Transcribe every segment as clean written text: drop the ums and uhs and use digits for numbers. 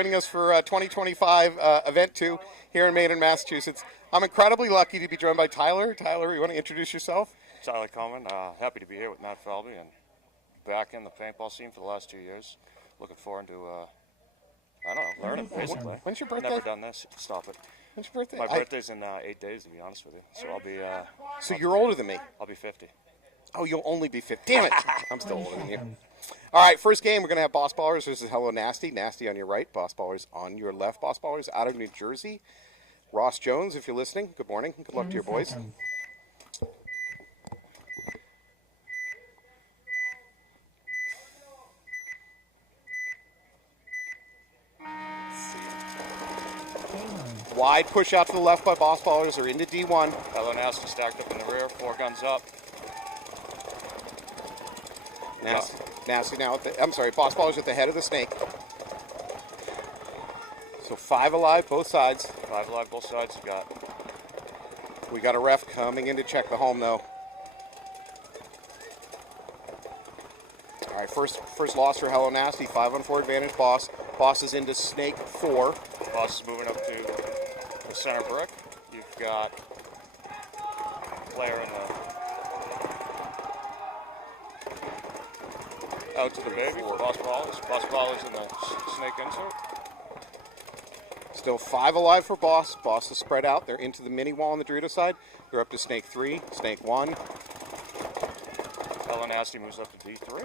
joining us for 2025 Event 2 here in Maynard, Massachusetts. I'm incredibly lucky to be joined by Tyler. Tyler, you want to introduce yourself? Tyler Coleman, happy to be here with Matt Falvey and back in the paintball scene for the last 2 years. Looking forward to, I don't know, learning, basically. When's your birthday? Never done this. Stop it. When's your birthday? My birthday's in 8 days, to be honest with you. So I'll be... so you're older than me? I'll be 50. Oh, you'll only be 50. Damn it. I'm still older than you. All right, first game, we're going to have Boss Ballers versus Hello Nasty. Nasty on your right, Boss Ballers on your left. Boss Ballers out of New Jersey. Ross Jones, if you're listening, good morning. Good luck to your boys. Wide push out to the left by Boss Ballers. They're into D1. Hello Nasty stacked up in the rear, 4 guns up. Nasty now at the, I'm sorry, Boss Ballers at the head of the snake. So 5 alive, both sides. 5 alive, both sides. We got a ref coming in to check the home, though. All right, first loss for Hello Nasty. 5-on-4 advantage, Boss. Boss is into snake 4. Boss is moving up to the center brick. You've got player in the out to the baby for Boss Ballers. Boss Ballers in the snake insert. Still 5 alive for Boss. Boss is spread out. They're into the mini wall on the Dorito side. They're up to snake 3, snake 1. Hello Nasty moves up to D3.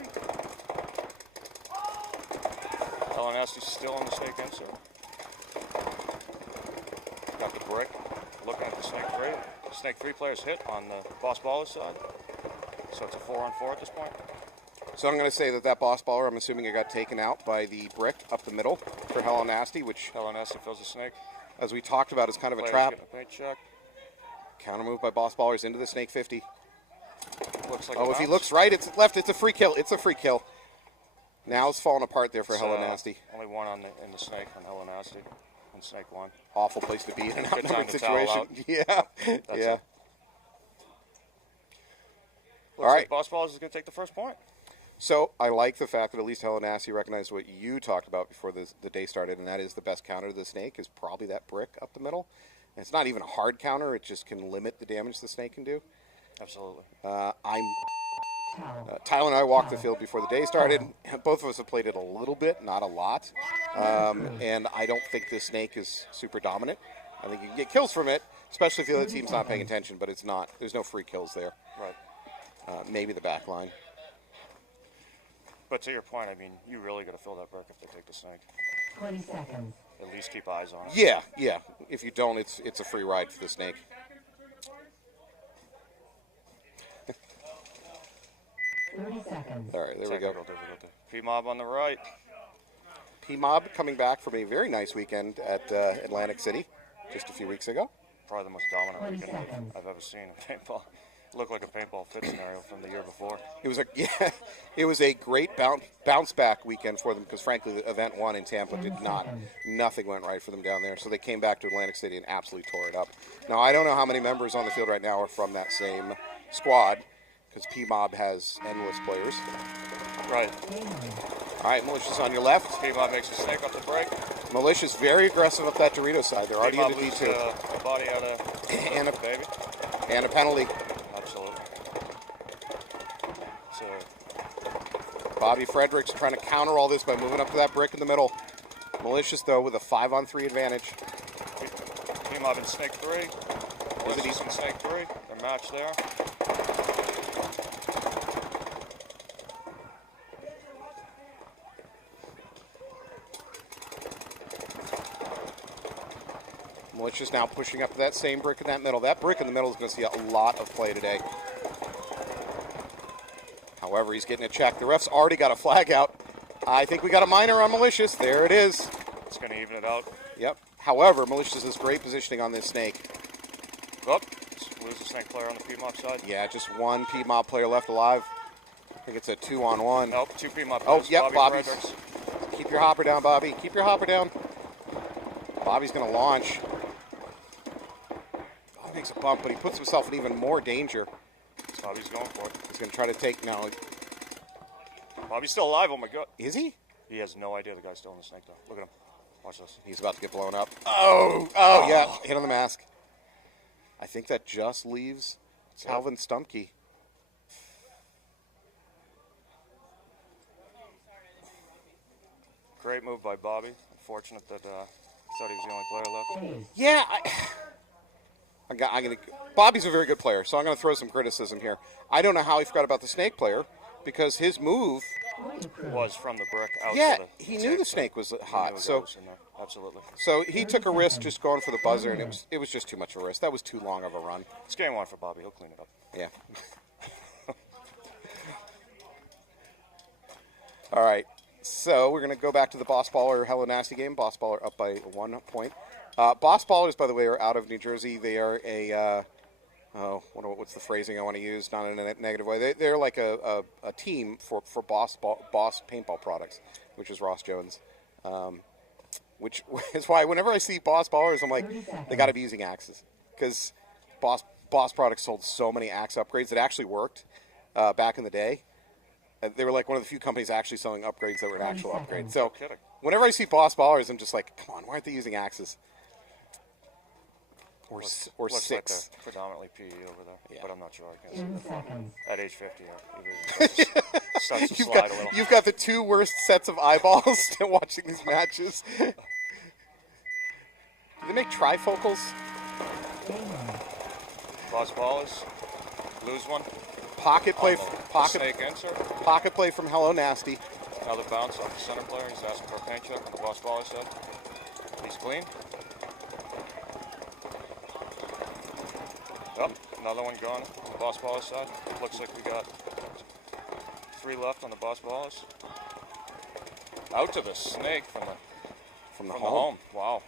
Hello Nasty's still in the snake insert. Got the brick. Looking at the snake 3. Snake 3 players hit on the Boss Ballers side. So it's a 4-on-4 at this point. So I'm going to say that Boss Baller, I'm assuming it got taken out by the brick up the middle for Hello Nasty, which Hello Nasty fills the snake. As we talked about, is kind of a trap. Getting a paint check. Counter move by Boss Ballers into the snake 50. Looks like if he looks right, it's left. It's a free kill. It's a free kill. Now it's falling apart there for Hello Nasty. Only one in the snake on Hello Nasty. On snake 1. Awful place to be in an outnumbered situation. Out. Yeah, yeah. Looks All right. Like Boss Ballers is going to take the first point. So I like the fact that at least Hello Nasty recognized what you talked about before the day started, and that is the best counter to the snake is probably that brick up the middle. And it's not even a hard counter; it just can limit the damage the snake can do. Absolutely. Tyler and I walked the field before the day started. Both of us have played it a little bit, not a lot, and I don't think this snake is super dominant. I think you can get kills from it, especially if the other team's not paying attention. But it's not. There's no free kills there. Right. Maybe the back line. But to your point, I mean, you really got to fill that brick if they take the snake. 20 seconds. At least keep eyes on it. Yeah, yeah. If you don't, it's a free ride for the snake. 30 seconds. All right, there we go. PMob on the right. PMob coming back from a very nice weekend at Atlantic City just a few weeks ago. Probably the most dominant weekend I've ever seen in paintball. Looked like a paintball fit scenario from the year before. It was a great bounce back weekend for them because frankly the event 1 in Tampa did not. Nothing went right for them down there, so they came back to Atlantic City and absolutely tore it up. Now I don't know how many members on the field right now are from that same squad because PMob has endless players. Right. All right, Malicious on your left. PMob makes the snake up the break. Malicious very aggressive up that Dorito side. They're already into D2. A body out of and a baby. And a penalty. Absolutely. So Bobby Fredericks trying to counter all this by moving up to that brick in the middle. Malicious, though, with a 5-on-3 advantage. PMob in snake 3. Malicious in snake 3. They're matched there. Malicious now pushing up to that same brick in that middle. That brick in the middle is going to see a lot of play today. However, he's getting a check. The ref's already got a flag out. I think we got a minor on Malicious. There it is. It's going to even it out. Yep. However, Malicious has great positioning on this snake. Oh, lose the snake player on the PMob side. Yeah, just one PMob player left alive. I think it's a 2-on-1. Nope, 2 PMob players. Oh, yep, Bobby. Keep your hopper down, Bobby. Keep your hopper down. Bobby's going to launch. Bobby makes a bump, but he puts himself in even more danger. That's Bobby's going for it. He's going to try to take now. Bobby's still alive. Oh my God. Is he? He has no idea the guy's still in the snake though. Look at him. Watch this. He's about to get blown up. Oh, yeah. Hit on the mask. I think that just leaves Calvin Stumpke. Great move by Bobby. Unfortunate that thought he was the only player left. Yeah, I'm gonna. Bobby's a very good player, so I'm gonna throw some criticism here. I don't know how he forgot about the snake player because his move Was from the brick out. Yeah, to the he knew the snake was hot, so in there. Absolutely. he took a risk just going for the buzzer, and it was just too much of a risk. That was too long of a run. It's game one for Bobby. He'll clean it up. Yeah. All right, so we're gonna go back to the Boss Baller Hello Nasty game. Boss Baller up by 1 point. Boss Ballers, by the way, are out of New Jersey. They are a what's the phrasing I want to use? Not in a negative way. They're like a team for Boss Paintball products, which is Ross Jones. Which is why whenever I see Boss Ballers, I'm like, they got to be using axes because Boss products sold so many axe upgrades that actually worked back in the day. They were like one of the few companies actually selling upgrades that were an actual upgrade. So whenever I see Boss Ballers, I'm just like, come on, why aren't they using axes? Or Looks six. like they're predominantly PE over there, Yeah. but I'm not sure. I 10 can't see. seconds. At age 50, it starts to slide a little. You've got the two worst sets of eyeballs watching these matches. Do they make trifocals? Boss ballers, lose one. Pocket play, Snake insert. pocket play from Hello Nasty. Another bounce off the center player. He's asking for a paint check on the boss baller side. He's clean. Yep, another one gone on the boss baller side. Looks like we got 3 left on the boss ballers. Out to the snake from the home. Wow,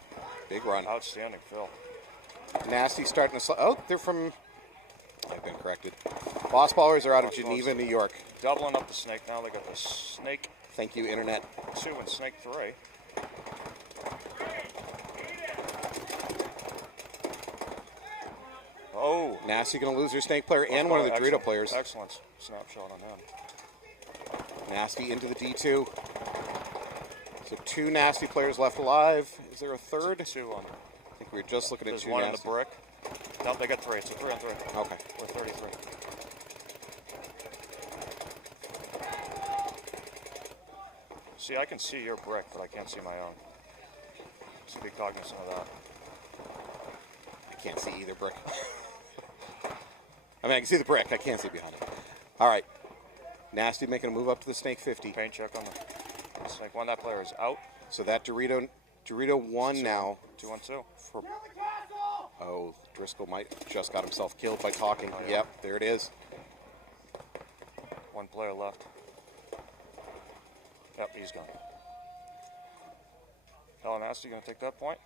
Big run. outstanding, Phil. Nasty starting to oh, they're from. I've been corrected. Boss Ballers are out of Geneva, New York. Doubling up the snake now. They got the snake Thank you, Internet. 2 and snake 3. Oh, Nasty going to lose their snake player and one of the Dorito players. Excellent snapshot on him. Nasty into the D2. So 2 Nasty players left alive. Is there a third? 2 on. I think we were just looking at There's 2 one in Nasty. the brick. No, they got 3. It's a 3 on 3. Okay. We're 33. See, I can see your brick, but I can't see my own. So be cognizant of that. I can't see either brick. I mean, I can see the brick. I can't see behind it. All right. Nasty making a move up to the snake 50. Paint check on the snake 1. That player is out. So that Dorito 1 now. 2 on 2. For, oh, Driscoll might just got himself killed by talking. Oh, yeah. Yep, there it is. 1 player left. Yep, he's gone. Helen Nasty going to take that point.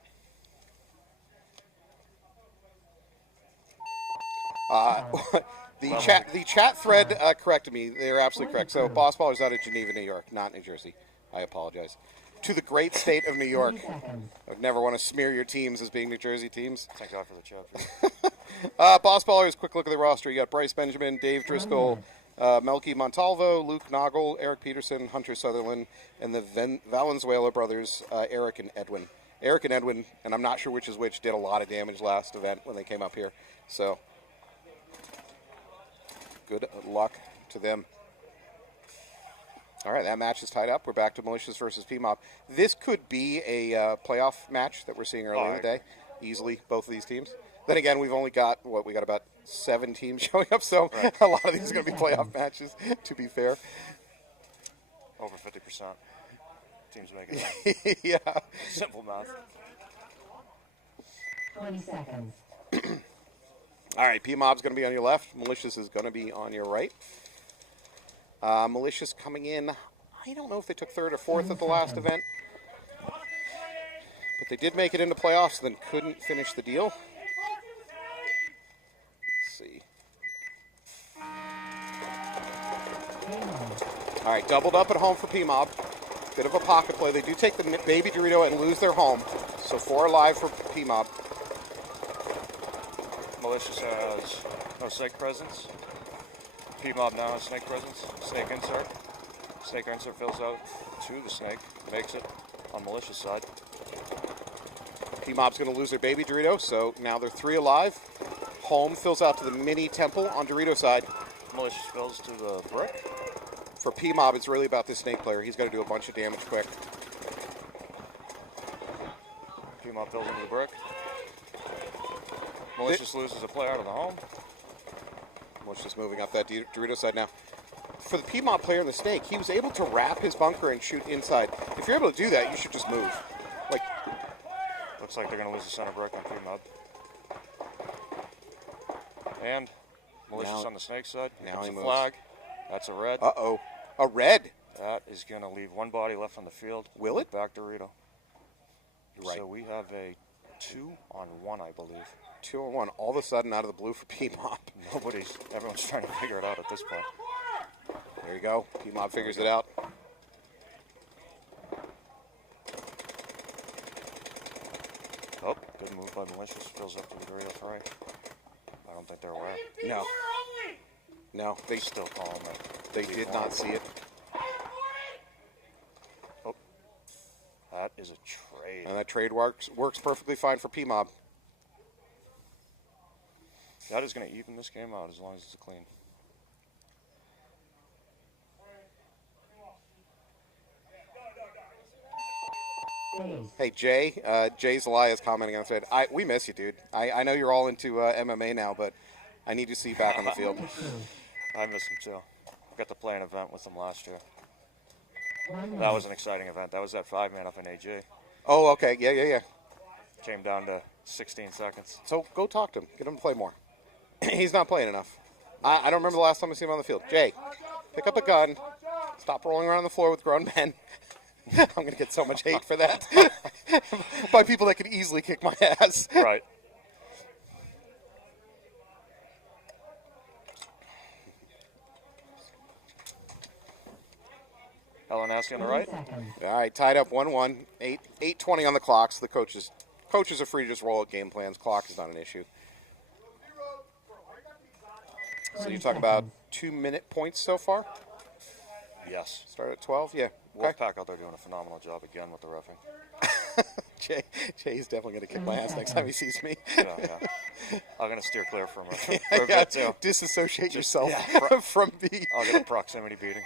The chat thread corrected me. They are absolutely correct. So Boss Ball is out of Geneva, New York, not New Jersey. I apologize. To the great state of New York. I would never want to smear your teams as being New Jersey teams. Thank God for the chat. Boss Ballers, quick look at the roster. You got Bryce Benjamin, Dave Driscoll, Melky Montalvo, Luke Noggle, Eric Peterson, Hunter Sutherland, and the Valenzuela brothers, Eric and Edwin. Eric and Edwin, and I'm not sure which is which, did a lot of damage last event when they came up here. So, good luck to them. All right, that match is tied up. We're back to Malicious versus PMob. This could be a playoff match that we're seeing earlier in the day. Easily, both of these teams. Then again, we've only got, we got about 7 teams showing up, so a lot of these are going to be playoff matches, to be fair. Over 50%. Teams making it. Yeah. Simple math. 20 seconds. All right, PMob's going to be on your left. Malicious is going to be on your right. Malicious coming in, I don't know if they took 3rd or 4th at the last event. But they did make it into playoffs, then couldn't finish the deal. Let's see. All right, doubled up at home for PMob. Bit of a pocket play. They do take the baby Dorito and lose their home. So 4 alive for PMob. Malicious has no snake presence. PMob now has snake presence. Snake insert. Snake insert fills out to the snake. Makes it on Malicious side. PMob's going to lose their baby Dorito, so now they're 3 alive. Home fills out to the mini temple on Dorito side. Malicious fills to the brick. For PMob, it's really about this snake player. He's got to do a bunch of damage quick. PMob fills into the brick. Malicious loses a player out of the home. Malicious moving up that Dorito side now. For the PMob player in the snake, he was able to wrap his bunker and shoot inside. If you're able to do that, you should just move. Like, looks like they're going to lose the center brick on PMob. And Malicious now, on the snake side. Now he a moves. Flag. That's a red. Uh-oh. A red. That is going to leave 1 body left on the field. Will it? Back Dorito. Right. So we have a 2-on-1, I believe. 2-on-1. All of a sudden, out of the blue for PMob. Everyone's trying to figure it out at this point. There you go. PMob figures it out. Oh, good move by Malicious. Fills up to the Dorito fray. I don't think they're aware. No. No, they Still calling it. They did not see it. Oh, that is a trade. And that trade works perfectly fine for PMob. That is going to even this game out as long as it's clean. Hey, Jay. Jay's Elias commenting on the thread. We miss you, dude. I know you're all into MMA now, but I need to see you back on the field. I miss him too. Got to play an event with him last year. That was an exciting event. That was that 5-man up in AG. Oh, okay. Yeah. Came down to 16 seconds. So go talk to him. Get him to play more. He's not playing enough. I don't remember the last time I seen him on the field. Jay, pick up a gun. Stop rolling around on the floor with grown men. I'm going to get so much hate for that. By people that could easily kick my ass. Right. Hello, Nasty on the right. All right, tied up 1-1. 8:20 on the clock, so the coaches are free to just roll out game plans. Clock is not an issue. So you talk about 2-minute points so far? Yes. Start at 12? Yeah. Okay. Wolfpack out there doing a phenomenal job again with the reffing. Jay's definitely going to kick my ass next time he sees me. Yeah. I'm going to steer clear from her for a bit too. Disassociate yourself from me. I'll get a proximity beating.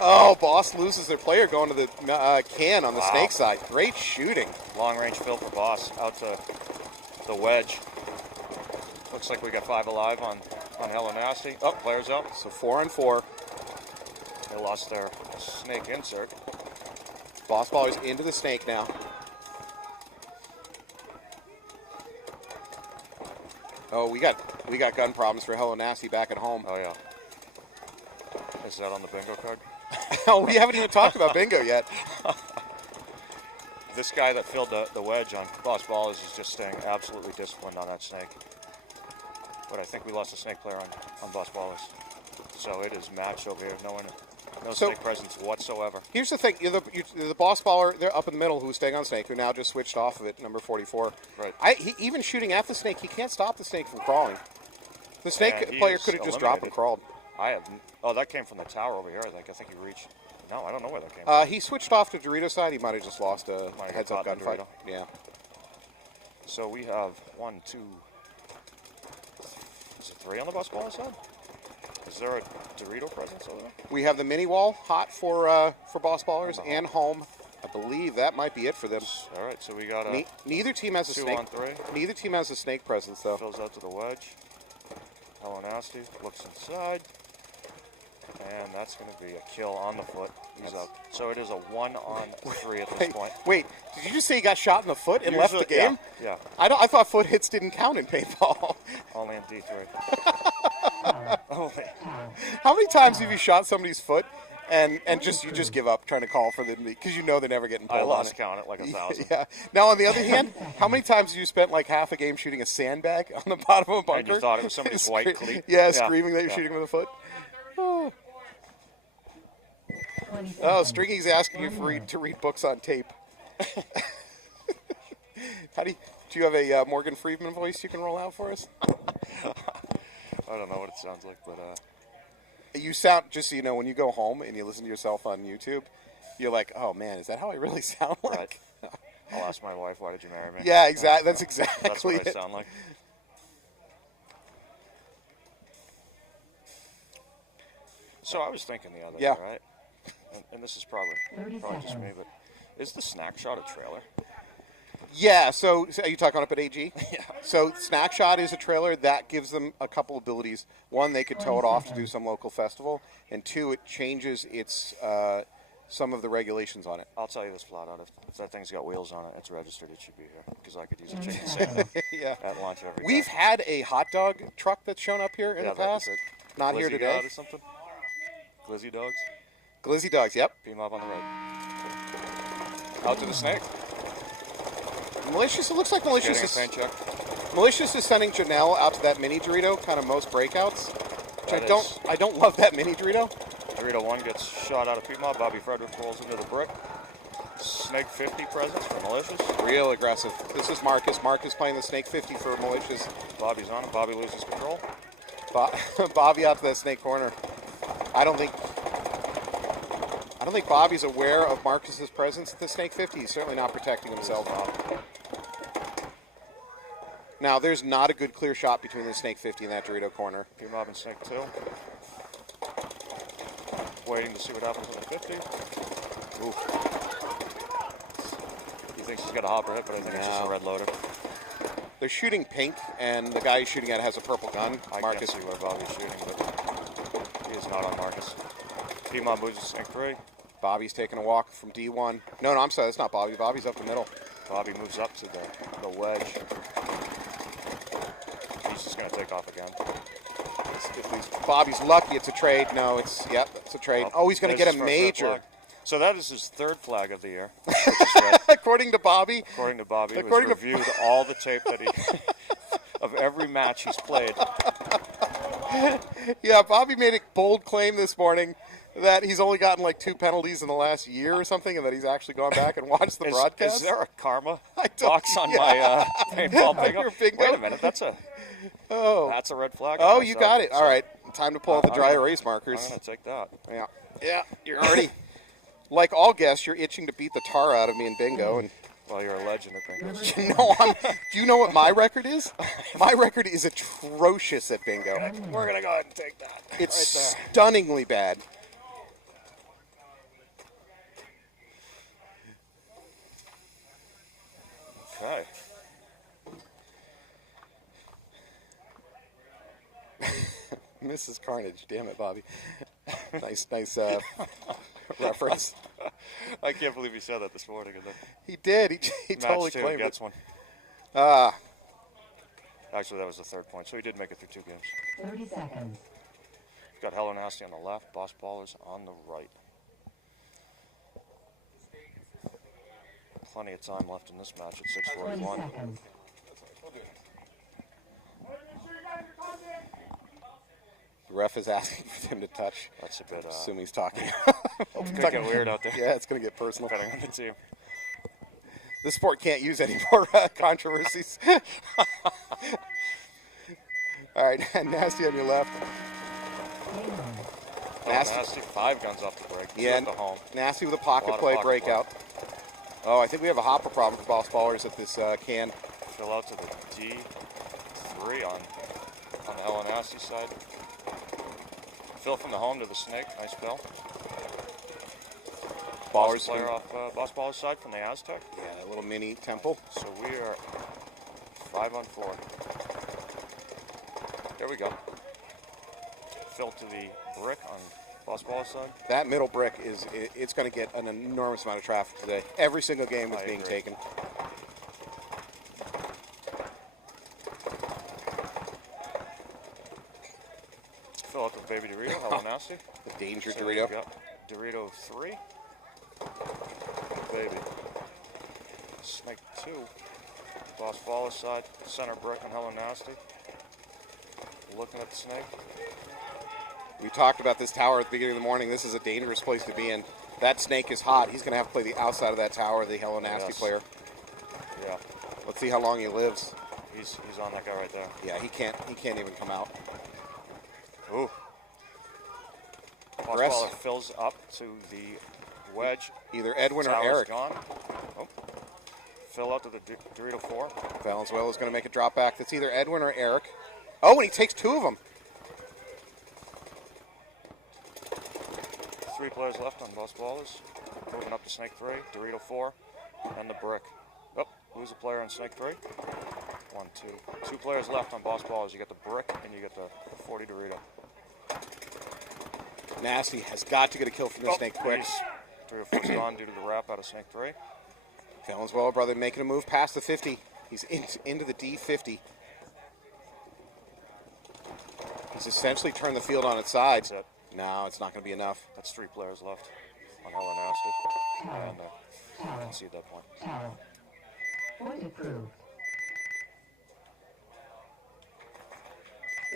Oh, Boss loses their player going to the can on the snake side. Great shooting. Long range fill for Boss out to the wedge. Looks like we got 5 alive on Hello Nasty. Oh, players out. So 4-on-4. They lost their snake insert. Boss ballers into the snake now. Oh, we got gun problems for Hello Nasty back at home. Oh yeah. Is that on the bingo card? Oh, we haven't even talked about bingo yet. This guy that filled the wedge on Boss Ballers is just staying absolutely disciplined on that snake. But I think we lost a snake player on Boss Ballers. So it is matched over here. No snake presence whatsoever. Here's the thing. You're the boss baller, they're up in the middle, who's staying on snake, who now just switched off of it, number 44. Right. Even shooting at the snake, he can't stop the snake from crawling. The snake player could have just dropped and crawled. That came from the tower over here, I think. I think he reached. No, I don't know where that came from. He switched off to Dorito side. He might have just lost a heads-up gunfight. Yeah. So we have 1, 2... Is it 3 on the bus ball side? Is there a Dorito presence over there? We have the mini wall hot for boss ballers and home. I believe that might be it for them. All right, so we got a neither team has a 2 snake. on 3. Neither team has a snake presence though. Fills out to the wedge. Hello Nasty looks inside, and that's going to be a kill on the foot. He's out. So it is a 1-on-3 at this point. Wait, did you just say he got shot in the foot and left the game? Yeah. I thought foot hits didn't count in paintball. Only in D3. Only. How many times have you shot somebody's foot and you just give up trying to call for them because you know they're never getting pulled I on lost it? count at like 1,000. Yeah. Now on the other hand, how many times have you spent like half a game shooting a sandbag on the bottom of a bunker? And you thought it was somebody's white cleat? Yeah, screaming that you're shooting with a foot. Oh. Stringy's asking you to read books on tape. Do you have a Morgan Freeman voice you can roll out for us? I don't know what it sounds like, but You sound, just so you know, when you go home and you listen to yourself on YouTube, you're like, oh man, is that how I really sound like? Right. I'll ask my wife, why did you marry me? Yeah, exactly. That's exactly That's what I it. sound like. So I was thinking the other Yeah. day, right? And this is probably 30 just me, seconds. but is the snack shot a trailer? Yeah, so are you talking up at AG? Yeah. So Snackshot is a trailer that gives them a couple abilities. One, they could tow it off to do some local festival, and two, it changes its some of the regulations on it. I'll tell you this flat out. If that thing's got wheels on it, it's registered. It should be here because I could use a chicken sandwich Yeah. at lunch every We've time. had a hot dog truck that's shown up here in the that- past. that Not here Glizzy today. God or something. Glizzy dogs. Glizzy dogs, yep. PMob on the right. Out to the snake. Malicious, it looks like Malicious Getting a is, paint check. Malicious is sending Janelle out to that mini Dorito, kind of most breakouts. Which That I don't love that mini Dorito. Dorito 1 gets shot out of PMob. Bobby Frederick rolls into the brick. Snake 50 presence for Malicious. Real aggressive. This is Marcus. Marcus playing the Snake 50 for Malicious. Bobby's on him. Bobby loses control. Bobby out to that snake corner. I don't think Bobby's aware of Marcus's presence at the Snake 50. He's certainly not protecting himself. Now, there's not a good clear shot between the Snake 50 and that Dorito corner. PMob and Snake 2. Waiting to see what happens on the 50. Ooh. He thinks he's got a hopper hit, but I think it's just a red loader. They're shooting pink, and the guy he's shooting at has a purple gun. I Marcus. can't see where Bobby's shooting, but he is not on Marcus. PMob loses Snake 3. Bobby's taking a walk from D1. No, I'm sorry, that's not Bobby. Bobby's up the middle. Bobby moves up to the wedge. He's just going to take off again. Bobby's lucky it's a trade. No, it's a trade. Oh, he's going to There's get a his first red major. flag. So that is his third flag of the year. Which is red. According to Bobby. According to Bobby, According to- who's reviewed all the tape that he of every match he's played. Yeah, Bobby made a bold claim this morning that he's only gotten like 2 penalties in the last year or something, and that he's actually gone back and watched the broadcast. Is there a karma don't- box on my paintball bingo? Your bingo? Wait a minute, that's a red flag. Oh, on you my got side. it. All right, time to pull out the I'm dry gonna- erase markers. I'm going to take that. Yeah, you're already, like all guests, you're itching to beat the tar out of me in bingo. And Well, you're a legend at bingo. do you know what my record is? My record is atrocious at bingo. We're going to go ahead and take that. It's right there. stunningly bad. Okay. Mrs. Carnage, damn it, Bobby. nice reference. I can't believe he said that this morning. And then He did. He totally match 2 claimed gets it. one. Actually, that was the third point, so he did make it through 2 games. 30 seconds. We've got Hello Nasty on the left, Boss Ballers on the right. Plenty of time left in this match at 20 6:41. seconds. The ref is asking for him to touch. That's a bit. Assume he's talking. It's gonna get weird out there. Yeah, it's going to get personal. Depending on the team. This sport can't use any more controversies. All right, Nasty on your left. Maynard. Nasty. Nasty 5 guns off the break. Yeah, At the home. Nasty with a A pocket lot of play pocket breakout. Oh, I think we have a hopper problem for Boss Ballers at this can. Fill out to the D3 on the Hello Nasty side. Fill from the home to the snake. Nice fill. Ballers Player can- off Boss Baller's side from the Aztec. Yeah, that little mini temple. So we are 5 on 4. There we go. Fill to the brick on Boss Baller's side. That middle brick it's going to get an enormous amount of traffic today. Every single game is I being agree. taken. Fill out to Baby Dorito. Hello Nasty. The danger So Dorito. we've got Dorito 3. Baby. Snake 2. Boss Baller's side. Center brick on Hello Nasty. Looking at the snake. We talked about this tower at the beginning of the morning. This is a dangerous place to be in. That snake is hot. He's going to have to play the outside of that tower, the Hello Nasty Yes. player. Yeah. Let's see how long he lives. He's on that guy right there. Yeah, he can't even come out. Ooh. Aggressive. Baller fills up to the wedge. Either Edwin or Tower's Eric. gone. Oh. Fill out to the Dorito 4. Valenzuela is going to make a drop back. That's either Edwin or Eric. Oh, and he takes two of them. 3 players left on Boss Ballers. Moving up to Snake 3, Dorito 4, and the brick. Oh, who's the player on Snake 3? 1, 2. 2 players left on Boss Ballers. You get the brick and you get the 40 Dorito. Nasty has got to get a kill from the Snake quick. Dorito 4's gone due to the wrap out of Snake 3. Valenzuela, brother, making a move past the 50. He's into the D50. He's essentially turned the field on its side. That's it. No, it's not going to be enough. That's 3 players left on Hella Nasty. Tower. And Tower. concede that point. Tower. Point approved.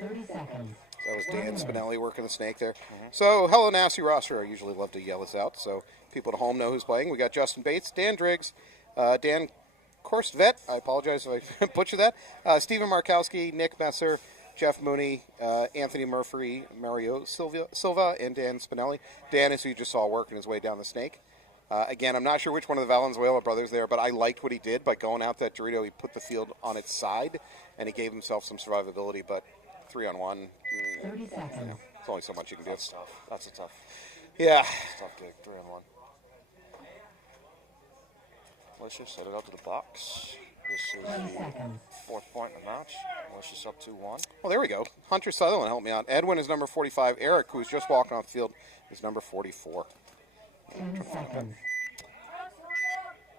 30 seconds. That was Dan 1 minute. Spinelli working the Snake there. So, hello, Nasty roster. I usually love to yell this out so people at home know who's playing. We got Justin Bates, Dan Driggs, Dan Korstvet. I apologize if I butcher that. Stephen Markowski, Nick Messer, Jeff Mooney, Anthony Murphy, Mario Silva, and Dan Spinelli. Dan is who you just saw working his way down the Snake. Again, I'm not sure which one of the Valenzuela brothers there, but I liked what he did by going out that Dorito. He put the field on its side, and he gave himself some survivability, but 3-on-1, 30 seconds. it's only so much you can do. That's tough. That's a tough gig. 3-on-1. Malicious, headed out to the box. This is 20 the seconds. 4th point in the match. Malicious up 2-1. Well, there we go. Hunter Sutherland helped me out. Edwin is number 45. Eric, who's just walking off the field, is number 44. 10 seconds.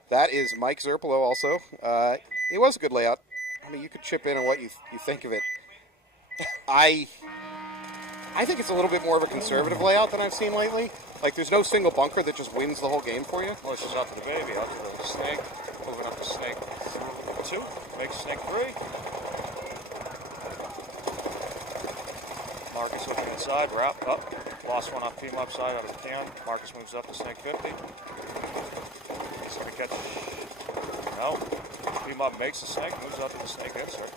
That is Mike Zerpolo also. It was a good layout. I mean, you could chip in on what you think of it. I think it's a little bit more of a conservative layout than I've seen lately. Like, there's no single bunker that just wins the whole game for you. Malicious out to the baby, out to the Snake. Moving up to Snake 2. Makes Snake 3. Marcus looking inside, wrap up. Lost one off PMob side out of the can. Marcus moves up to Snake 50. He's going to catch. No. PMob makes the Snake, moves up to the Snake insert.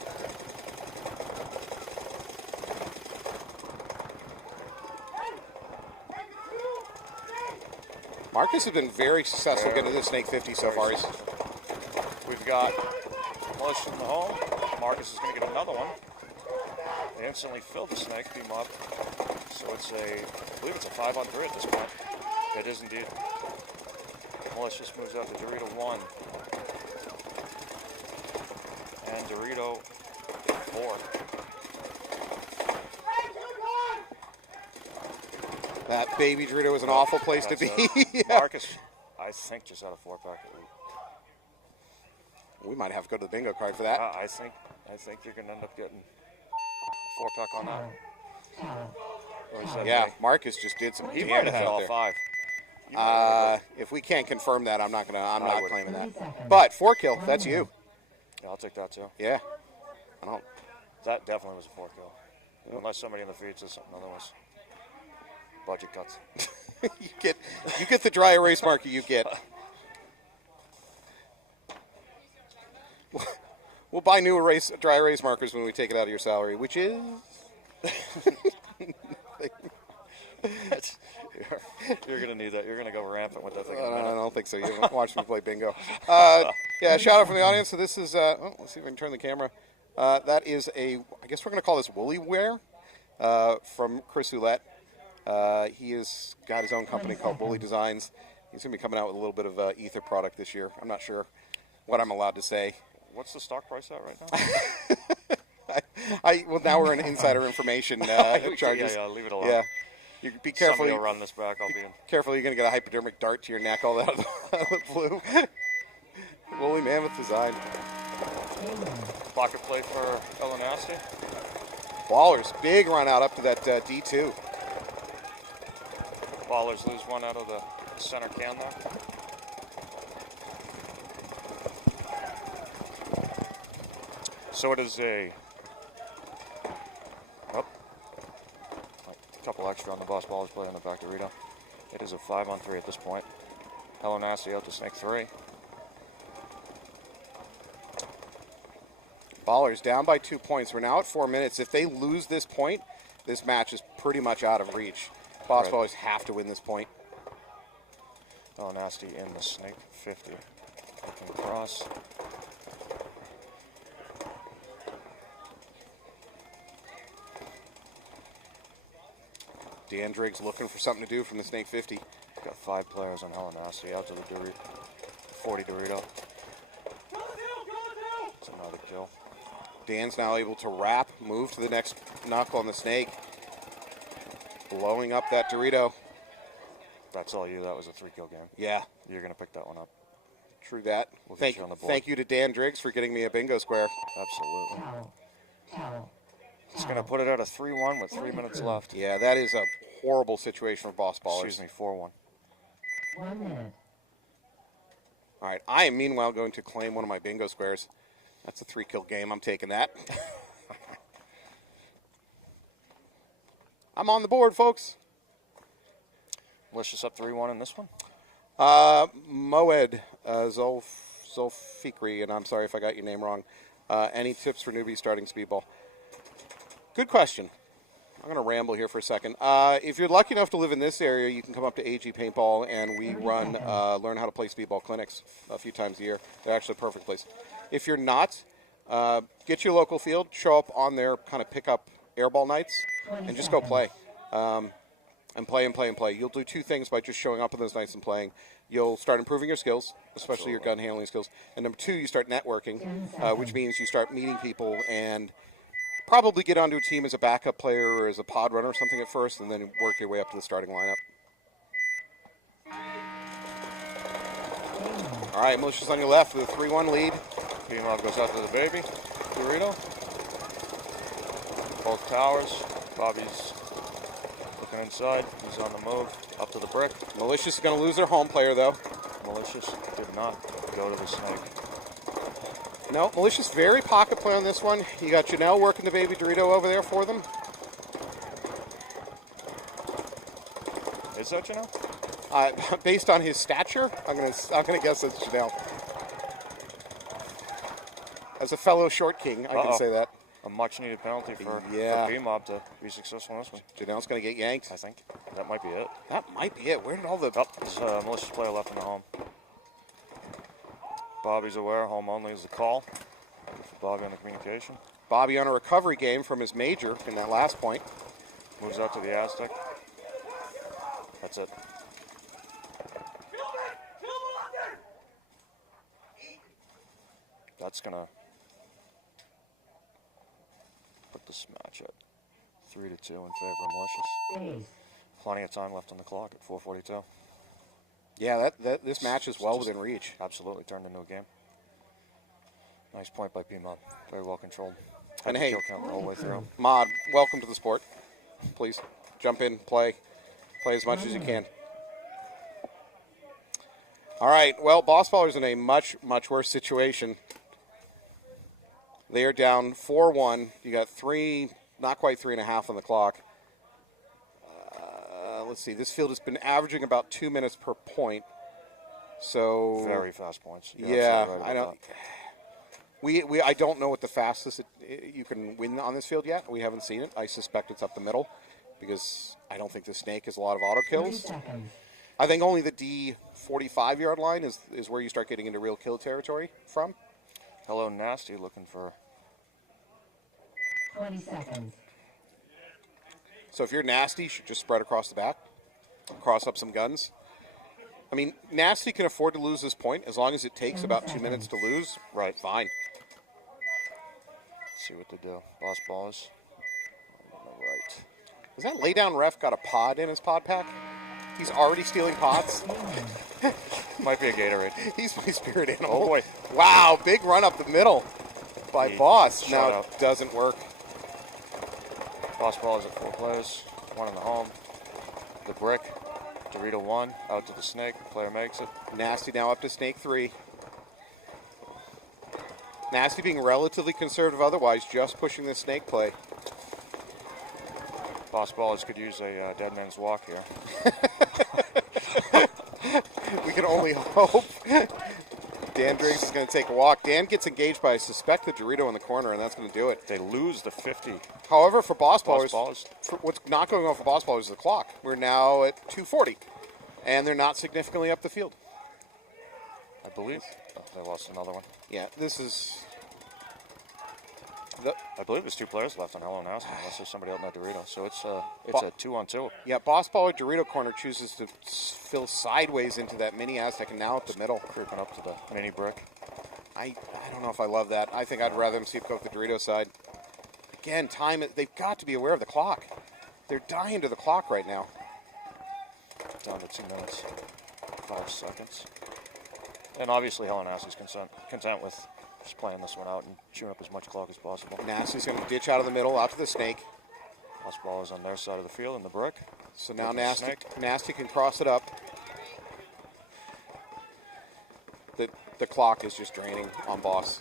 Marcus has been very successful getting to the Snake 50 so far. We've got Malicious in the home. Marcus is going to get another one. They instantly filled the Snake, PMob. So it's I believe it's a 5-on-3 at this point. It is indeed. Malicious moves up to Dorito 1. And Dorito 4. That baby Dorito is an awful place to be. Yeah. Marcus, I think, just had a 4-pack. We might have to go to the bingo card for that. I think you're going to end up getting a 4-pack on that. Tower. Or is that Yeah, big? Marcus just did some He might damage have had out all there. 5. You might have If we can't confirm that, I'm not would. claiming that. 30 seconds. But 4 kill, that's you. Yeah, I'll take that too. Yeah. I don't. That definitely was a 4 kill. Unless somebody in the feed says something otherwise. Budget cuts. you get the dry erase marker you get. We'll buy new dry erase markers when we take it out of your salary, which is You're going to need that. You're going to go rampant with that thing. I don't think so. You haven't watched me play bingo. Yeah, shout out from the audience. So this is, let's see if I can turn the camera. That is I guess we're going to call this woolly wear from Chris Ouellette. He has got his own company called Woolly Designs. He's going to be coming out with a little bit of ether product this year. I'm not sure what I'm allowed to say. What's the stock price at right now? Well, now we're in insider information charges. Yeah, leave it alone. Yeah. You be careful. Somebody will run this back. I'll be in. Careful, you're going to get a hypodermic dart to your neck all out of the blue. Woolly Mammoth design. Pocket play for Hella Nasty. Ballers, big run out up to that D2. Ballers lose one out of the center can there. So it is a couple extra on the Boss Ballers play on the back Dorito. It is a 5-on-3 at this point. Hello Nasty out to Snake 3. Ballers down by 2 points. We're now at 4 minutes. If they lose this point, this match is pretty much out of reach. Boss Right. Ballers have to win this point. Oh, Nasty in the snake. 50. Looking across. Dan Driggs looking for something to do from the snake 50. Got 5 players on Hella Nasty out to the 40 Dorito. It's another kill. Dan's now able to wrap, move to the next knuckle on the snake. Blowing up that Dorito. That's all you. That was a 3-kill game. Yeah, You're going to pick that one up. true that. We'll get Thank, you on the board. thank you to Dan Driggs for getting me a bingo square. Absolutely. Towel. Towel. It's going to put it at a 3-1 with 3 minutes left. Yeah, that is a horrible situation for Boss Ballers. Excuse me, 4-1. 1 minute. All right, I am meanwhile going to claim one of my bingo squares. That's a 3-kill game. I'm taking that. I'm on the board, folks. Malicious up 3-1 in this one. Moed Zolfikri, and I'm sorry if I got your name wrong. Any tips for newbies starting speedball? Good question. I'm going to ramble here for a second. If you're lucky enough to live in this area, you can come up to AG Paintball, and we run learn how to play speedball clinics a few times a year. They're actually a perfect place. If you're not, get your local field, show up on their kind of pick-up airball nights, and just go play. And play and play and play. You'll do 2 things by just showing up on those nights and playing. You'll start improving your skills, especially your gun handling skills. And number 2, you start networking, which means you start meeting people and probably get onto a team as a backup player or as a pod runner or something at first, and then work your way up to the starting lineup. All right, Malicious on your left with a 3-1 lead. PMob goes out to the baby. Dorito. Both towers. Bobby's looking inside. He's on the move. Up to the brick. Malicious is going to lose their home player, though. Malicious did not go to the snake. No, Malicious very pocket play on this one. You got Janelle working the baby Dorito over there for them. Is that, you know? Based on his stature, I'm gonna guess it's Janelle. As a fellow short king, I can say that. A much-needed penalty for PMob to be successful in this one. Janelle's gonna get yanked. I think that might be it. That might be it. Where did all the... Oh, there's a Malicious player left in the home. Bobby's aware. Home only is the call. For Bobby on the communication. Bobby on a recovery game from his major in that last point. Moves out to the Aztec. That's it. That's going to put this match at 3-2 in favor of Malicious. Ace. Plenty of time left on the clock at 4:42. Yeah, this match is well within reach. Absolutely turned into a game. Nice point by PMob. Very well controlled. And Had the hey, kill count the whole way through. Mod, welcome to the sport. Please jump in, play as much as you can. All right, well, Boss Baller's in a much, much worse situation. They are down 4-1. You got 3, not quite 3.5 on the clock. Let's see, this field has been averaging about 2 minutes per point. So Very fast points. You're yeah, absolutely right I about don't. I don't know what the fastest you can win on this field yet. We haven't seen it. I suspect it's up the middle because I don't think the snake has a lot of auto 30 kills. seconds. I think only the D 45-yard line is where you start getting into real kill territory from. Hello, Nasty, looking for 20 seconds. So if you're Nasty, you should just spread across the back, cross up some guns. I mean, Nasty can afford to lose this point as long as it takes about 2 minutes to lose. Right, fine. see what to do. Boss Ballers on the right. Has that laydown ref got a pod in his pod pack? He's already stealing pods. Might be a Gatorade. He's my spirit animal. Oh boy. Wow, big run up the middle by He Boss. shut Now up. it doesn't work. Boss Ballers at 4 players. 1 in the home. The brick. Dorito 1. Out to the snake. Player makes it. Nasty now up to Snake 3. Nasty being relatively conservative otherwise, just pushing the snake play. Boss Ballers could use a dead man's walk here. We can only hope. Dan Driggs is going to take a walk. Dan gets engaged by, I suspect, the Dorito in the corner, and that's going to do it. They lose the 50. However, for Boss Ballers, Ballers. what's not going on for Boss Ballers is the clock. We're now at 2:40, and they're not significantly up the field. I believe. Oh, they lost another one. Yeah, this is... I believe there's 2 players left on Hello Nasty, unless there's somebody out in that Dorito. So it's a 2-on-2. Yeah, Boss Baller Dorito corner chooses to fill sideways into that mini Aztec, and now at the middle. Creeping up to the mini brick. I don't know if I love that. I think I'd rather them see it go up the Dorito side. Again, they've got to be aware of the clock. They're dying to the clock right now. Down to 2 minutes, 5 seconds. And obviously Hello Nasty's content with just playing this one out and chewing up as much clock as possible. Nasty's going to ditch out of the middle, out to the snake. Boss ball is on their side of the field in the brick. So now Nasty can cross it up. The clock is just draining on Boss.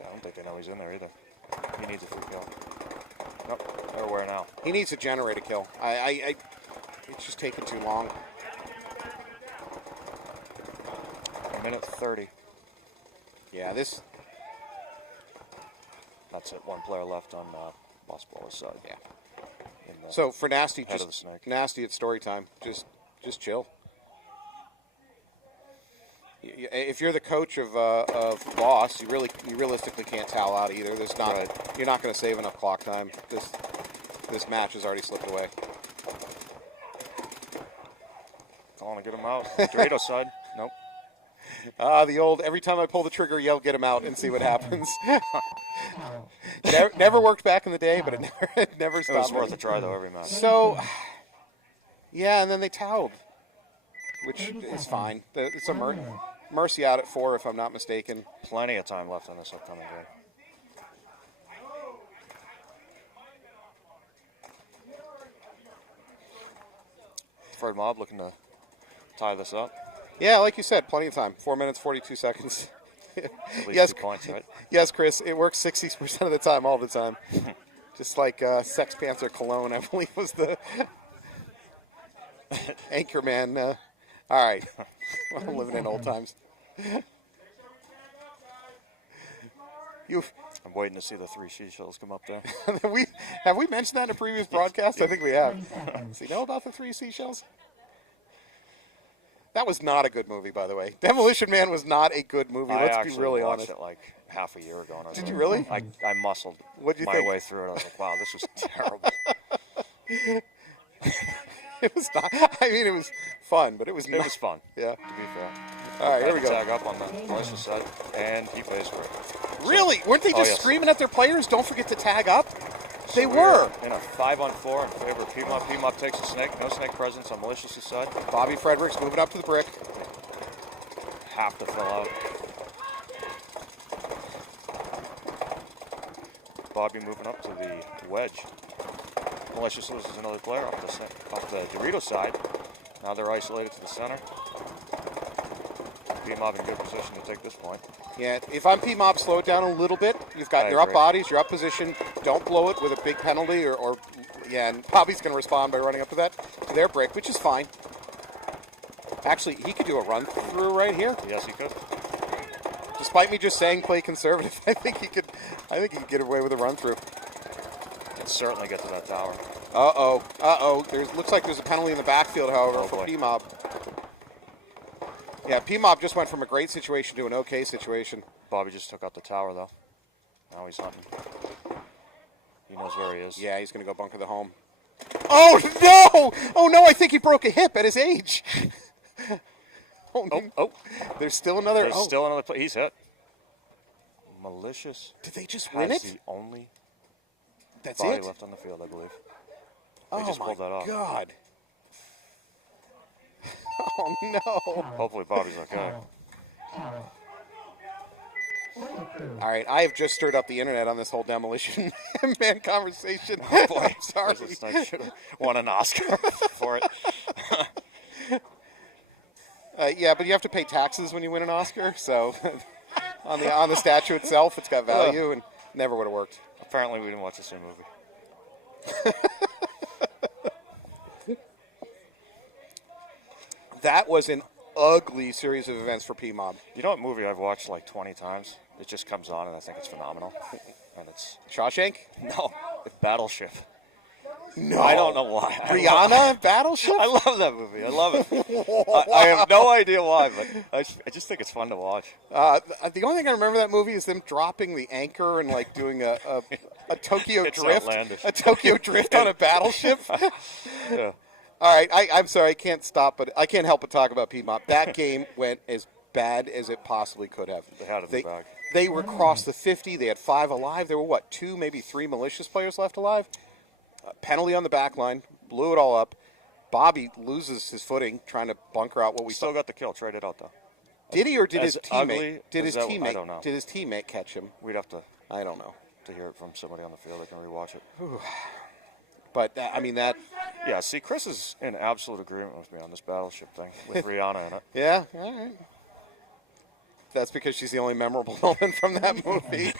I don't think they know he's in there either. He needs a free kill. Nope, they're aware now. He needs to generate a kill. It's just taking too long. 1:30. Yeah, That's it. 1 player left on Boss Baller's side. Yeah. So for Nasty, head of the snake. Nasty at story time. Just chill. If you're the coach of Boss, you realistically can't towel out either. You're not going to save enough clock time. This match has already slipped away. I want to get him out. Dorito side. Nope. The old every time I pull the trigger, yell get him out and see what happens. never worked back in the day, but it never stopped. It was worth a try though every match. So, yeah, and then they toweled, which is fine. It's a mercy out at 4, if I'm not mistaken. Plenty of time left on this upcoming game. Fred Mob looking to tie this up. Yeah, like you said, plenty of time. 4 minutes, 42 seconds. At least Yes, 2 points, right? Yes, Chris, it works 60% of the time, all the time. Just like Sex Panther Cologne, I believe, was the Anchorman. All right. I'm living in old times. I'm waiting to see the 3 seashells come up there. Have we mentioned that in a previous broadcast? I think we have. Does he know about the 3 seashells? That was not a good movie, by the way. Demolition Man was not a good movie. Let's be really honest. I actually watched it like half a year ago. Did you really? I muscled What'd you my think? way through it. I was like, wow, this was terrible. It was not. I mean, it was fun, but it was not. It was fun. Yeah. To be fair. All right, here we go. Tag up on the Malicious side, and he plays for it. Really? Weren't they just screaming at their players, don't forget to tag up? They So were. In a 5-on-4 in favor of PMob. PMob takes a snake. No snake presence on Malicious's side. Bobby Fredericks moving up to the brick. Have to fill out. Bobby moving up to the wedge. Malicious loses another player off the Dorito side. Now they're isolated to the center. PMob in good position to take this point. Yeah, if I'm PMob, slow it down a little bit. You're up bodies, you're up position. Don't blow it with a big penalty or and Bobby's going to respond by running up to their break, which is fine. Actually, he could do a run through right here. Yes, he could. Despite me just saying play conservative, I think he could get away with a run through. Can certainly get to that tower. Looks like there's a penalty in the backfield, however, for boy. PMob. Yeah, PMob just went from a great situation to an okay situation. Bobby just took out the tower, though. Now he's hunting. He knows where he is. Yeah, he's going to go bunker the home. Oh, no! Oh, no, I think he broke a hip at his age. There's still another... Still another play. He's hit. Malicious. Did they just win it? The only That's body it? left on the field, I believe. Oh, just my pulled that off. God. Oh, no. Hopefully Bobby's okay. Tower. All right, I have just stirred up the internet on this whole Demolition Man conversation. Oh, boy. I'm sorry. I should have won an Oscar for it. Yeah, but you have to pay taxes when you win an Oscar, so on the statue itself, it's got value, and never would have worked. Apparently we didn't watch the same movie. That was an ugly series of events for PMob. You know what movie I've watched like 20 times? It just comes on and I think it's phenomenal. And it's Shawshank? no, Battleship. No. I don't know why. Rihanna Battleship? I love that movie. I love it. I have no idea why, but I just think it's fun to watch. The only thing I remember that movie is them dropping the anchor and like doing a Tokyo It's drift. outlandish. A Tokyo drift on a battleship. Yeah. All right, I'm sorry, I can't stop, but I can't help but talk about PMob. That game went as bad as it possibly could have. They had it in the bag. They were across the 50. They had 5 alive. There were, what, 2, maybe 3 Malicious players left alive? Penalty on the back line. Blew it all up. Bobby loses his footing trying to bunker out what we Still got the kill. Traded out, though. Did he, or did As his teammate? ugly Did his as that- teammate? I don't know. Did his teammate catch him? We'd have to I don't know. hear it from somebody on the field that can rewatch it. But, I mean, that... Yeah, see, Chris is in absolute agreement with me on this Battleship thing with Rihanna in it. Yeah, all right. That's because she's the only memorable moment from that movie.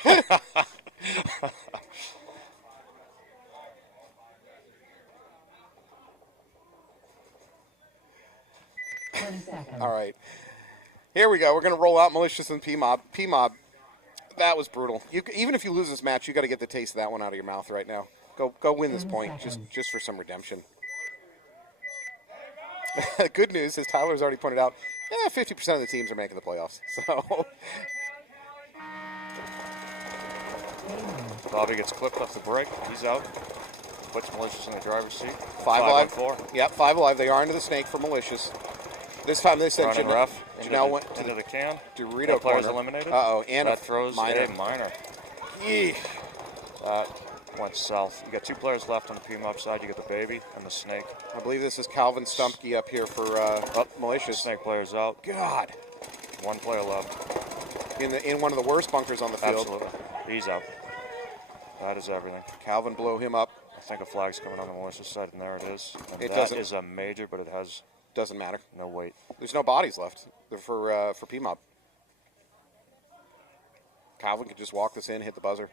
20 seconds. All right. Here we go. We're going to roll out Malicious and PMob. PMob, that was brutal. Even if you lose this match, you got to get the taste of that one out of your mouth right now. Go win this 10 point seconds. just for some redemption. Good news, as Tyler's already pointed out, 50% of the teams are making the playoffs. So Bobby gets clipped off the break. He's out. Puts Malicious in the driver's seat. 5 alive. 4. Yep, 5 alive. They are into the snake for Malicious. This time they said Running rough. Janelle went to into the can. Dorito That player's corner. eliminated. Uh-oh, and that a throws minor. a minor. Eesh. That went south. You got 2 players left on the PMob side. You got the baby and the snake. I believe this is Calvin Stumpke up here for Malicious. Snake player's out. God. 1 player left. In one of the worst bunkers on the field. Absolutely. He's out. That is everything. Calvin blew him up. I think a flag's coming on the Malicious side, and there it is. And It that doesn't- is a major, but it has Doesn't matter. no weight. There's no bodies left for PMob. Calvin could just walk this in, hit the buzzer,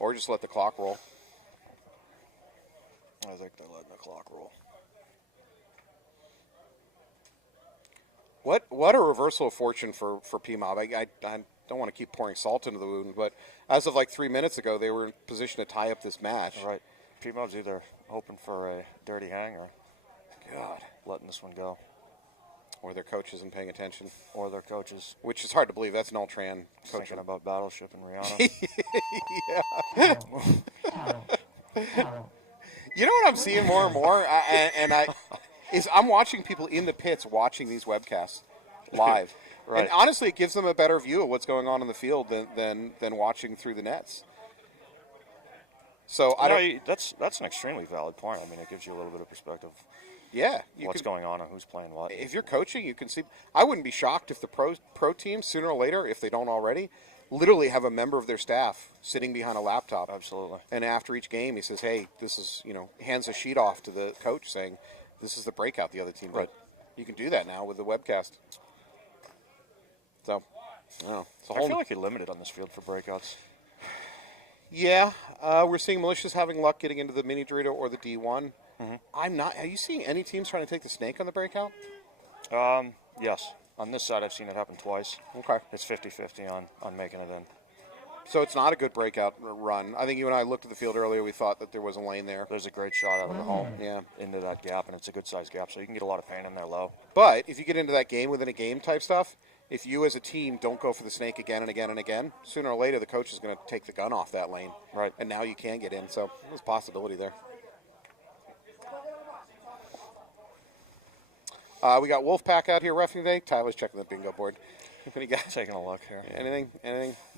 or just let the clock roll. I think they're letting the clock roll. What a reversal of fortune for PMob. I don't want to keep pouring salt into the wound, but as of like 3 minutes ago, they were in position to tie up this match. All right. PMob's either hoping for a dirty hang or God. letting this one go. Or their coach isn't paying attention, Or their coaches which is hard to believe. That's an Ultran coach. thinking about Battleship and Rihanna. Towel. You know what I'm seeing more and more, I'm watching people in the pits watching these webcasts live. Right. And honestly, it gives them a better view of what's going on in the field than watching through the nets. So I don't. That's an extremely valid point. I mean, it gives you a little bit of perspective. Yeah, What's going on and who's playing what. If you're coaching, you can see. I wouldn't be shocked if the pro team sooner or later, if they don't already, literally have a member of their staff sitting behind a laptop. Absolutely. And after each game, he says, "Hey, this is," hands a sheet off to the coach saying, "This is the breakout the other team did." Right. You can do that now with the webcast. So, I don't know. It's a I whole feel like you're limited on this field for breakouts. Yeah, we're seeing Malicious having luck getting into the mini Dorito or the D1. Mm-hmm. I'm not. Are you seeing any teams trying to take the snake on the breakout? Yes. On this side, I've seen it happen twice. Okay. It's 50-50 on making it in. So it's not a good breakout run. I think you and I looked at the field earlier. We thought that there was a lane there. There's a great shot out of the home Yeah. into that gap, and it's a good-sized gap, so you can get a lot of paint in there low. But if you get into that game within a game type stuff, if you as a team don't go for the snake again and again and again, sooner or later the coach is going to take the gun off that lane. Right. And now you can get in. So there's a possibility there. We got Wolfpack out here roughing today. Tyler's checking the bingo board. What do you got? Taking a look here. Anything?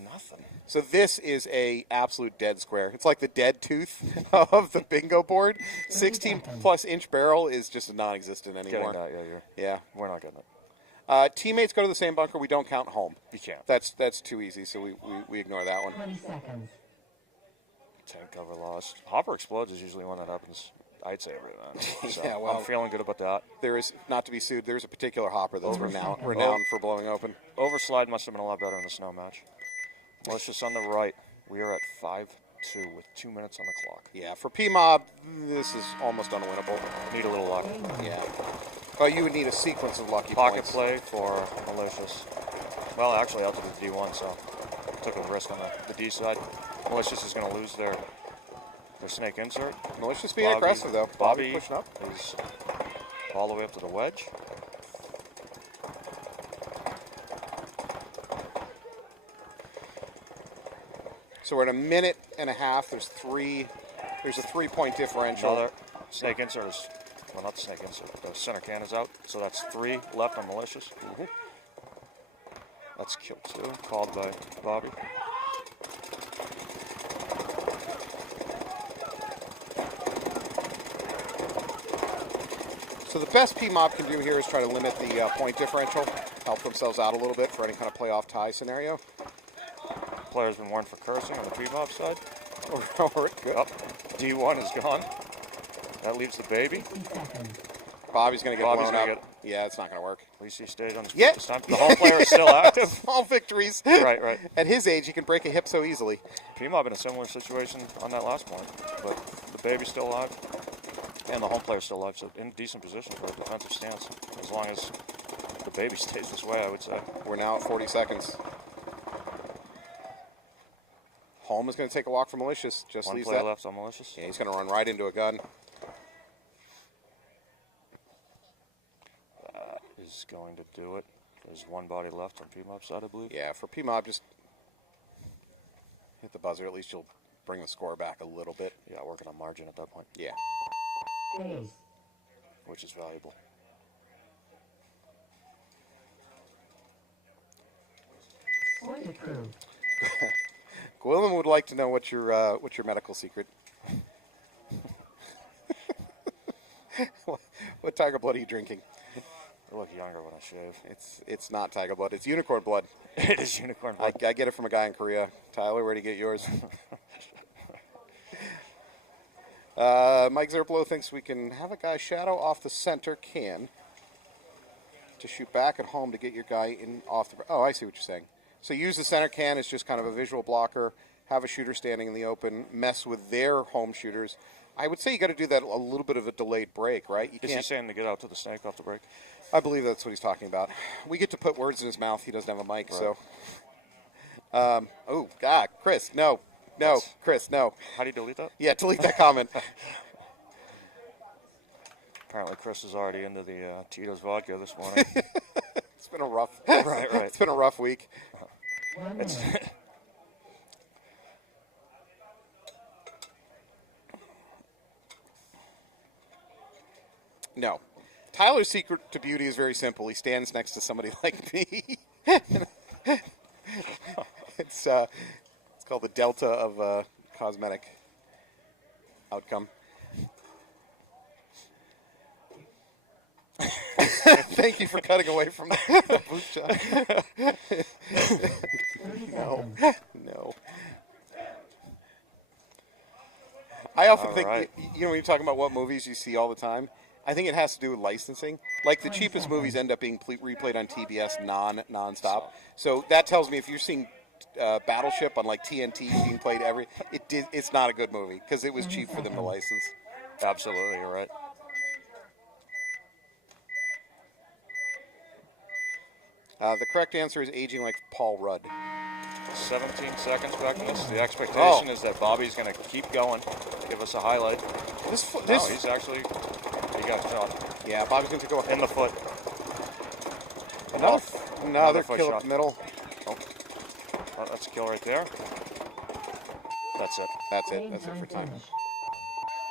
Nothing. So this is a absolute dead square. It's like the dead tooth of the bingo board. 16 plus inch barrel is just non-existent anymore. Getting that, Yeah. We're not getting it. Teammates go to the same bunker. We don't count home. You can't. That's too easy. So we ignore that one. 20 seconds. Tank cover lost. Hopper explodes is usually one that happens, I'd say, every event. So Yeah, well- I'm feeling good about that. There is, not to be sued, there's a particular hopper that's renowned Oh. for blowing open. Overslide must have been a lot better in the snow match. Malicious on the right. We are at 5-2 with 2 minutes on the clock. Yeah, for PMob, this is almost unwinnable. Need a little luck. Yeah. Oh, you would need a sequence of lucky Pocket points. play for Malicious. Well, actually, out to the D1, so took a risk on the D side. Malicious is going to lose their snake insert. Malicious being aggressive, though. Bobby pushing up. Is all the way up to the wedge. So we're at a minute and a half. There's a 3-point differential. Another snake insert is, well, not the snake insert. The center can is out, so that's 3 left on Malicious. That's kill 2, called by Bobby. So the best PMob can do here is try to limit the point differential, help themselves out a little bit for any kind of playoff tie scenario. Player's been warned for cursing on the PMob side. Good. D1 is gone. That leaves the baby. 60 seconds. Bobby's going to get blown gonna up. Yeah, it's not going to work. At least he stayed on his Yeah. feet this time. The home player is still active. Small victories. Right. At his age, he can break a hip so easily. PMob in a similar situation on that last point, but the baby's still alive, and the home player's still alive, so in decent position for a defensive stance. As long as the baby stays this way, I would say. We're now at 40 seconds. Holm is going to take a walk for Malicious. Just One leaves player that. left on Malicious. Yeah, he's going to run right into a gun. That is going to do it. There's one body left on PMob side, I believe. Yeah, for PMob, just hit the buzzer. At least you'll bring the score back a little bit. Yeah, working on margin at that point, Yeah. Days. which is valuable. Point approved. Gwilym would like to know what's your medical secret. What tiger blood are you drinking? I look younger when I shave. It's not tiger blood. It's unicorn blood. It is unicorn blood. I get it from a guy in Korea. Tyler, where do you get yours? Mike Zerplo thinks we can have a guy shadow off the center can to shoot back at home to get your guy in off the... Oh, I see what you're saying. So use the center can as just kind of a visual blocker, have a shooter standing in the open, mess with their home shooters. I would say you got to do that a little bit of a delayed break, right? You Is he saying to get out to the snake off the break? I believe that's what he's talking about. We get to put words in his mouth. He doesn't have a mic, Right. so... oh, God, Chris, no. No, Chris, no. How do you delete that? Yeah, delete that comment. Apparently Chris is already into the Tito's vodka this morning. It's been a rough... Right. It's been a rough week. 1 minute. No. Tyler's secret to beauty is very simple. He stands next to somebody like me. It's called the delta of cosmetic outcome. Thank you for cutting away from the boot shot. 30 No. seconds. No. I often All think, right. you know, when you're talking about what movies you see all the time, I think it has to do with licensing. Like the cheapest movies end up being replayed on TBS non-stop. So that tells me if you're seeing Battleship on like TNT being played it's not a good movie because it was cheap for them to license. Absolutely, you're right. The correct answer is aging like Paul Rudd. 17 seconds back to this. The expectation Oh. is that Bobby's going to keep going, give us a highlight. No, he's actually, he got shot yeah, Bobby's going to go in the foot. another foot kill shot. up the middle. Oh, that's a kill right there. That's it. That's it. Game That's it for time. finished.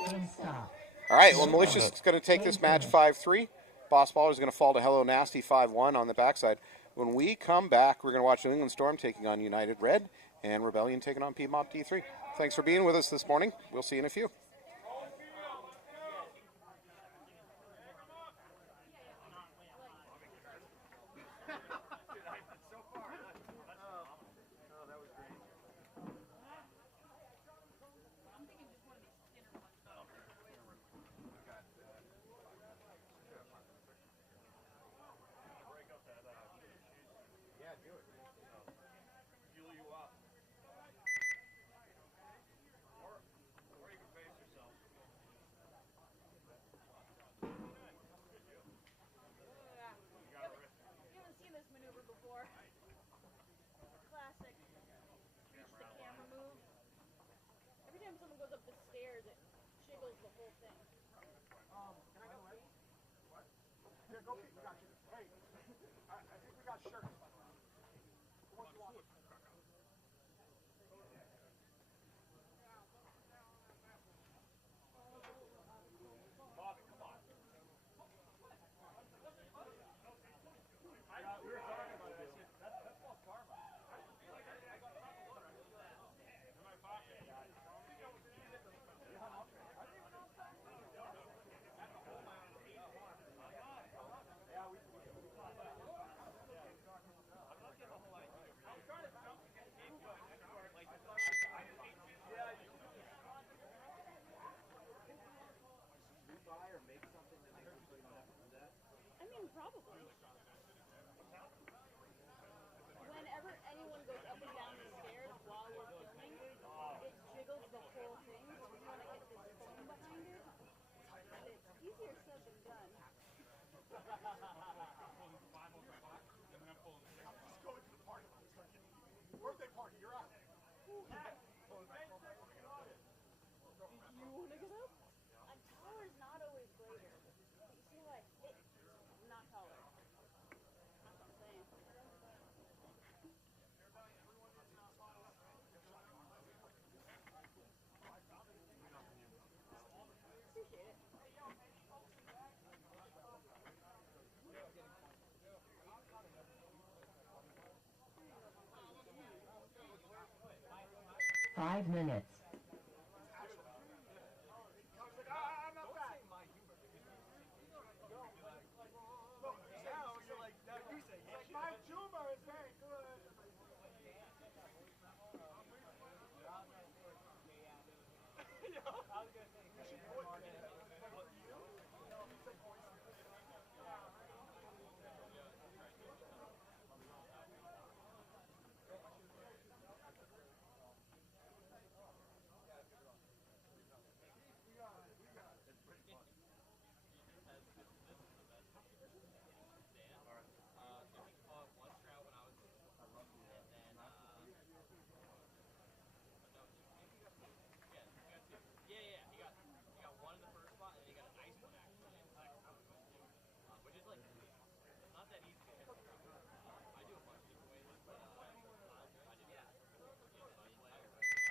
Game stop. All right, well, Malicious is going to take this match 5-3. Boss Baller is going to fall to Hello Nasty 5-1 on the backside. When we come back, we're going to watch New England Storm taking on United Red and Rebellion taking on PMob D3. Thanks for being with us this morning. We'll see you in a few. Fuel you up. Or you can face it. I mean, probably. Whenever anyone goes up and down the stairs while we're filming, it jiggles the whole thing, so we want to get this foam behind it. But it's easier said than done. Birthday party, you're out. Do you want to get up? A taller is not always greater. But you see how I hit? Not taller. That's what I'm saying. Appreciate it. 5 minutes. I'm not fat. Now you're like, now you say, like, my humor is very good.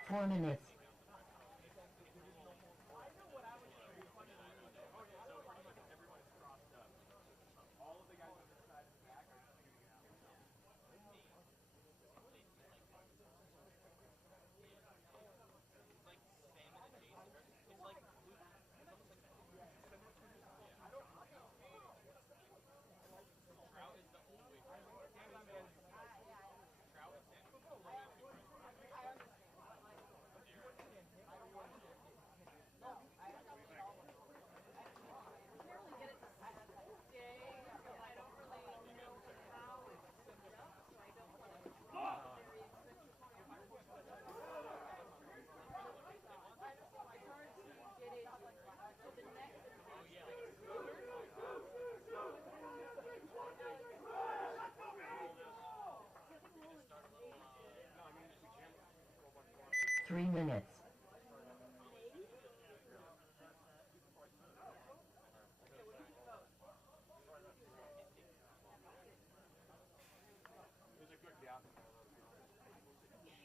Four minutes. Three minutes.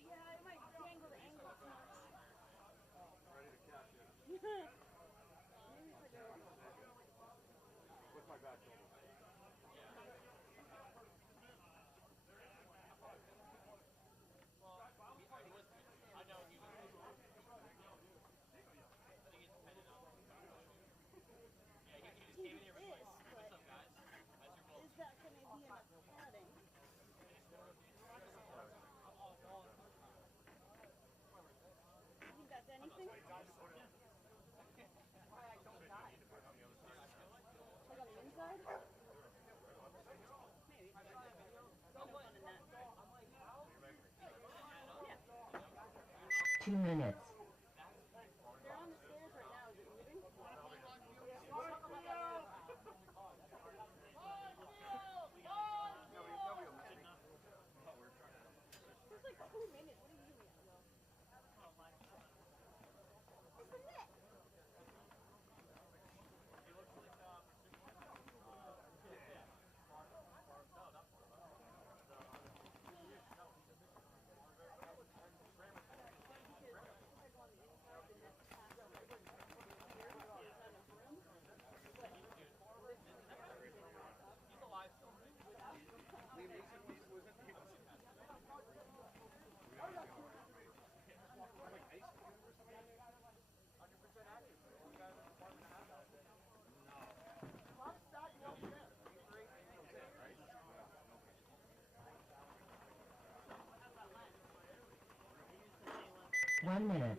Yeah, I might dangle the ankle too much. Ready to catch it. Maybe if I go. With my back shoulder. He did this, but is that going to be enough padding? You think that's anything? Like on the inside? Maybe. No fun in that. Yeah. 2 minutes. They're on the stairs right now. Is it moving? It's like 2 minutes. What do you mean? It's the net. 1 minute.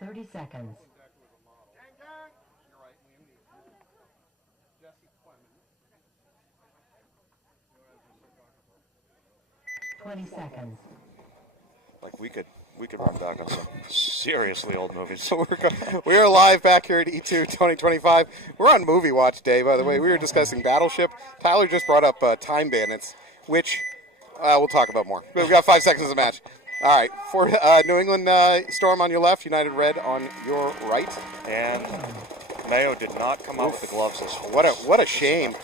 30 seconds. Gang, gang. You're right, Liam Neeson. Jesse Clemens. 20 seconds. Like we could run back on some seriously old movies. So we are live back here at E2 2025. We're on Movie Watch Day, by the way. We were discussing Battleship. Tyler just brought up Time Bandits, which we'll talk about more. We've got 5 seconds of the match. All right, for New England Storm on your left, United Red on your right. And Mayo did not come out with the gloves this week. What a shame.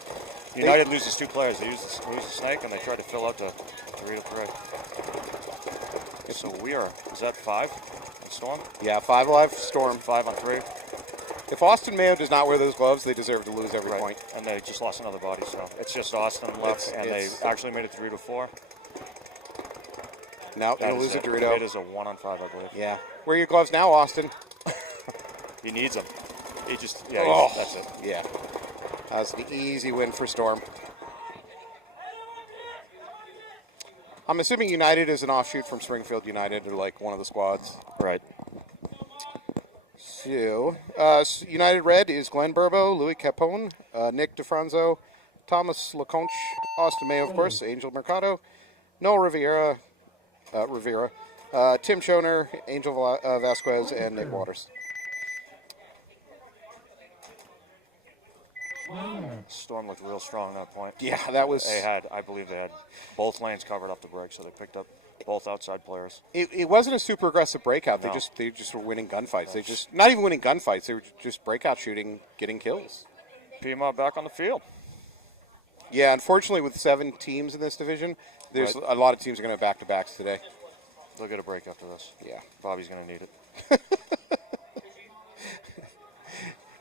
United loses 2 players. They use the snake and they try to fill out the Dorito parade. So we are, is that 5 on Storm? Yeah, 5 alive, Storm. 5 on 3. If Austin Mayo does not wear those gloves, they deserve to lose every point. And they just lost another body, so it's just Austin left, they actually made it to Dorito 4. Now they'll lose a Dorito. It is a 1 on 5, I believe. Yeah. Where are your gloves now, Austin? He needs them. He just, that's it. Yeah. That's an easy win for Storm. I'm assuming United is an offshoot from Springfield United, or like one of the squads. Right. So, United Red is Glenn Burbo, Louis Capone, Nick DeFranzo, Thomas Leconche, Austin Mayo, of course, Angel Mercado, Noel Rivera, Tim Schoner, Angel Vasquez, and Nick Waters. Storm looked real strong at that point. Yeah, that was... I believe they had both lanes covered up the break, so they picked up both outside players. It wasn't a super aggressive breakout. No. They just were winning gunfights. They just, not even winning gunfights, they were just breakout shooting, getting kills. PMob back on the field. Yeah, unfortunately with 7 teams in this division, there's a lot of teams are going to have back-to-backs today. They'll get a break after this. Yeah. Bobby's going to need it.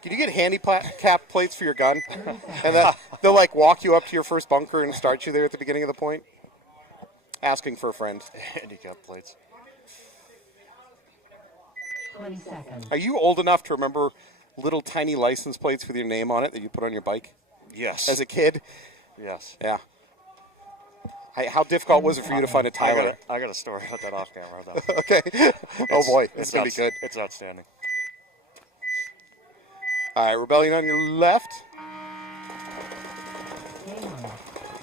Can you get handicap plates for your gun? And they'll like walk you up to your first bunker and start you there at the beginning of the point? Asking for a friend. Handicap plates. 20 seconds. Are you old enough to remember little tiny license plates with your name on it that you put on your bike Yes. as a kid? Yes. Yeah. How difficult was it for you to find a Tyler? I got a story about that off camera, though. Okay. Oh boy, it's going to be good. It's outstanding. All right, Rebellion on your left.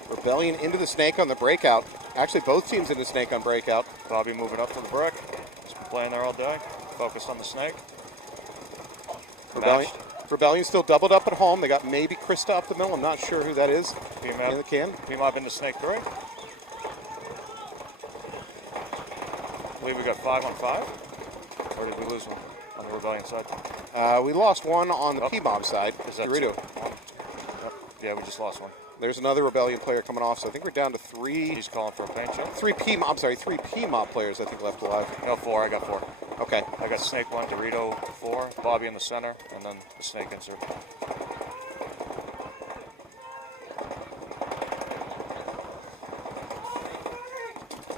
Rebellion into the snake on the breakout. Actually, both teams in the snake on breakout. Bobby moving up to the brick. He's been playing there all day. Focused on the snake. Rebellion still doubled up at home. They got maybe Krista up the middle. I'm not sure who that is. PMob In the can. PMob into snake 3. I believe we got 5 on 5. Or did we lose one on the Rebellion side? We lost one on the PMob side. Is that Dorito. Yep. Yeah, we just lost one. There's another Rebellion player coming off, so I think we're down to 3. He's calling for a paint shot. 3 PMob players I think left alive. No, 4. I got 4. Okay. I got snake 1, Dorito 4, Bobby in the center, and then the snake insert.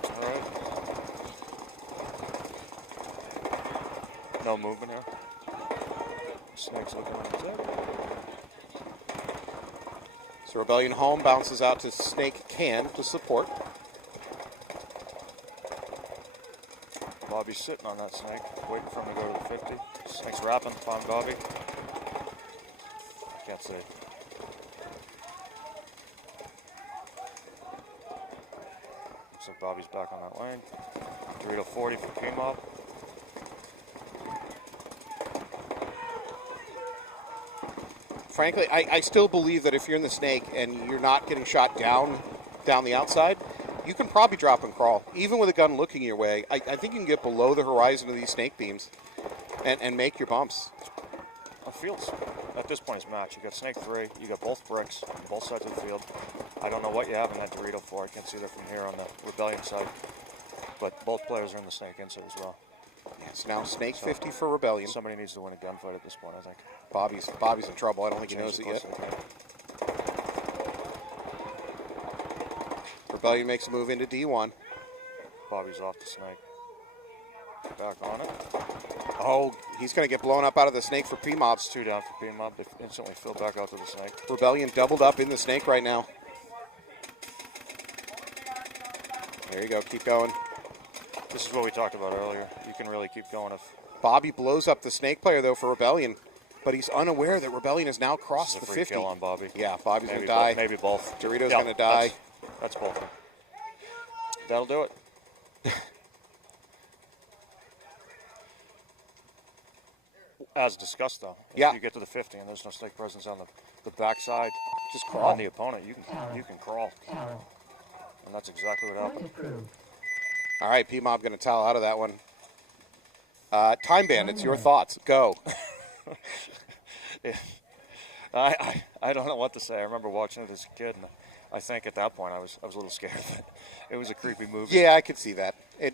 All right. No movement here. Snake's looking on the tip. So Rebellion home bounces out to Snake Can to support. Bobby's sitting on that snake, waiting for him to go to the 50. Snake's wrapping, find Bobby. Can't see. Looks like Bobby's back on that lane. Dorito 40 for PMob. Frankly, I still believe that if you're in the snake and you're not getting shot down the outside, you can probably drop and crawl. Even with a gun looking your way, I think you can get below the horizon of these snake beams and make your bumps. The field's, at this point, is match. You got snake 3, you got both bricks on both sides of the field. I don't know what you have in that Dorito 4. I can't see that from here on the Rebellion side. But both players are in the snake inside as well. It's now Snake 50 for Rebellion. Somebody needs to win a gunfight at this point, I think. Bobby's in trouble. I don't think he knows it Change yet. the close Rebellion makes a move into D1. Bobby's off the Snake. Back on it. Oh, he's going to get blown up out of the Snake for PMob. It's 2 down for PMob. They instantly fill back out to the Snake. Rebellion doubled up in the Snake right now. There you go. Keep going. This is what we talked about earlier. You can really keep going if Bobby blows up the Snake player, though, for Rebellion. But he's unaware that Rebellion has now crossed this the is a free 50. kill on Bobby. Yeah, Bobby's going Maybe to die. Maybe both. Dorito's going to die. That's both. That'll do it. As discussed, though, if you get to the 50 and there's no Snake presence on the backside, just crawl on the opponent, you can crawl. Towel. And that's exactly what Point happened. approved. All right, PMob going to towel out of that one. Time Bandits, your thoughts. Go. I don't know what to say. I remember watching it as a kid, and I think at that point I was a little scared. It was a creepy movie. Yeah, I could see that. It.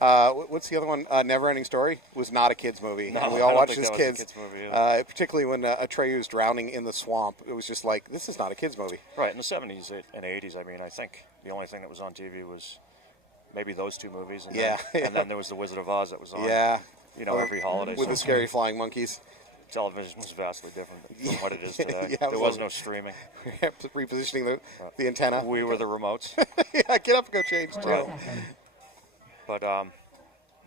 What's the other one? Never Ending Story was not a kids movie, No, and we I all don't watched think as that was a kids. kids movie either. Particularly when Atreyu's drowning in the swamp, it was just like, this is not a kids movie. Right, in the 70s and 80s, I mean, I think the only thing that was on TV was maybe those 2 movies. And Yeah. Then, and then there was The Wizard of Oz that was on, Yeah, every holiday. with So the scary flying monkeys. television was vastly different from what it is today. Yeah, it there was was. no streaming. Repositioning the antenna. We were the remotes. Yeah, get up and go change. 20 Joe. seconds. But,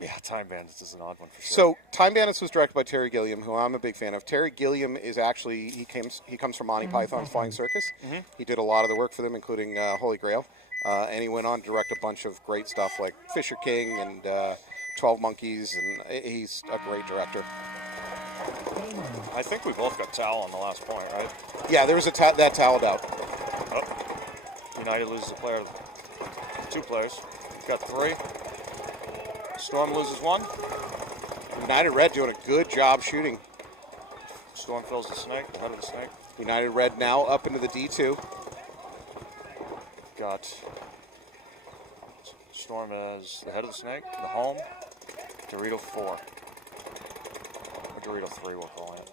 yeah, Time Bandits is an odd one for sure. So, Time Bandits was directed by Terry Gilliam, who I'm a big fan of. Terry Gilliam is actually, he comes from Monty Python's Flying Circus. He did a lot of the work for them, including Holy Grail. And he went on to direct a bunch of great stuff like Fisher King and 12 Monkeys, and he's a great director. I think we both got towel on the last point, right? Yeah, there was that toweled out. Oh. United loses a player. 2 players. Got 3. Storm loses 1. United Red doing a good job shooting. Storm fills the Snake, the head of the Snake. United Red now up into the D2. Got Storm as the head of the Snake, the home. Dorito 4. Or Dorito 3, we're calling it.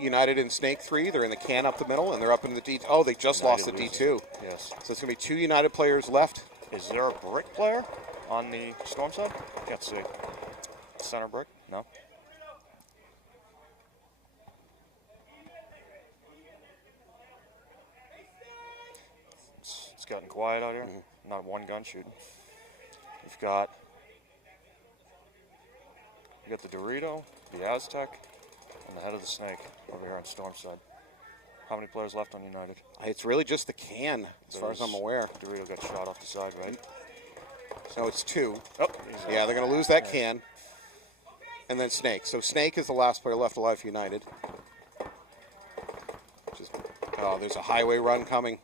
United in Snake 3. They're in the can up the middle, and they're up into the D2. Oh, they just lost the loses. D2. Yes. So it's going to be 2 United players left. Is there a brick player on the Storm side? Can't see. Center brick? No. It's gotten quiet out here. Not one gun shooting. You got the Dorito, the Aztec, and the head of the Snake over here on Storm side. How many players left on United? It's really just the can, as far as I'm aware. Dorito got shot off the side, right? No, it's 2. Oh, Yeah, they're going to lose that can. And then Snake. So Snake is the last player left alive for United. There's a highway run coming.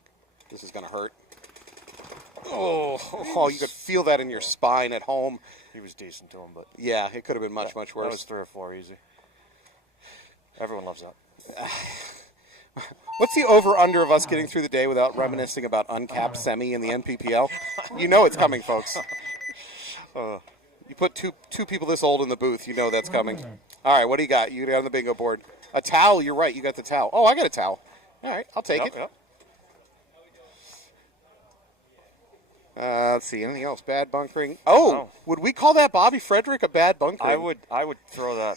This is going to hurt. Oh, you could feel that in your spine at home. He was decent to him, but Yeah, it could have been much that was worse. 3 or 4 easy. Everyone loves that. What's the over-under of us getting through the day without reminiscing about uncapped semi in the NPPL? You know it's coming, folks. You put two people this old in the booth, you know that's coming. All right, what do you got? You got on the bingo board. A towel, you're right, you got the towel. Oh, I got a towel. All right, I'll take it. Yep. Let's see, anything else? Bad bunkering. Oh, would we call that Bobby Frederick a bad bunkering? I would throw that.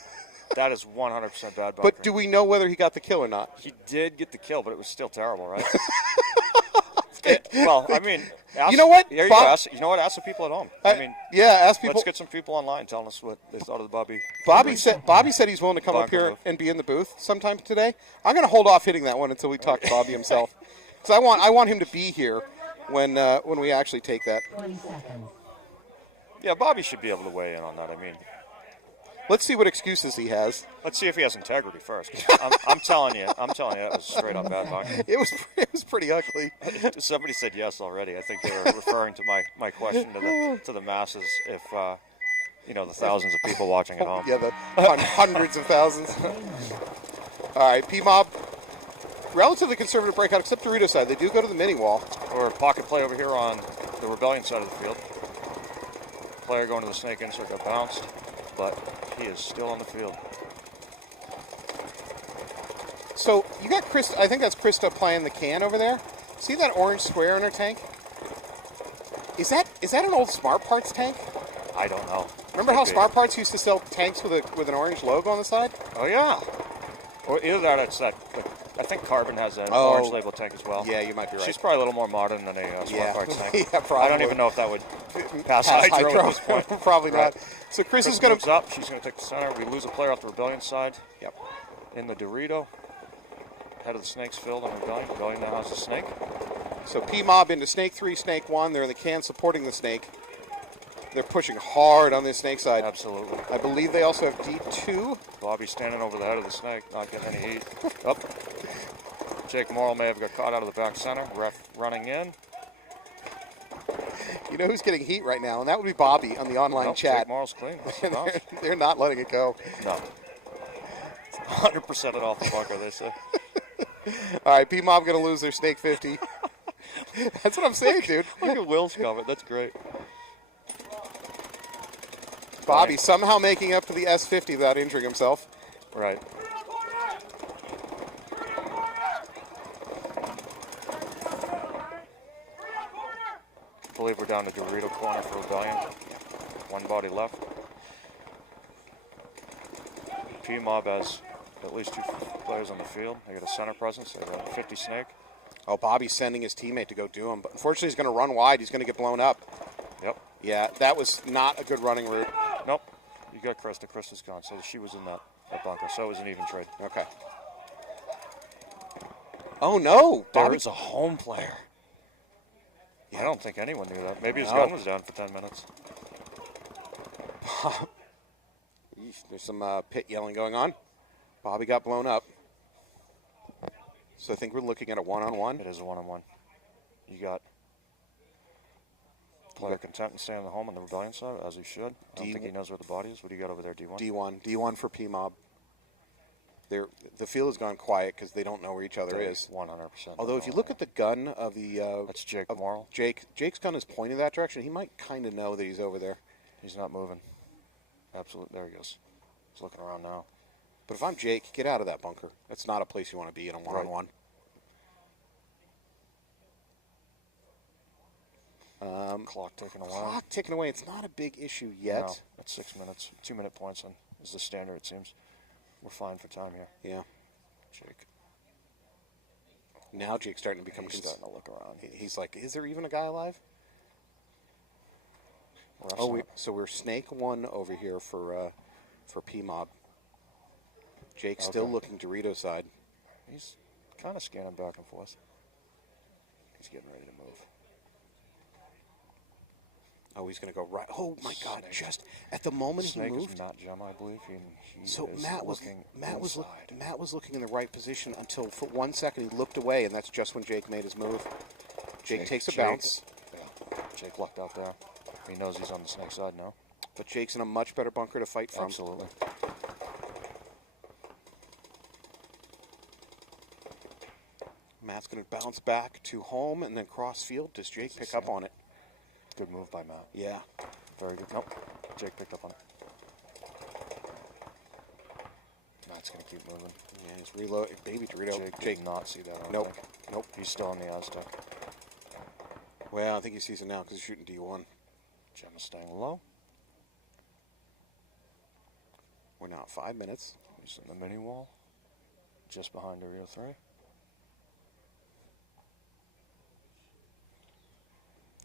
That is 100% bad bunkering. But do we know whether he got the kill or not? He did get the kill, but it was still terrible, right? Well, I mean, You know what? There you Bob- go. Ask the people at home. I mean, yeah, ask people. let's get some people online telling us what they thought of the Bobby. Bobby said he's willing to come up Bunker here move. and be in the booth sometime today. I'm going to hold off hitting that one until we talk to Bobby himself, because I want him to be here when we actually take that. 20 seconds. Yeah, Bobby should be able to weigh in on that. I mean, Let's see what excuses he has. let's see if he has integrity first. I'm telling you, it was straight up bad bunkering. It was pretty ugly. Somebody said yes already. I think they were referring to my question to the masses. If the thousands of people watching at home. Yeah, the hundreds of thousands. All right, PMob, relatively conservative breakout, except Dorito side. They do go to the mini wall. Or pocket play over here on the Rebellion side of the field. Player going to the Snake insert got bounced. but he is still on the field. So you got Krista. I think that's Krista playing the can over there. See that orange square in her tank? Is that an old Smart Parts tank? I don't know. Remember how Smart Parts used to sell tanks with an orange logo on the side? Oh yeah. Or either that, or it's that. I think Carbon has an orange label tank as well. Yeah, you might be right. She's probably a little more modern than a Smart Parts tank. Yeah, probably. I don't even know if that would pass hydro at this point. Probably Right. not. So Chris is Chris going moves up. She's going to take the center. We lose a player off the Rebellion side. Yep. In the Dorito. Head of the Snake's filled on Rebellion. Rebellion now has the Snake. So PMob into Snake 3, Snake 1. They're in the can supporting the Snake. They're pushing hard on the Snake side. Absolutely. I believe they also have D2. Bobby standing over the head of the Snake, not getting any heat. Up. Jake Morrill may have got caught out of the back center. Ref running in. You know who's getting heat right now, and that would be Bobby on the online chat. Jake Morrill's clean. They're not letting it go. No. 100% it off the bunker, they say. All right, PMob going to lose their Snake 50. That's what I'm saying, dude. Look at Will's comment. That's great. Bobby somehow making up for the S50 without injuring himself. Right. I believe we're down to Dorito corner for Rebellion. One body left. PMob has at least 2 players on the field. They got a center presence. They got a 50 Snake. Oh, Bobby's sending his teammate to go do him, but unfortunately he's going to run wide. He's going to get blown up. Yep. Yeah, that was not a good running route. Nope. You got Krista. Krista's gone, so she was in that bunker. So it was an even trade. Okay. Oh, no. There is a home player. I don't think anyone knew that. Maybe his gun was down for 10 minutes. There's some pit yelling going on. Bobby got blown up. So I think we're looking at a one-on-one. It is a one-on-one. You got player content and staying in the home on the Rebellion side, as he should. I don't think he knows where the body is. What do you got over there, D1? D1 for PMob. The field has gone quiet because they don't know where each other is. 100%. Although if you look at the gun of the... that's Jake Morrill. Jake's gun is pointing that direction. He might kind of know that he's over there. He's not moving. Absolutely. There he goes. He's looking around now. But if I'm Jake, get out of that bunker. That's not a place you want to be in a one-on-one. Clock ticking away. Clock ticking away. It's not a big issue yet. No, that's 6 minutes. 2-minute points is the standard, it seems. We're fine for time here. Yeah. Jake. Now Jake's starting to become... He's starting to look around. He's like, is there even a guy alive? So we're Snake 1 over here for PMob. Jake's still looking Dorito side. He's kind of scanning back and forth. He's getting ready to move. Oh, he's going to go right. Oh, my God. Just at the moment Snake he moved. Is Matt Gemma, I believe. So Matt was looking in the right position until for 1 second he looked away, and that's just when Jake made his move. Jake takes a bounce. Yeah. Jake lucked out there. He knows he's on the Snake side now. But Jake's in a much better bunker to fight from. Absolutely. Matt's going to bounce back to home and then cross field. Does Jake pick up on it? Good move by Matt. Yeah. Very good. Nope. Jake picked up on it. Matt's going to keep moving. Yeah, he's reloading. Baby Dorito. Jake did not see that. I don't Nope. think. Nope. He's still on the Aztec. Well, I think he sees it now because he's shooting D1. Gemma's staying low. We're now at 5 minutes. He's in the mini wall. Just behind Rio 3.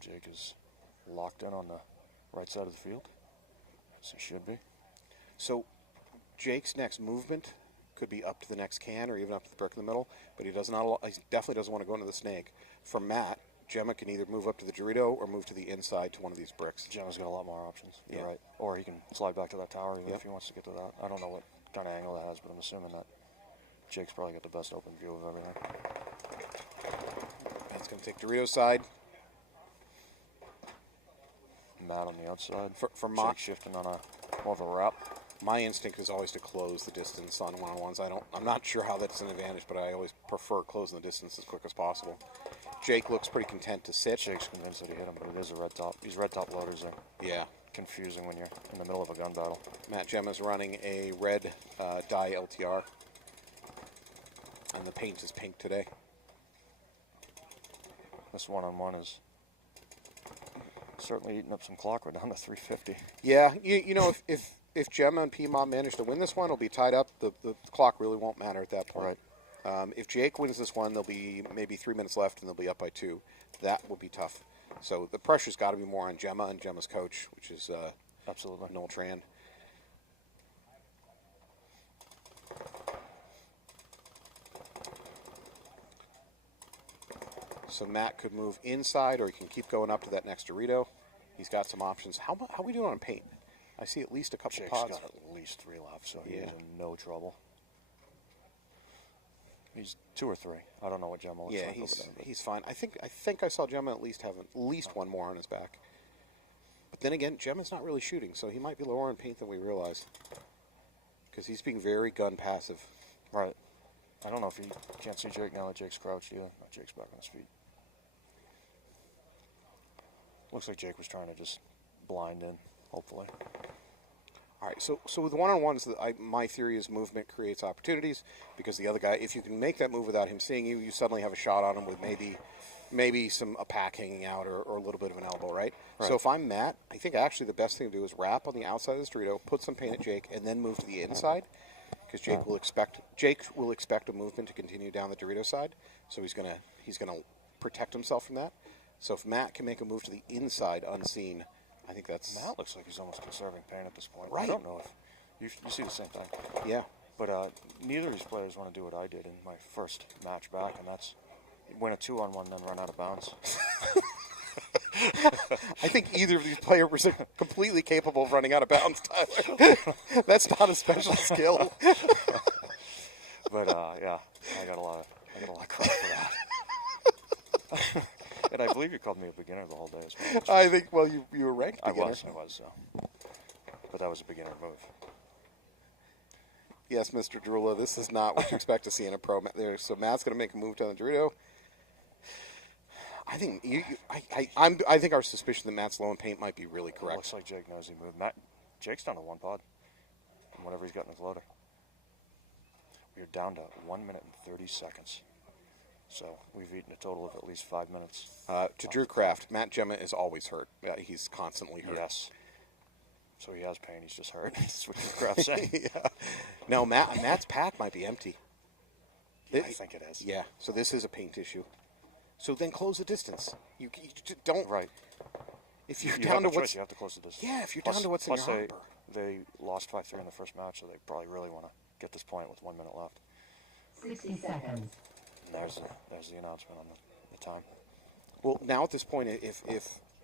Jake is locked in on the right side of the field, as he should be. So Jake's next movement could be up to the next can or even up to the brick in the middle, but he definitely doesn't want to go into the Snake. For Matt, Gemma can either move up to the Dorito or move to the inside to one of these bricks. Gemma's got a lot more options. You're Yeah. right. Or he can slide back to that tower even if he wants to get to that. I don't know what kind of angle that has, but I'm assuming that Jake's probably got the best open view of everything. Matt's going to take Dorito side. Matt on the outside. For Mott, Jake shifting on a more of a wrap. my instinct is always to close the distance on one-on-ones. I'm not sure how that's an advantage, but I always prefer closing the distance as quick as possible. Jake looks pretty content to sit. Jake's convinced that he hit him, but it is a red top. These red top loaders are Yeah. confusing when you're in the middle of a gun battle. Matt Gemma's running a red dye LTR, and the paint is pink today. This one-on-one is certainly eating up some clock. We're down to 350. Yeah, you know, if Gemma and PMob manage to win this one, it'll be tied up. The clock really won't matter at that point. Right. If Jake wins this one, there'll be maybe 3 minutes left, and they'll be up by 2. That will be tough. So the pressure's got to be more on Gemma and Gemma's coach, which is Absolutely. Noel Tran. So Matt could move inside, or he can keep going up to that next Dorito. He's got some options. How are we doing on paint? I see at least a couple Jake's pods. got at least 3 left, so he Yeah. is in no trouble. He's 2 or 3. I don't know what Gemma looks Yeah, like over there. But he's fine. I think I saw Gemma at least have at least one more on his back. But then again, Gemma's not really shooting, so he might be lower on paint than we realize. Because he's being very gun passive. right. I don't know if you can't see Jake now that Jake's crouched either. No, Jake's back on his feet. Looks like Jake was trying to just blind in, hopefully. All right, so with one-on-ones, my theory is movement creates opportunities, because the other guy, if you can make that move without him seeing you, you suddenly have a shot on him with maybe a pack hanging out or a little bit of an elbow, right? So if I'm Matt, I think actually the best thing to do is wrap on the outside of this Dorito, put some paint at Jake, and then move to the inside, because Jake will expect a movement to continue down the Dorito side, so he's gonna protect himself from that. So if Matt can make a move to the inside unseen, I think that's Matt looks like he's almost conserving paint at this point. Right. I don't know if you see the same thing. yeah. But neither of these players want to do what I did in my first match back, and that's win a 2-on-1 then run out of bounds. I think either of these players are completely capable of running out of bounds, Tyler. That's not a special skill. But yeah, I got a lot of credit for that. And I believe you called me a beginner the whole day as well. I think, well, you were ranked I beginner. was. So. But that was a beginner move. Yes, Mr. Drula, this is not what you expect to see in a pro. There, so Matt's going to make a move down the Dorito. I think I think our suspicion that Matt's low in paint might be really correct. Looks like Jake knows he moved. Jake's down to 1 pod from whatever he's got in his loader. We're down to 1 minute and 30 seconds. So we've eaten a total of at least 5 minutes. To Drew Kraft, Matt Gemma is always hurt. He's constantly hurt. Yes. So he has pain. He's just hurt. That's what Kraft's saying. Yeah. No, Matt's pack might be empty. Yeah, I think it is. Yeah. So this is a paint issue. So then close the distance. You don't. Right. If you're You down have to a choice, what's you have to close the distance. yeah, if you're down to what's in your hopper. They lost 5-3 in the first match, so they probably really want to get this point with 1 minute left. 60 seconds. And there's the announcement on the time. Well, now at this point, if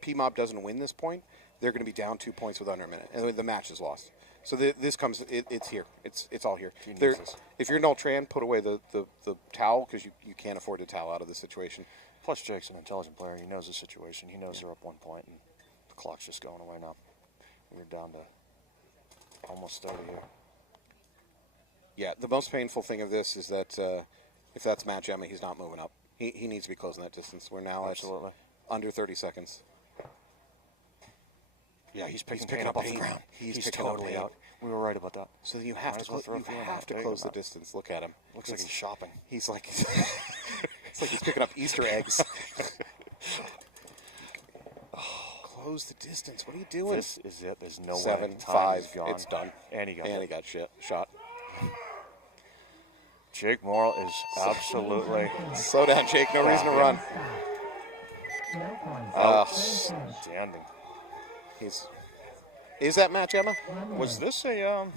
PMob doesn't win this point, they're going to be down 2 points with under a minute, and the match is lost. So this comes. It's here. It's all here. He needs There- this. If you're Noel Tran, put away the towel, because you can't afford to towel out of this situation. Plus, Jake's an intelligent player. He knows the situation. He knows they're up 1 point, and the clock's just going away now. We're down to almost 30 here. Yeah, the most painful thing of this is that if that's Matt Gemma, he's not moving up. He needs to be closing that distance. We're now Absolutely. at under 30 seconds. Yeah, he's picking picking paint up up off the paint. ground. He's He's picking up totally paint. out. We were right about that. So you have Might to as well throw a few in that. There you close go. the distance. Look at him. Looks like he's shopping. He's like it's like he's picking up Easter eggs. Close the distance. What are you doing? This is it. There's no way. 7, Time 5. is gone. It's done. And he got And it. he got shot. Jake Morrill is absolutely Slow down, Jake. No reason to run. No points. outstanding. Is that Matt Gemma? Was this a Oh,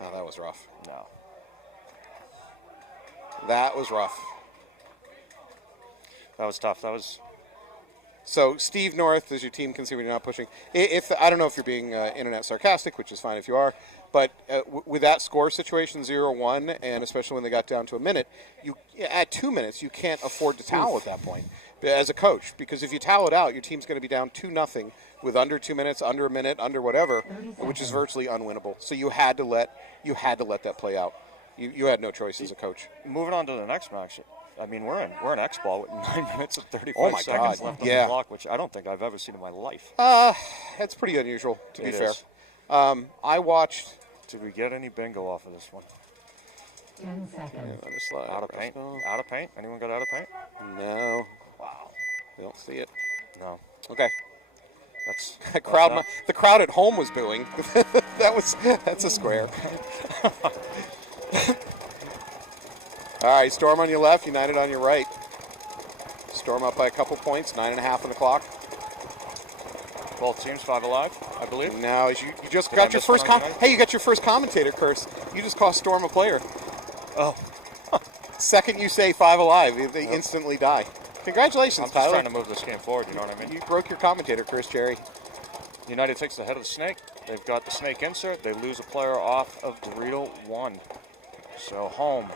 that was rough. no? That was rough. That was tough. That was So Steve North, as your team can see when you're not pushing. If I don't know if you're being internet sarcastic, which is fine if you are, but with that score situation 0-1, and especially when they got down to a minute, at 2 minutes you can't afford to towel at that point as a coach, because if you towel it out, your team's going to be down 2-0 with under 2 minutes, under a minute, under whatever, which is virtually unwinnable. So you had to let that play out. You had no choice as a coach. moving on to the next match. I mean, we're in X ball with 9 minutes and 35 Oh my seconds God, left on yeah. the clock, which I don't think I've ever seen in my life. That's pretty unusual, to be It fair. is. I watched. Did we get any bingo off of this one? 10 seconds. Let me slide. Out of paint? Out of paint? Anyone got out of paint? No, Wow. I don't see it. No. Okay. That's The crowd at home was booing. That's a square. All right, Storm on your left, United on your right. Storm up by a couple points, 9.5 on the clock. both teams 5 alive, I believe. Now, you just Did got I your miss one first on United? Hey, you got your first commentator curse. You just cost Storm a player. Oh. Second you say 5 alive, they instantly die. Congratulations, I'm just Tyler. trying to move this game forward, you know what I mean? You broke your commentator curse, Jerry. United takes the head of the snake. They've got the snake insert. They lose a player off of Dorito 1. So home,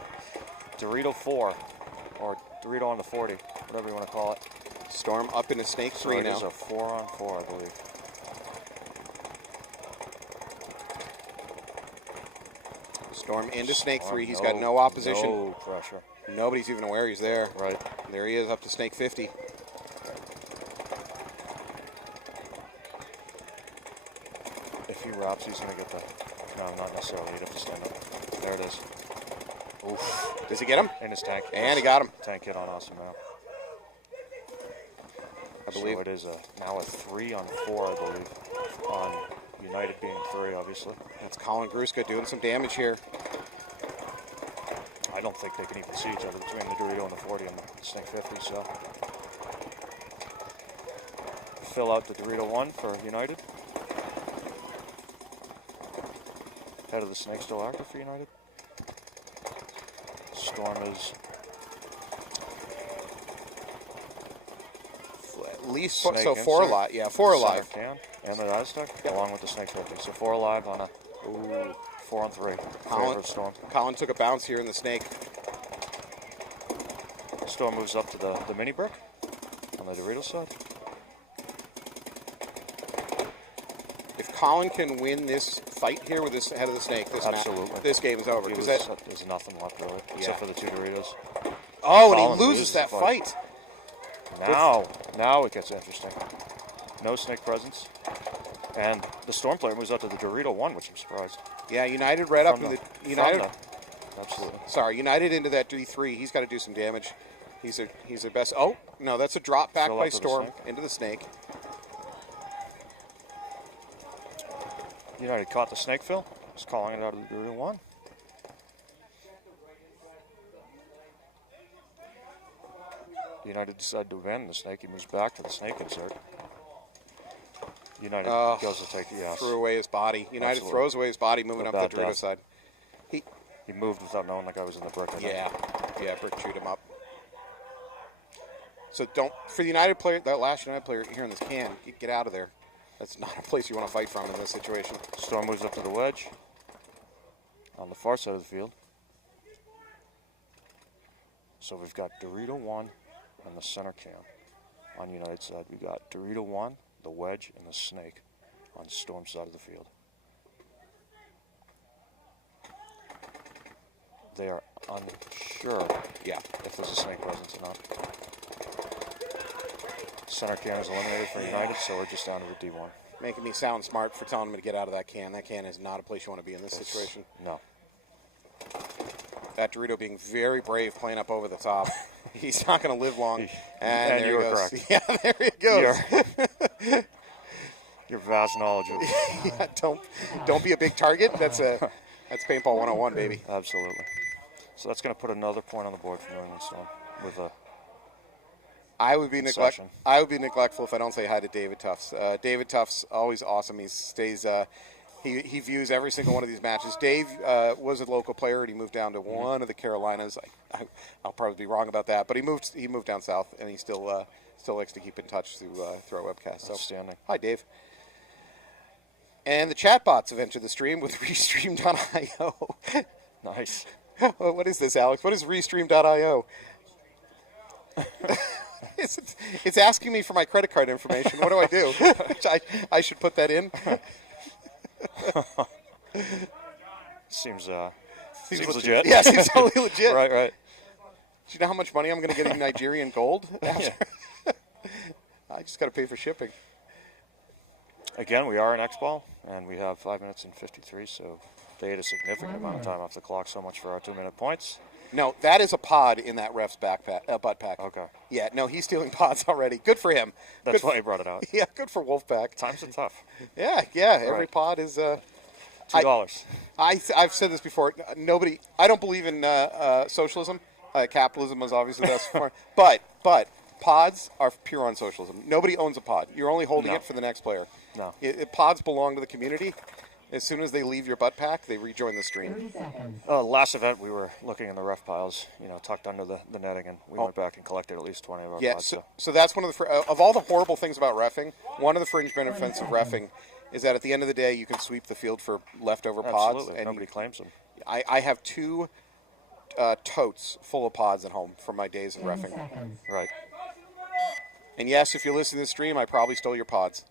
Dorito 4, or Dorito on the 40, whatever you want to call it. Storm up into Snake 3 It now. is a 4-on-4, I believe. Storm into Snake 3. He's Oh, got no opposition. No pressure. Nobody's even aware he's there. Right. There he is, up to Snake 50. If he wraps, he's going to get the... No, not necessarily. He'd have to stand up. There it is. Oof. Does he get him? In his tank. And he got him. Tank hit on Awesome now. I believe. So it is now a 3-on-4, I believe. On United being 3, obviously. That's Colin Gruska doing some damage here. I don't think they can even see each other between the Dorito and the 40 and the Snake 50, so. Fill out the Dorito 1 for United. Head of the Snake still active for United. Storm is At least Snake so 4 insert. alive. Yeah, 4 alive. Center can and the Aztec along with the Snake 50. So 4 alive on a 4-on-3. Favorite Storm. Colin took a bounce here in the Snake. Storm moves up to the mini brick on the Dorito side. If Colin can win this fight here with this head of the Snake, Absolutely. this game is over. 'Cause There's nothing left really, except for the 2 Doritos. Oh, and Colin he loses that the fight. Now it gets interesting. No Snake presence. And the Storm player moves up to the Dorito 1, which I'm surprised. Yeah, United right up to the United. Absolutely. Sorry, United into that D3. He's got to do some damage. He's their best. Oh no, that's a drop back Fill by up to the Storm Snake. into the Snake. United caught the Snake fill. Just calling it out of the Dorito 1. United decided to abandon the Snake. He moves back to the Snake insert. United goes to take the yes. Threw away his body. United Absolutely. throws away his body, moving up the Bad Dorito death. side. He moved without knowing the guy was in the brick. I think. Yeah, Brick chewed him up. So for the United player, that last United player here in this can, get out of there. That's not a place you want to fight from in this situation. Storm moves up to the wedge on the far side of the field. So we've got Dorito 1 and the center cam. On United side, we got Dorito 1, the wedge, and the Snake on Storm side of the field. They are unsure if there's a Snake presence or not. Center can is eliminated for United, so we're just down to the D1. Making me sound smart for telling him to get out of that can. That can is not a place you want to be in this situation. No. That Dorito being very brave, playing up over the top. He's not going to live long. And there you he were goes. correct. Yeah, there he goes. Your vast knowledge of Yeah, don't be a big target. That's Paintball 101, baby. Absolutely. So that's going to put another point on the board for New England Storm with a I would be session. neglectful if I don't say hi to David Tufts. David Tufts, always awesome. He stays. He views every single one of these matches. Dave was a local player, and he moved down to one of the Carolinas. I'll probably be wrong about that, but he moved down south, and he still likes to keep in touch through our webcast. So, Outstanding. hi, Dave. And the chatbots have entered the stream with Restream.io. Nice. What is this, Alex? What is Restream.io? It's asking me for my credit card information. What do I do? I should put that in. Seems Seems legit. Yeah, seems totally legit. Right. you know how much money I'm going to get in Nigerian gold? After? Yeah. I just got to pay for shipping. Again, we are in X-Ball, and we have 5 minutes and 53, so they had a significant amount of time off the clock. So much for our 2-minute points. No, that is a pod in that ref's butt pack. Okay. Yeah, no, he's stealing pods already. Good for him. That's good why he brought it out. Yeah, good for Wolfpack. Times are tough. Yeah, every Right. pod is... $2. I've said this before. I don't believe in socialism. Capitalism is obviously that's smart. But pods are pure on socialism. Nobody owns a pod. You're only holding No. it for the next player. No. Pods belong to the community. As soon as they leave your butt pack, they rejoin the stream. 30 seconds. Last event, we were looking in the ref piles, tucked under the netting, and we went back and collected at least 20 of our Yeah, pods. so that's one of the of all the horrible things about reffing. One of the fringe benefits of reffing is that at the end of the day, you can sweep the field for leftover pods. Absolutely. And Nobody claims them. I have 2 totes full of pods at home from my days in 10 reffing. seconds. Right. And yes, if you listen to the stream, I probably stole your pods.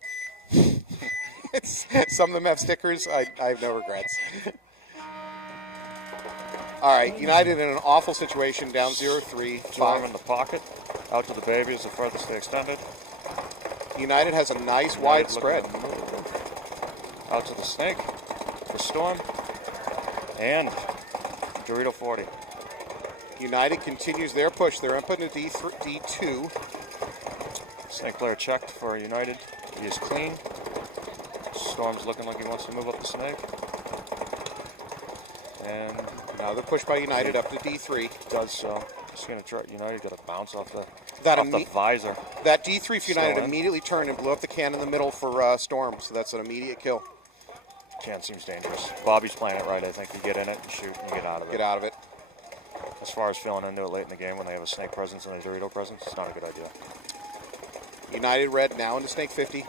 Some of them have stickers. I have no regrets. All right, United in an awful situation, down 0-3. Storm in the pocket. Out to the baby is the furthest they extended. United has a nice wide United spread. looking to move. Out to the snake for Storm. And Dorito 40. United continues their push. They're up into D2. Snake player checked for United. He is clean. Storm's looking like he wants to move up the snake. And Now the push by United up to D3. does so. Just going to try. United got a bounce off the That visor. That D3 for United Still in. immediately turned and blew up the can in the middle for Storm, so that's an immediate kill. Can seems dangerous. Bobby's playing it right, I think. You get in it and shoot and you get out of it. Get out of it. As far as filling into it late in the game when they have a snake presence and a Dorito presence, it's not a good idea. United red now into Snake 50.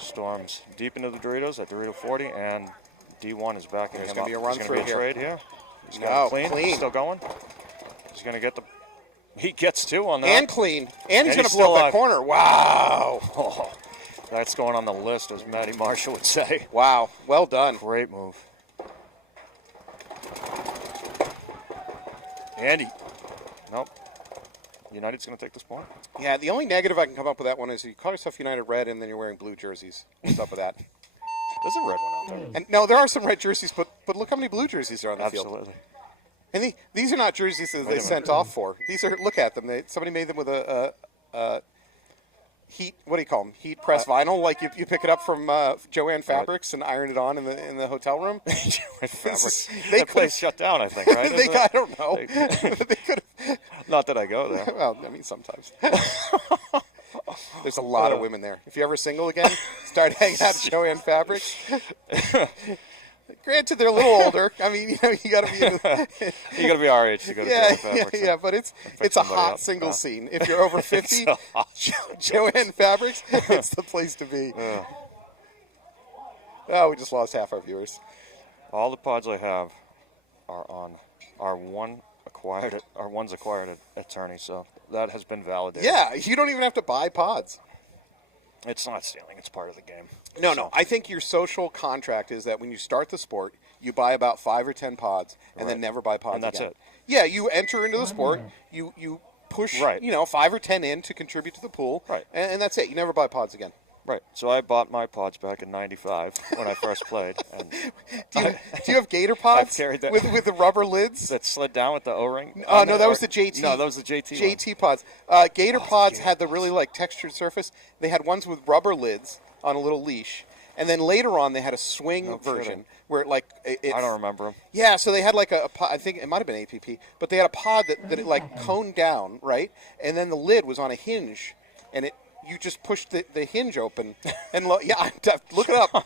Storm's deep into the Doritos at Dorito 40, and D1 is backing There's him gonna up. be a run There's through gonna be a here. trade here. He's No, got clean. clean. Still going. He's going to get the... He gets 2 on that. And clean. And he's And going he's to blow still up that alive. corner. Wow. Oh, that's going on the list, as Matty Marshall would say. Wow. Well done. Great move. Andy. Nope. United's going to take this point. Yeah, the only negative I can come up with that one is you call yourself United red and then you're wearing blue jerseys. What's up with that? There's a red one out there. And no, there are some red jerseys, but look how many blue jerseys are on the field. Absolutely. And these are not jerseys that Wait a they minute. sent off for. These are, look at them. Somebody made them with a heat, what do you call them? Heat press vinyl, like you pick it up from Joanne Fabrics and iron it on in the hotel room. Fabrics. They That place shut down, I think, right? They, Isn't it? I don't know. They- They could have. Not that I go there. Well, I mean, sometimes. There's a lot of women there. If you're ever single again, start hanging out at Joanne Fabrics. Granted, they're a little older. I mean, you got to be. You got to be our age to go to Yeah, Fabrics. yeah, but it's a somebody hot up. single Yeah. scene. If you're over 50, So hot. Joanne Fabrics, it's the place to be. Oh, we just lost half our viewers. All the pods I have are on our one's acquired at Attorney, so that has been validated. Yeah, you don't even have to buy pods. It's not stealing, it's part of the game. No. I think your social contract is that when you start the sport, you buy about 5 or 10 pods and then Right. never buy pods And that's again. it. Yeah, you enter into the sport, you push, Right. 5 or 10 in to contribute to the pool, Right. and that's it. You never buy pods again. Right. So I bought my pods back in '95 when I first played, and Do you have Gator pods carried that- with the rubber lids? that slid down with the O-ring. Oh, on no, it, that or- was the JT. No, that was the JT. one. JT pods. Gator pods had the really textured surface. They had ones with rubber lids on a little leash, and then later on they had a swing No version kidding. where it I don't remember them. Yeah, so they had a pod, I think it might have been APP, but they had a pod that it coned down, right? And then the lid was on a hinge, and you just pushed the hinge open, and look it up.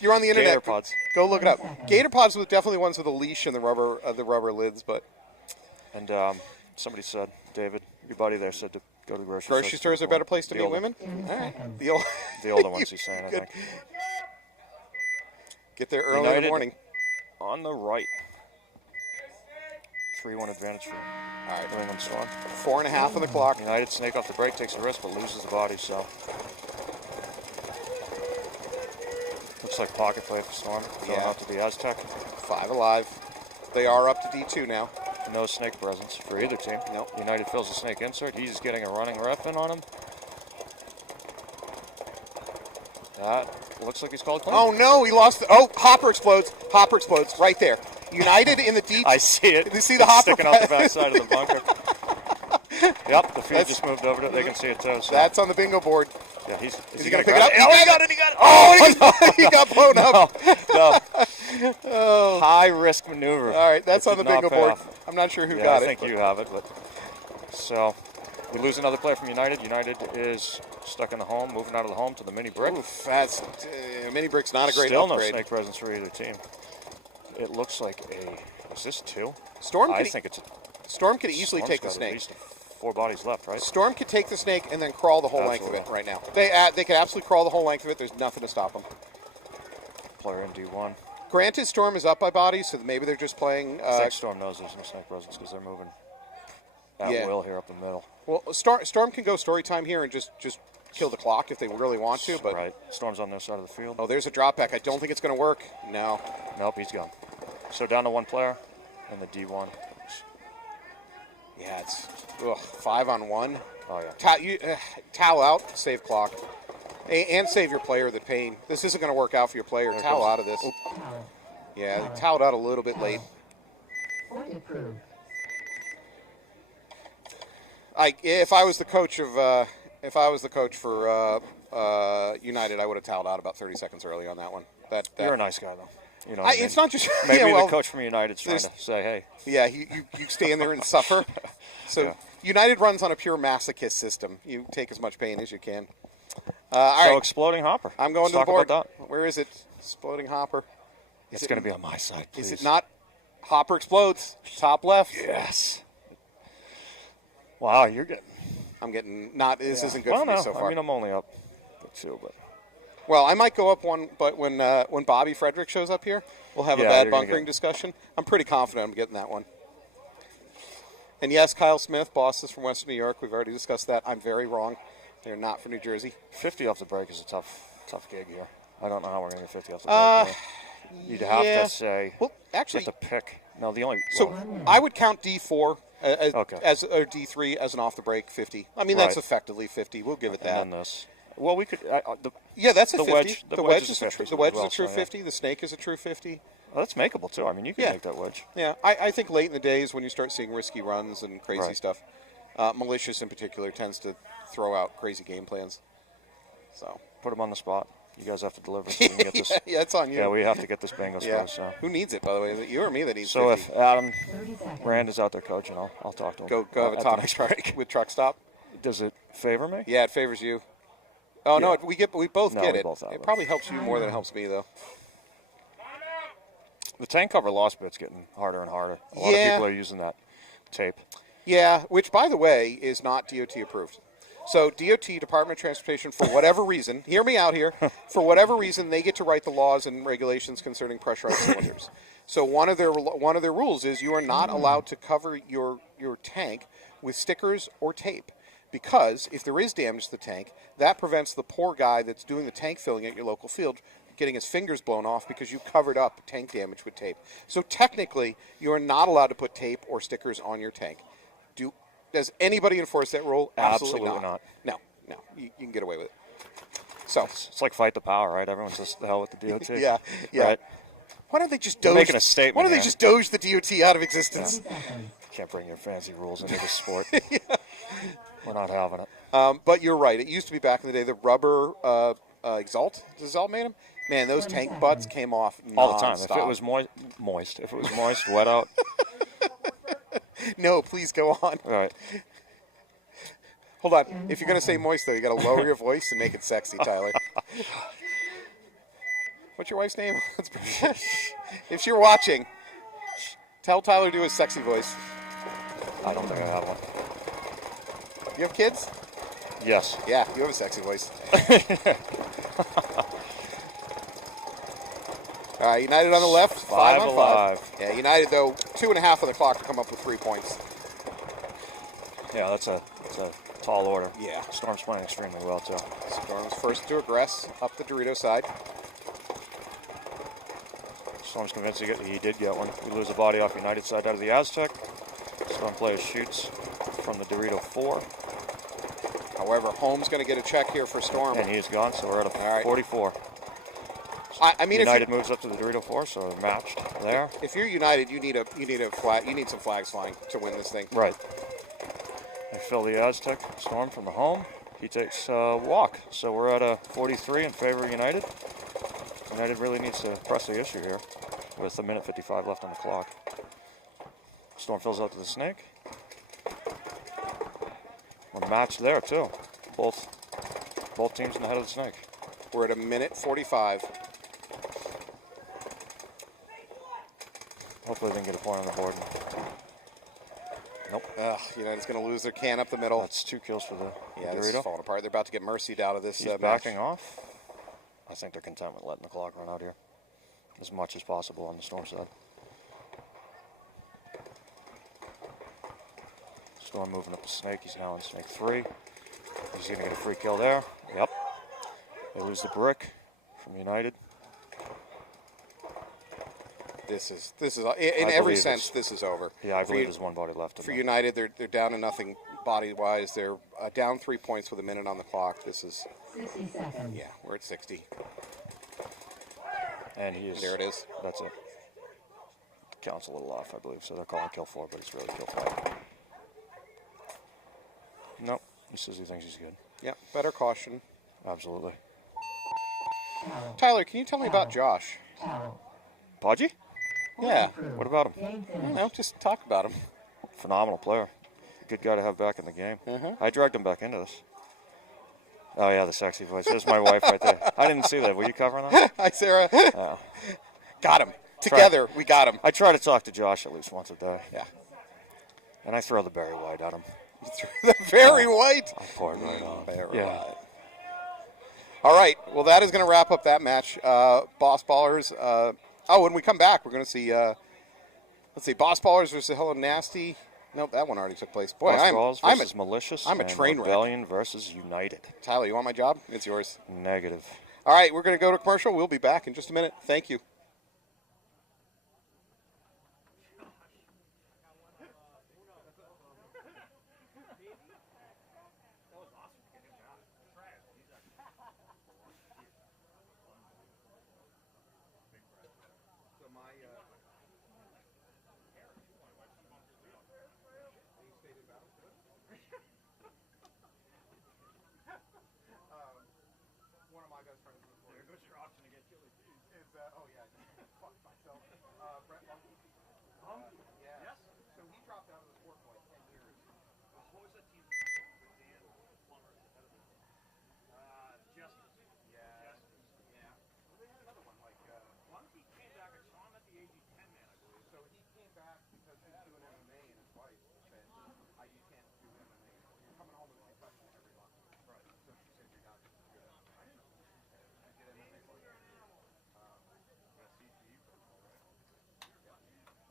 You're on the internet. Gator pods. Go look it up. Gator pods were definitely ones with a leash and the rubber lids, but And somebody said, David, your buddy there said to go to the grocery grocery stores are a better place to The meet older- women. 10 All right, seconds. the older ones he's saying, I Good. think. Get there early in the United morning. On the right. 3-1 advantage for All right, New England Storm. 4.5 on the clock. United snake off the break, takes a risk, but loses the body, so. Looks like pocket play for Storm. Going Yeah. out to the Aztec. 5 alive. They are up to D2 now. No snake presence for either team. Nope. United fills the snake insert. He's getting a running ref in on him. That looks like he's called clean. Oh no, he lost. Oh, Hopper explodes. Hopper explodes right there. United in the deep. I see it. You see the It's Hopper sticking out the backside of the bunker. Yep, the feed just moved over to it. They can see it too. So. That's on the bingo board. Yeah, Is is he going gonna to pick it up? Oh, He got it! He got it! Oh, he got blown up. No. High risk maneuver. All right, that's It on the did not bingo pay board. off. I'm not sure who Yeah, got I it. think you have it. But so we lose another player from United. United is stuck in the home, moving out of the home to the mini brick. Oof, that's mini brick's not a great Still upgrade. no snake presence for either team. It looks like a. Is this 2? Storm I could, think it's. Storm could easily Storm's take the got at snake. least 4 bodies left, right? Storm could take the snake and then crawl the whole length of it Absolutely. right now. They could absolutely crawl the whole length of it. There's nothing to stop them. Player in D1. Granted, Storm is up by bodies, so maybe they're just playing. I think Storm knows there's no snake presence because they're moving at Yeah. will here up the middle. Well, Storm can go story time here and just kill the clock if they really want to. But Right. Storm's on their side of the field. oh, there's a drop back. I don't think it's going to work. No. Nope, he's gone. So down to 1 player in the D1. Yeah, it's 5-on-1. Oh, yeah. Towel out, save clock, and save your player the pain. This isn't going to work out for your player. There Towel goes- out of this. Towel. Yeah, they toweled out a little bit late. Point approved. If I was the coach for United, I would have toweled out about 30 seconds early on that one. That You're a nice guy, though. You know what I mean? It's not just Maybe yeah, well, the coach from United's trying to say, hey. Yeah, you stand there and suffer. So Yeah. United runs on a pure masochist system. You take as much pain as you can. All So right, exploding hopper. I'm going Let's to the talk board. about that. Where is it? Exploding Hopper. It's going to be on my side, please. Is it not? Hopper explodes. Top left. Yes. Wow, you're getting. I'm getting not. This isn't good well, for me no, so far. I mean, I'm only up 2, but. Well, I might go up one, but when Bobby Frederick shows up here, we'll have a Yeah, bad you're gonna bunkering get- discussion. I'm pretty confident I'm getting that one. And yes, Kyle Smith, bosses from Western New York. We've already discussed that. I'm very wrong. They're not from New Jersey. 50 off the break is a tough gig here. I don't know how we're going to get 50 off the break. You'd have yeah. to say. Well, actually, you have to pick. No, the only. so well, I would count D4 Okay. as or D3 as an off the break 50. I mean, that's Right. effectively 50. We'll give it that. and then this. Well, we could. Yeah, that's a the 50. wedge- the the wedge wedge is is a a 50 true. as The wedge well, is a true so, yeah. 50. The snake is a true 50. Well, that's makeable too. I mean, you can Yeah. make that wedge. Yeah, I think late in the days when you start seeing risky runs and crazy Right. stuff, Malicious in particular tends to throw out crazy game plans. So Put them on the spot. You guys have to deliver. So we can get this. yeah, it's on you. Yeah, we have to get this bingo Yeah. score. So, Who needs it, by the way? Is it you or me that needs so 50? if Adam 30 seconds. Rand is out there coaching, I'll talk to him. Go have a at talk the next truck, break. with truck stop. Does it favor me? Yeah, it favors you. Oh no, Yeah. we both No, get we it. both have It it. probably helps you more than it helps me, though. The tank cover loss bit's getting harder and harder. A lot of Yeah. people are using that tape. Yeah, which by the way is not DOT approved. So DOT, Department of Transportation, for whatever reason, hear me out here, for whatever reason, they get to write the laws and regulations concerning pressurized cylinders. So one of their rules is you are not allowed to cover your tank with stickers or tape, because if there is damage to the tank, that prevents the poor guy that's doing the tank filling at your local field getting his fingers blown off because you covered up tank damage with tape. So technically, you are not allowed to put tape or stickers on your tank. Does anybody enforce that rule? Absolutely not. No. You can get away with it. So, It's like fight the power, right? Everyone's just the hell with the DOT. yeah. Right? Why don't they just You're doge? making a statement Why don't they here. just doge the DOT out of existence? 30 seconds. Can't bring your fancy rules into the sport. We're not having it. But you're right. It used to be back in the day the rubber Exalt. Does Exalt made them? Man, those 20 tank butts seconds. came off All the time. If nonstop. it was moist, if it was moist, wet out. No, please go on. All right. Hold on. If you're going to say moist, though, you got to lower your voice and make it sexy, Tyler. What's your wife's name? If you're watching, tell Tyler to do his sexy voice. I don't think I have one. You have kids? Yes. Yeah, you have a sexy voice. All right, United on the left, 5 on 5. alive. Yeah, United, though, 2.5 on the clock to come up with 3 points. Yeah, that's a tall order. Yeah. Storm's playing extremely well, too. Storm's first to aggress up the Dorito side. Storm's convinced he did get one. We lose a body off United side out of the Aztec. Storm player shoots from the Dorito 4. However, Holmes going to get a check here for Storm. And he is gone, so we're at a All right. 44. I mean, United moves up to the Dorito 4, so they're matched there. if you're United, you need some flags flying to win this thing. Right. They fill the Aztec Storm from the home. He takes a walk, so we're at a 43 in favor of United. United really needs to press the issue here with a minute 55 left on the clock. Storm fills out to the snake. We're matched there too. Both teams in the head of the snake. We're at a minute 45. Hopefully they can get a point on the board. Nope. United's going to lose their can up the middle. That's 2 kills for the This is Dorito. falling apart. They're about to get mercied out of this He's match. backing off. I think they're content with letting the clock run out here as much as possible on the Storm side. Storm moving up the snake. He's now on snake 3. He's going to get a free kill there. Yep. They lose the brick from United. This is in every sense, this is over. Yeah, I believe there's one body left. For United, they're down to nothing body-wise. They're down 3 points with a minute on the clock. This is 60 seconds. Yeah, we're at 60. And he is. There it is. That's it. Counts a little off, I believe. So they're calling kill 4, but it's really kill 5. Nope. He says he thinks he's good. Yeah, better caution. Absolutely. Towel. Tyler, can you tell me about Josh? Towel. Podgy? Yeah. What about him? Game I don't finished. know, just talk about him. Phenomenal player. Good guy to have back in the game. Uh-huh. I dragged him back into this. Oh, yeah, the sexy voice. There's my wife right there. I didn't see that. Were you covering that? Hi, Sarah. Oh. Got him. Together, we got him. I try to talk to Josh at least once a day. Yeah. And I throw the Barry White at him. The very white. I pour it right on. Very Yeah. white. All right. Well, that is going to wrap up that match. Boss Ballers. When we come back, we're going to see, let's see, Boss Ballers versus Hello Nasty. Nope, that one already took place. Boy, Boss I'm versus Malicious. I'm a and train wreck. Rebellion versus United. Tyler, you want my job? It's yours. Negative. All right, we're going to go to commercial. We'll be back in just a minute. Thank you. One of my best friends in the There goes your option to get chili cheese. Is oh yeah, fuck myself. Brett Lunky. Yeah. Yes. So he dropped out of the sport for like 10 years. What was that team? Dan Plummer is ahead of them. Justice. Yeah. Justice. Yeah. Well, they had another one like Lunky came back. I saw him at the age of 10, man, I believe. So he came back because he was doing MMA and his wife said, you can't do MMA. You're coming home with a concussion every month. Right. So she said you're not good enough.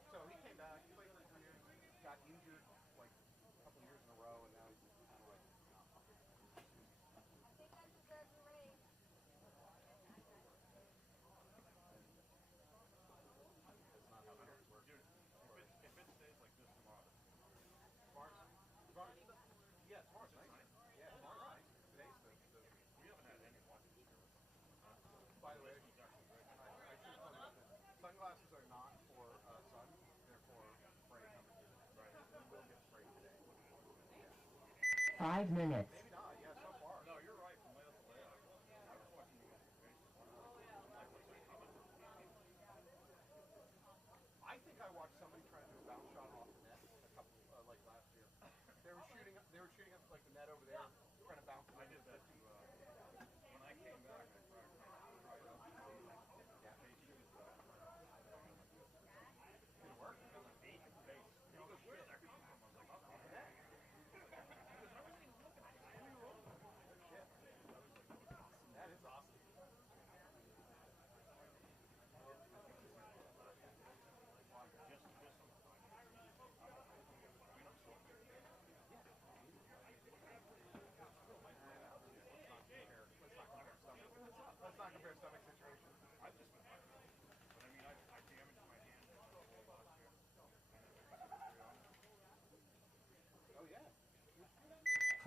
So he came back, he played for 3 years, got injured like a couple years in a row, and now he's just kind of like, yeah, tomorrow's nice. Yeah, tomorrow's nice. Today's we haven't had any luck. By the way, I should tell you that sunglasses are not for sun, they're for spray coming through. Right. You will get sprayed today. 5 minutes. Maybe not, yeah, so far. No, you're right. From layout to layout. I was watching you. I think I watched somebody try to do a bounce shot off the net a couple, like last year. They were shooting up like the net over there, trying to bounce. I did that too. When I came back, I tried. Didn't work. It was a base. He goes, where did that come from? I was like, oh, net. He goes, I wasn't even looking at it.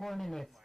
4 minutes.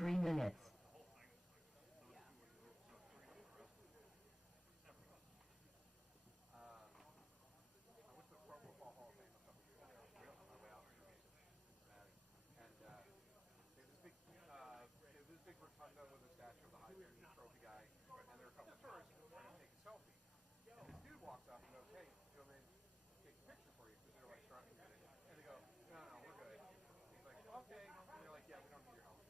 Three minutes. I went to the Pro Football Hall of Fame a couple years ago on my way out to Cincinnati, and they had this big rotunda with a statue of the Heisman Trophy guy, and there were a couple of tourists trying to take a selfie. And this dude walks up and goes, "Hey, do you want me to take a picture for you?" Because they're like struggling with it, and they go, "No, we're good." He's like, "Okay," and they're like, "Yeah, we don't need your help."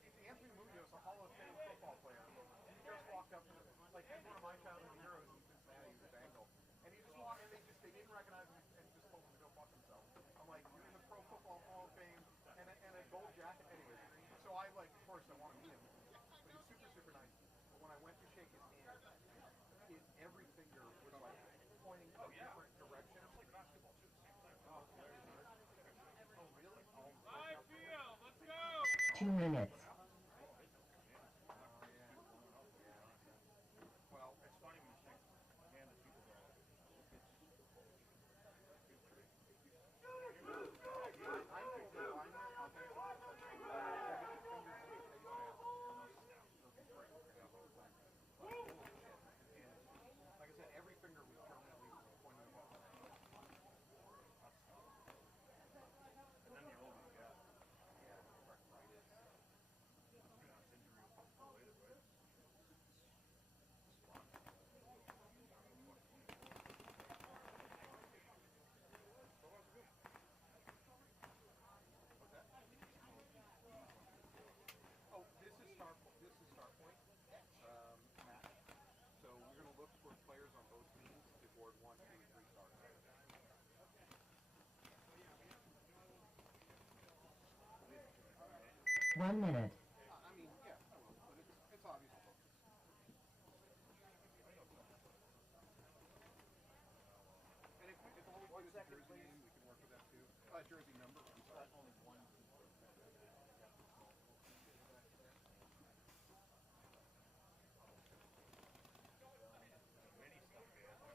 It's Anthony Munoz, a Hall of Fame football player. He just walked up to the, like, he's one of my childhood heroes in Cincinnati. He was Bengal. And he just walked, and they didn't recognize him and just told him to go fuck himself. I'm like, you're in the Pro Football Hall of Fame and a gold jacket. Anyways, so I, like, of course, I want to meet him. But he was super, super nice. But when I went to shake his hand, every finger was, like, pointing a different direction. It's like basketball, too. Oh, really? Live field, let's go! 2 minutes. Well, it's funny when you shake the hand that people go. I told the lineman, I'll tell you what, fingers in the face mask. Holy shit. And like I said, every finger was permanently pointing above. And then the older you get. Yeah, arthritis. It's injury related, right? Oh, this is start point, match. So we're going to look for players on both teams to board 1, 2, and 3 stars. 1 minute. I mean, yeah, I will, but it's obvious focus. And if all we do is a jersey name, we can work with that too. Jersey number, I'm sorry. Only one.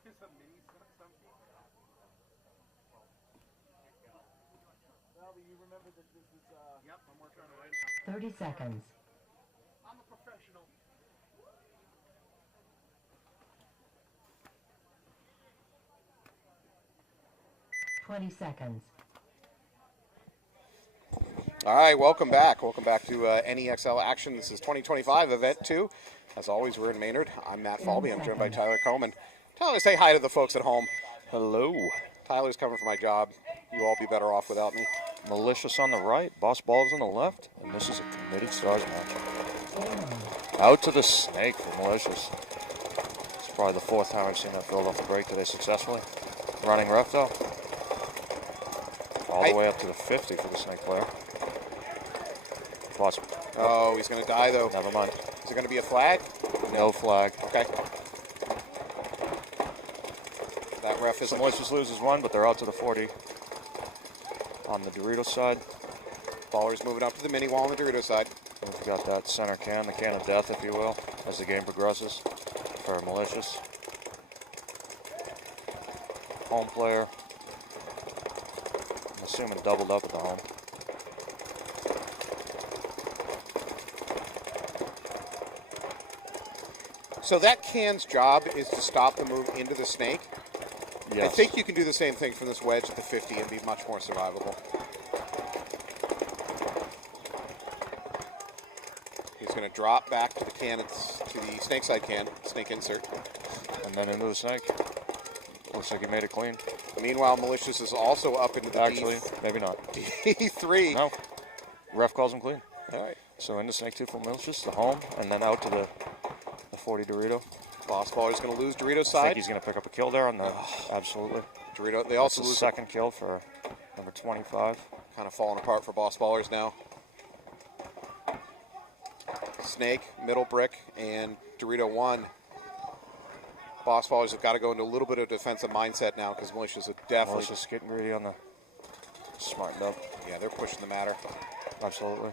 It's a mini something. Albie, you remember that this is, Yep, I'm working on it right now. 30 seconds. I'm a professional. 20 seconds. All right, welcome back. Welcome back to NEXL Action. This is 2025 Event 2. As always, we're in Maynard. I'm Matt Falby. I'm joined by Tyler Coleman. Tyler, say hi to the folks at home. Hello. Tyler's coming for my job. You all be better off without me. Malicious on the right, Boss Balls on the left, and this is a committed stars match. Out to the snake for Malicious. It's probably the 4th time I've seen that filled off the break today successfully. Running ref though. All the way up to the 50 for the snake player. Boss. Oh, he's going to die though. Never mind. Is it going to be a flag? No flag. Okay. That ref is Malicious loses 1, but they're out to the 40 on the Dorito side. Baller's moving up to the mini wall on the Dorito side. We've got that center can, the can of death, if you will, as the game progresses for Malicious. Home player, I'm assuming doubled up at the home. So that can's job is to stop the move into the snake. Yes. I think you can do the same thing from this wedge at the 50 and be much more survivable. going to drop back to the can, to the snake side can, snake insert. And then into the snake. Looks like he made it clean. Meanwhile, Malicious is also up into the Actually, maybe not. D3. No. Ref calls him clean. All right. So into snake 2 for Malicious, the home, and then out to the 40 Dorito. Boss Baller is going to lose Dorito's I side. think he's going to pick up a kill there on the. Absolutely. Dorito. They also That's the lose. second kill for number 25. Kind of falling apart for Boss Ballers now. Snake, middle brick, and Dorito 1. Boss Ballers have got to go into a little bit of defensive mindset now because Malicious would definitely. Malicious getting greedy on the smartened up. Yeah, they're pushing the matter. Absolutely.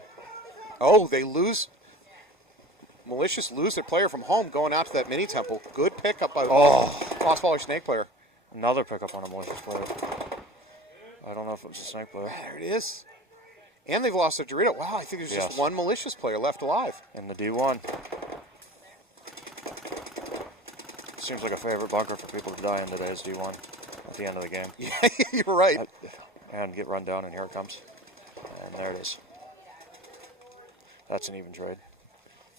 Oh, they lose. Malicious lose their player from home going out to that mini temple. Good pickup by Boss Baller Snake player. Another pickup on a Malicious player. I don't know if it was a snake player. There it is. And they've lost their Dorito. Wow, I think there's just one Malicious player left alive. In the D1. Seems like a favorite bunker for people to die in today's D1 at the end of the game. Yeah, you're right. And get run down, and here it comes. And there it is. That's an even trade.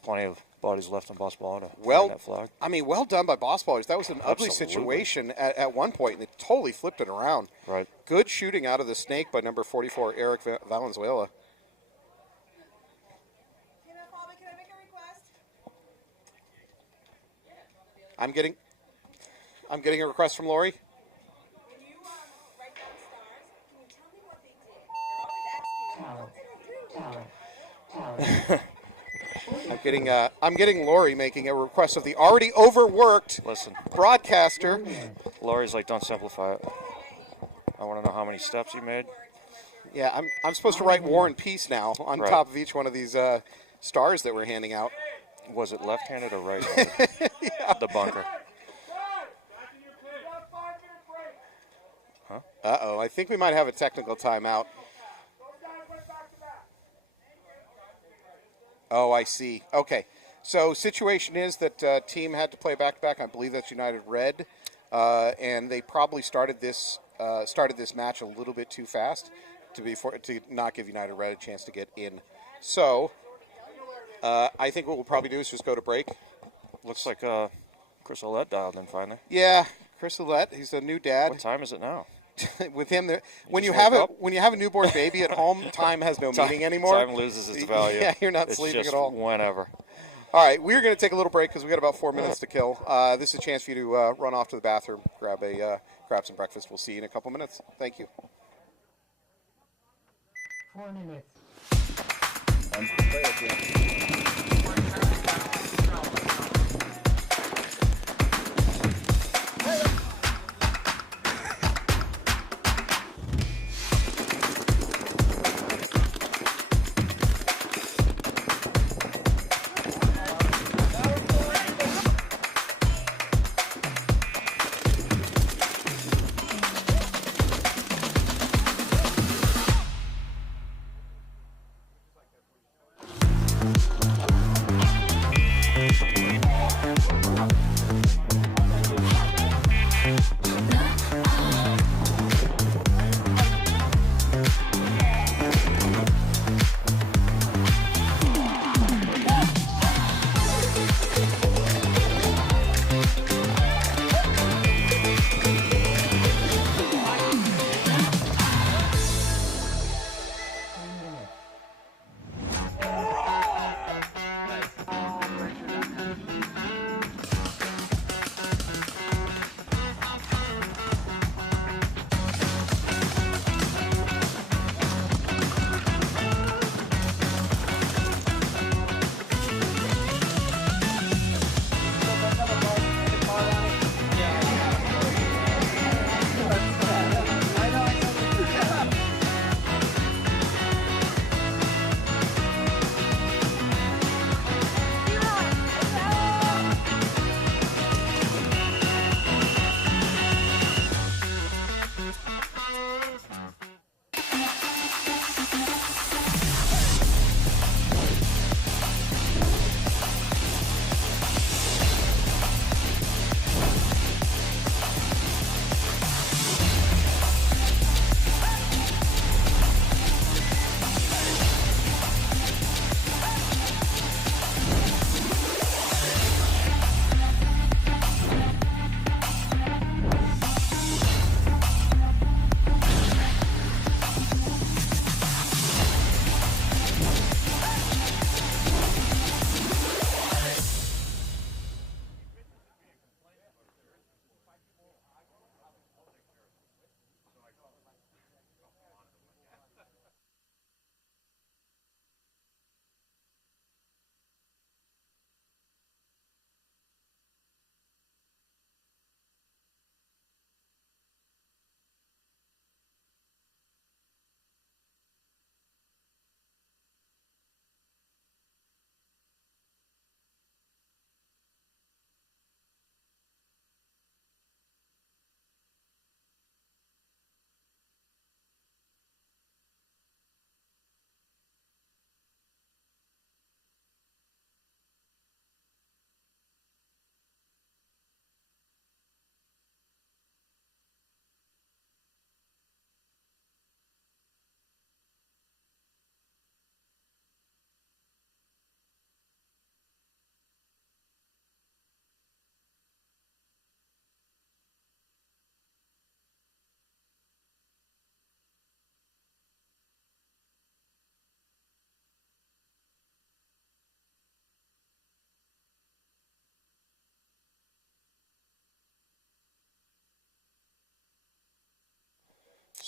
Plenty of bodies left on Boss Baller to find that flag. I mean, well done by Boss Ballers. That was an ugly Absolutely. situation at one point, and they totally flipped it around. Right. Good shooting out of the snake by number 44, Eric Valenzuela. Can I make a request? I'm getting a request from Lori. When you write down stars, can you tell me what they did? You're always asking. Tower. I'm getting Lori making a request of the already overworked Listen, broadcaster. Laurie's like, don't simplify it. I want to know how many steps you made. Yeah, I'm supposed to write War and Peace now on Right. top of each one of these stars that we're handing out. Was it left-handed or right-handed? The bunker. Uh-oh, I think we might have a technical timeout. Oh, I see. Okay, so situation is that team had to play back-to-back. I believe that's United Red, and they probably started this match a little bit too fast to not give United Red a chance to get in. So I think what we'll probably do is just go to break. Looks like Chris Olet dialed in finally. Yeah, Chris Olet, he's a new dad. What time is it now? With him, when you just have woke up? when you have a newborn baby at home, time has no meaning anymore. Time loses its value. Yeah, you're not It's sleeping just at all. Whenever. All right, we're going to take a little break because we got about 4 minutes to kill. This is a chance for you to run off to the bathroom, grab some breakfast. We'll see you in a couple minutes. Thank you. 4 minutes.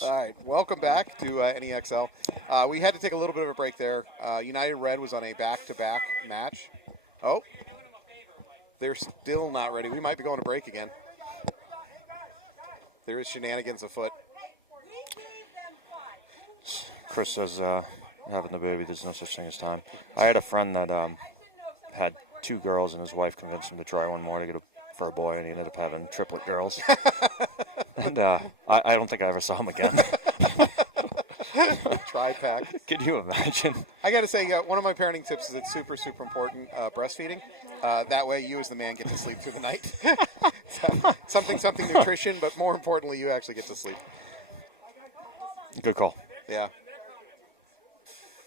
All right, welcome back to NEXL. We had to take a little bit of a break there. United Red was on a back-to-back match. Oh, they're still not ready. We might be going to break again. There is shenanigans afoot. Chris says having the baby, there's no such thing as time. I had a friend that had 2 girls, and his wife convinced him to try one more to get for a boy, and he ended up having triplet girls. And I don't think I ever saw him again. Tri-pack. Can you imagine? I got to say, one of my parenting tips is it's super, super important, breastfeeding. That way you as the man get to sleep through the night. something nutrition, but more importantly, you actually get to sleep. Good call. Yeah.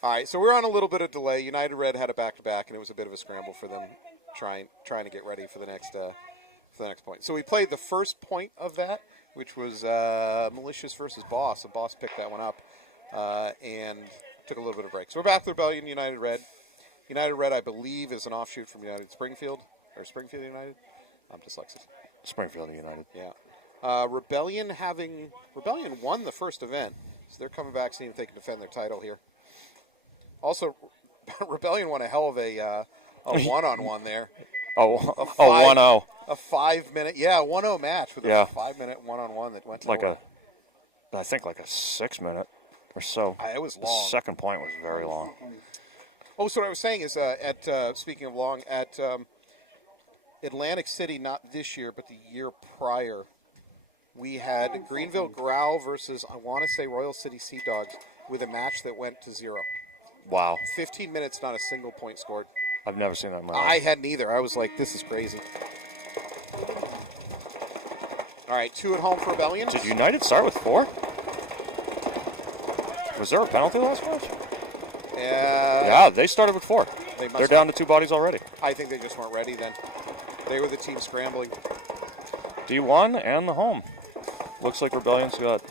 All right, so we're on a little bit of delay. United Red had a back-to-back, and it was a bit of a scramble for them trying to get ready for the next point. So we played the first point of that, which was Malicious versus Boss. So Boss picked that one up and took a little bit of a break. So we're back to Rebellion United Red. United Red, I believe, is an offshoot from United Springfield, or Springfield United. I'm dyslexic. Springfield United. Yeah. Rebellion won the first event, so they're coming back seeing if they can defend their title here. Also, Rebellion won a hell of a one-on-one there. Oh, 1-0. A 5-minute, 1-0 match with a 5-minute one-on-one that went to I think like a 6-minute or so. It was long. The second point was very long. Oh, so what I was saying is, speaking of long, at Atlantic City, not this year, but the year prior, we had Greenville Growl versus, I want to say, Royal City Sea Dogs with a match that went to 0. Wow. 15 minutes, not a single point scored. I've never seen that in my life. I hadn't either. I was like, this is crazy. All right, 2 at home for Rebellion. Did United start with 4? Was there a penalty last match? Yeah, they started with 4. They're down to 2 bodies already. I think they just weren't ready then. They were the team scrambling. D1 and the home. Looks like Rebellion's got...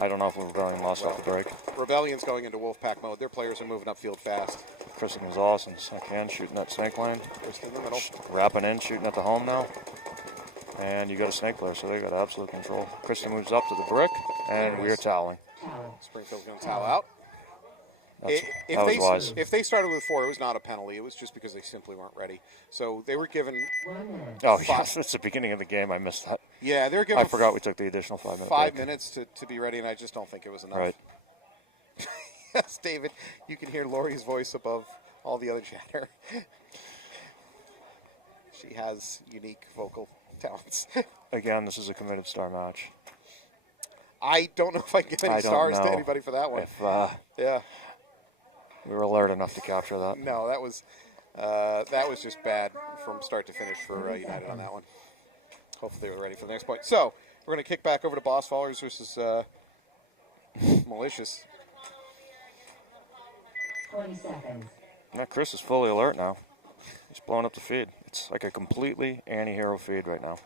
I don't know if Rebellion lost off the break. Rebellion's going into Wolfpack mode. Their players are moving upfield fast. Kristen was awesome. Snake shooting that snake lane. Kristen in the middle. Wrapping in, shooting at the home now. And you got a snake player, so they got absolute control. Kristen moves up to the brick, and we are toweling. Springfield's going to towel out. That was wise. If they started with 4, it was not a penalty. It was just because they simply weren't ready. So they were given... Oh, yes, it's the beginning of the game. I missed that. Yeah, they were given... I forgot we took the additional 5 minutes. 5 minutes to be ready, and I just don't think it was enough. Right. Yes, David, you can hear Lori's voice above all the other chatter. She has unique vocal talents. Again, this is a committed star match. I don't know if I can give any stars to anybody for that one. Yeah. We were alert enough to capture that. No, that was just bad from start to finish for United on that one. Hopefully they were ready for the next point. So, we're going to kick back over to Boss Followers versus Malicious. 20 seconds. Now, Chris is fully alert now. He's blowing up the feed. It's like a completely anti-hero feed right now.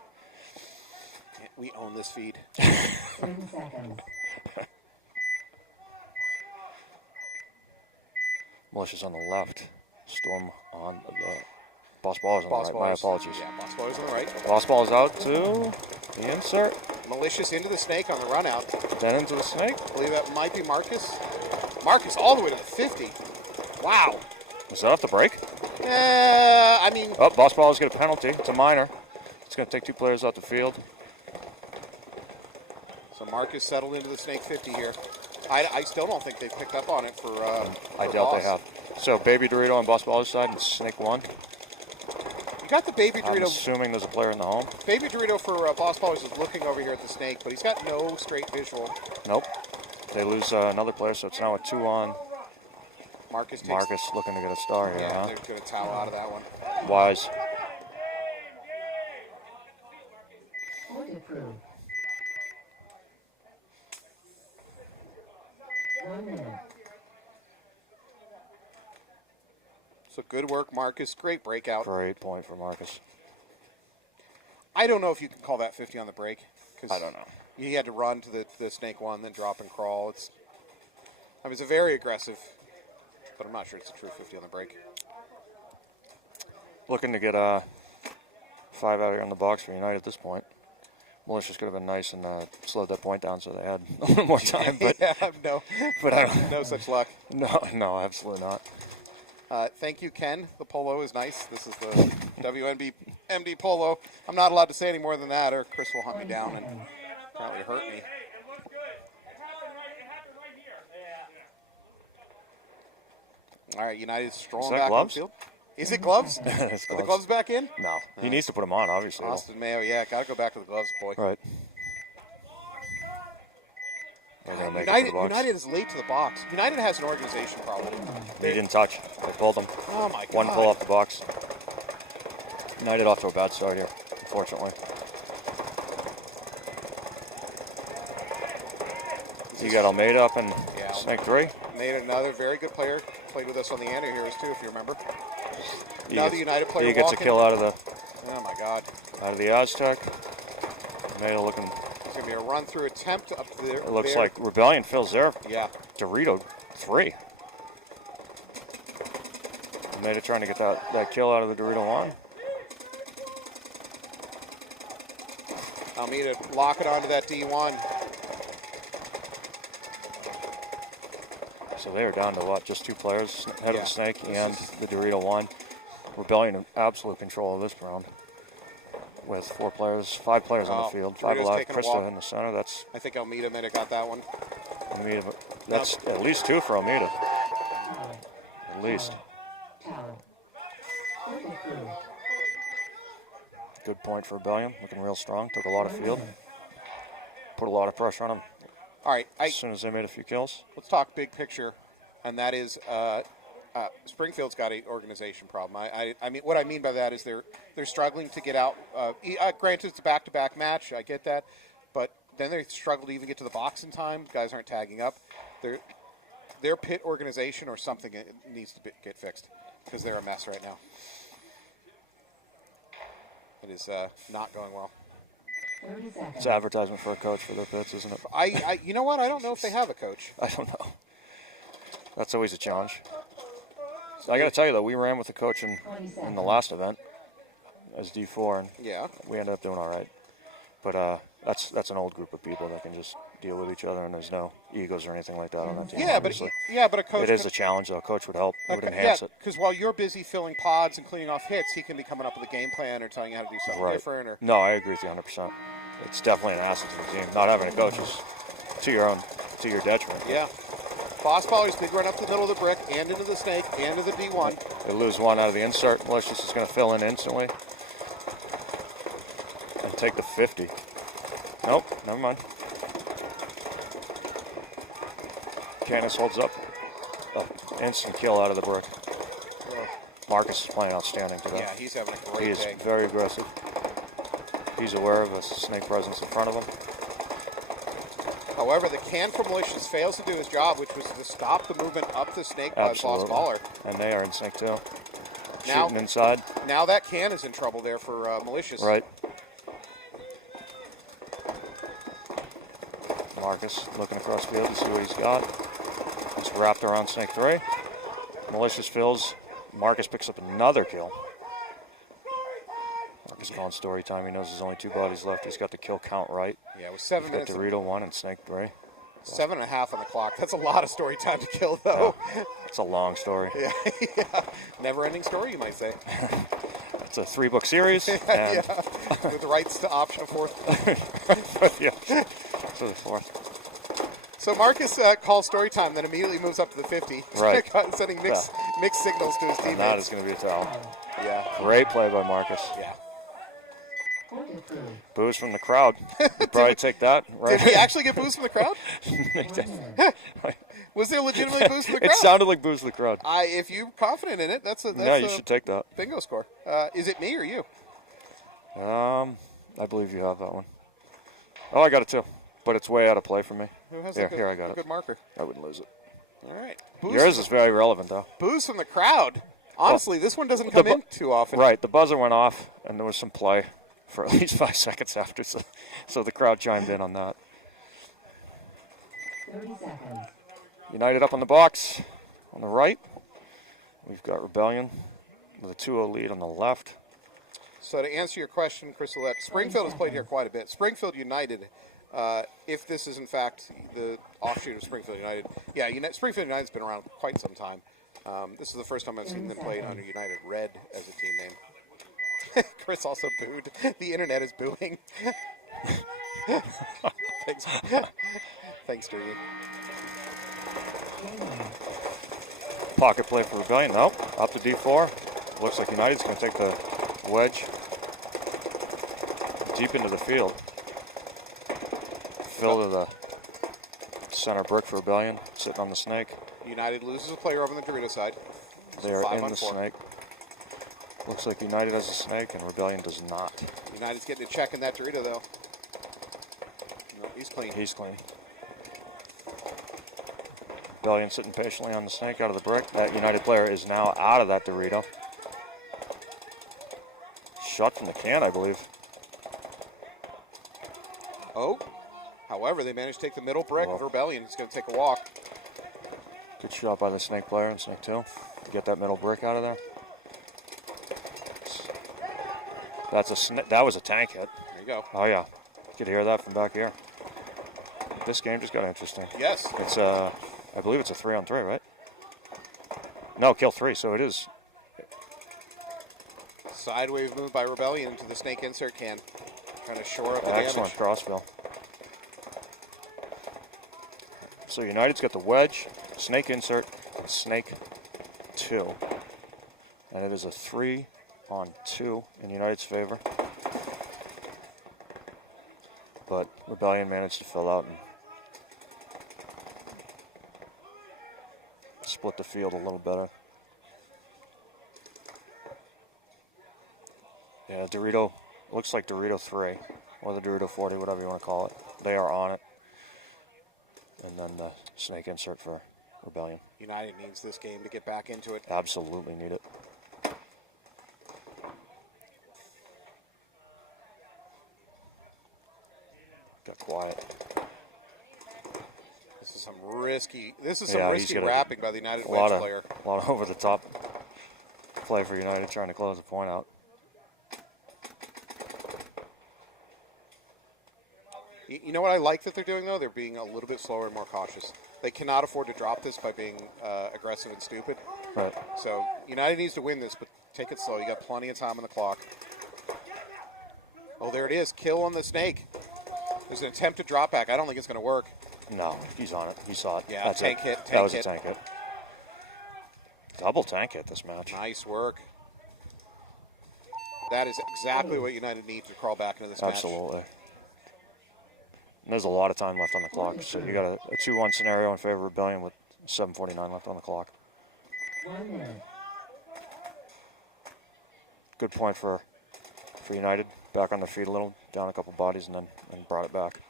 We own this feed. 10 seconds. Malicious on the left. Storm on the... Boss Ball is on the right. My apologies. Yeah, Boss Ball is on the right. Boss Ball is out to the insert. Malicious into the snake on the run out. Then into the snake. I believe that might be Marcus. Marcus all the way to the 50. Wow. Was that off the break? I mean... Oh, Boss Ball is going to get a penalty. It's a minor. It's going to take 2 players off the field. So Marcus settled into the snake 50 here. I still don't think they've picked up on it for I doubt they have. So Baby Dorito on Boss Baller's side and Snake 1. You got the Baby Dorito. I'm assuming there's a player in the home. Baby Dorito for Boss Ballers is looking over here at the snake, but he's got no straight visual. Nope. They lose another player, so it's now a 2 on. Marcus looking to get a star here, huh? They're going to towel out of that one. Wise. Point approved. 1 minute. So good work, Marcus. Great breakout. Great point for Marcus. I don't know if you can call that 50 on the break. I don't know. He had to run to the snake 1, then drop and crawl. It's a very aggressive, but I'm not sure it's a true 50 on the break. Looking to get a 5 out here in the box for United at this point. Malicious could have been nice and slowed that point down so they had a little more time. But yeah, no, but I don't. no such luck. No, absolutely not. Thank you, Ken. The polo is nice. This is the WNB MD polo. I'm not allowed to say any more than that, or Chris will hunt me down and probably hurt me. All right, United strolling back on the field. Is it gloves? It's Are the gloves back in? No, he needs to put them on, obviously. Austin Mayo, yeah, got to go back to the gloves, boy. Right. They're gonna make it to the box. United is late to the box. United has an organization problem. He didn't touch. They pulled him. Oh my God! One pull off the box. United off to a bad start here, unfortunately. You got Almeida up in Snake 3. Made another very good player. Played with us on the Anti-Heroes too, if you remember. Another United player. He gets a kill out of the. Oh my God! Out of the Aztec. Almeida looking. It's gonna be a run-through attempt up there. It looks like Rebellion fills there. Yeah. Dorito 3. Almeida trying to get that kill out of the Dorito 1. Almeida lock it onto that D1. So they are down to what? Just 2 players, head of the Snake and the Dorito 1. Rebellion in absolute control of this round. With 5 players on the field. 5 alive. Krista in the center. That's. I think Almeida may have got that one. Almeida. That's at least 2 for Almeida. At least. Good point for Rebellion. Looking real strong. Took a lot of field. Put a lot of pressure on him. All right. As soon as they made a few kills. Let's talk big picture, and that is Springfield's got an organization problem. I mean, what I mean by that is they're struggling to get out. Granted, it's a back-to-back match. I get that, but then they struggle to even get to the box in time. Guys aren't tagging up. Their pit organization or something needs to get fixed because they're a mess right now. It is not going well. It's advertisement for a coach for their pits, isn't it? You know what? I don't know if they have a coach. I don't know. That's always a challenge. So I got to tell you, though, we ran with the coach in the last event as D4, and we ended up doing all right. But that's an old group of people that can just deal with each other, and there's no egos or anything like that on that team. Yeah, but a coach. It is a challenge, though. A coach would help. It would enhance it. Because while you're busy filling pods and cleaning off hits, he can be coming up with a game plan or telling you how to do something different. Or no, I agree with you 100%. It's definitely an asset to the team. Not having a coach is to your detriment. Yeah. Boss ballers, big run up the middle of the brick and into the Snake and into the D1. They lose 1 out of the insert. Malicious is going to fill in instantly and take the 50. Nope, never mind. Canis holds up. Instant kill out of the brick. Marcus is playing outstanding today. Yeah, he's having a great day. He is very aggressive. He's aware of a Snake presence in front of him. However, the can from Malicious fails to do his job, which was to stop the movement up the Snake by the boss baller. And they are in Snake too. Now, shooting inside. Now that can is in trouble there for Malicious. Right. Marcus looking across field to see what he's got. He's wrapped around Snake 3. Malicious fills. Marcus picks up another kill. Marcus calling story time. He knows there's only 2 bodies left. He's got the kill count right. Yeah, with 7 minutes. Got Dorito 1 and Snake 3. 7.5 on the clock. That's a lot of story time to kill, though. It's a long story. Yeah. Never-ending story, you might say. It's a 3-book series. And with the rights to option a 4th. Yeah. So the 4th. So Marcus calls story time, then immediately moves up to the 50. Right. Sending mixed signals to his teammates. And that is going to be a towel. Yeah. Great play by Marcus. Yeah. Boos from the crowd. You'd probably take that, right? Did we actually get boos from the crowd? Was there legitimately boos from the crowd? It sounded like boos from the crowd. If you're confident in it, that's you should take that. Bingo score. Is it me or you? I believe you have that one. Oh, I got it too, but it's way out of play for me. Who has here, I got a it. good marker? I wouldn't lose it. All right. Yours is very relevant, though. Boos from the crowd. Honestly, this one doesn't come in too often. Right. The buzzer went off, and there was some play for at least 5 seconds after, so the crowd chimed in on that. 30 seconds. United up on the box on the right. We've got Rebellion with a 2-0 lead on the left. So to answer your question, Crystalette, Springfield has played here quite a bit. Springfield United, if this is in fact the offshoot of Springfield United, yeah, Springfield United's been around quite some time. This is the first time I've seen them played under United Red as a team name. Chris also booed. The internet is booing. Thanks, thanks, Dreamy. Pocket play for Rebellion. Nope. Up to D4. Looks like United's going to take the wedge deep into the field. Fill to the center brick for Rebellion, sitting on the snake. United loses a player over on the Dorito side. They are in the snake. Looks like United has a snake and Rebellion does not. United's getting a check in that Dorito, though. No, he's clean. He's clean. Rebellion sitting patiently on the snake out of the brick. That United player is now out of that Dorito. Shot from the can, I believe. Oh, however, they managed to take the middle brick of Rebellion. He's going to take a walk. Good shot by the snake player in snake 2 to get that middle brick out of there. That was a tank hit. There you go. Oh yeah, you could hear that from back here. This game just got interesting. Yes. It's I believe it's a 3-on-3, right? No, kill 3. So it is. Sideways move by Rebellion into the snake insert can. Trying to shore up the Excellent damage. crossfill. So United's got the wedge, snake insert, and snake 2. And it is a 3-on-2 in United's favor. But Rebellion managed to fill out and split the field a little better. Yeah, Dorito, looks like Dorito 3, or the Dorito 40, whatever you want to call it. They are on it. And then the snake insert for Rebellion. United needs this game to get back into it. Absolutely need it. Got quiet. This is some risky Yeah, wrapping by the United A lot wedge player. of over the top play for United, trying to close the point out. You know what I like that they're doing, though? They're being a little bit slower and more cautious. They cannot afford to drop this by being aggressive and stupid. Right. So United needs to win this, but take it slow. You got plenty of time on the clock. Oh, there it is. Kill on the snake. There's an attempt to drop back. I don't think it's going to work. No, he's on it. He saw it. Yeah, That's tank it. hit. That was a tank hit. Double tank hit this match. Nice work. That is exactly what United needs to crawl back into this match. Absolutely. And there's a lot of time left on the clock. So you got a 2-1 scenario in favor of Rebellion with 7:49 left on the clock. 1 minute. Good point for United. Back on their feet a little, down a couple bodies, and brought it back.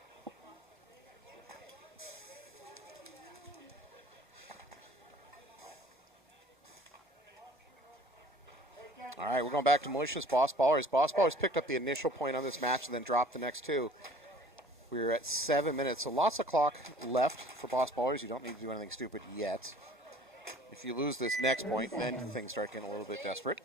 All right, we're going back to Malicious Boss Ballers. Boss Ballers picked up the initial point on this match and then dropped the next 2. We're at 7 minutes, so lots of clock left for Boss Ballers. You don't need to do anything stupid yet. If you lose this next point, then things start getting a little bit desperate.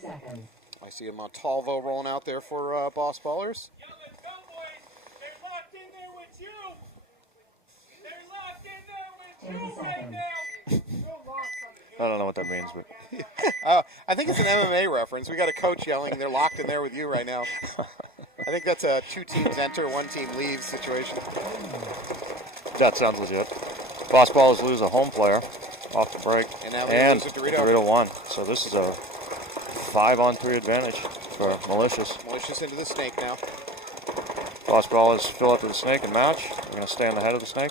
Seconds. I see a Montalvo rolling out there for Boss Ballers. Yeah, let's go, boys. They're locked in there with you. They're locked in there with 10 you right seconds. now. Go lost on the I don't know what that means, but I think it's an MMA reference. We got a coach yelling, "They're locked in there with you right now." I think that's a 2 teams enter, 1 team leaves situation. that sounds legit. Boss Ballers lose a home player off the break. And now they lose a Dorito. 1. So this is a 5-on-3 advantage for Malicious. Malicious into the snake now. Boss Ballers fill up to the snake and match. We're going to stay on the head of the snake.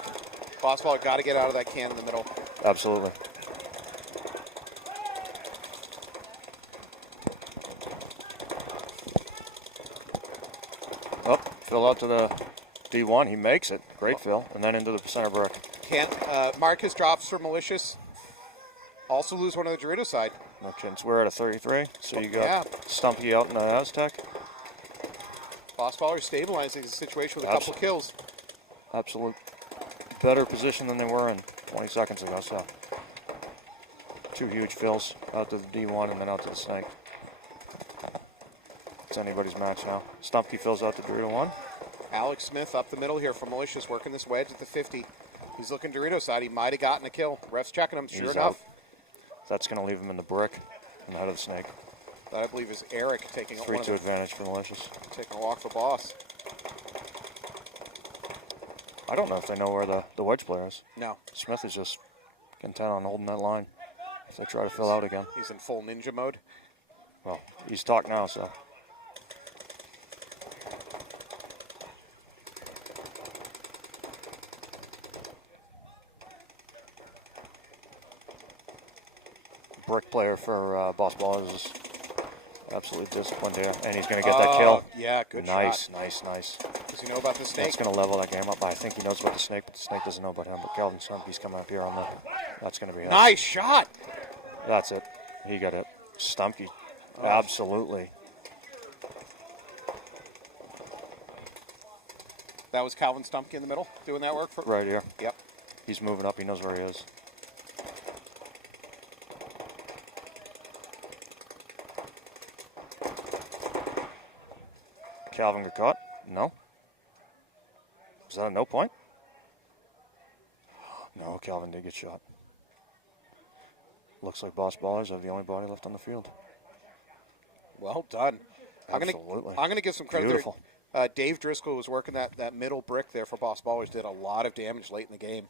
Boss Baller got to get out of that can in the middle. Absolutely. Oh, fill out to the D1. He makes it. Great fill. And then into the center brick. Marcus drops for Malicious. Also lose one on the Dorito side. No chance. We're at a 33. So you got Yeah. Stumpy out in the Aztec. Boss Baller stabilizing the situation with a couple kills. Absolute better position than they were in 20 seconds ago. So 2 huge fills out to the D1 and then out to the snake. It's anybody's match now. Stumpy fills out to Dorito 1. Alex Smith up the middle here from Malicious, working this wedge at the 50. He's looking Dorito side. He might have gotten a kill. Ref's checking him. Sure He's enough. out. That's going to leave him in the brick and out of the snake. That, I believe, is Eric taking 3-2 advantage for Malicious. taking a walk for boss. I don't know if they know where the wedge player is. No. Smith is just content on holding that line. If they try to fill out again. He's in full ninja mode. Well, he's talked now, so. Brick player for Boss Ballers is absolutely disciplined here, and he's going to get that kill. Yeah, good nice, shot. Nice. Does he know about the snake? That's going to level that game up. I think he knows about the snake, but the snake doesn't know about him. But Calvin Stumpy's coming up here on the. That's going to be it. Nice shot. That's it. He got it. Stumpy. Absolutely. That was Calvin Stumpke in the middle doing that work for. Right here. Yep. He's moving up. He knows where he is. Calvin got caught? No. Was that a no point? No, Calvin did get shot. Looks like Boss Ballers have the only body left on the field. Well done. Absolutely. I'm gonna give some credit Beautiful. there. Dave Driscoll was working that middle brick there for Boss Ballers. Did a lot of damage late in the game.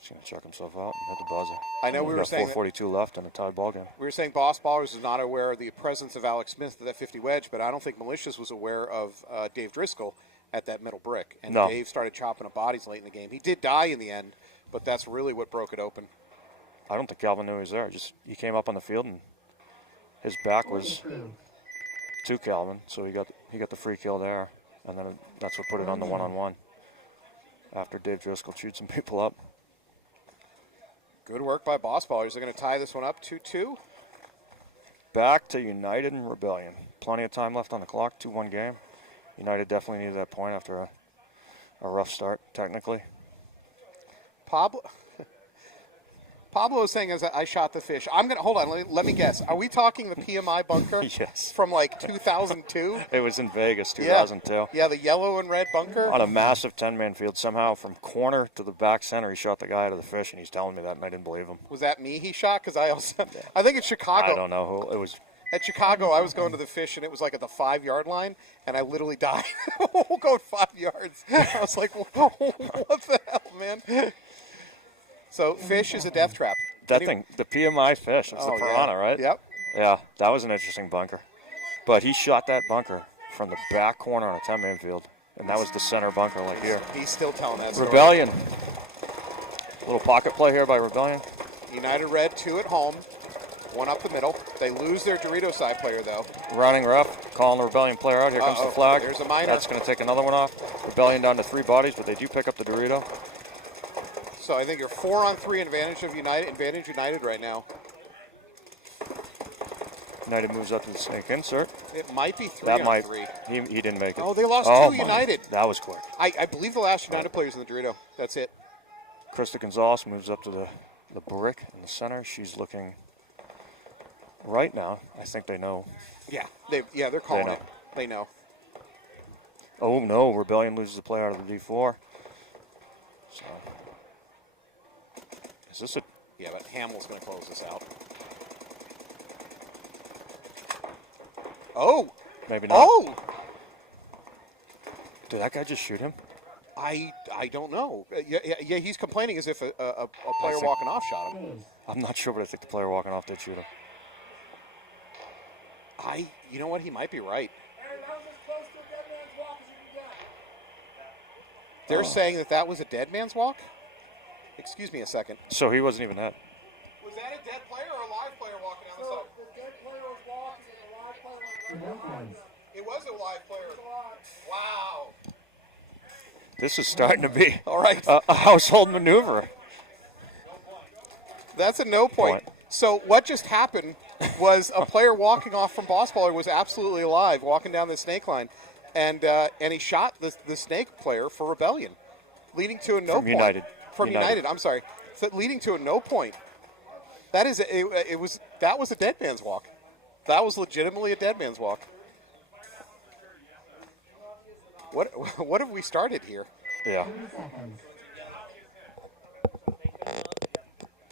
He's going to check himself out and hit the buzzer. I know we were got saying that, 4:42 left in a tied ball game. we were saying Boss Ballers is not aware of the presence of Alex Smith at that 50 wedge, but I don't think Malicious was aware of Dave Driscoll at that middle brick. And No. Dave started chopping up bodies late in the game. He did die in the end, but that's really what broke it open. I don't think Calvin knew he was there. Just he came up on the field and his back was to Calvin, so he got the free kill there, and then that's what put it on the one-on-one. After Dave Driscoll chewed some people up. Good work by Boss Ballers. They're going to tie this one up 2-2. Back to United and Rebellion. Plenty of time left on the clock. 2-1 game. United definitely needed that point after a rough start, technically. Pablo is saying as I shot the fish. I'm gonna hold on. Let me guess. Are we talking the PMI bunker? Yes. From like 2002. It was in Vegas, 2002. Yeah, the yellow and red bunker. On a massive 10-man field, somehow from corner to the back center, he shot the guy out of the fish, and he's telling me that, and I didn't believe him. Was that me? He shot because I think it's Chicago. I don't know who it was. At Chicago, I was going to the fish, and it was like at the 5-yard line, and I literally died. Going 5 yards. I was like, what the hell, man? So fish is a death trap. That thing, the PMI fish, it's the piranha, right? Yep. Yeah, that was an interesting bunker. But he shot that bunker from the back corner on a 10-man field, and that was the center bunker like here. He's still telling that story. Rebellion. Little pocket play here by Rebellion. United Red, 2 at home, 1 up the middle. They lose their Dorito side player, though. Running ref, calling the Rebellion player out. Here comes the flag. There's a minor. That's going to take another one off. Rebellion down to 3 bodies, but they do pick up the Dorito. So I think you're 4-on-3 advantage United right now. United moves up to the snake insert. It might be 3-on-3. That might. He didn't make it. Oh, they lost 2 United. That was quick. I believe the last United player's in the Dorito. That's it. Krista Gonzalez moves up to the brick in the center. She's looking right now. I think they know. Yeah, they're calling it. They know. Oh, no. Rebellion loses the play out of the D4. So, is this a... Yeah, but Hamill's going to close this out. Oh! Maybe not. Oh! Did that guy just shoot him? I don't know. Yeah, he's complaining as if a player walking off shot him. I'm not sure, but I think the player walking off did shoot him. You know what? He might be right. They're saying that was a dead man's walk? Excuse me a second. So he wasn't even hit. Was that a dead player or a live player walking down the side? The dead player was walking and the live player was right. It was a live player. Wow. This is starting to be All right. a household maneuver. That's a no point. So what just happened was a player walking off from Boss Baller was absolutely alive, walking down the snake line. and he shot the snake player for rebellion, leading to a no From point. United. From United. I'm sorry, so leading to a no point. That is that was a dead man's walk. That was legitimately a dead man's walk. What have we started here? Yeah. 30 seconds.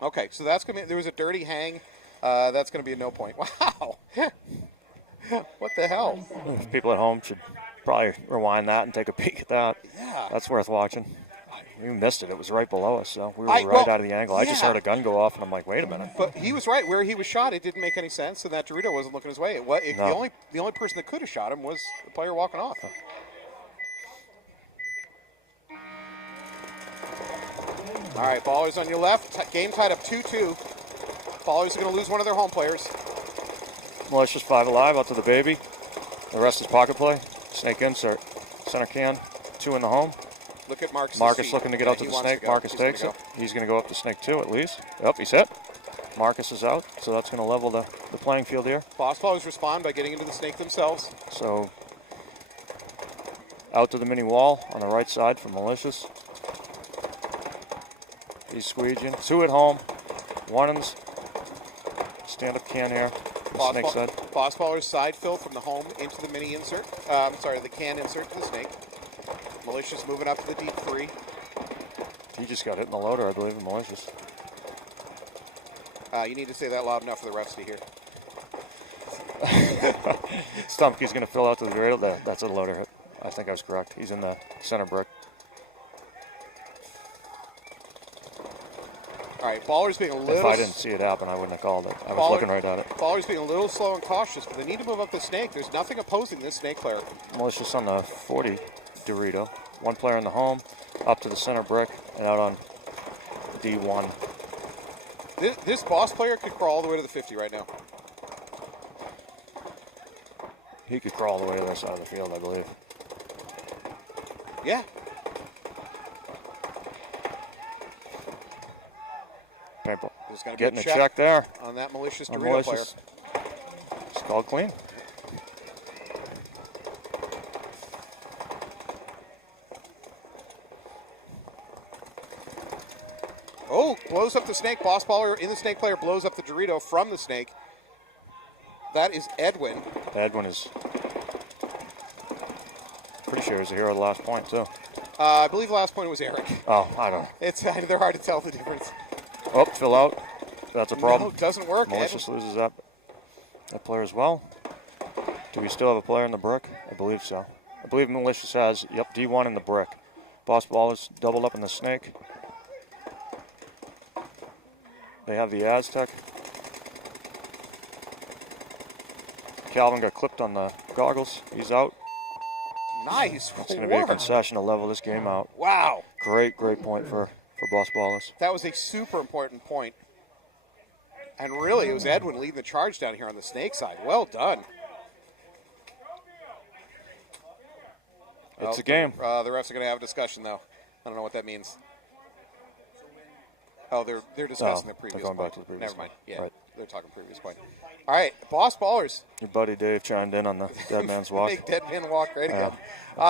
Okay, so that's gonna be, there was a dirty hang. That's gonna be a no point. Wow. What the hell? 30 seconds. People at home should probably rewind that and take a peek at that. Yeah. That's worth watching. You missed it. It was right below us, so we were well, right out of the angle. I just yeah. heard a gun go off, and I'm like, wait a minute. But he was right. Where he was shot, it didn't make any sense, and that Dorito wasn't looking his way. No. The only person that could have shot him was the player walking off. All right, Ballers on your left. Game tied up 2-2. Ballers are going to lose one of their home players. Malicious 5 alive out to the baby. The rest is pocket play. Snake insert. Center can. 2 in the home. Look at Marcus. Marcus looking to get out to He the wants snake. to go. Marcus He's gonna takes go. it. He's going to go up to snake 2 at least. Yep, he's hit. Marcus is out, so that's going to level the playing field here. Boss Ballers respond by getting into the snake themselves. So out to the mini wall on the right side for Malicious. He's squeeging. 2 at home. 1 in the stand-up can here. The snake side. Boss Ballers side fill from the home into the mini insert. The can insert to the snake. Malicious moving up to the deep 3. He just got hit in the loader, I believe, in Malicious. You need to say that loud enough for the refs to hear. Stumpkey's going to fill out to the rail. That's a loader hit. I think I was correct. He's in the center brick. All right, Ballers being a little... If I didn't see it happen, I wouldn't have called it. I was looking right at it. Ballers being a little slow and cautious, but they need to move up the snake. There's nothing opposing this snake player. Malicious on the 40 Dorito. 1 player in the home, up to the center brick, and out on D1. This boss player could crawl all the way to the 50 right now. He could crawl all the way to the side of the field, I believe. Yeah. Paintball. There's gonna be Getting a a check check there. on that Malicious On Dorito player. Malicious. It's called clean. Oh, blows up the snake. Boss Baller in the snake player blows up the Dorito from the snake. That is Edwin. Edwin is pretty sure he's the hero of the last point, too. I believe the last point was Eric. Oh, I don't know. They're hard to tell the difference. Oh, fill out. That's a problem. No, it doesn't work. Malicious loses that player as well. Do we still have a player in the brick? I believe so. I believe Malicious has, yep, D1 in the brick. Boss Ballers doubled up in the snake. They have the Aztec. Calvin got clipped on the goggles. He's out. Nice. It's going to be a concession to level this game out. Wow. Great point for Boss Ballers. That was a super important point. And really, it was Edwin leading the charge down here on the snake side. Well done. It's a game. The refs are going to have a discussion, though. I don't know what that means. Oh, they're discussing the previous they're going point. back to the previous Never mind. point. Yeah, Right. they're talking previous point. All right, Boss Ballers. Your buddy Dave chimed in on the dead man's walk. Make dead man walk right again.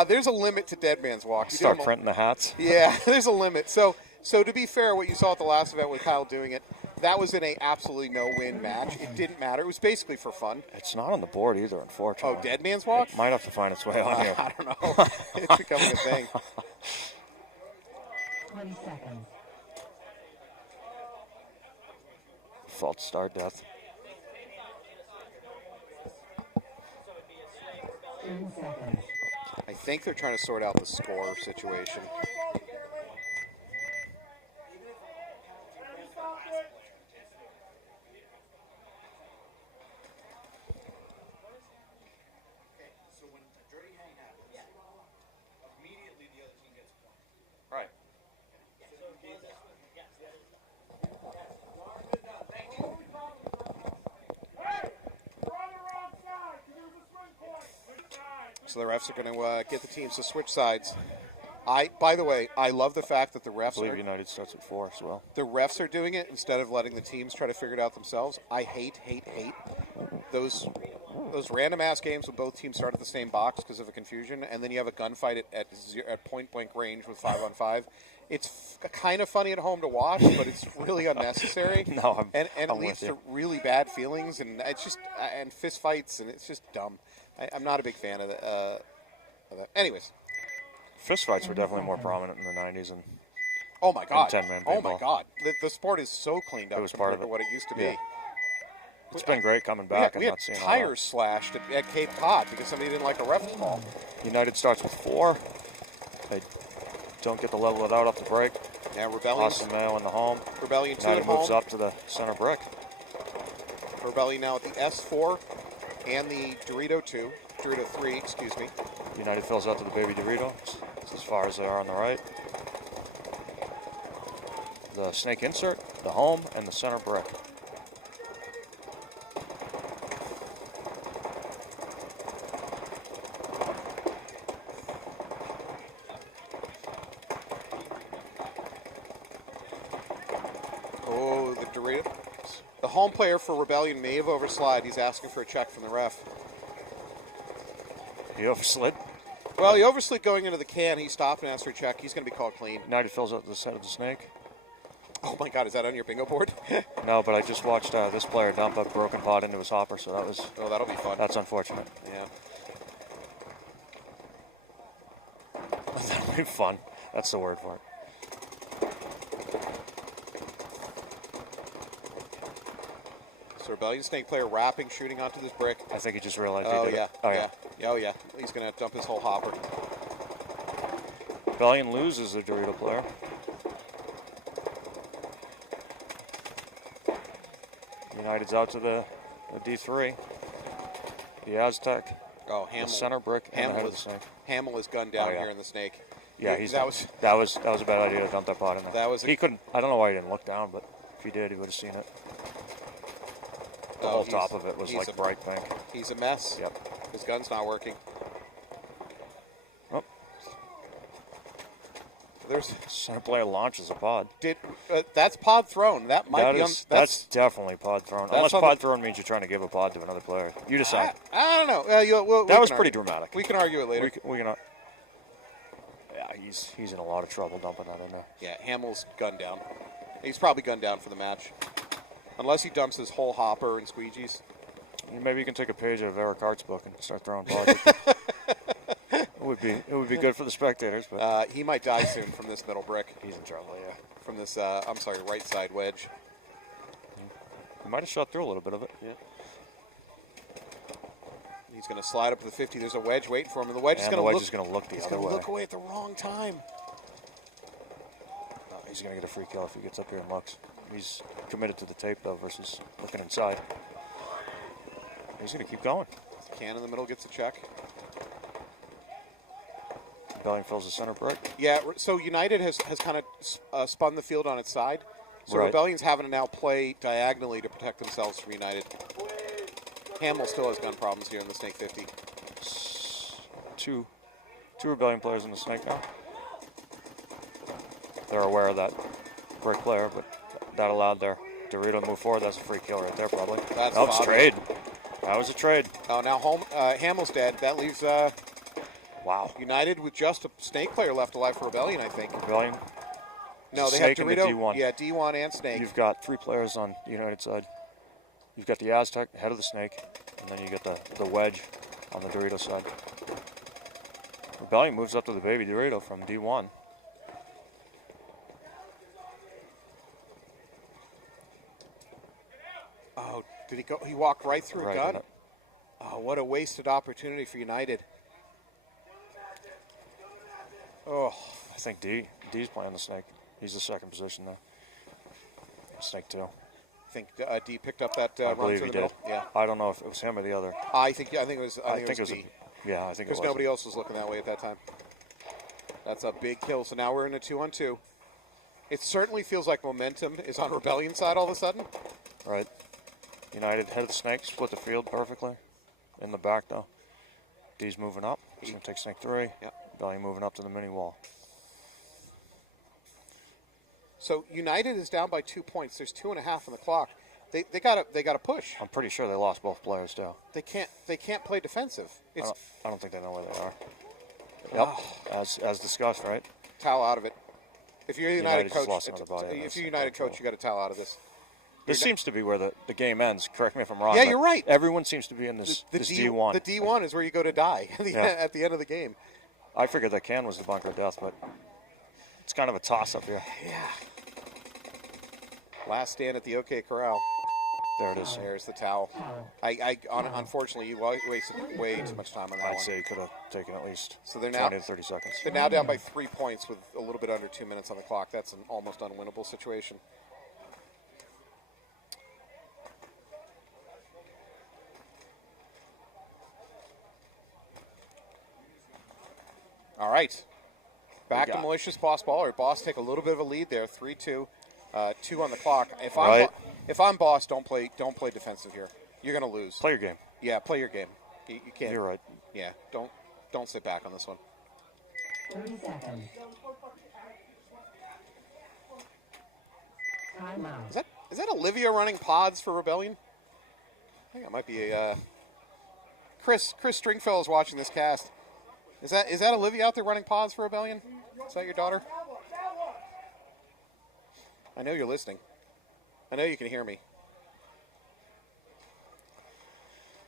There's a limit to dead man's walk. You Start do 'em- printing the hats. Yeah, there's a limit. So to be fair, what you saw at the last event with Kyle doing it, that was in a absolutely no-win match. It didn't matter. It was basically for fun. It's not on the board either, unfortunately. Oh, dead man's walk? Might have to find its way on here. I don't know. It's becoming a thing. 20 seconds. False start death. 10 seconds. I think they're trying to sort out the score situation. Right. So the refs are going to get the teams to switch sides. By the way, I love the fact that the I refs believe are, United starts at 4 as well. the refs are doing it instead of letting the teams try to figure it out themselves. I hate those those random ass games when both teams start at the same box because of a confusion, and then you have a gunfight at point blank range with 5-on-5. It's kind of funny at home to watch, but it's really unnecessary. No, and I'm it leads with you. to really bad feelings, and it's just and fist fights, and it's just dumb. I'm not a big fan of that. Anyways, Fistfights were definitely more prominent in the 90s, and oh my god, 10-man oh my paintball. god, the sport is so cleaned up It was part compared of to it. what it used to Yeah. be. It's been great coming We back had, and not seeing all tires slashed at Cape Cod because somebody didn't like a ref call. that. United starts with 4. They don't get the level it out off the break. Now Rebellion Austin Mayo in the home. 2 at United moves home. up to the center brick. Rebellion now at the S4 and the Dorito 3, excuse me. United fills out to the baby Dorito. It's as far as they are on the right. The snake insert, the home, and the center brick. Oh, the Dorito. The home player for Rebellion may have overslid. He's asking for a check from the ref. He overslid. Well, he overslid going into the can. He stopped and asked for a check. He's going to be called clean. United fills out the set of the snake. Oh my god, is that on your bingo board? No, but I just watched this player dump a broken pot into his hopper, so that was Oh, that'll be fun. that's unfortunate. Yeah. That'll be fun. That's the word for it. So Rebellion snake player wrapping, shooting onto this brick. I think he just realized Oh he did yeah. it. Oh, yeah. Oh yeah. He's going to dump his whole hopper. Rebellion loses the Dorito player. United's out to the D3. The Aztec. Oh, The Hamill. center brick and the head Hamill of the snake. Hamill is gunned down Oh, yeah. here in the snake. Yeah, he's that done. was that was a bad idea to dump that pot in there. That was he couldn't. I don't know why he didn't look down, but if he did, he would have seen it. The whole top of it was like bright pink. He's a mess. Yep. His gun's not working. Oh, There's center player launches a pod. that's pod thrown. That might That be is, that's definitely pod thrown. that's Unless on pod thrown means you're trying to give a pod to another player. You decide. I don't know. That was pretty dramatic. We can argue it later. We can. Yeah, he's in a lot of trouble dumping that in there. Yeah, Hamill's gunned down. He's probably gunned down for the match. Unless he dumps his whole hopper and squeegees. Maybe you can take a page out of Eric Hart's book and start throwing pods. It would be good for the spectators, but He might die soon from this middle brick. he's in trouble. Yeah, From this, right side wedge. he might have shot through a little bit of it. Yeah. He's going to slide up to the 50. There's a wedge waiting for him, and the wedge is And going the to wedge look. is going to look the He's other going to way. look away at the wrong time. No, he's going to get a free kill if he gets up here and looks. He's committed to the tape though versus looking inside. He's going to keep going. Can in the middle gets a check. Rebellion fills the center brick. Yeah, so United has kind of spun the field on its side. So Right. Rebellion's having to now play diagonally to protect themselves from United. Hamill still has gun problems here in the Snake 50. Two Rebellion players in the snake now. They're aware of that brick player, but that allowed their Dorito to move forward. That's a free kill right there, probably. That's That was Bobby. trade. That was a trade. Oh, now Hamill's dead. That leaves Wow. United with just a Snake player left alive for Rebellion, I think. Rebellion. No, they have Snake and the Dorito. D1. Yeah, D1 and Snake. You've got 3 players on the United side. You've got the Aztec, head of the snake, and then you get the wedge on the Dorito side. Rebellion moves up to the baby Dorito from D1. Oh, did he go? He walked right through Right a gun. in it. Oh, what a wasted opportunity for United. Oh, I think D's playing the snake. He's the second position there. Snake 2. I think D picked up that I run believe through he the did. middle. Yeah, I don't know if it was him or the other. I think it was. I think it was D. Yeah, I think it Because was. nobody else was looking that way at that time. That's a big kill. So now we're in a 2-on-2. It certainly feels like momentum is on Rebellion side all of a sudden. Right. United head of the snake, split the field perfectly. In the back though. D's moving up. He's going to take snake 3. Yep. Rebellion moving up to the mini wall. So United is down by 2 points. There's 2.5 on the clock. They gotta push. I'm pretty sure they lost both players too. They can't play defensive. I It's don't think they know where they are. Yep, as discussed, right? towel out of it. If you're a United United just coach, lost another body. if you're a United coach, you got to towel out of this. This seems to be where the game ends. Correct me if I'm wrong. Yeah, but you're right. Everyone seems to be in this D1. The D1 is where you go to die Yeah. at the end of the game. I figured that can was the bunker of death, but it's kind of a toss-up here. Yeah. Last stand at the OK Corral. There it is. There's the towel. Unfortunately, you wasted way too much time on that I'd one. say you could have taken at least So they're now 20 to 30 seconds. They're now down by 3 points with a little bit under 2 minutes on the clock. That's an almost unwinnable situation. All right. Back to Malicious Boss Ball. Or Boss take a little bit of a lead there. 3-2. 2 on the clock. If I'm Boss, don't play defensive here. You're going to lose. Play your game. Yeah, play your game. You can't. You're right. Yeah, don't sit back on this one. 30 seconds. Timeout. Is that Olivia running pods for Rebellion? I think that might be a Chris Stringfellow is watching this cast. Is that Olivia out there running pods for Rebellion? Is that your daughter? I know you're listening. I know you can hear me.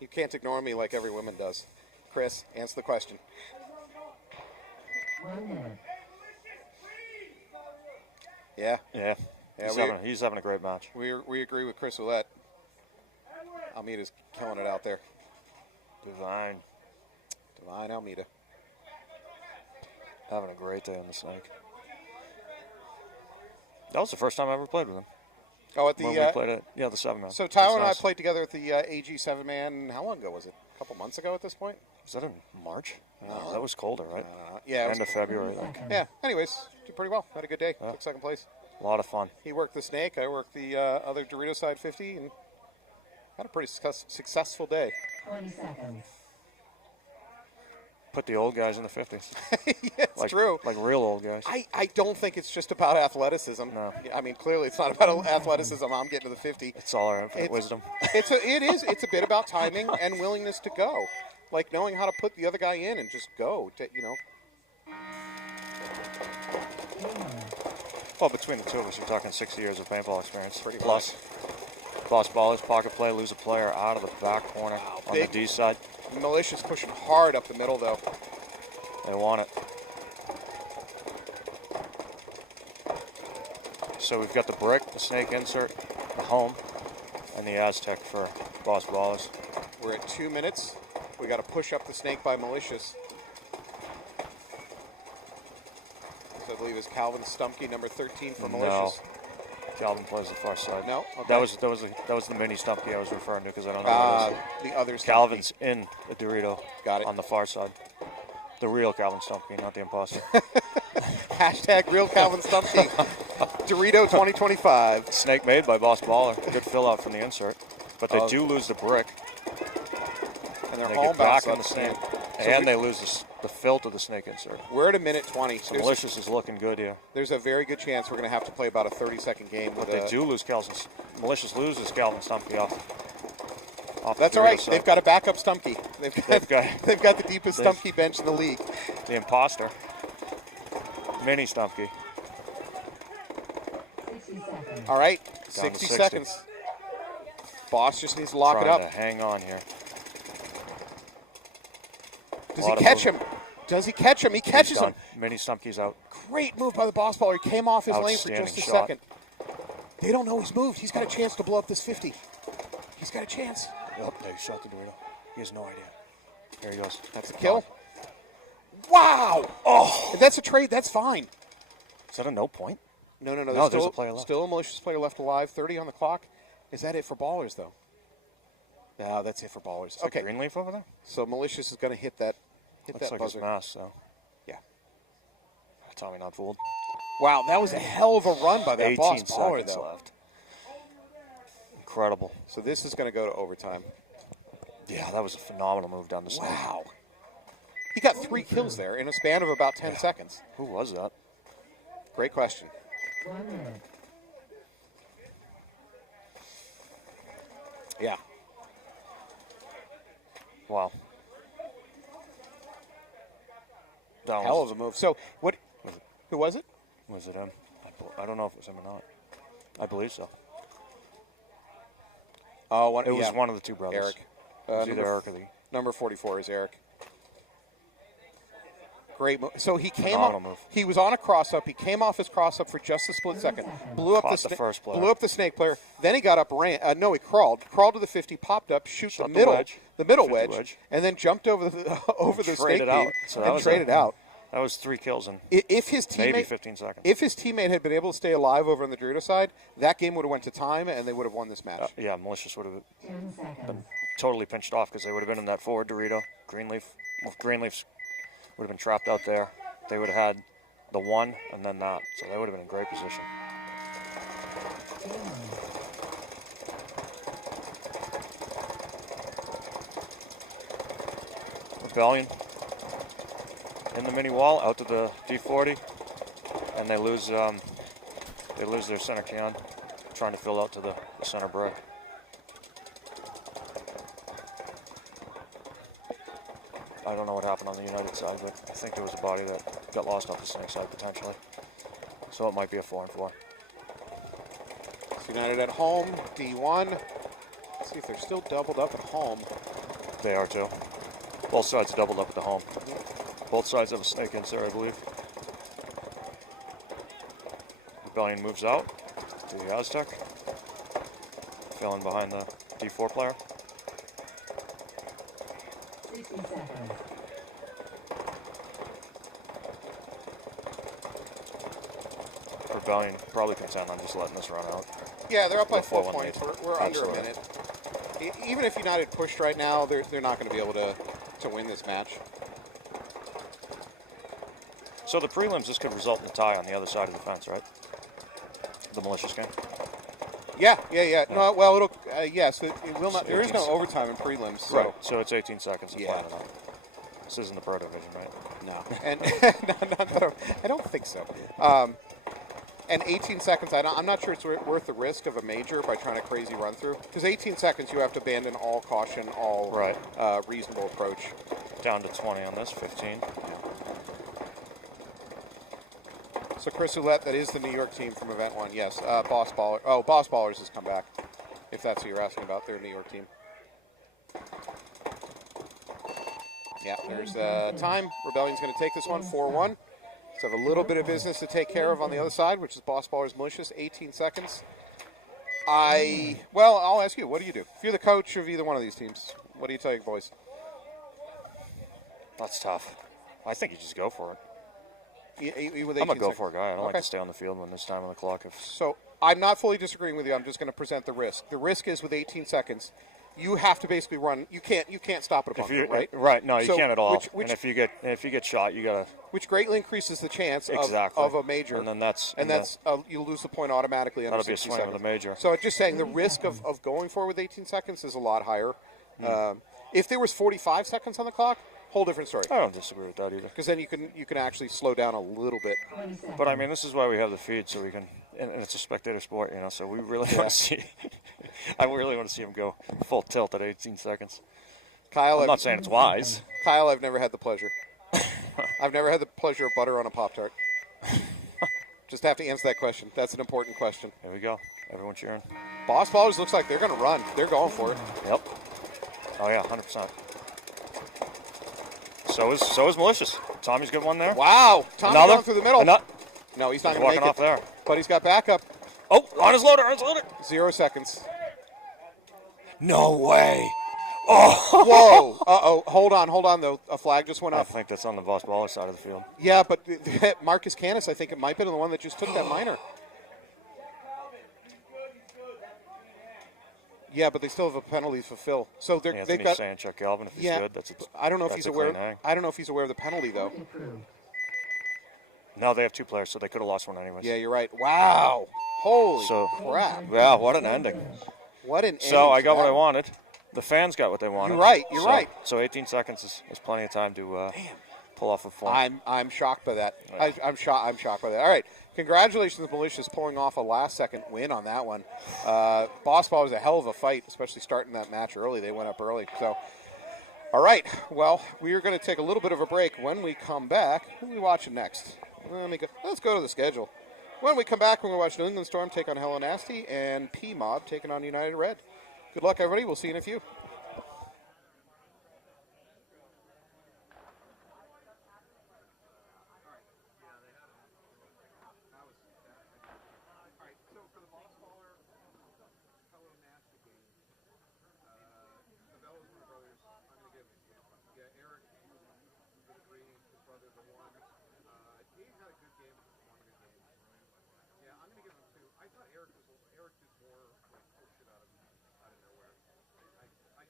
You can't ignore me like every woman does. Chris, answer the question. 1 minute. Yeah. Yeah. He's having a great match. We agree with Chris Ouellette. Almeida's killing it out there. Divine Almeida. Having a great day on the Snake. That was the first time I ever played with him. Oh, at When we the played it, yeah, the 7-man. so Tyler and I nice. played together at the AG 7-man. How long ago was it? A couple months ago at this point? Was that in March? No, that was colder, right? Yeah. it End was- of February, I think. Yeah. Anyways, did pretty well. Had a good day. Yeah. Took second place. A lot of fun. He worked the Snake. I worked the other Dorito side 50, and had a pretty successful day. 20 seconds. Put the old guys in the 50s. Yeah, it's true. Like real old guys. I don't think it's just about athleticism. No. I mean, clearly it's not about athleticism. I'm getting to the 50. It's all our infinite wisdom. It is. It's a bit about timing and willingness to go. Like knowing how to put the other guy in and just go. Well, between the two of us, you're talking 60 years of paintball experience. Plus, boss ballers, pocket play, lose a player out of the back corner on big. the D side. Malicious pushing hard up the middle, though. They want it. So we've got the brick, the Snake insert, the home, and the Aztec for boss ballers. We're at 2 minutes. We got to push up the Snake by Malicious. So I believe is Calvin Stumpke, number 13 for Malicious. Calvin plays the far side. No? Okay. That was the mini Stumpke I was referring to because I don't know what it is. The other Stumpke. Calvin's in the Dorito. Got it. On the far side. The real Calvin Stumpke, not the imposter. Hashtag real Calvin Stumpke. Dorito 2025. Snake made by Boss Baller. Good fill out from the insert. But they do lose the brick. And they're They home get back bounce in the up. Snake. So And they lose the fill to the Snake insert. We're at a minute 20. So Malicious is looking good here. There's a very good chance we're going to have to play about a 30-second game. But they do lose Malicious loses Calvin Stumpke off That's the all right. Dorito side. They've got a backup Stumpke. They've got the deepest Stumpke bench in the league. The imposter. Mini Stumpke. 60 seconds. All right, Down to 60 60. seconds. Boss just needs to lock it Trying up. to hang on here. Does he catch him? Does he catch him? He catches him. Mini Stumpke's out. Great move by the boss baller. He came off his lane for Outstanding just a shot. second. They don't know he's moved. He's got a chance to blow up this 50. He's got a chance. Oh, they shot the Dorito. He has no idea. There he goes. That's a kill. Wow. Oh, if that's a trade. That's fine. Is that a no point? No. No, there's a player left. Still a Malicious player left alive. 30 on the clock. Is that it for ballers, though? No, that's it for ballers. Is Okay. that Greenleaf over there? So Malicious is going to hit that Looks like buzzer. his mask, though. Yeah. Tommy not fooled. Wow, that was a hell of a run by that 18 boss baller, seconds though. left. Incredible. So this is going to go to overtime. Yeah, that was a phenomenal move down the Snake. Wow. He got 3 kills there in a span of about 10 seconds. Who was that? Great question. 1 minute. Yeah. Wow. That Hell was, of a move. So what? Who was it? was it him? I don't know if it was him or not. I believe so. Oh, It was one of the two brothers. Eric. It was either Eric or the Number 44 is Eric. Great move. So he came Phenomenal up. move. He was on a cross up. He came off his cross up for just a split second. Blew up Caught the the first player. Blew up the snake player. Then he got up, ran. No, he crawled. Crawled to the 50, popped up, shoot Shot the the middle, wedge. the middle 50 wedge, wedge. and then jumped over the over the snake Traded out. beam So that and was traded it. out. That was 3 kills in If his maybe teammate 15 seconds. If his teammate had been able to stay alive over on the Dorito side, that game would have went to time and they would have won this match. Yeah, Malicious would have 10 seconds. been totally pinched off because they would have been in that forward Dorito. Greenleaf, well, Greenleafs would have been trapped out there. They would have had the 1 and then that. So they would have been in great position. Rebellion in the mini wall out to the D40, and they lose their center can, trying to fill out to the center brick. I don't know what happened on the United side, but I think there was a body that got lost off the snake side potentially. So it might be a 4-4. United at home, D1. Let's see if they're still doubled up at home. They are too. Both sides are doubled up at the home. Both sides have a snake insert, I believe. Rebellion moves out to the Aztec. Filling behind the D4 player. 60 seconds. Rebellion probably contend on just letting this run out. Yeah, they're up by Go 4 4-1 points. lead. We're under a Absolutely. minute. Even if United pushed right now, they're not going to be able to win this match. So the prelims, this could result in a tie on the other side of the fence, right? The Malicious game. Yeah. No, well, it'll yes, it will not. There is no overtime in prelims, so Right. So it's 18 seconds to Yeah. plan it out. This isn't the Pro Division, right? no, and I don't think so. And 18 seconds, I'm not sure it's worth the risk of a major by trying to crazy run through. Because 18 seconds, you have to abandon all caution, all Right. reasonable approach. Down to 20 on this, 15. So Chris Ouellette, that is the New York team from Event 1. Yes, Boss Baller. Oh, Boss Ballers has come back. If that's what you're asking about, their New York team. Yeah, there's time. Rebellion's going to take this one, 4-1. So have a little bit of business to take care of on the other side, which is Boss Ballers Malicious, 18 seconds. I'll ask you, what do you do? If you're the coach of either one of these teams, what do you tell your boys? That's tough. I think you just go for it. With I'm 18 a go seconds. for guy. I don't like Okay. to stay on the field when there's time on the clock. So I'm not fully disagreeing with you. I'm just going to present the risk. The risk is with 18 seconds, you have to basically run. You can't stop at a bunker, right? Right. No, you So can't at all. which- and if you get shot, you gotta Which greatly increases the chance exactly of a major. And then that's you'll lose the point automatically under that'll be a 60 swing seconds. with a major. So I'm just saying the risk of going forward with 18 seconds is a lot higher. If there was 45 seconds on the clock, whole different story. I don't disagree with that either. Because then you can actually slow down a little bit. 20 seconds. But I mean, this is why we have the feed, so we can. And it's a spectator sport, So we really want to see. I really want to see him go full tilt at 18 seconds. Kyle, I'm not saying it's wise. Kyle, I've never had the pleasure. I've never had the pleasure of butter on a Pop-Tart. Just have to answer that question. That's an important question. Here we go. Everyone cheering. Boss Ballers looks like they're going to run. They're going for it. Yep. Oh yeah, 100%. So is Malicious. Tommy's good one there. Wow. Tommy Another going through the middle. No, he's not He's going to walking make off it. there. But he's got backup. Oh, on his loader. 0 seconds. No way. Whoa. Uh-oh. Hold on, though. A flag just went I up. think that's on the Boss Baller side of the field. Yeah, but Marcus Canis, I think it might have been the one that just took that minor. Yeah, but they still have a penalty to fulfill. So they've Anthony's got. saying Chuck Galvin, if he's Yeah, good, that's I don't know if that's he's a aware. clean hang. I don't know if he's aware of the penalty though. Approved. No, they have 2 players, so they could have lost one anyways. Yeah, you're right. Wow. Holy So- crap. Yeah, what an ending. What an So ending I to got what that. I wanted. The fans got what they wanted. You're right, you're right. So 18 seconds is plenty of time to pull off a form. I'm shocked by that. I'm shocked by that. All right, Congratulations, Malicious, pulling off a last-second win on that one. Boss Ball was a hell of a fight, especially starting that match early. They went up early. So, all right. Well, we are going to take a little bit of a break. When we come back, who are we watching next? Let's go to the schedule. When we come back, we're going to watch New England Storm take on Hello Nasty and PMob taking on United Red. Good luck, everybody. We'll see you in a few. I thought Eric did more like pull shit out of nowhere. I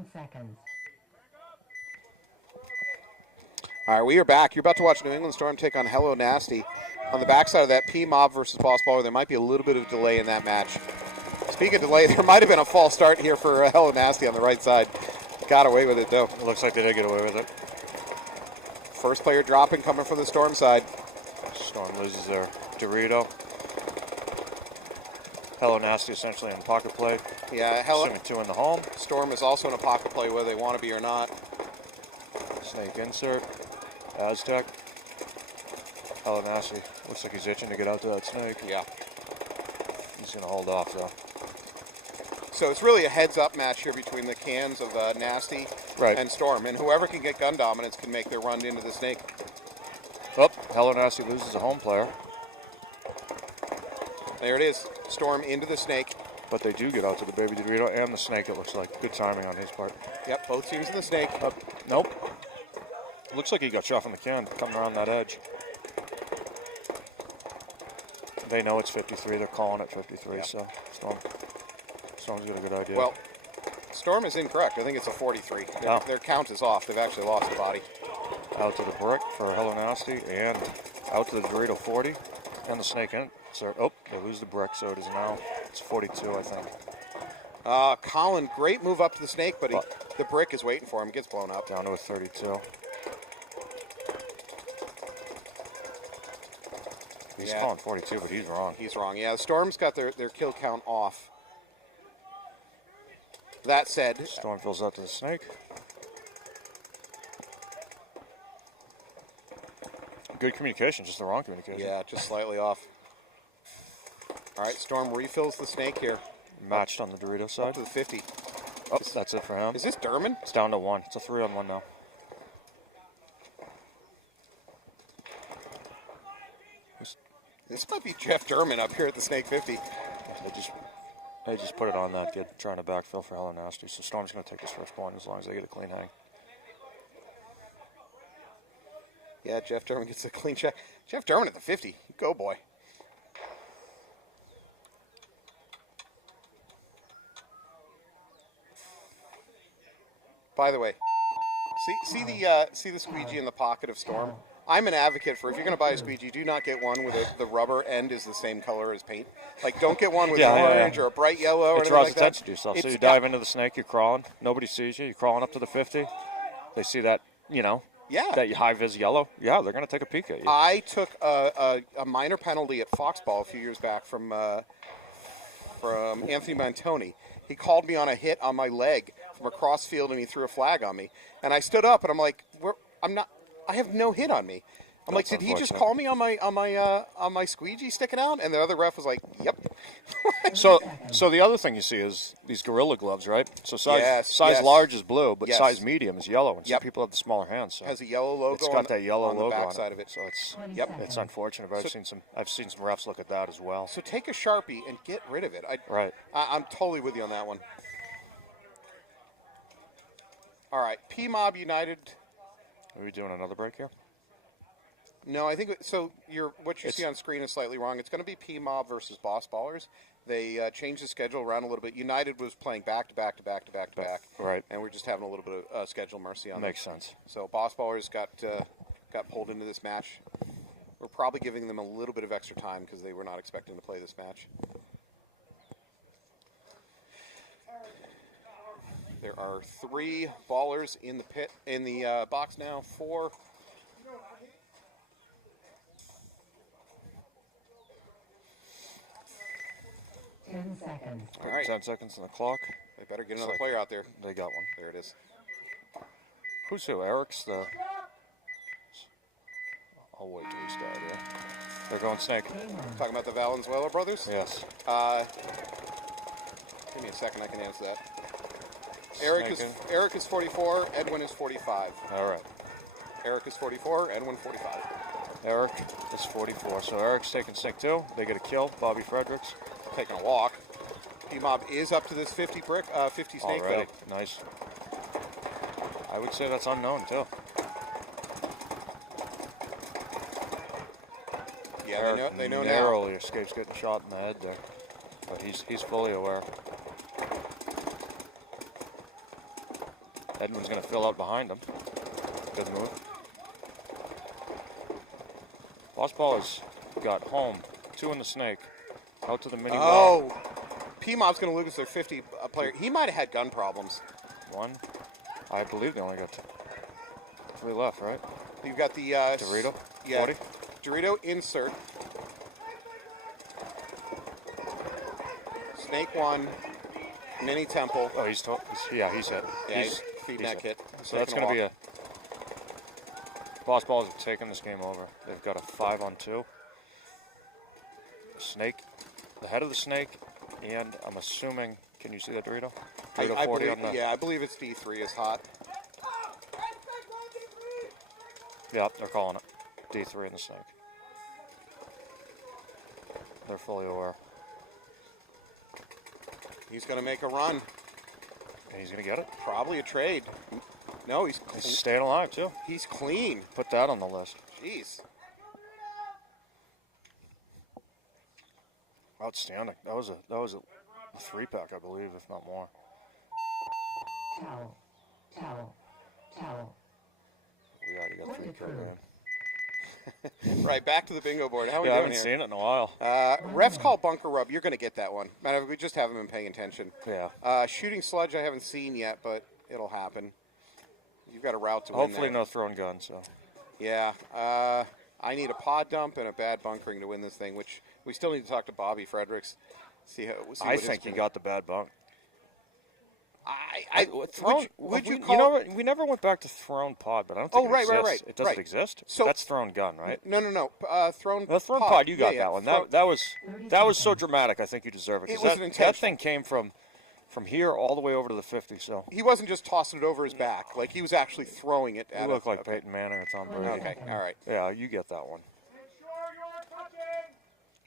10 seconds. All right, we are back. You're about to watch New England Storm take on Hello Nasty. On the backside of that, PMob versus Boss Baller, there might be a little bit of delay in that match. Speaking of delay, there might have been a false start here for Hello Nasty on the right side. Got away with it, though. It looks like they did get away with it. First player dropping coming from the Storm side. Storm loses their Dorito. Hello Nasty essentially in pocket play. Yeah, Hello Assuming 2 in the home. Storm is also in a pocket play whether they want to be or not. Snake insert. Aztec. Hello Nasty. Looks like he's itching to get out to that snake. Yeah. He's going to hold off, though. So it's really a heads-up match here between the cans of Nasty and Storm. And whoever can get gun dominance can make their run into the snake. Oh, Hello Nasty loses a home player. There it is. Storm into the snake. But they do get out to the baby Dorito and the snake, it looks like. Good timing on his part. Yep, both teams in the snake. Nope. Looks like he got shot from the can coming around that edge. They know it's 53. They're calling it 53, Yep. so Storm's got a good idea. Well, Storm is incorrect. I think it's a 43. Oh. Their count is off. They've actually lost a body. Out to the brick for Hello Nasty and out to the Dorito 40 and the snake in. So, oh, they lose the brick, so it is now, it's 42, I think. Colin, great move up to the snake, but the brick is waiting for him. Gets blown up. Down to a 32. He's calling 42, but he's wrong. He's wrong. Yeah, the Storm's got their kill count off. That said, Storm fills out to the snake. Good communication, just the wrong communication. yeah, just slightly off. All right, Storm refills the snake here. Matched on the Dorito Up side. to the 50. Oh, that's it for him. Is this Derman? It's down to 1. It's a 3-on-1 now. This might be Jeff Derman up here at the snake 50. They just put it on that kid trying to backfill for Hello Nasty. So Storm's going to take this first point as long as they get a clean hang. Yeah, Jeff Derman gets a clean check. Jeff Derman at the 50. Go, boy. By the way, see the squeegee in the pocket of Storm? I'm an advocate for if you're going to buy a squeegee, do not get one with the rubber end is the same color as paint. Like, don't get one with orange or a bright yellow or It anything draws like that. attention to yourself. So you dive into the snake, you're crawling. Nobody sees you. You're crawling up to the 50. They see that, that high-vis yellow. Yeah, they're going to take a peek at you. I took a minor penalty at Foxball a few years back from Anthony Mantoni. He called me on a hit on my leg from across field, and he threw a flag on me. And I stood up, and I'm like, I have no hit on me. I'm like, did he just call me on my squeegee sticking out? And the other ref was like, yep. So the other thing you see is these Gorilla Gloves, right? So size large is blue, but size medium is yellow, and some people have the smaller hands. So has a yellow logo. It's got that yellow on logo the back on side it. of it. So it's unfortunate, but I've seen some refs look at that as well. So take a Sharpie and get rid of it. I'm totally with you on that one. All right, PMob United. Are we doing another break here? No, I think so. What you see on screen is slightly wrong. It's going to be PMob versus Boss Ballers. They changed the schedule around a little bit. United was playing back to back. Right. And we're just having a little bit of schedule mercy on them. Makes sense. So Boss Ballers got pulled into this match. We're probably giving them a little bit of extra time because they were not expecting to play this match. There are 3 ballers in the box now. 4. Ten seconds. All right. 10 seconds on the clock. They better get another player out there. They got one. There it is. Who's who? Eric's the... I'll wait till he's dead, yeah. They're going snake. Talking about the Valenzuela brothers? Yes. Give me a second, I can answer that. Eric is 44, Edwin is 45. All right. Eric is 44, Edwin 45. Eric is 44. So Eric's taking snake 2. They get a kill. Bobby Fredericks. Taking a walk. PMob is up to this 50 snake Already. though. Nice. I would say that's unknown too. Yeah, Eric they know now. narrowly escapes getting shot in the head there, but he's fully aware. Edwin's going to fill out behind him. Good move. Boss Ball has got home. 2 in the snake. Out to the mini wall. Oh, PMob's going to lose their 50 player. He might have had gun problems. 1. I believe they only got 3 left, right? You've got the Dorito. yeah, 40. Dorito insert. Snake 1, mini temple. Oh, he's hit. Yeah, he's feeding that hit. kit. So that's going to be a... Boss Balls have taken this game over. They've got a 5-on-2. Snake, the head of the snake, and I'm assuming, can you see that Dorito? Dorito I 40 believe, on the... yeah, I believe it's D3 is hot. Yeah, they're calling it. D3 in the snake. They're fully aware. He's going to make a run. And he's going to get it. Probably a trade. No, He's staying alive, too. he's clean. Put that on the list. Jeez. Outstanding. That was a 3-pack, I believe, if not more. Towel. Towel. Towel. We already got 3 killed in. Right, back to the bingo board. How are we Yeah, I doing haven't here? seen it in a while. Refs call bunker rub. You're going to get that one. Man, we just haven't been paying attention. Yeah. Shooting sludge I haven't seen yet, but it'll happen. You've got a route to win Hopefully that. no thrown guns, so. Yeah. I need a pod dump and a bad bunkering to win this thing, which we still need to talk to Bobby Fredericks. I think he got the bad bunk. Would you call... You know what? We never went back to thrown pod, but I don't think it exists. Right. It doesn't exist? So, that's thrown gun, right? No. Thrown The thrown pod, you got Yeah, that one. thrown- That was so dramatic, I think you deserve it. 'Cause It was that intentional. thing came from here all the way over to the 50, so. He wasn't just tossing it over his back. Like, he was actually throwing it at You look us. like Peyton Manning or Tom Brady. Okay, all right. Yeah, you get that one.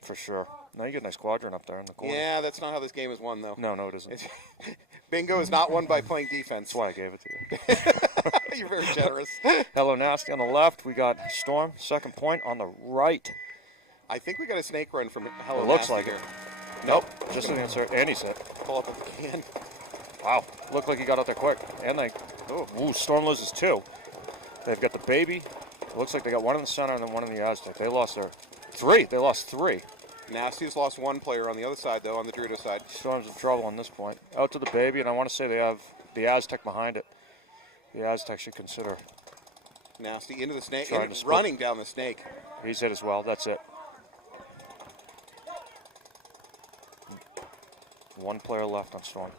For sure. Now you get a nice quadrant up there in the corner. Yeah, that's not how this game is won, though. No, it isn't. Bingo is not won by playing defense. That's why I gave it to you. You're very generous. Hello Nasty on the left. We got Storm, second point on the right. I think we got a snake run from Hello It looks Nasty like here. it. Nope, just an insert. And he's hit. Pull up at the can. Wow, looked like he got out there quick. And Storm loses 2. They've got the baby. It looks like they got 1 in the center and then 1 in the Aztec. They lost their 3. They lost 3. Nasty's lost 1 player on the other side, though, on the Dorito side. Storm's in trouble on this point. Out to the baby, and I want to say they have the Aztec behind it. The Aztec should consider. Nasty into the snake, Trying and to split. running down the snake. He's hit as well. That's it. 1 player left on Storm.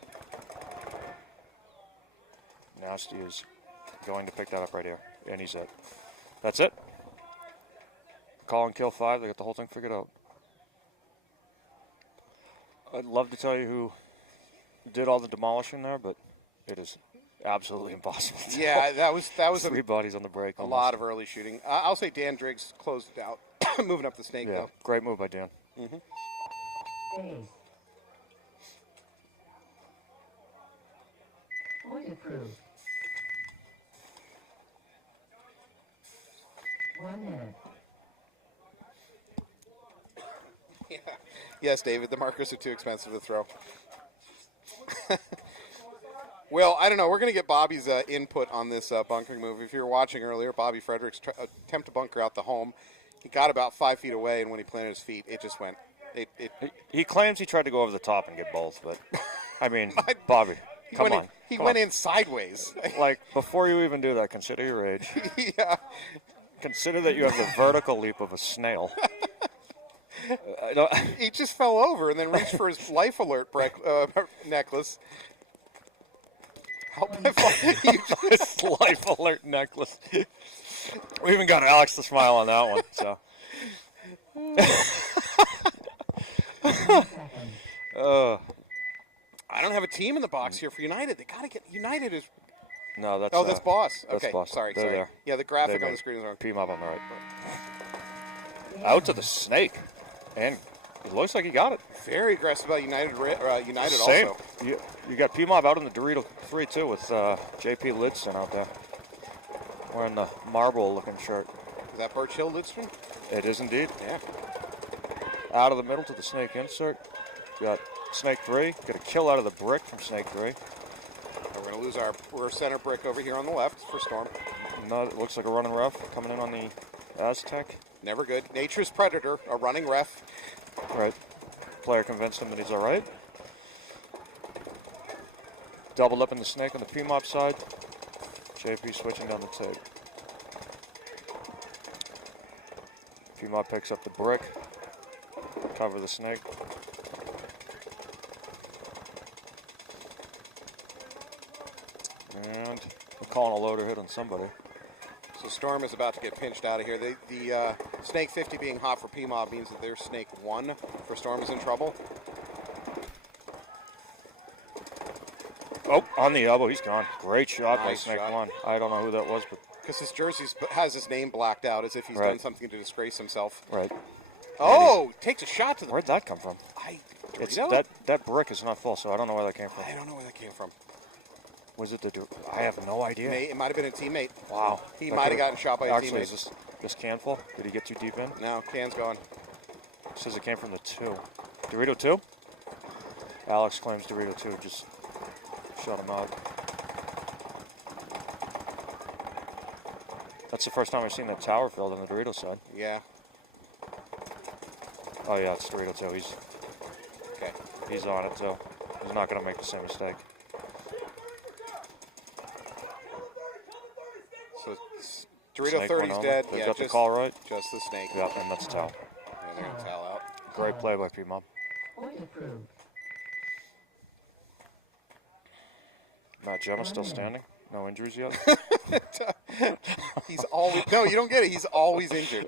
Nasty is going to pick that up right here, and he's hit. That's it. Call and kill 5. They got the whole thing figured out. I'd love to tell you who did all the demolishing there, but it is absolutely impossible. Yeah, that was 3 bodies on the break. a lot of early shooting. I'll say Dan Driggs closed it out, moving up the snake, Yeah, though. great move by Dan. Base. Point approved. 1 minute. Yes, David, the markers are too expensive to throw. Well, I don't know. We're going to get Bobby's input on this bunkering move. If you were watching earlier, Bobby Fredericks attempt to bunker out the home. He got about 5 feet away, and when he planted his feet, it just went. He claims he tried to go over the top and get both, but I mean, Bobby, come on. He come went on. in sideways. Like, before you even do that, consider your age. Yeah. Consider that you have the vertical leap of a snail. He just fell over and then reached for his life alert necklace. Help my father. His life alert necklace. We even got Alex to smile on that one. So. 10 seconds. I don't have a team in the box here for United. They got to get United. No, that's. Oh, that's Boss. That's Okay, Boss. sorry. They're there. Yeah, the graphic They're on the screen is wrong. PMob on the right. Out to the snake, and it looks like he got it. Very aggressive about United. United Same. also. You got PMob out in the Dorito 3 too with JP Lidson out there wearing the marble-looking shirt. Is that Birch Hill Lidstrom? It is indeed. Yeah. Out of the middle to the snake insert. Got snake 3. Got a kill out of the brick from snake 3. A we're going to lose our center brick over here on the left for Storm. No, it looks like a running ref coming in on the Aztec. Never good. Nature's Predator, a running ref. Right. Player convinced him that he's all right. Doubled up in the snake on the PMob side. JP switching down the tape. PMob picks up the brick. Cover the snake. And we're calling a loader hit on somebody. So Storm is about to get pinched out of here. The snake 50 being hot for PMob means that their snake 1 for Storm is in trouble. Oh, on the elbow, he's gone. Great shot by Nice snake shot. 1. I don't know who that was, but Because his jersey has his name blacked out as if he's Right. done something to disgrace himself. right. Oh, takes a shot to the... Where'd that come from? It's that brick is not full, so I don't know where that came from. I don't know where that came from. Was it I have no idea. It might have been a teammate. Wow. He That might have could've- gotten shot by a Actually, teammate. is this can full? Did he get too deep in? No, can's gone. It says it came from the 2. Dorito 2? Alex claims Dorito 2 just shut him out. That's the first time I've seen that tower filled on the Dorito side. Yeah. Oh yeah, it's Dorito 2. Okay. He's on it, so he's not going to make the same mistake. So Dorito Snake 30's went on. dead. They Yeah, got the just, call right. just the snake. Yeah, and that's a towel. And they're going to towel out. Great play by PMob. Point approved. Matt Gemma still standing. No injuries yet. He's always... No, you don't get it. He's always injured.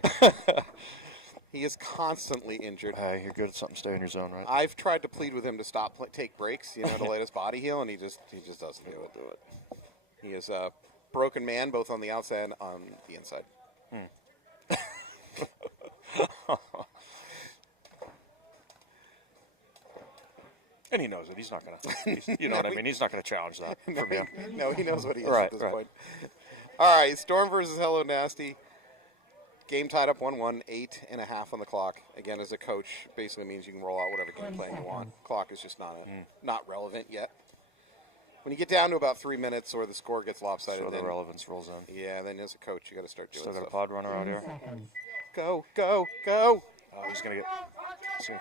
He is constantly injured. Hey, you're good at something. Stay in your zone, right? I've tried to plead with him to stop, take breaks, to let his body heal, and he just doesn't do it. He is a broken man, both on the outside and on the inside. And he knows it. He's not going to, you know what I mean? He's not going to challenge that from you. No, he knows what he is Right, at this right. point. All right, Storm versus Hello Nasty. Game tied up 1-1, 8.5 on the clock. Again, as a coach, basically means you can roll out whatever game plan you want. Clock is just not relevant yet. When you get down to about 3 minutes or the score gets lopsided, So the then, relevance rolls in. yeah, then as a coach, you got to start doing Still got a stuff. pod runner out 30 here. seconds. Go, go, go! Oh, he's going to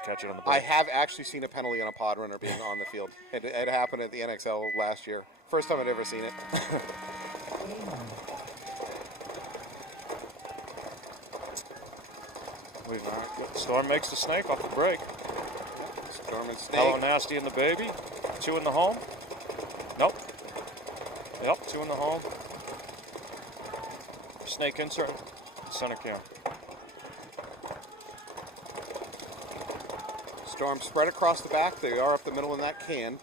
catch it on the I break. have actually seen a penalty on a pod runner being on the field. It happened at the NXL last year. First time I'd ever seen it. Game on. Storm makes the snake off the break. Storm and Snake. Hello Nasty and the baby. 2 in the home. Nope. Yep, 2 in the home. Snake insert. Center cam. Storm spread across the back. They are up the middle in that can.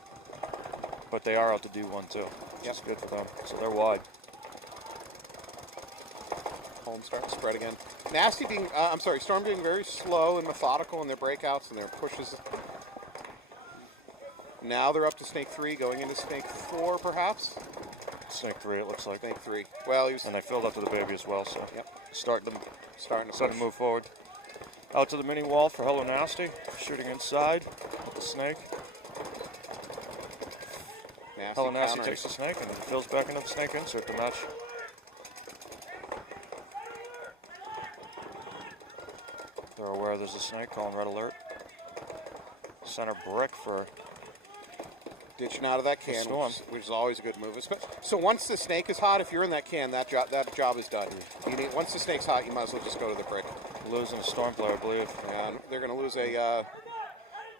But they are out to do 1 too. That's good for them. So they're wide. Home start, spread again. Nasty being, Storm being very slow and methodical in their breakouts and their pushes. Now they're up to Snake 3, going into Snake 4 perhaps. Snake 3 it looks like. Snake 3. Well, he was And they filled up to the baby as well, so Yep. starting starting to to push. move forward. Out to the mini wall for Hello Nasty. Shooting inside with the snake. Hello Nasty countering. takes the snake and fills back into the snake insert to match. They're aware there's a snake, calling red alert. Center brick for Ditching out of that can, Storm. which is always a good move. So once the snake is hot, if you're in that can, that job is done. Once the snake's hot, you might as well just go to the brick. losing a Storm player, I believe. And they're going to lose a Hello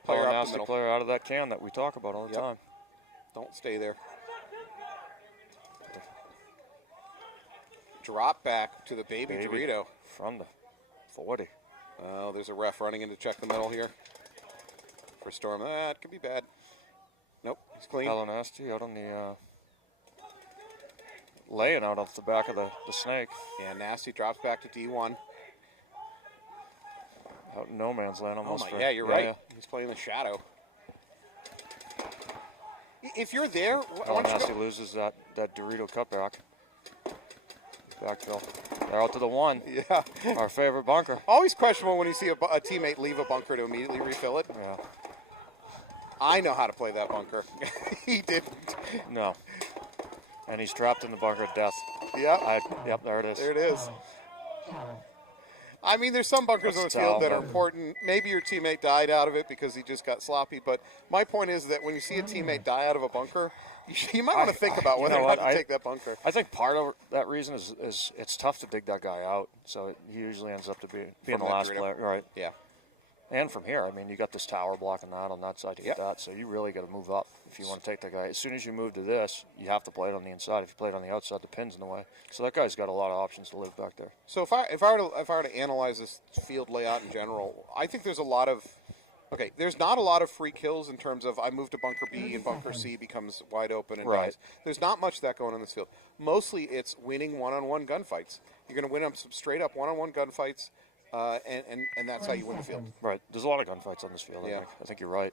player up the Nasty middle. player out of that can that we talk about all the Yep. time. Don't stay there. Drop back to the baby Dorito. From the 40. Oh, there's a ref running in to check the middle here for Storm. That could be bad. Nope, he's clean. Hello Nasty out on the laying out off the back of the snake. Yeah, Nasty drops back to D1. Out in no man's land Oh almost. my, yeah, you're right. He's playing the shadow. If you're there, why Hello don't you Nasty go? loses that Dorito cutback. Backfill. They're out to the 1. Yeah. Our favorite bunker. Always questionable when you see a teammate leave a bunker to immediately refill it. Yeah. I know how to play that bunker. He didn't. No. And he's trapped in the bunker of death. Yeah, Yep, there it is. there it is. Tower. I mean, there's some bunkers on the That's field that are towel. important. Maybe your teammate died out of it because he just got sloppy. But my point is that when you see a teammate die out of a bunker, you might want to think about whether or not to take that bunker. I think part of that reason is it's tough to dig that guy out. So he usually ends up to being the that last Dorito. player. Right. Yeah. And from here, I mean, you got this tower blocking that on that side. You Yep. get that. So you really got to move up if you want to take that guy. As soon as you move to this, you have to play it on the inside. If you play it on the outside, the pin's in the way. So that guy's got a lot of options to live back there. So if I were to analyze this field layout in general, I think there's a lot of there's not a lot of free kills in terms of I move to bunker B and bunker C becomes wide open and Right. dies. There's not much of that going on in this field. Mostly it's winning one-on-one gunfights. You're going to win up some straight up one-on-one gunfights, and that's how you win the field. Right. There's a lot of gunfights on this field. Yeah. I think you're right.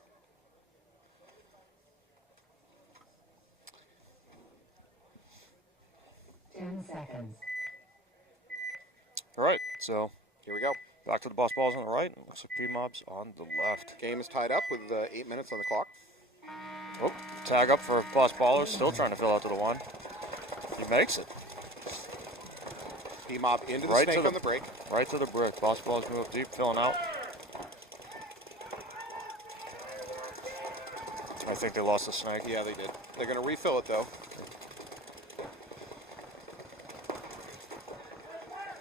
Ten seconds. All right. So Here we go. back to the boss balls on the right. Looks like PMob's on the left. Game is tied up with 8 minutes on the clock. Oh, tag up for boss baller. Still trying to fill out to the one. He makes it. PMob into the Right snake to the- on the break. Right to the brick. Boss balls move deep, filling out. I think they lost the snake. Yeah, they did. They're going to refill it though.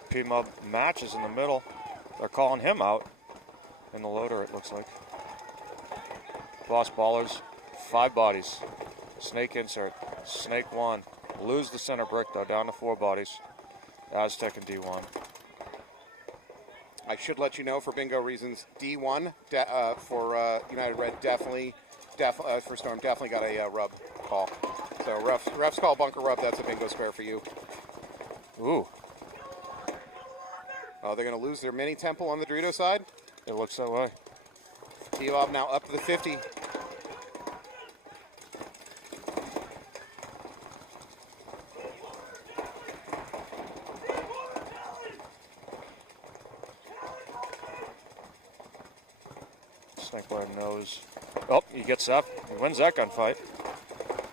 PMob matches in the middle. They're calling him out in the loader, it looks like. Boss ballers, 5 bodies. Snake insert. Snake 1. Lose the center brick though, down to 4 bodies. Aztec and D1. I should let you know for bingo reasons, D1 for United Red definitely for Storm definitely got a rub call. So refs call bunker rub. That's a bingo square for you. Ooh, Oh, they're going to lose their mini temple on the Dorito side. it looks that way. PMob now up to the 50. Snake player knows. Oh, he gets that. He wins that gunfight.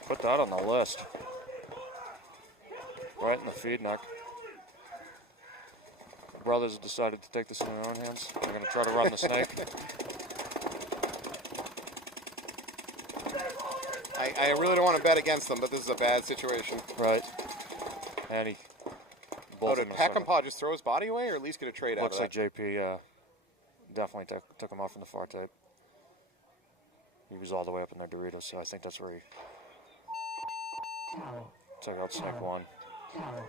Put that on the list. Right in the feed neck. Brothers have decided to take this in their own hands. They're going to try to run the snake. I really don't want to bet against them, but this is a bad situation. Right. And he. Oh, did Peckinpah just throw his body away, or at least get a trade Looks out like of that? JP definitely took him off from the far tape. He was all the way up in their Doritos, so I think that's where he Tower. took out Snake 1. Tower.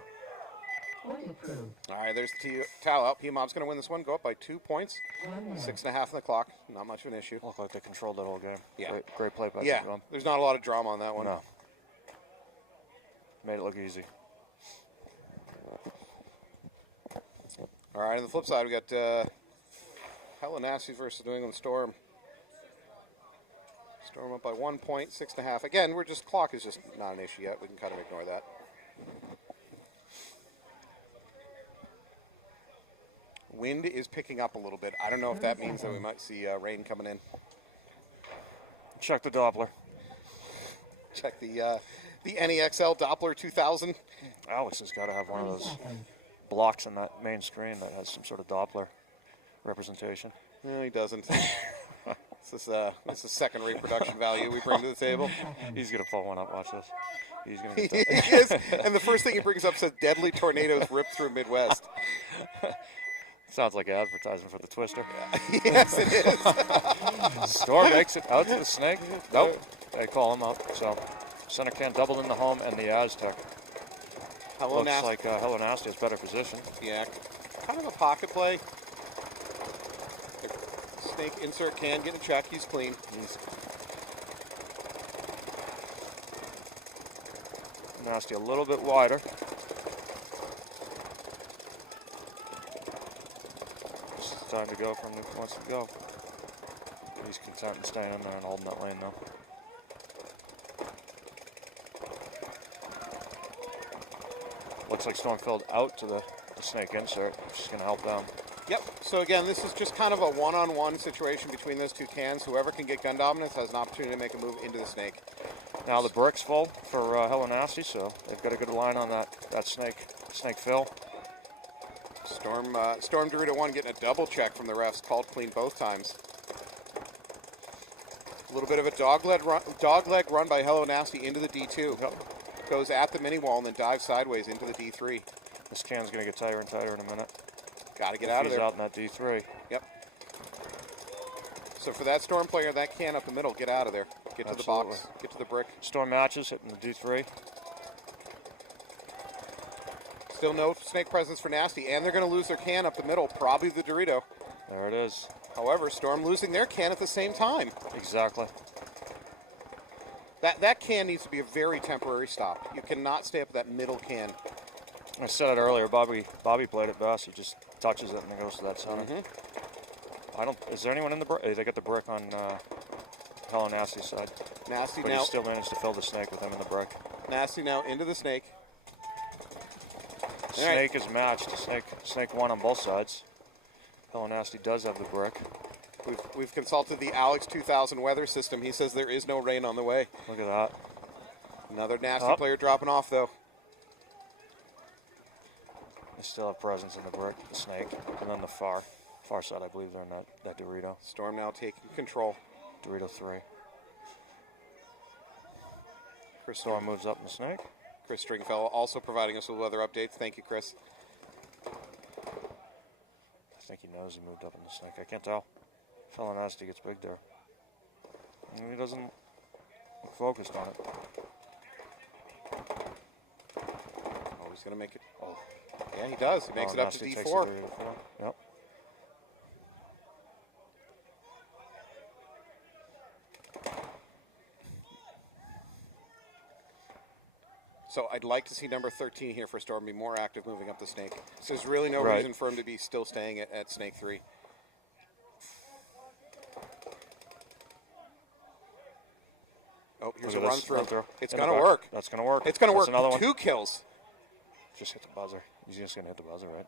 Point approved. All right, there's the towel out. PMob's going to win this one. Go up by 2 points. 1 minute. 6.5 on the clock. Not much of an issue. Looked like they controlled that whole game. Yeah. Great play by Yeah, them. there's not a lot of drama on that one. No. Made it look easy. All right, on the flip side, we got Hella Nasty versus New England Storm. Storm up by 1 point, 6.5. Again, clock is just not an issue yet. We can kind of ignore that. Wind is picking up a little bit. I don't know if that means that we might see rain coming in. Check the Doppler. Check the NEXL Doppler 2000. Alex has got to have one of 30 those seconds. blocks in that main screen that has some sort of Doppler representation. No, he doesn't. This is second reproduction value we bring to the table. He's going to pull one up. Watch this. He's going to He get that. is. And the first thing he brings up says deadly tornadoes rip through Midwest. Sounds like an advertisement for the Twister. Yes, it is. Storm makes it out to the snake. Nope. They call him up. So center can doubled in the home and the Aztec. Hello, Looks Nasty. like Hello Nasty has better position. Yeah, kind of a pocket play. The snake insert can get a check. He's clean. Nasty a little bit wider. It's time to go from who wants to go. He's content in staying in there and holding that lane though. Looks like Storm filled out to the snake insert, which is going to help them. Yep. So again, this is just kind of a one-on-one situation between those two cans. Whoever can get gun dominance has an opportunity to make a move into the snake. Now the brick's full for Hello Nasty, so they've got a good line on that snake fill. Storm Dorito 1 getting a double check from the refs, called clean both times. A little bit of a dogleg run by Hello Nasty into the D2. Yep. Goes at the mini wall and then dives sideways into the D3. This can's going to get tighter and tighter in a minute. Got to get out of there. He's out in that D3. Yep. So for that Storm player, that can up the middle, get out of there. Get to the box. Get to the brick. Storm matches hitting the D3. Still no snake presence for Nasty, and they're going to lose their can up the middle, probably the Dorito. There it is. However, Storm losing their can at the same time. Exactly. That can needs to be a very temporary stop. You cannot stay up that middle can. I said it earlier. Bobby played it best. He just touches it and it goes to that center. Mm-hmm. Is there anyone in the brick? They got the brick on Hello Nasty's side. Nasty but now. He still managed to fill the snake with him in the brick. Nasty now into the snake. Snake is matched. Snake won on both sides. Hello Nasty does have the brick. We've consulted the Alex 2000 weather system. He says there is no rain on the way. Look at that. Another Nasty player dropping off, though. They still have presence in the brick, the snake, and then the far side, I believe they're in that Dorito. Storm now taking control. Dorito 3. Storm moves up in the snake. Chris Stringfellow also providing us with weather updates. Thank you, Chris. I think he knows he moved up in the snake. I can't tell. Hello Nasty gets big there. And he doesn't look focused on it. Oh, he's going to make it. Oh, yeah, he does. He makes it up to Nasty D4. takes it to D4. Yep. So I'd like to see number 13 here for Storm be more active moving up the snake. So there's really no Right. reason for him to be still staying at snake 3. Oh, here's a run through. It's going to work. That's going to work. It's going to work. Another one. 2 kills. Just hit the buzzer. He's just going to hit the buzzer, right?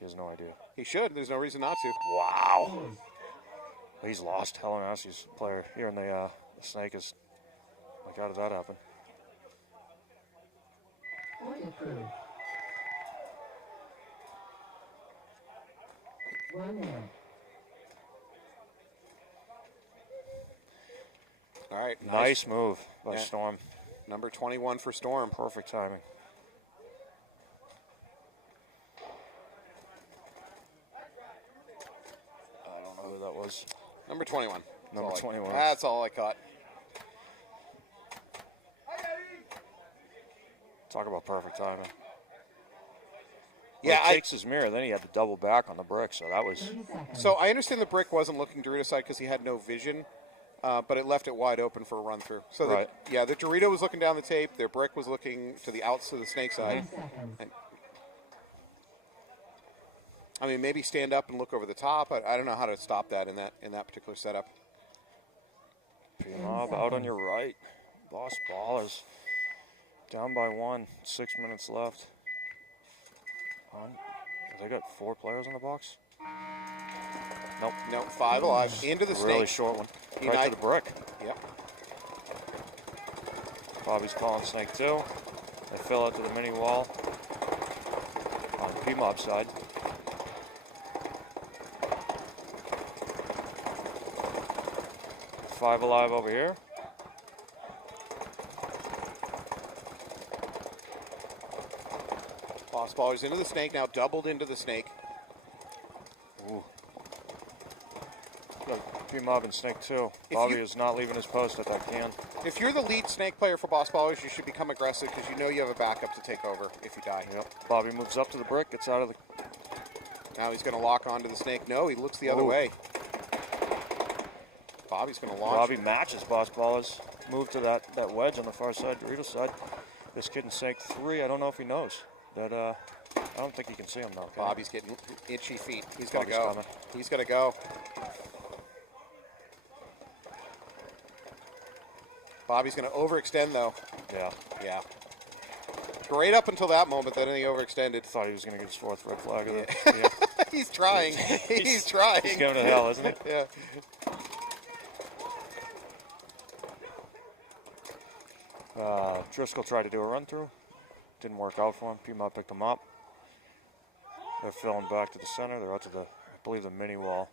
He has no idea. He should. There's no reason not to. Wow. He's lost. Hello Nasty's player here in the snake is. Like, how did that happen? Point approved. 1 minute. All right. Nice move by Storm. Number 21 for Storm. Perfect timing. I don't know who that was. Number 21. Number 21. That's all I caught. Talk about perfect timing. Yeah, well, he takes his mirror, then he had to double back on the brick, so that was... 30 seconds. So I understand the brick wasn't looking Dorito side because he had no vision, but it left it wide open for a run through. So Right. The Dorito was looking down the tape. Their brick was looking to the outs of the snake side. 10 seconds. I mean, maybe stand up and look over the top. I don't know how to stop that in that particular setup. PMob out on your right. Boss Ballers down by 1. 6 minutes left. They got 4 players on the box? Nope. No, 5 alive. Into the snake. Really short one. Right to the brick. Yep. Bobby's calling snake 2. They fill it to the mini wall on PMob side. Five alive over here. Boss Ballers into the snake, now doubled into the snake. Ooh. Got PMob and snake 2. Bobby is not leaving his post at that can. If you're the lead snake player for Boss Ballers, you should become aggressive because you know you have a backup to take over if you die. Yep. Bobby moves up to the brick, gets out of the... Now he's going to lock onto the snake. No, he looks the other way. Bobby's going to launch. Bobby matches Boss Ballers. Move to that wedge on the far side, Dorito side. This kid in snake 3, I don't know if he knows. That I don't think he can see him though. Bobby's getting itchy feet. He's going to Bobby's go. coming. He's going to go. Bobby's going to overextend though. Yeah. Yeah. Great up until that moment, then he overextended. Thought he was going to get his 4th red flag. Yeah. Yeah. He's trying. He's trying. He's giving it hell, isn't he? Yeah. Driscoll tried to do a run through. Didn't work out for him. PMob picked him up. They're filling back to the center. They're out to the, I believe, the mini wall.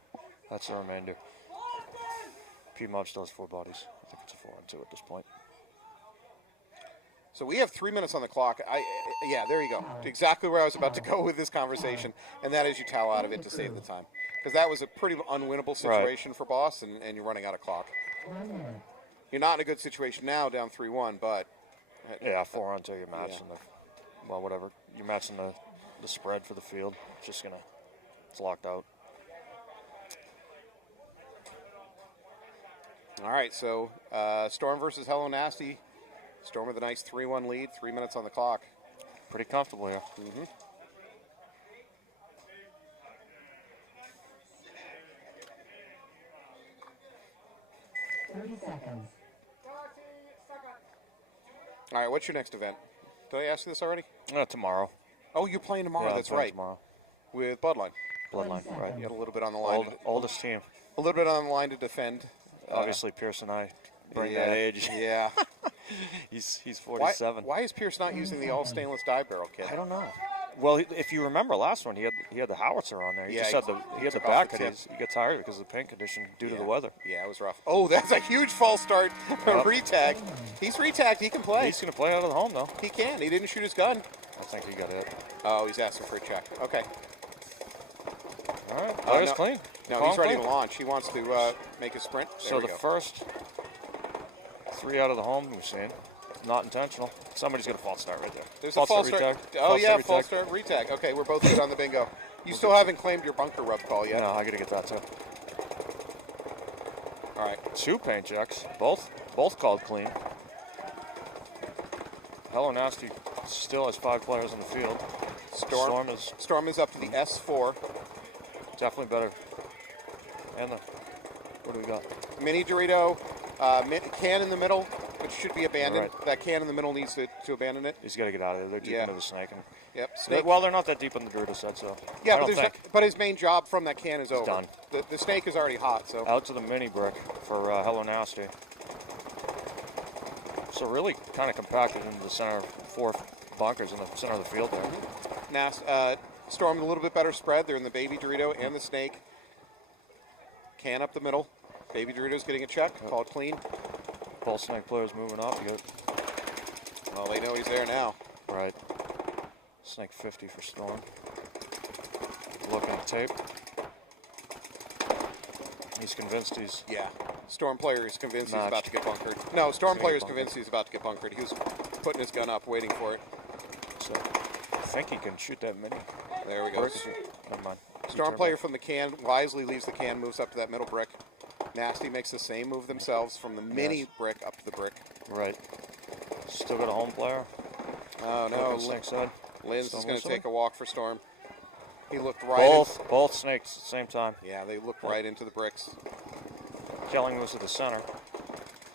That's the remainder. PMob still has 4 bodies. I think it's a 4-on-2 at this point. So we have 3 minutes on the clock. Yeah, there you go. Exactly where I was about to go with this conversation, and that is you towel out of it to save the time. Because that was a pretty unwinnable situation for Boss, and you're running out of clock. You're not in a good situation now, down 3-1, but... Yeah, 4-on-2, you're matching the... Well, whatever. You're matching the spread for the field. It's just going to... It's locked out. All right, so Storm versus Hello Nasty. Storm with a nice 3-1 lead, 3 minutes on the clock. Pretty comfortable here. Mm-hmm. All right, what's your next event? Did I ask you this already? Tomorrow. Oh, you're playing tomorrow. Yeah, That's playing right. Tomorrow. With Bloodline. Bloodline, right. You had a little bit on the line. Oldest team. A little bit on the line to defend. Obviously, Pierce and I bring yeah, that age. Yeah. He's 47. Why is Pierce not using the all stainless die barrel kit? I don't know. Well, if you remember last one, he had the howitzer on there. He just had the took back off the cut. tip. He got tired because of the paint condition due to the weather. Yeah, it was rough. Oh, that's a huge false start. Retag. He's retagged. He can play. He's going to play out of the home, though. He can. He didn't shoot his gun. I think he got it. Oh, he's asking for a check. Okay. All right. Player's no. clean. No, Call he's ready clean. to launch. He wants to make a sprint. There So we the go. first 3 out of the home we've seen, not intentional. Somebody's going to false start right there. There's a false start. retag. Oh, yeah, false retag. start retag. Okay, we're both good on the bingo. You still haven't claimed your bunker rub call yet. No, I got to get that too. All right. 2 paint checks, both called clean. Hello Nasty still has 5 players on the field. Storm is up to the S4. Definitely better. And what do we got? Mini Dorito, can in the middle, which should be abandoned. Right. That can in the middle needs to abandon it. He's got to get out of there. They're deep into the snake. And Yep. Snake. well, they're not that deep in the Dorito set, so Yeah, I but, don't think. but his main job from that can is over. done. The snake is already hot, so. Out to the mini brick for Hello Nasty. So really kind of compacted into the center, 4 bunkers in the center of the field there. Storm a little bit better spread. They're in the baby Dorito and the snake. Can up the middle. Baby Dorito's getting a check. Called clean. Both snake players moving up. Good. Well, they know he's there now. Right. Snake 50 for Storm. Looking at tape. He's convinced he's... Yeah. Storm player is convinced he's Notched. about to get bunkered. No, Storm He's gonna player is get convinced he's about to get bunkered. He was putting his gun up, waiting for it. So, I think he can shoot that mini. There we go. Brick. Never mind. Storm player from the can wisely leaves the can, moves up to that middle brick. Nasty makes the same move themselves from the mini brick up to the brick. Right. Still got a home player. Oh, no. Snake side. Linz is Storm going to whistle. take a walk for Storm. He looked right Both snakes at the same time. Yeah, they looked right into the bricks. Kelling moves to the center.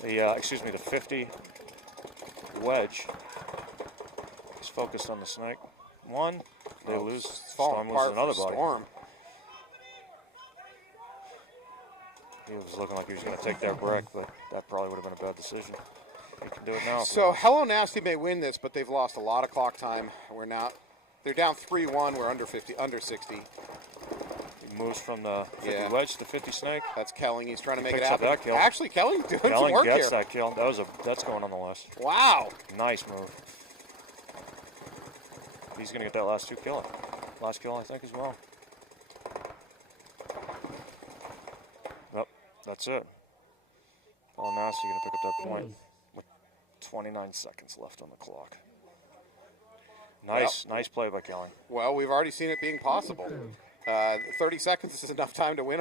The 50 wedge is focused on the snake. One, they lose. Storm loses another body. Storm. He was looking like he was going to take their brick, but that probably would have been a bad decision. He can do it now. So Hello Nasty may win this, but they've lost a lot of clock time. They're down 3-1. We're under 60. He moves from the 50 wedge to the 50 snake. That's Kelling. He's trying to make it Picks up happen. that kill. Actually, Kelling doing some Kelling work gets here. that kill. That's going on the list. Wow. Nice move. He's going to get that last kill, I think, as well. Yep, that's it. Oh, Nasty going to pick up that point with 29 seconds left on the clock. Nice play by Kelly. Well, we've already seen it being possible. 30 seconds is enough time to win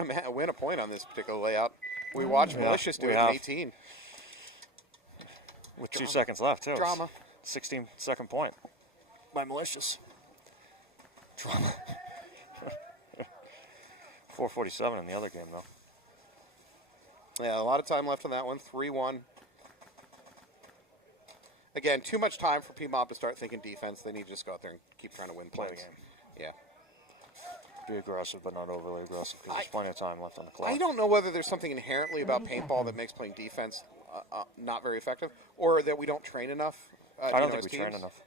a point on this particular layout. We watched Malicious do it in 18. With 2 seconds left, too. Drama. 16-second point by Malicious. Drama. 4:47 in the other game, though. Yeah, a lot of time left on that one. 3-1. Again, too much time for PMob to start thinking defense. They need to just go out there and keep trying to win Play the points. game. Yeah. Be aggressive, but not overly aggressive, because there's plenty of time left on the clock. I don't know whether there's something inherently about paintball that makes playing defense not very effective, or that we don't train enough. I don't think we train enough.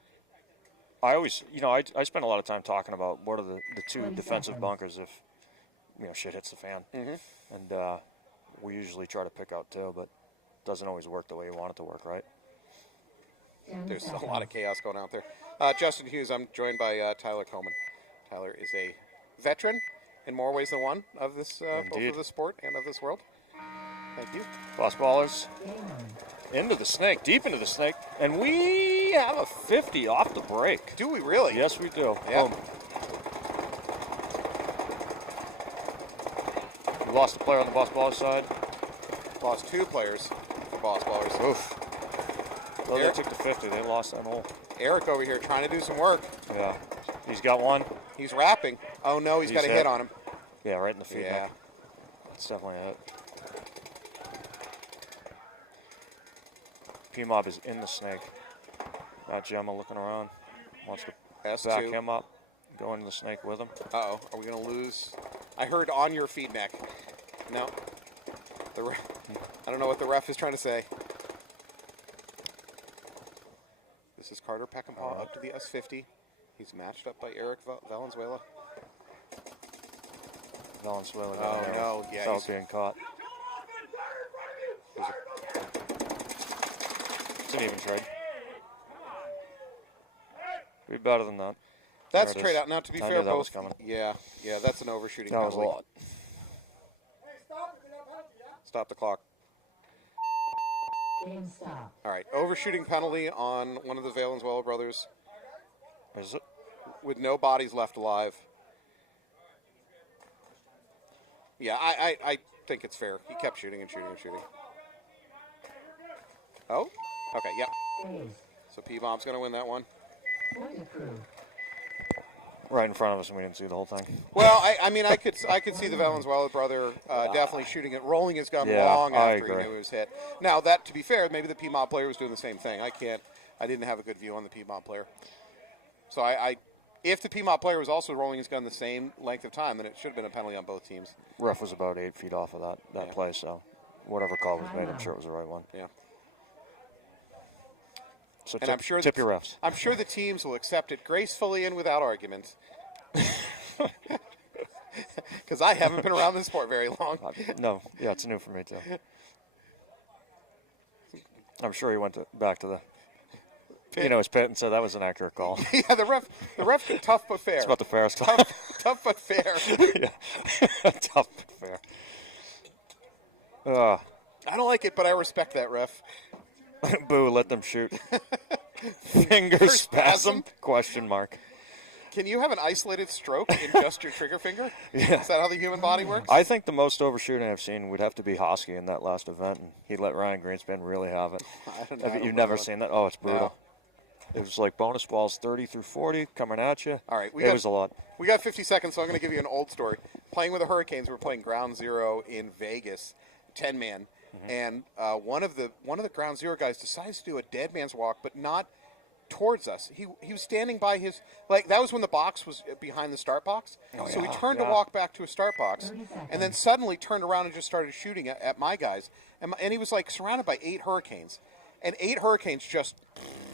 I always, I spend a lot of time talking about what are the two defensive bunkers if, shit hits the fan. And we usually try to pick out two, but it doesn't always work the way you want it to work, right? There's a lot of chaos going out there. Justin Hughes, I'm joined by Tyler Coleman. Tyler is a veteran in more ways than one of this, both of the sport and of this world. Thank you. Boss ballers. Into the snake, deep into the snake, and we have a 50 off the break. Do we really? Yes, we do. Yeah. Boom. We lost a player on the boss baller side. Lost 2 players for boss ballers. Oof. Well, they took the 50. They lost that hole. Eric over here trying to do some work. Yeah. He's got one. He's wrapping. Oh, no, he's got a hit on him. Yeah, right in the feet. Yeah. That's definitely it. PMob is in the snake. Got Gemma looking around. Wants to S2. back him up. Go into the snake with him. Uh-oh. Are we going to lose? I heard on your feed neck. No. I don't know what the ref is trying to say. This is Carter Peckinpah up to the S50. He's matched up by Eric Valenzuela. Valenzuela. Oh, no. Yeah, Without being caught. It's an even trade. Be better than that. That's a trade out. Now, to be I fair, knew that was both. coming. Yeah, that's an overshooting That was a penalty. lot. Stop the clock. Game stop. All right, overshooting penalty on one of the Valenzuela brothers Is it? with no bodies left alive. Yeah, I think it's fair. He kept shooting and shooting and shooting. Oh? Okay, yep. Phase. So PMob's going to win that one. Point approved. Right in front of us, and we didn't see the whole thing. Well, I mean, I could see the Valenzuela brother definitely shooting it, rolling his gun Yeah, long I after agree. he knew he was hit. Now, that, to be fair, maybe the PMob player was doing the same thing. I didn't have a good view on the PMob player. So if the PMob player was also rolling his gun the same length of time, then it should have been a penalty on both teams. Ref was about 8 feet off of that play, so whatever call was made, I'm sure it was the right one. Yeah. So And I'm sure tip your refs. I'm sure the teams will accept it gracefully and without argument. Because I haven't been around this sport very long. No, yeah, it's new for me too. I'm sure he went back to his pit and said that was an accurate call. Yeah, the ref tough but fair. It's about the fairest call. Tough but fair. Yeah. Tough but fair. I don't like it, but I respect that ref. Boo, let them shoot. Finger spasm? Question mark. Can you have an isolated stroke in just your trigger finger? Yeah. Is that how the human body works? I think the most overshooting I've seen would have to be Hosky in that last event, and he let Ryan Greenspan really have it. You've never seen that? Oh, it's brutal. No. It was like bonus balls 30 through 40 coming at you. All right, it was a lot. We got 50 seconds, so I'm going to give you an old story. Playing with the Hurricanes, we were playing Ground Zero in Vegas, 10-man, and one of the Ground Zero guys decides to do a dead man's walk, but not towards us. He was standing by his, that was when the box was behind the start box. So he turned to walk back to a start box, and then suddenly turned around and just started shooting at my guys. And he was surrounded by 8 Hurricanes, and 8 Hurricanes just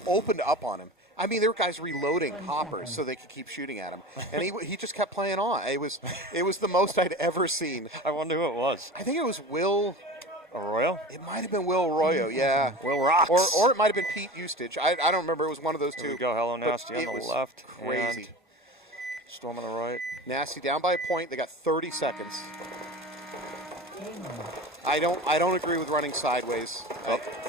opened up on him. I mean, there were guys reloading hoppers so they could keep shooting at him, and he just kept playing on. It was the most I'd ever seen. I wonder who it was. I think it was Will Arroyo? It might have been Will Arroyo, yeah. Will Rocks. Or it might have been Pete Eustage. I don't remember. It was one of those two. Here we go. Hello, Nasty on the left. Crazy. And Storm on the right. Nasty down by a point. They got 30 seconds. I don't agree with running sideways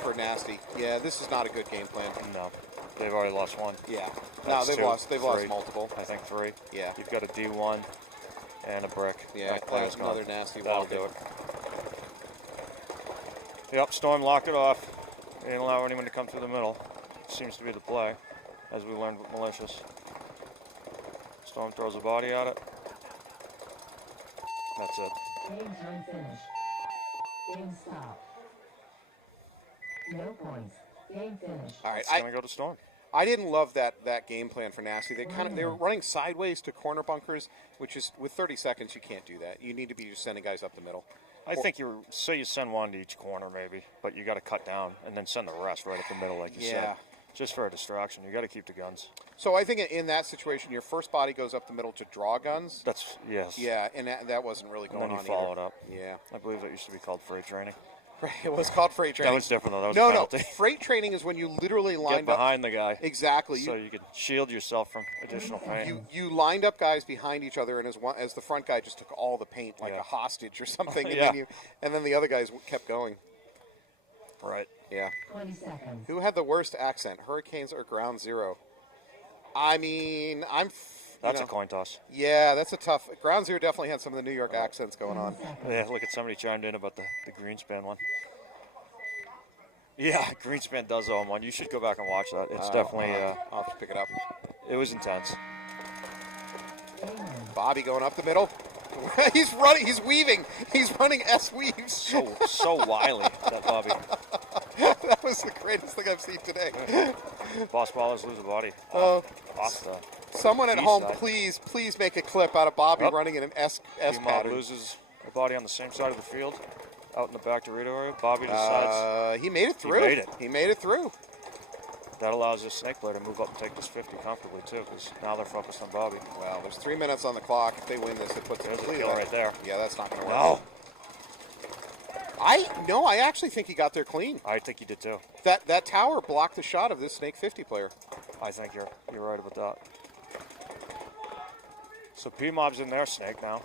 for Nasty. Yeah, this is not a good game plan. No. They've already lost one. Yeah. That's they've two. lost Three. multiple. I think 3. Yeah. You've got a D1 and a brick. Yeah, player's that's another gone. nasty That'll walk. do it. Yep, Storm locked it off. They didn't allow anyone to come through the middle. Seems to be the play, as we learned with Malicious. Storm throws a body at it. That's it. Game time finished. Game stop. No points. Game finished. All right. It's going to go to Storm. I didn't love that game plan for Nasty. They were running sideways to corner bunkers, which is with 30 seconds you can't do that. You need to be just sending guys up the middle. I think you send one to each corner maybe, but you got to cut down and then send the rest right up the middle, like you said, just for a distraction. You got to keep the guns. So I think in that situation, your first body goes up the middle to draw guns. That's yes. Yeah, and that wasn't really going on. And then you follow it up. Yeah, I believe that used to be called freight training. It was called freight training. That was different though. That was no, a penalty. no. Freight training is when you literally lined Get behind the guy. Exactly. So you could shield yourself from additional paint. You lined up guys behind each other, and as the front guy just took all the paint like a hostage or something, and then the other guys kept going. Right. Yeah. 20 seconds. Who had the worst accent, Hurricanes or Ground Zero? I mean, That's a coin toss. Yeah, that's a tough. Ground Zero definitely had some of the New York accents going on. Yeah, look at somebody chimed in about the Greenspan one. Yeah, Greenspan does own one. You should go back and watch that. It's definitely. I'll have to pick it up. It was intense. Bobby going up the middle. He's running. He's weaving. He's running S weaves. So wily, that Bobby. That was the greatest thing I've seen today. Boss ballers lose a body. Someone at home, side. please make a clip out of Bobby running in an S PMob pattern. loses a body on the same side of the field, out in the back Dorito area. Bobby decides he made it through. He made it through. That allows this snake player to move up and take this 50 comfortably too, because now they're focused on Bobby. Well, there's 3 minutes on the clock. If they win this, it puts There's it a kill right there. Yeah, that's not going to work. No. I actually think he got there clean. I think he did too. That tower blocked the shot of this Snake 50 player. I think you're right about that. So PMob's in their snake now.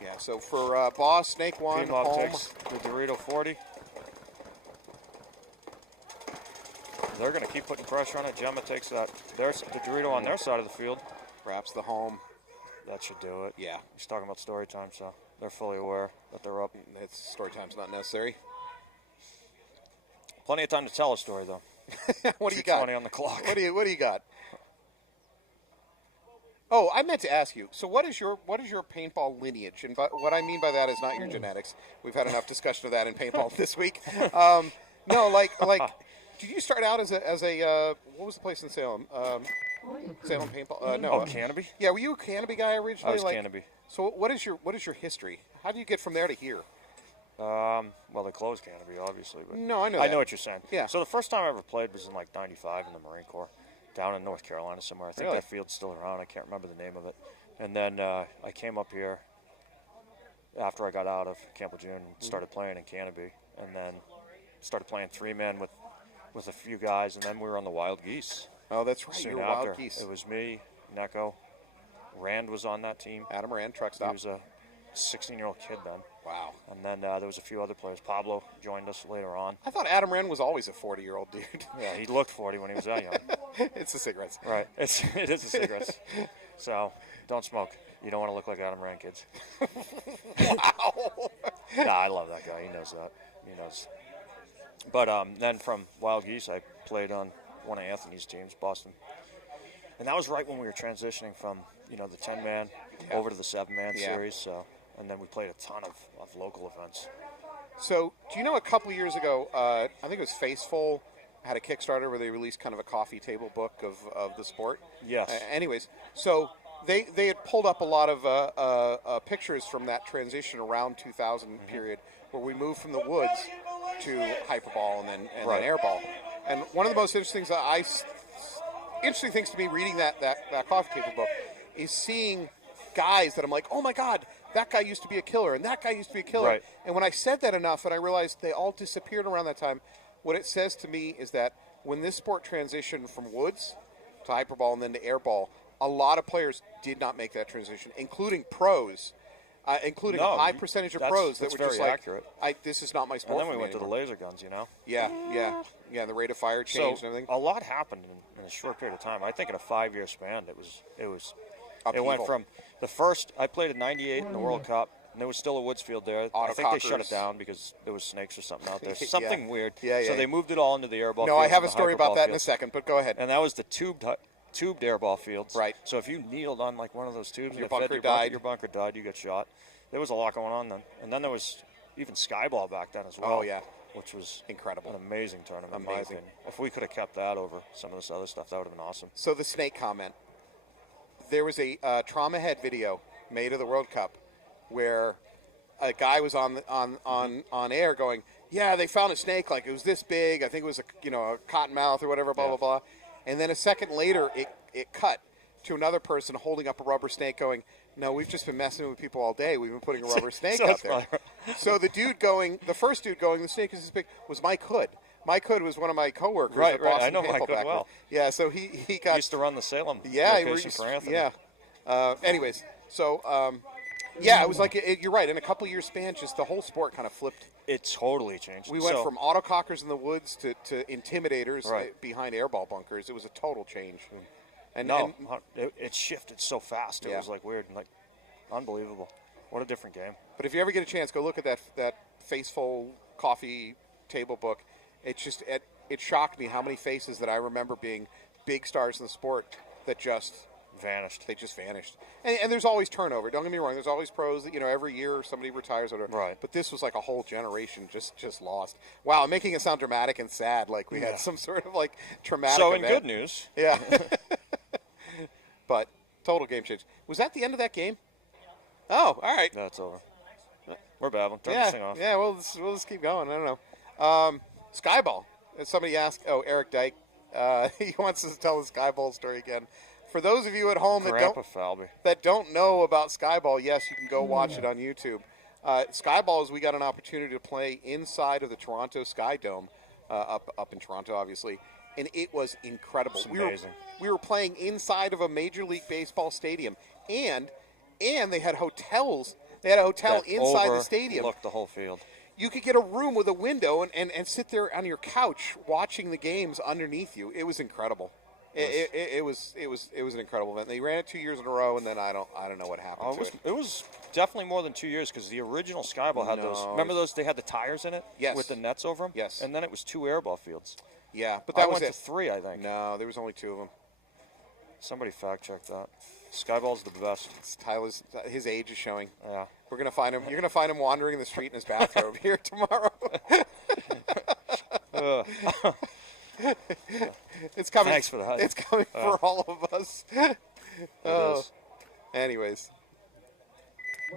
Yeah, so for Boss, Snake 1, PMob home. takes the Dorito 40. They're going to keep putting pressure on it. Gemma takes the Dorito on their side of the field. Perhaps the home. That should do it. Yeah. He's talking about story time, so they're fully aware that they're up. It's story time's not necessary. Plenty of time to tell a story, though. What do you got? 2:20 on the clock. What do you got? Oh, I meant to ask you. So, what is your paintball lineage? And what I mean by that is not your genetics. We've had enough discussion of that in paintball this week. No, like, did you start out as a what was the place in Salem? Salem paintball. No. Canopy? Yeah, were you a Canopy guy originally? I was Canopy. So, what is your history? How do you get from there to here? Well, they closed Canopy, obviously. But no, I know. I know what you're saying. Yeah. So the first time I ever played was in like '95 in the Marine Corps, down in North Carolina somewhere. I think Really? that field's still around. I can't remember the name of it. And then I came up here after I got out of Camp Lejeune and started playing in Canopy, and then started playing 3-man with a few guys, and then we were on the Wild Geese. Oh, that's right. Soon You were after. Wild Geese. It was me, Neko, Rand was on that team. Adam Rand, truck He stop. was a 16-year-old kid then. Wow. And then there was a few other players. Pablo joined us later on. I thought Adam Rand was always a 40-year-old dude. Yeah, he looked 40 when he was that young. It's the cigarettes. Right. It is the cigarettes. So don't smoke. You don't want to look like Adam Rand, kids. Wow. Nah, I love that guy. He knows that. He knows. But then from Wild Geese, I played on one of Anthony's teams, Boston. And that was right when we were transitioning from, the 10-man over to the 7-man series. So, and then we played a ton of local events. So, do you know a couple of years ago, I think it was Faceful had a Kickstarter where they released kind of a coffee table book of the sport? Yes. Anyways, so they had pulled up a lot of pictures from that transition around 2000 period where we moved from the woods to hyperball and then airball. And one of the most interesting things to me reading that coffee table book is seeing guys that I'm like, oh my God, that guy used to be a killer, and that guy used to be a killer. Right. And when I said that enough, and I realized they all disappeared around that time, what it says to me is that when this sport transitioned from woods to hyperball and then to airball, a lot of players did not make that transition, including pros, including a high percentage of pros that were just like, accurate. this is not my sport. And then we for me went to the anymore. laser guns, Yeah, the rate of fire changed and everything. A lot happened in a short period of time. I think in a 5-year span, it went from the first. I played in '98 in the World Cup, and there was still a woods field there. I think they shut it down because there was snakes or something out there. Something weird. Yeah. So they moved it all into the airball. No, I fields have and a the story about hyperball that in a fields. second, but go ahead. And that was the tubed airball fields. Right. So if you kneeled on like one of those tubes, Your and it fed bunker died. Your bunker died. You got shot. There was a lot going on then, and then there was even skyball back then as well. Oh, yeah. Which was Incredible. an amazing tournament. In my Amazing. opinion. If we could have kept that over some of this other stuff, that would have been awesome. So the snake comment. There was a trauma head video made of the World Cup where a guy was on air going, yeah, they found a snake, like it was this big. I think it was a cottonmouth or whatever, blah, blah, blah. And then a second later, it cut to another person holding up a rubber snake going, no, we've just been messing with people all day. We've been putting a rubber snake out there. So the first dude going, the snake is this big, was Mike Hood. Mike Hood was one of my coworkers. Right, at right. Boston I know Paintball Mike Hood back well. then. Yeah, so he got... He used to run the Salem location for Anthony. Yeah. Anyways, so... it was like, you're right, in a couple years span, just the whole sport kind of flipped. It totally changed. We went from autocockers in the woods to intimidators Right. behind airball bunkers. It was a total change. And it shifted so fast. It was like weird and like unbelievable. What a different game. But if you ever get a chance, go look at that Faceful coffee table book. It's just it shocked me how many faces that I remember being big stars in the sport that just vanished. They just vanished. And there's always turnover. Don't get me wrong. There's always pros that, every year somebody retires or whatever. Right. But this was like a whole generation just lost. Wow, I'm making it sound dramatic and sad, like we had some sort of like traumatic So event. in good news. Yeah. But total game change. Was that the end of that game? Oh, all right. That's over. We're babbling. Turn this thing off. Yeah, we'll just keep going. I don't know. Skyball. Somebody asked, Eric Dyke, he wants us to tell the Skyball story again. For those of you at home that don't know about Skyball, yes, you can go watch it on YouTube. Skyball is we got an opportunity to play inside of the Toronto Sky Dome, up in Toronto, obviously, and it was incredible. It's amazing. We were playing inside of a Major League Baseball stadium, and they had hotels. They had a hotel inside the stadium. Looked the whole field. You could get a room with a window and sit there on your couch watching the games underneath you. It was incredible. It was an incredible event. They ran it 2 years in a row, and then I don't know what happened to it. It was definitely more than 2 years because the original Skyball had those. Remember those? They had the tires in it. Yes. With the nets over them. Yes. And then it was 2 airball fields. Yeah, but that went to 3, I think. No, there was only 2 of them. Somebody fact check that. Skyball's the best. Tyler's his age is showing. Yeah. We're gonna find him. You're gonna find him wandering in the street in his bathrobe here tomorrow. It's coming. Thanks for that. It's coming for all of us. Is. Anyways.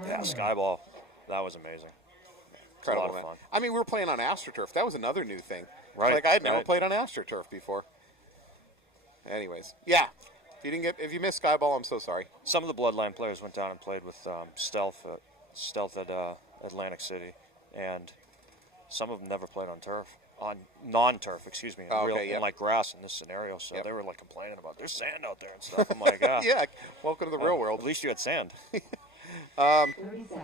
Yeah, Skyball. That was amazing. Incredible, a lot of fun. I mean, we were playing on AstroTurf. That was another new thing. Right. Like I had never played on AstroTurf before. Anyways, yeah. If you missed Skyball, I'm so sorry. Some of the Bloodline players went down and played with Stealth at Atlantic City, and some of them never played on turf, on non-turf, excuse me, in like grass in this scenario. So they were like complaining about there's sand out there and stuff. I'm like, yeah, welcome to the real world. At least you had sand.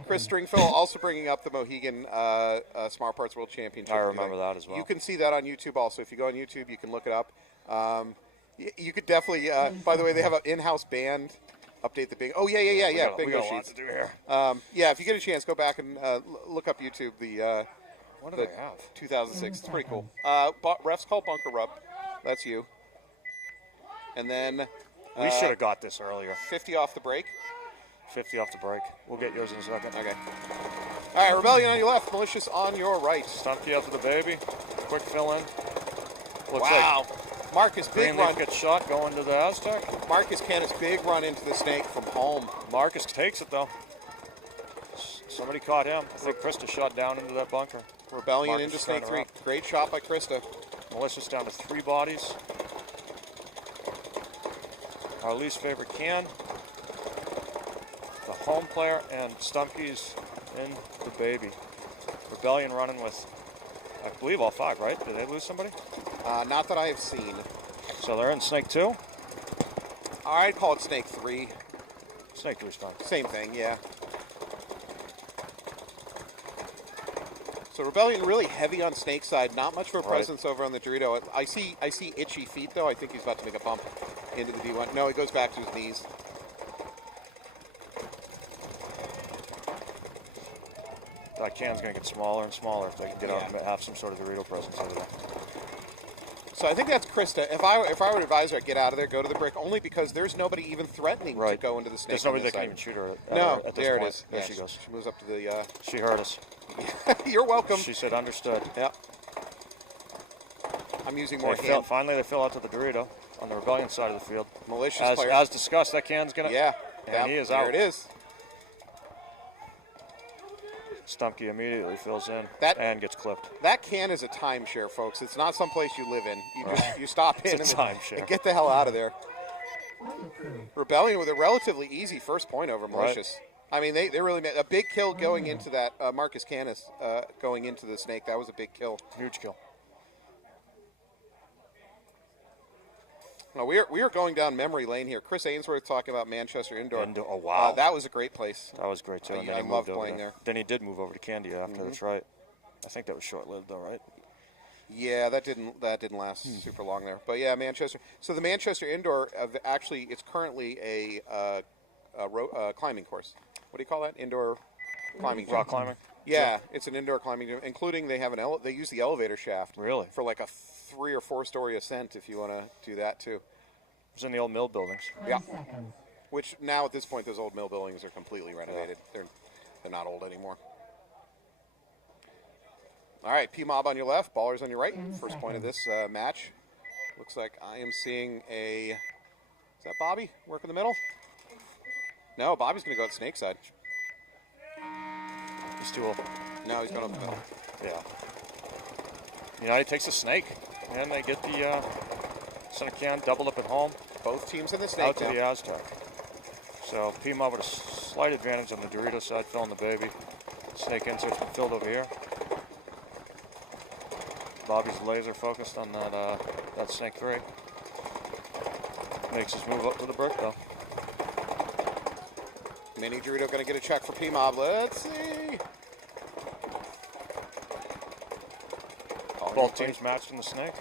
Chris Stringfill also bringing up the Mohegan Smart Parts World Championship. I remember that as well. You can see that on YouTube also. If you go on YouTube, you can look it up. You could definitely. By the way, they have an in-house band. Update the bingo. Oh yeah. We Bingo got a lot sheets. to do here. Yeah, if you get a chance, go back and look up YouTube. What do they have? 2006. It's pretty cool. Ref's called Bunker Rub. That's you. And then We should have got this earlier. 50 off the break. 50 off the break. We'll get yours in a second. Okay. All right, Rebellion on your left, Malicious on your right. Stumpy out to the baby. Quick fill in. Looks Wow. Marcus, big run. Gets shot going to the Aztec. Marcus Canis, big run into the snake from home. Marcus takes it, though. Somebody caught him. I think Krista shot down into that bunker. Rebellion Marcus into snake turned 3. her Great shot by Krista. Malicious down to 3 bodies. Our least favorite can. The home player and Stumpy's in the baby. Rebellion running with, I believe, all 5, right? Did they lose somebody? Not that I have seen. So they're in snake 2? I'd call it snake 3. Snake 3's fine. Same thing, yeah. So Rebellion really heavy on snake side. Not much of a presence over on the Dorito. I see itchy feet, though. I think he's about to make a bump into the D1. No, he goes back to his knees. That can's going to get smaller and smaller if they can get out and have some sort of Dorito presence over there. So I think that's Krista. If I were an advisor, I'd get out of there, go to the brick, only because there's nobody even threatening to go into the snake. There's nobody that can even shoot her at this there point. it is. There she goes. She moves up to the... She heard us. You're welcome. She said understood. Yeah. I'm using more hand. Finally, they fill out to the Dorito on the Rebellion side of the field. Malicious player. As discussed, that can's going to... Yeah. And he is out. There it is. Stumpke immediately fills in and gets clipped. That can is a timeshare, folks. It's not someplace you live in. You stop in It's a timeshare. and get the hell out of there. Rebellion with a relatively easy first point over Malicious. I mean, they really made a big kill going into that. Marcus Canis going into the snake. That was a big kill. Huge kill. No, we are going down memory lane here. Chris Ainsworth talking about Manchester Indoor. Oh, wow. That was a great place. That was great, too. And then I he loved moved over playing there. Then he did move over to Candia after, that's right. I think that was short-lived, though, right? Yeah, that didn't last super long there. But yeah, Manchester. So the Manchester Indoor, actually, it's currently a climbing course. What do you call that? Indoor climbing. Rock climbing? Yeah, it's an indoor climbing, including they have they use the elevator shaft. Really? For like a 3 or 4 story ascent if you want to do that too. It's in the old mill buildings. Yeah. Which now at this point those old mill buildings are completely renovated. Yeah. They're not old anymore. All right, PMob on your left, Ballers on your right. First point of this match. Looks like I am seeing is that Bobby work in the middle? No, Bobby's going to go out snake side. He's too old. No, he's going up the middle. Yeah. United takes the snake, and they get the center can doubled up at home. Both teams in the snake out to the Aztec. So PMob with a slight advantage on the Dorito side, filling the baby. Snake insert's been filled over here. Bobby's laser focused on that snake 3. Makes his move up to the brick though. Mini Dorito going to get a check for PMob. Let's see. Both teams matched in the snake.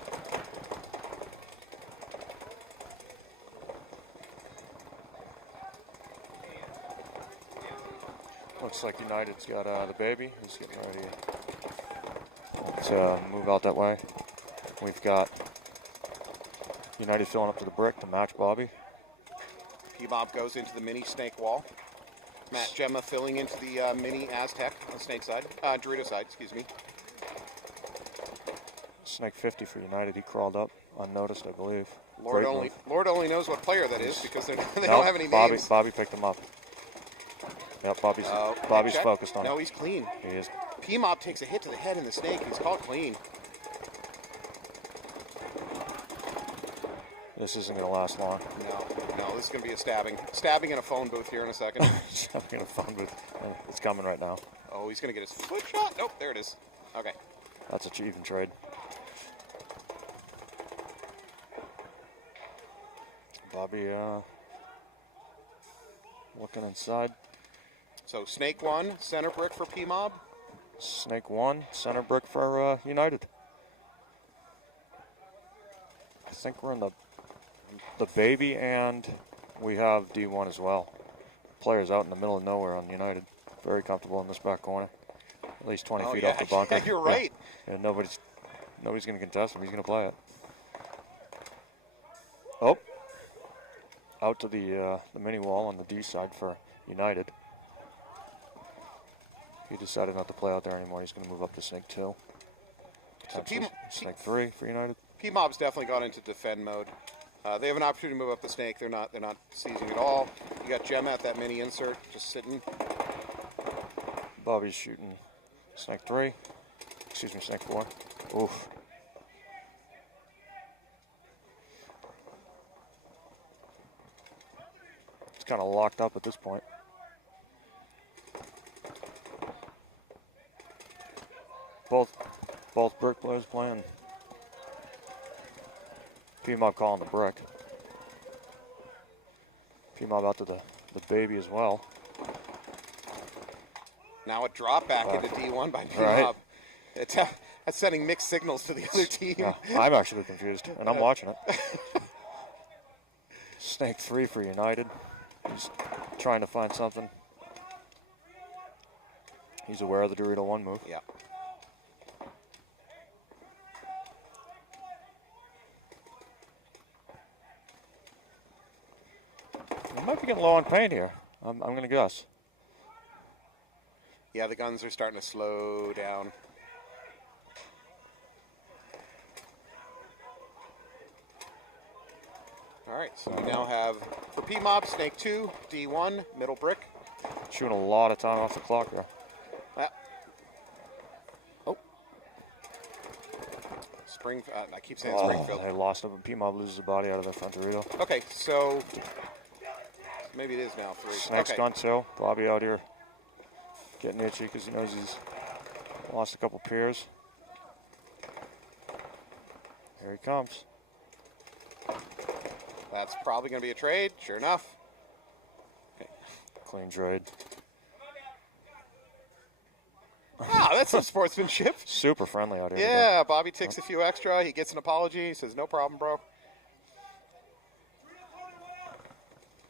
Looks like United's got the baby. He's getting ready to move out that way. We've got United filling up to the brick to match Bobby. PMob goes into the mini snake wall. Matt Gemma filling into the mini Aztec on the snake side. Dorito side, excuse me. Snake 50 for United. He crawled up unnoticed, I believe. Lord only knows what player that is because they don't have any names. Bobby picked him up. Yep, Bobby's focused on it. No, he's clean. He is. PMob takes a hit to the head in the snake. He's called clean. This isn't going to last long. No, this is going to be a stabbing. Stabbing in a phone booth here in a second. Stabbing in a phone booth. It's coming right now. Oh, he's going to get his foot shot. Nope, there it is. Okay. That's a even trade. Bobby looking inside. So snake 1, center brick for PMob. Snake 1, center brick for United. I think we're in the baby, and we have D1 as well. Players out in the middle of nowhere on United. Very comfortable in this back corner. At least 20 feet off the bunker. Yeah, you're right. Yeah, nobody's going to contest him. He's going to play it. Oh. Out to the mini wall on the D side for United. He decided not to play out there anymore. He's going to move up to snake 2. So snake 3 for United. PMob's definitely gone into defend mode. They have an opportunity to move up the snake. They're not seizing at all. You got Gemma at that mini insert, just sitting. Bobby's shooting snake 3. Excuse me, snake 4. Oof. It's kind of locked up at this point. Both brick players playing. PMob calling the brick. PMob out to the baby as well. Now a drop back into D1 by PMob. Right. That's sending mixed signals to the other team. Yeah, I'm actually confused, and I'm watching it. Snake 3 for United. He's trying to find something. He's aware of the Dorito 1 move. Yeah. He might be getting low on paint here. I'm going to guess. Yeah, the guns are starting to slow down. All right, so we now have, for PMob, snake 2, D1, middle brick. Shooting a lot of time off the clock there. I keep saying Oh, Springfield. they lost him, and PMob loses the body out of their front Dorito. Okay, so maybe it is now 3. Snake's Okay. gone too. Bobby out here getting itchy because he knows he's lost a couple pairs. Here he comes. That's probably going to be a trade. Sure enough. Clean trade. Wow, that's some sportsmanship. Super friendly out here. Yeah, Bobby takes a few extra. He gets an apology. He says, no problem, bro.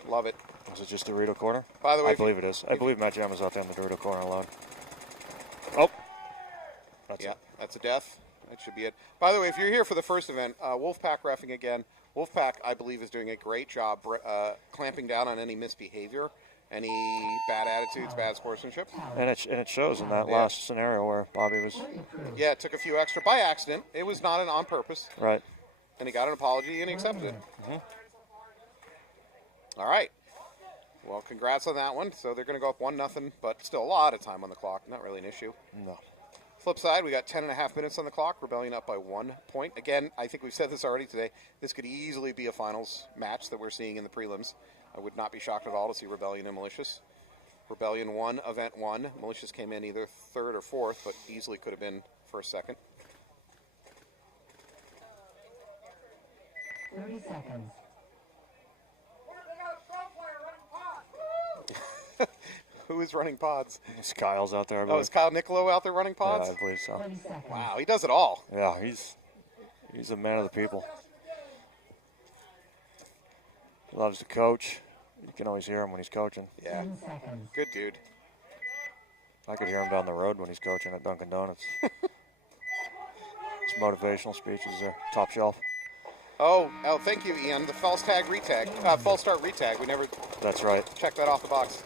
Love it. Is it just Dorito corner? By the way, I believe it is. I believe Matt Jam is out there in the Dorito corner alone. Oh. That's yeah, it. that's a death. That should be it. By the way, if you're here for the first event, Wolfpack reffing again. Wolfpack, I believe, is doing a great job clamping down on any misbehavior, any bad attitudes, bad sportsmanship. And it shows in that last scenario where Bobby was Yeah, took a few extra by accident. It was not on purpose. right. And he got an apology and he accepted it. All right. Well, congrats on that one. So they're going to go up 1-0, but still a lot of time on the clock. Not really an issue. No. Flip side, we got 10.5 minutes on the clock. Rebellion up by 1 point. Again, I think we've said this already today. This could easily be a finals match that we're seeing in the prelims. I would not be shocked at all to see Rebellion and Malicious. Rebellion won event 1. Malicious came in either 3rd or 4th, but easily could have been 1st, 2nd. 30 seconds. Who is running pods? It's Kyle's out there. I Oh, believe. is Kyle Nicolo out there running Yeah, pods? I believe so. 20 seconds. Wow, he does it all. Yeah, he's a man of the people. Loves to coach. You can always hear him when he's coaching. Yeah, 10 seconds. good dude. I could hear him down the road when he's coaching at Dunkin' Donuts. His motivational speeches are top shelf. Oh, thank you, Ian. The false tag retag, false start retag. We never That's right. checked that off the box.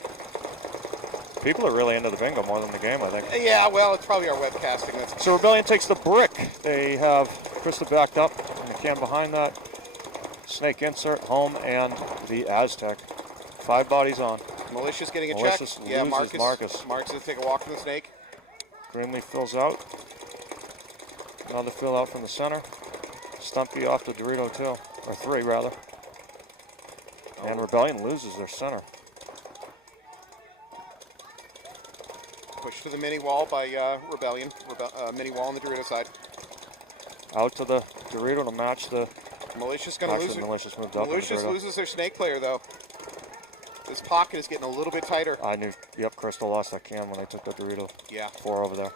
People are really into the bingo more than the game, I think. Yeah, well, it's probably our webcasting. That's So Rebellion takes the brick. They have Krista backed up in the can behind that. Snake insert, home, and the Aztec. 5 bodies on. Malicious getting a Malicious check. Yeah, loses Marcus. Marcus. Is take a walk from the snake. Greenleaf fills out. Another fill out from the center. Stumpy off the Dorito 2, or 3 rather. And Rebellion loses their center. Push to the mini wall by Rebellion. Mini wall on the Dorito side. Out to the Dorito to match the. Malicious going to lose. Actually, Malicious moved up. Malicious loses their snake player though. This pocket is getting a little bit tighter. I knew. Yep, Crystal lost that can when they took the Dorito Yeah. 4 over there.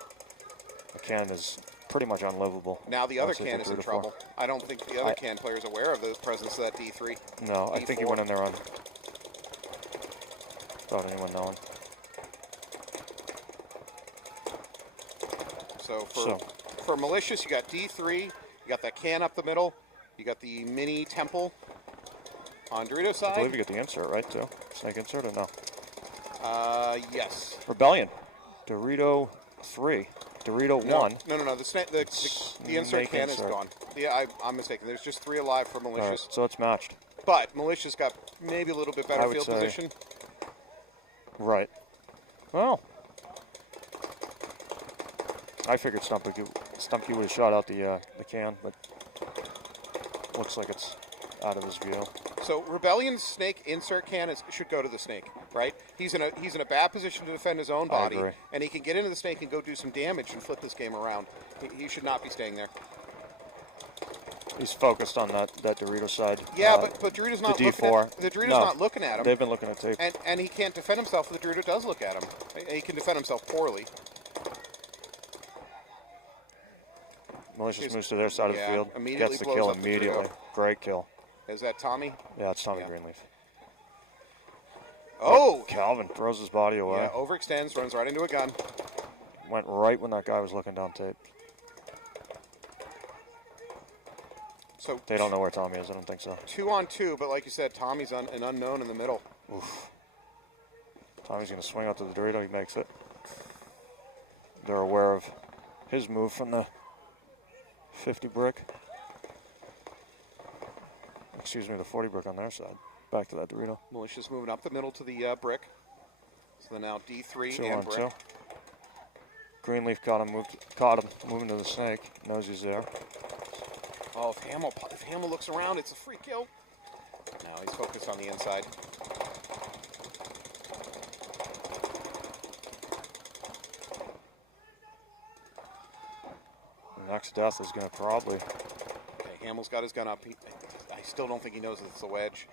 The can is pretty much unlivable. Now the other once they can took is in Dorito 4. trouble. I don't think the other can player is aware of the presence of that D3. No, I think he D4. went in there on. Without anyone knowing. So for Malicious, you got D3. You got that can up the middle. You got the mini temple on Dorito I side. believe you get the insert, right, too? Snake insert or no? Yes. Rebellion. Dorito 3. Dorito 1. No. The insert Snake can insert. is gone. Yeah, I'm mistaken. There's just 3 alive for All Malicious. right, so it's matched. But Malicious got maybe a little bit better I would field say- position. Right. Well, I figured Stumpy would have shot out the can, but looks like it's out of his view. So Rebellion's snake insert can should go to the snake, right? He's in a bad position to defend his own body, agree. and he can get into the snake and go do some damage and flip this game around. He should not be staying there. He's focused on that Dorito side. Yeah, but Dorito's not the looking D4. at the Dorito's No, not looking at him, They've been looking at tape. and he can't defend himself if the Dorito does look at him. He can defend himself poorly. Malicious moves to their side of the Yeah, field. immediately Gets the blows kill up the immediately. Dorito. Great kill. Is that Tommy? Yeah, it's Tommy Yeah. Greenleaf. Oh! Calvin throws his body away. Yeah, overextends, runs right into a gun. Went right when that guy was looking down tape. So They don't know where Tommy is. I don't think so. 2-on-2, but like you said, Tommy's an unknown in the middle. Tommy's going to swing out to the Dorito. He makes it. They're aware of his move from the 50 brick. Excuse me, the 40 brick on their side. Back to that Dorito. Malicious moving up the middle to the brick. So then now D3 2 and on brick. 2. Greenleaf caught him, moving to the snake. Knows he's there. Oh, if Hamill looks around, it's a free kill. No, he's focused on the inside. The next death is going to probably... Okay, Hamill's got his gun up. I still don't think he knows that it's a wedge.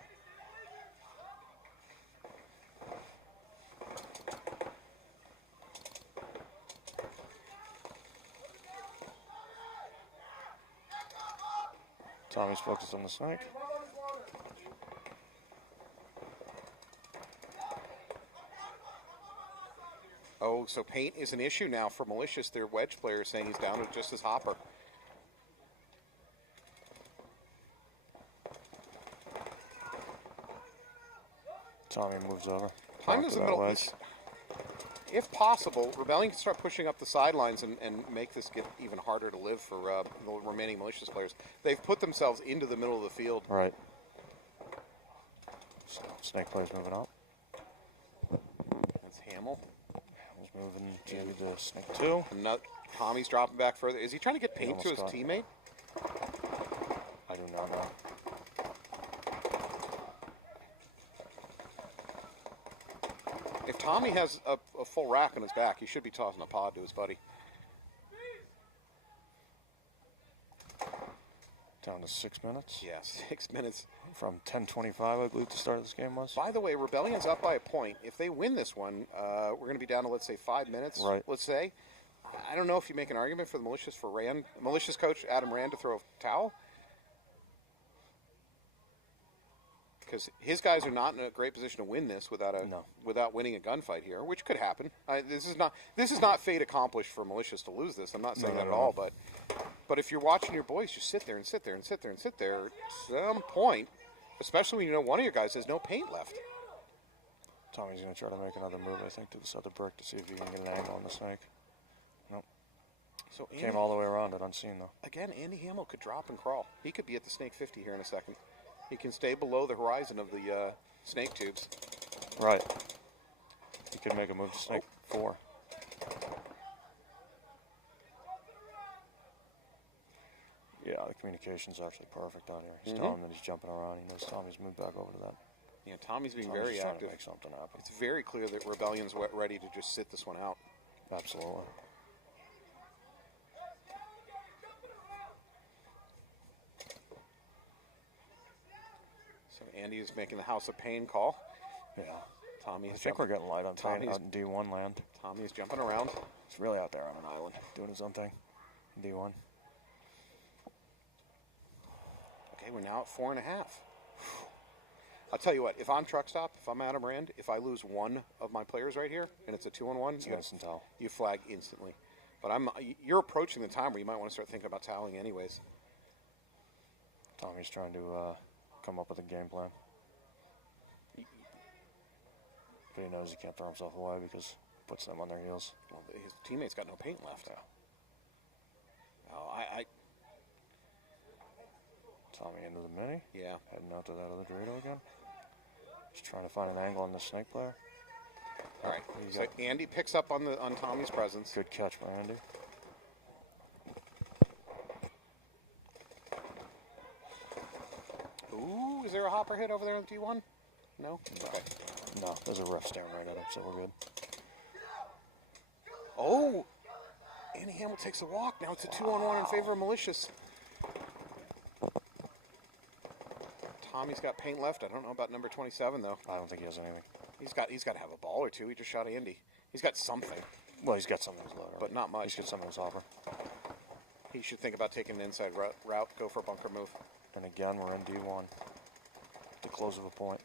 Tommy's focused on the snake. Oh, so paint is an issue now for Malicious. Their wedge player is saying he's down to just his hopper. Tommy moves over. Time is the middle. Wedge. If possible, Rebellion can start pushing up the sidelines and make this get even harder to live for the remaining Malicious players. They've put themselves into the middle of the field. Right. So, snake player's moving up. That's Hamill. Hamill's moving to the snake 2. Tommy's dropping back further. Is he trying to get paint to his teammate? I do not know. If Tommy has a full rack on his back, he should be tossing a pod to his buddy. Down to 6 minutes. Yeah, 6 minutes. From 10:25, I believe, the start of this game was. By the way, Rebellion's up by a point. If they win this one, we're going to be down to, let's say, 5 minutes. Right. Let's say. I don't know if you make an argument for the Malicious coach, Adam Rand, to throw a towel. Because his guys are not in a great position to win this without winning a gunfight here, which could happen. This is not fate accomplished for Malicious to lose this. I'm not saying that at all. But if you're watching your boys, just sit there and sit there and sit there and sit there. At some point, especially when you know one of your guys has no paint left. Tommy's going to try to make another move, I think, to this other brick to see if he can get an angle on the snake. Nope. So Came all the way around it unseen, though. Again, Andy Hamill could drop and crawl. He could be at the snake 50 here in a second. He can stay below the horizon of the snake tubes. Right. He could make a move to snake 4. Yeah, the communication's actually perfect out here. He's telling him that he's jumping around. He knows Tommy's moved back over to that. Yeah, Tommy's being Tommy's very trying active. to make something happen. It's very clear that Rebellion's ready to just sit this one out. Absolutely. So Andy is making the House of Pain call. Yeah. Tommy I is think we're getting light on paint Tommy's- out in D1 land. Tommy is jumping around. He's really out there on an island doing his own thing. D1. Okay, we're now at 4.5. I'll tell you what, if I'm truck stop, if I'm Adam Rand, if I lose one of my players right here, and it's a 2-on-1, It's an instant towel. you flag instantly. But you're approaching the time where you might want to start thinking about toweling anyways. Tommy's trying to come up with a game plan. But he knows he can't throw himself away because it puts them on their heels. Well, his teammate's got no paint left. Yeah. Oh, Tommy into the mini. yeah. Heading out to that other Dorito again. Just trying to find an angle on the snake player. All right. So Andy picks up on Tommy's presence. Good catch by Andy. Ooh, is there a hopper hit over there on D1? No? Okay. No, there's a ref staring right at him, so we're good. Oh! Andy Hamill takes a walk. Now it's a 2-on-1 in favor of Malicious. Tommy's got paint left. I don't know about number 27, though. I don't think he has anything. He's got to have a ball or two. He just shot Andy. He's got something, Well, he's got something in his loader. but not much. He's got something in his hopper. He should think about taking an inside route, go for a bunker move. And again, we're in D1. The close of a point.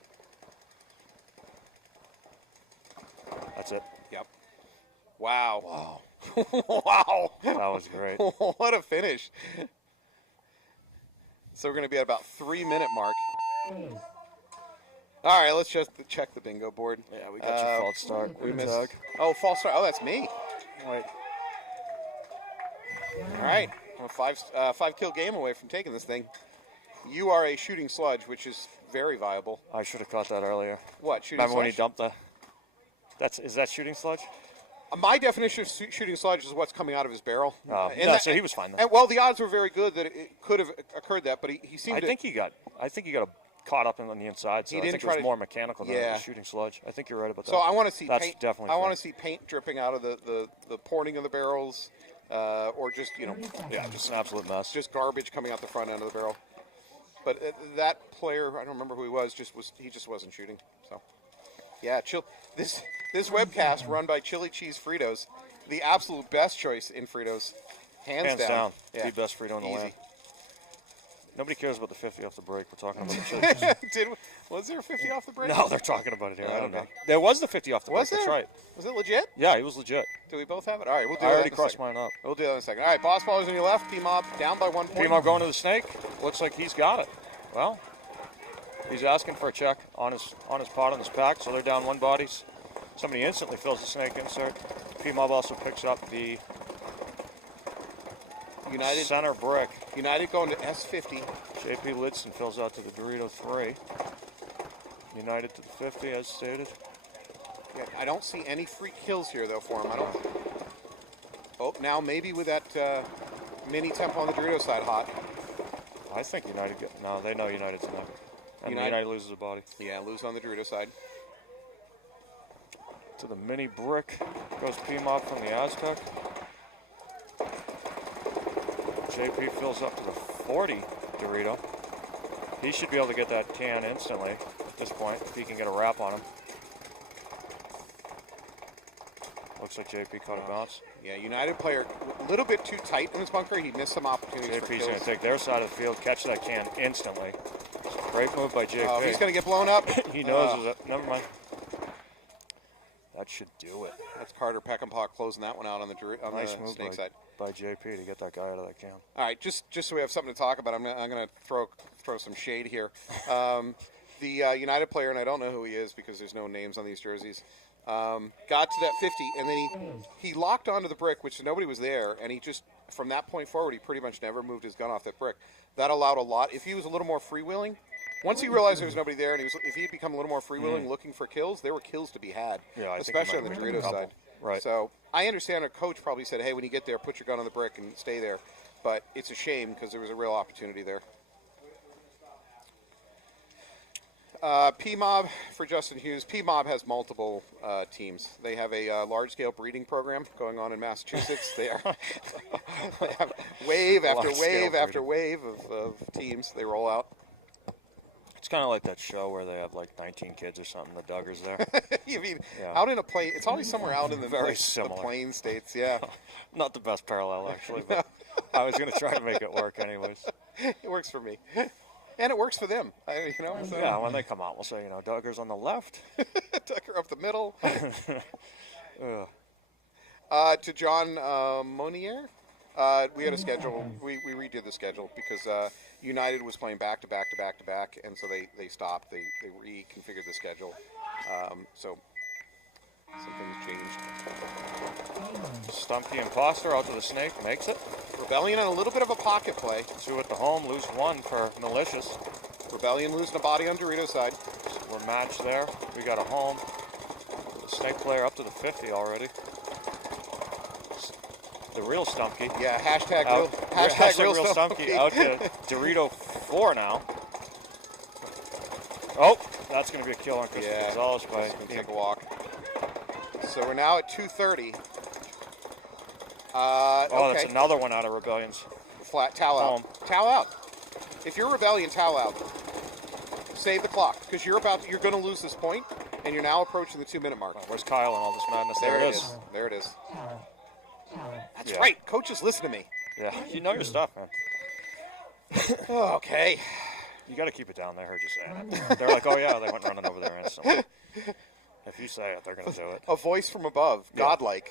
That's it. Yep. Wow. Wow. Wow. That was great. What a finish. So we're going to be at about 3-minute mark. All right, let's just check the bingo board. Yeah, we got your false start. We Good missed. tag. Oh, false start. Oh, that's me. Wait. All right. I'm a 5-kill game away from taking this thing. You are a shooting sludge, which is very viable. I should have caught that earlier. What, shooting Remember when he sludge? dumped the... Is that shooting sludge? My definition of shooting sludge is what's coming out of his barrel. So he was fine then. And, well, the odds were very good that it could have occurred that, but he seemed I think he got caught up on the inside, so He I didn't think it try was to- more mechanical than Yeah. it was shooting sludge. I think you're right about that. So I want to see That's paint. definitely I want fair. to see paint dripping out of the porting of the barrels, or just Yeah, just an absolute mess. just garbage coming out the front end of the barrel. But that player, I don't remember who he was. He just wasn't shooting. So yeah, this webcast run by Chili Cheese Fritos, the absolute best choice in Fritos, hands down. Yeah. The best Frito in the Easy. land. Nobody cares about the 50 off the break. We're talking about the chili. Was there 50 off the break? No, they're talking about it here. Oh, I don't okay. know. There was the 50 off the Was break. That's there? right. Was it legit? Yeah, it was legit. Do we both have it? All right, we'll do I it. already in a crossed second. mine up. We'll do that in a second. All right, boss ballers on your left. PMob down by 1 point. PMob going to the snake. Looks like he's got it. Well, he's asking for a check on his pot on his pack, so they're down 1 bodies. Somebody instantly fills the snake insert. PMob also picks up the United center brick. United going to S50. JP Lidson fills out to the Dorito 3. United to the 50, as stated. Yeah, I don't see any free kills here though for him. I don't. Oh, now maybe with that mini tempo on the Dorito side hot. I think United no, they know United's not. And United loses a body. Yeah, lose on the Dorito side. To the mini brick goes PMob from the Aztec. JP fills up to the 40 Dorito. He should be able to get that can instantly at this point if he can get a wrap on him. Looks like JP caught a bounce. Yeah, United player a little bit too tight in his bunker. He missed some opportunities for JP's kills. going to take their side of the field, catch that can instantly. Great move by JP. Oh, he's going to get blown up. He knows. Never mind. That should do it. That's Carter Peckinpah closing that one out on the Nice move snake side. by JP to get that guy out of that can. All right, just so we have something to talk about, I'm going to throw some shade here. The United player, and I don't know who he is because there's no names on these jerseys, got to that 50, and then he locked onto the brick, which nobody was there, and he just, from that point forward, he pretty much never moved his gun off that brick. That allowed a lot. If he was a little more freewheeling, once he realized there was nobody there, and if he had become a little more freewheeling looking for kills, there were kills to be had, Yeah, I think especially he on the might have Dorito a couple. side. Right. So I understand a coach probably said, hey, when you get there, put your gun on the brick and stay there. But it's a shame because there was a real opportunity there. PMob for Justin Hughes. PMob has multiple teams. They have a large-scale breeding program going on in Massachusetts. They have wave after Large-scale wave after wave of teams they roll out. It's kind of like that show where they have like 19 kids or something. The Duggars there. You mean Yeah. out in a plain? It's always somewhere out in the Very the similar. plain states. Yeah, Not the best parallel actually, but I was going to try to make it work anyways. it works for me, and it works for them. So. Yeah, when they come out, we'll say, Duggars on the left. Tucker up the middle. Ugh. To John Monier, we had a schedule. We redid the schedule because United was playing back to back to back to back, and so they stopped. They reconfigured the schedule. So some things changed. Stumpy Imposter out to the snake, makes it. Rebellion on a little bit of a pocket play. 2 at the home, lose 1 for Malicious. Rebellion losing a body on Dorito side. We're matched there. We got a home. The snake player up to the 50 already. The real Stumpy. Yeah, hashtag Hashtag real Stumpy out to Dorito 4 now. Oh, that's going to be a kill on Christopher Yeah, Gonzalez by just gonna take a walk. So we're now at 2:30. Oh, okay. that's another one out of Rebellion's. Flat towel out. Home. Towel out. If you're Rebellion, towel out. Save the clock because you're going to lose this point, and you're now approaching the 2-minute mark. Where's Kyle and all this madness? There it is. There it is. Tower. That's Yeah. right. Coaches, listen to me. Yeah, you know your stuff, man. Okay. You got to keep it down. They heard you say it. They're like, oh yeah, they went running over there instantly. If you say it, they're going to do it. A voice from above, Yeah. godlike,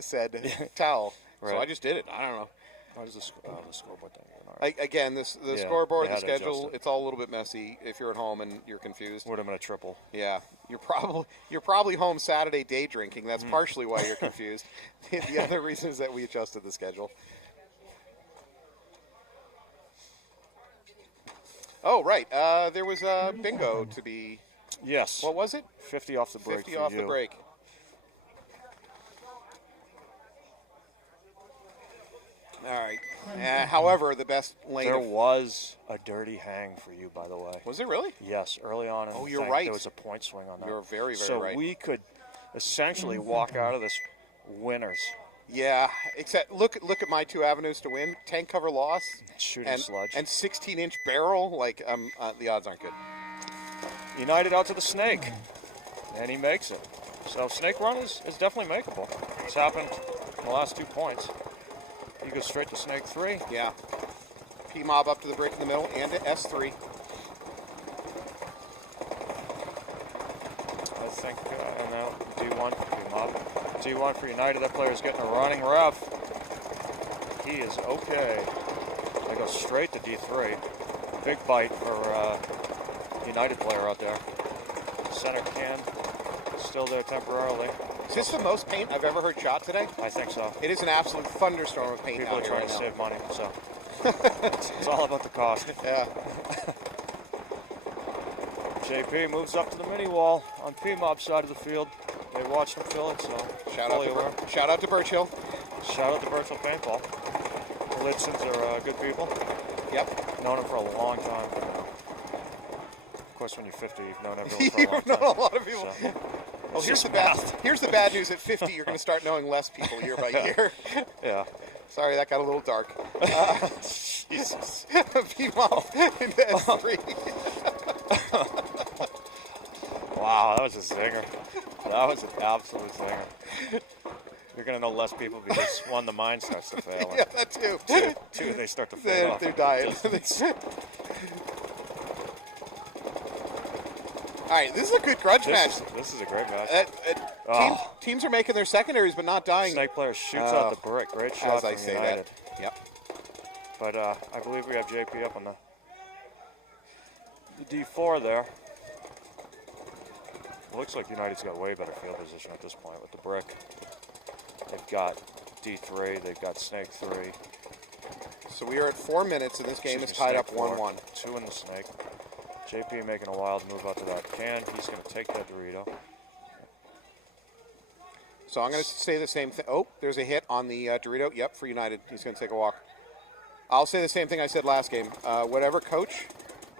said towel. So Right. I just did it. I don't know. What is the scoreboard thing? All right. Again, the Yeah, scoreboard, they the had to schedule, adjust it. it's all a little bit messy if you're at home and you're confused. Would have been a triple. Yeah, you're probably home Saturday day drinking. That's partially why you're confused. The other reason is that we adjusted the schedule. Oh, right. There was a bingo to be. Yes. What was it? 50 off the break. 50 for off you. the break. All right. However, the best lane. There was a dirty hang for you, by the way. Was there really? Yes, early on in Oh, the you're thing, right. there was a point swing on that. You're very, very so right. So we could essentially walk out of this winners. Yeah, except look at my 2 avenues to win: tank cover loss, Shooting sludge, and 16-inch barrel. Like, the odds aren't good. United out to the snake, and he makes it. So snake run is definitely makeable. It's happened in the last 2 points. He goes straight to snake 3. Yeah. PMob up to the brick in the middle and to S3. I think, and now D1 for PMob. D1 for United. That player's getting a running ref. He is okay. They go straight to D3. Big bite for United player out there. Center can still there temporarily. Is this the most paint I've ever heard shot today? I think so. It is an absolute thunderstorm of paint People out are here trying right to now. save money, so it's all about the cost. Yeah. JP moves up to the mini wall on PMob side of the field. They watched him fill it, so Shout out to Birchill. Shout out to Birchill Paintball. The Lidsons are good people. Yep. Known them for a long time. Of course, when you're 50, you've known everyone for a long You've time. known a lot of people. So, Well, here's the bad news. At 50, you're going to start knowing less people year by year. yeah. Sorry, that got a little dark. Jesus. PMob into S3. Wow, that was a zinger. That was an absolute zinger. You're going to know less people because, 1, the mind starts to fail. Yeah, that too. 2, they start to fail off. They're dying. All right, this is a good grudge match. This is a great match. Teams are making their secondaries, but not dying. Snake player shoots out the brick. Great shot As I from say United. that. Yep. But I believe we have JP up on the D4 there. Looks like United's got way better field position at this point with the brick. They've got D3. They've got snake 3. So we are at 4 minutes, and this game is tied up 1-1. 2 in the snake. JP making a wild move out to that can. He's going to take that Dorito. So I'm going to say the same thing. Oh, there's a hit on the Dorito. Yep, for United. He's going to take a walk. I'll say the same thing I said last game. Whatever coach,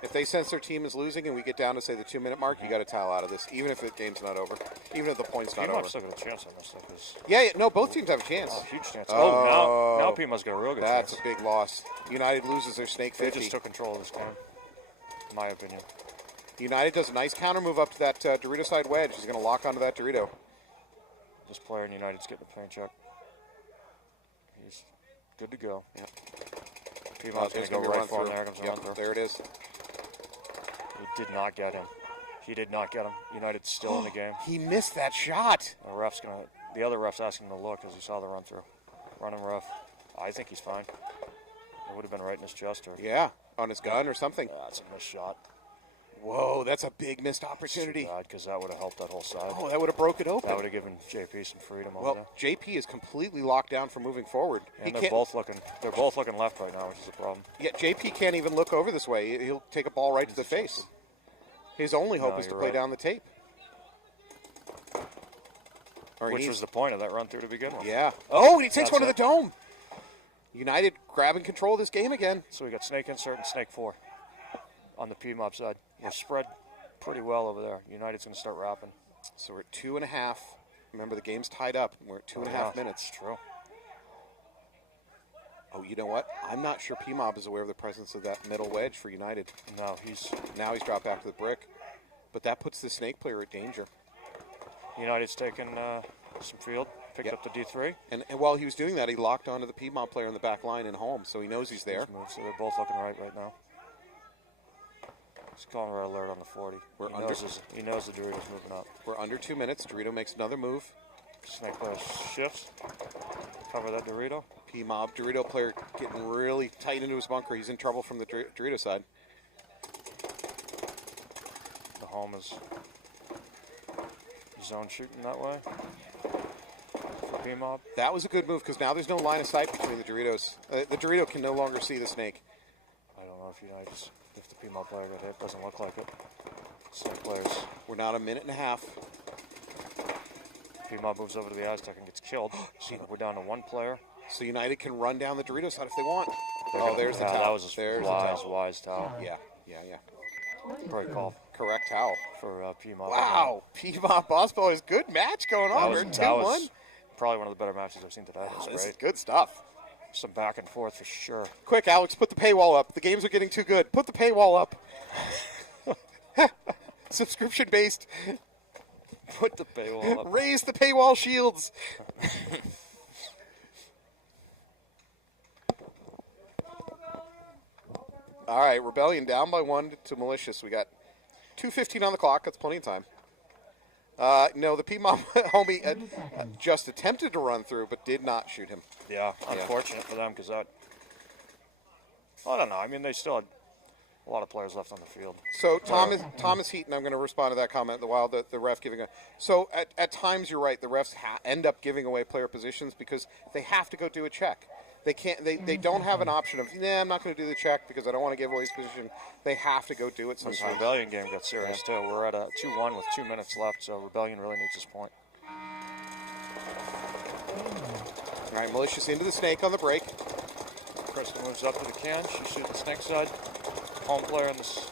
if they sense their team is losing and we get down to, say, the 2-minute mark, you got to towel out of this, even if the game's not over, even if the point's not over. PMob's still got a chance on this. Yeah, no, both teams have a chance. Oh, huge chance. Now PMob's got a real good chance. That's a big loss. United loses their snake 50. They just took control of this game, in my opinion. United does a nice counter move up to that Dorito side wedge. He's going to lock onto that Dorito. This player in United's getting a paint check. He's good to go. Yep. PMob's going to go right for him. There comes a run through. There it is. He did not get him. He did not get him. United's still in the game. He missed that shot. The other ref's asking him to look because he saw the run through. Running ref. I think he's fine. It would have been right in his chest. Yeah, on his gun or something. That's a missed shot. Whoa, that's a big missed opportunity. Because that would have helped that whole side. Oh, that would have broke it open. That would have given JP some freedom over well, there. JP is completely locked down for moving forward. And they're both looking left right now, which is a problem. Yeah, JP can't even look over this way. He'll take a ball right to the face. His only hope is to play down the tape. Which was the point of that run through to begin with. Yeah. Oh, he takes one to the dome. United grabbing control of this game again. So we got snake insert and snake 4 on the PMob side. We're spread pretty well over there. United's going to start wrapping. So we're at 2.5. Remember, the game's tied up. We're at 2.5 minutes. True. Oh, you know what? I'm not sure PMob is aware of the presence of that middle wedge for United. No, now he's dropped back to the brick. But that puts the snake player at danger. United's taken some field, picked up the D3. And while he was doing that, he locked onto the PMob player in the back line and home, so he knows he's there. So they're both looking right now. He's calling red alert on the 40. He knows the Dorito's moving up. We're under 2 minutes. Dorito makes another move. Snake player shifts. Cover that Dorito. PMob. Dorito player getting really tight into his bunker. He's in trouble from the Dorito side. The home is zone shooting that way for PMob. That was a good move because now there's no line of sight between the Doritos. The Dorito can no longer see the snake. I don't know if the PMob player got hit. Doesn't look like it. Snake players. We're now at 1.5 minutes. PMob moves over to the Aztec and gets killed. So we're down to 1 player. So United can run down the Dorito side if they want. They're Oh, gonna- there's the yeah, towel. that was a There's the wise, towel. wise towel. Yeah. Great call Correct towel. for PMob. Wow. PMob Boss Ball is good match going on. We're 2-1. That was probably one of the better matches I've seen today. It was This is great. good stuff. Some back and forth for sure. Quick, Alex, put the paywall up. The games are getting too good. Put the paywall up. Subscription-based. Put the paywall up. Raise the paywall shields. All right, Rebellion down by 1 to Malicious. We got 2:15 on the clock. That's plenty of time. No, the PMob homie just attempted to run through, but did not shoot him. Yeah, unfortunate for them because that. I don't know. I mean, they still had a lot of players left on the field. So Thomas Heaton, I'm going to respond to that comment. The ref giving a. So at times you're right. The refs end up giving away player positions because they have to go do a check. They can't. They don't have an option of. Nah, I'm not going to do the check because I don't want to give away his position. They have to go do it This sometimes. Rebellion game got serious too. We're at a 2-1 with 2 minutes left, so Rebellion really needs this point. All right, Malicious into the snake on the break. Krista moves up to the can. She shoots the snake side. Home player in this.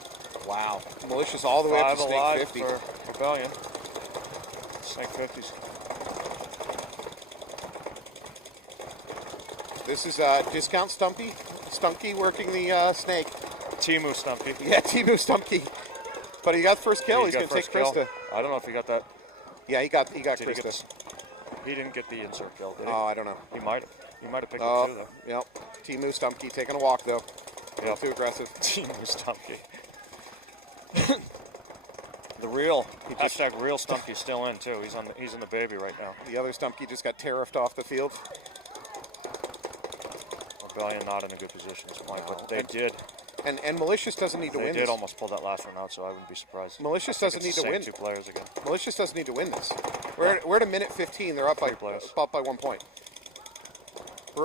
Wow, Malicious all the way up 5 to snake alive 50. for Rebellion. Snake 50s. This is discount Stunky working the snake. Timu Stumpy. Yeah, Timu Stumpy. But he got the first kill. He's got going to take first kill. Krista. I don't know if he got that. Yeah, he got Did he Krista. get he didn't get the insert kill, did he? Oh, I don't know. He might have. He might have picked Oh, it too, though. yep. Timu Stumpy taking a walk though. Yeah. Too aggressive. Timu Stumpy. The real hashtag real Stumpy's still in too. He's in the baby right now. The other Stumpy just got tariffed off the field. Rebellion not in a good position this point, but they did. And Malicious doesn't need to They win did this. almost pull that last one out, so I wouldn't be surprised. Malicious I think doesn't it's need the to win. same 2 players again. Malicious doesn't need to win this. We're at a minute 15. They're up by 1 point.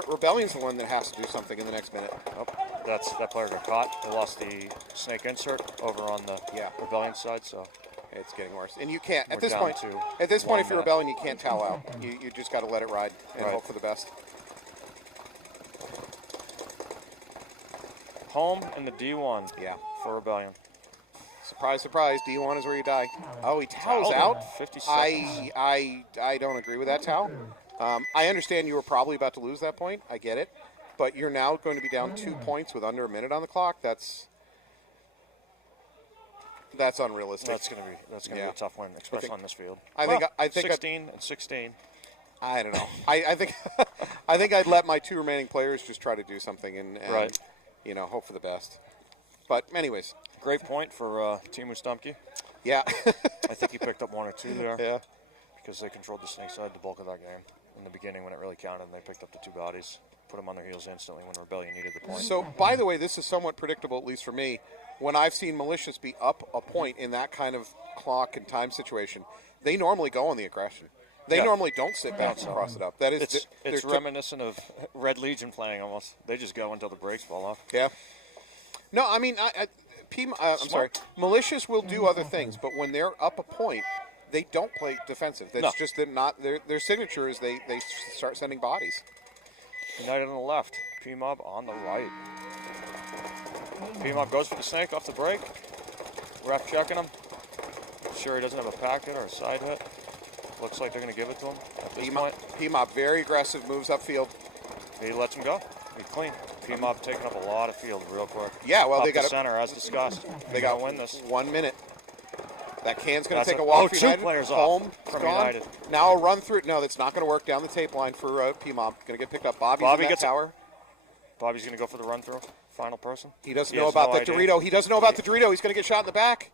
Rebellion's the one that has to do something in the next minute. Oh, that player got caught. They lost the snake insert over on the Rebellion side, so It's getting worse. And you can't, We're at this down point, to if you're 1 minute. Rebellion, you can't towel out. You just got to let it ride and Right. hope for the best. home in the D1 Yeah. for Rebellion. Surprise, surprise. D1 is where you die. Oh, he towels Towel. out. 50 I don't agree with that towel. I understand you were probably about to lose that point. I get it. But you're now going to be down 2 points with under a minute on the clock. That's unrealistic. That's gonna be a tough win, especially on this field. I think 16 and 16. I don't know. I think I think I'd let my 2 remaining players just try to do something and Right. hope for the best. But anyways, Great point for Timu Stumpke. yeah. I think he picked up 1 or 2 there. Yeah. Because they controlled the snake side the bulk of that game. In the beginning when it really counted, and they picked up the 2 bodies, put them on their heels instantly when Rebellion needed the point. So, by the way, this is somewhat predictable, at least for me. When I've seen Malicious be up a point in that kind of clock and time situation, they normally go on the aggression. They Yeah. normally don't sit back and cross it up. That is, It's they're reminiscent of Red Legion playing almost. They just go until the brakes fall off. Yeah. No, I mean, I'm sorry. Malicious will do other things, but when they're up a point, they don't play defensive. That's No. just not their signature is they start sending bodies. United on the left, PMob on the right. PMob goes for the snake off the break. Ref checking him. Sure he doesn't have a packet or a side hit. Looks like they're going to give it to him at this point. PMob very aggressive, moves upfield. He lets him go. He's clean. PMob taking up a lot of field real quick. Yeah, well, Up they got the center as discussed. They got to win this. 1 minute. That can's going to That's take a- a walk. oh, for 2 United. players off Home from gone. United. Now a run through. No, that's not going to work down the tape line for PMob. Going to get picked up. Bobby in that gets it. tower. Bobby's going to go for the run through. Final person. He doesn't He know has about no the idea. Dorito. He doesn't know about the Dorito. He's going to get shot in the back.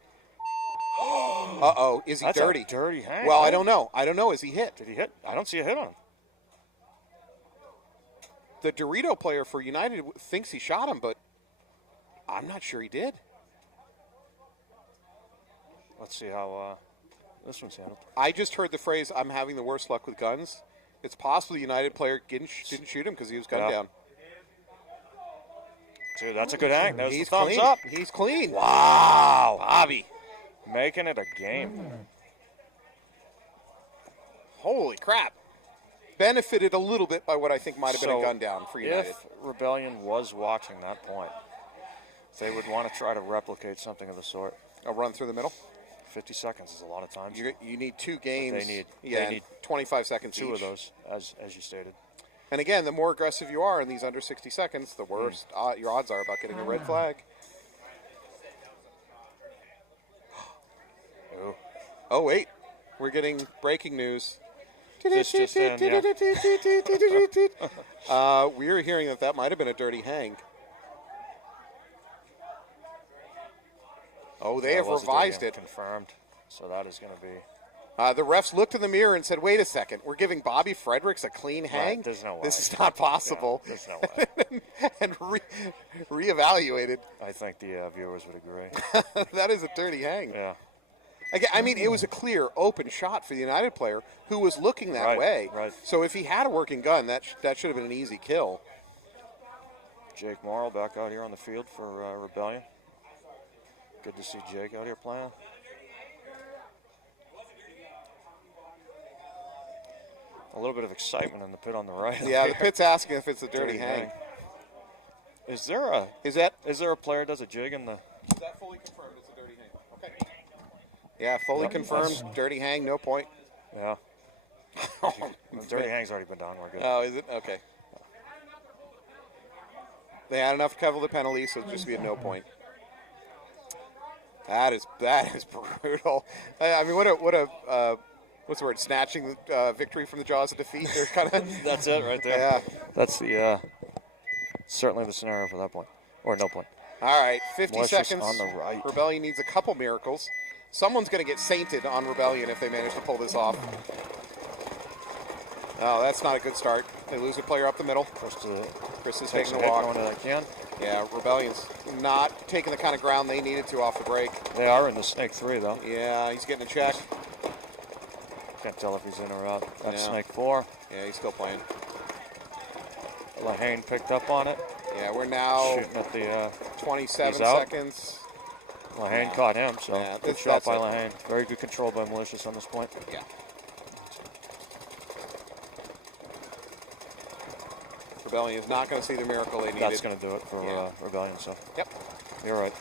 Uh-oh. Is he That's dirty? a dirty hang. Well, I right? don't know. I don't know. Is he hit? Did he hit? I don't see a hit on him. The Dorito player for United thinks he shot him, but I'm not sure he did. Let's see how this one's handled. I just heard the phrase, I'm having the worst luck with guns. It's possible the United player didn't shoot him because he was gunned Yeah. down. Dude, that's a good hang. There's He's the thumbs clean. up. He's clean. Wow. Bobby. Making it a game. Holy crap. benefited a little bit by what I think might have been So a gun down for United. If Rebellion was watching that point, they would want to try to replicate something of the sort. A run through the middle. 50 seconds is a lot of times. You need 2 games. They they need 25 seconds two each. of those, as you stated. And again, the more aggressive you are in these under 60 seconds, the worse your odds are about getting a red flag. Ooh. Oh, wait. We're getting breaking news. This just in, We're hearing that might have been a dirty hang. Oh, they That have was a revised dirty it. hang, confirmed. So that is going to be. The refs looked in the mirror and said, wait a second, we're giving Bobby Fredericks a clean hang? There's no way. This is not possible. Yeah, there's no way. And reevaluated. I think the viewers would agree. That is a dirty hang. Yeah. Again, I mean, it was a clear, open shot for the United player who was looking that way. Right. So if he had a working gun, that should have been an easy kill. Jake Morrill back out here on the field for Rebellion. Good to see Jake out here playing. A little bit of excitement in the pit on the right. Yeah, the pit's asking if it's a dirty hang. Is there a player that does a jig in the? Is that fully confirmed? It's a dirty hang. Okay. Yeah, fully confirmed. Dirty hang, no point. Yeah. The dirty hang's already been done. We're good. Oh, is it? Okay. They had enough to cover the penalty, so it'll just be a no point. That is brutal. I mean, what a what's the word? Snatching the victory from the jaws of defeat. They're kind of. That's it right there. Yeah. That's the certainly the scenario for that point, or no point. All right, 50 Malicious seconds. on the right. Rebellion needs a couple miracles. Someone's going to get sainted on Rebellion if they manage to pull this off. Oh, that's not a good start. They lose a player up the middle. Chris is taking a walk. Going that can. Yeah, Rebellion's not taking the kind of ground they needed to off the break. They are in the snake 3 though. Yeah, he's getting a check. Can't tell if he's in or out. That's Yeah. snake 4. Yeah, he's still playing. Lahane picked up on it. Yeah, we're now Shooting at the 27 he's out. seconds. Lahane caught him, so Yeah, good shot by Lahane. Very good control by Malicious on this point. Yeah. Rebellion is not going to see the miracle they needed. That's going to do it for Rebellion. So Yep. you're right.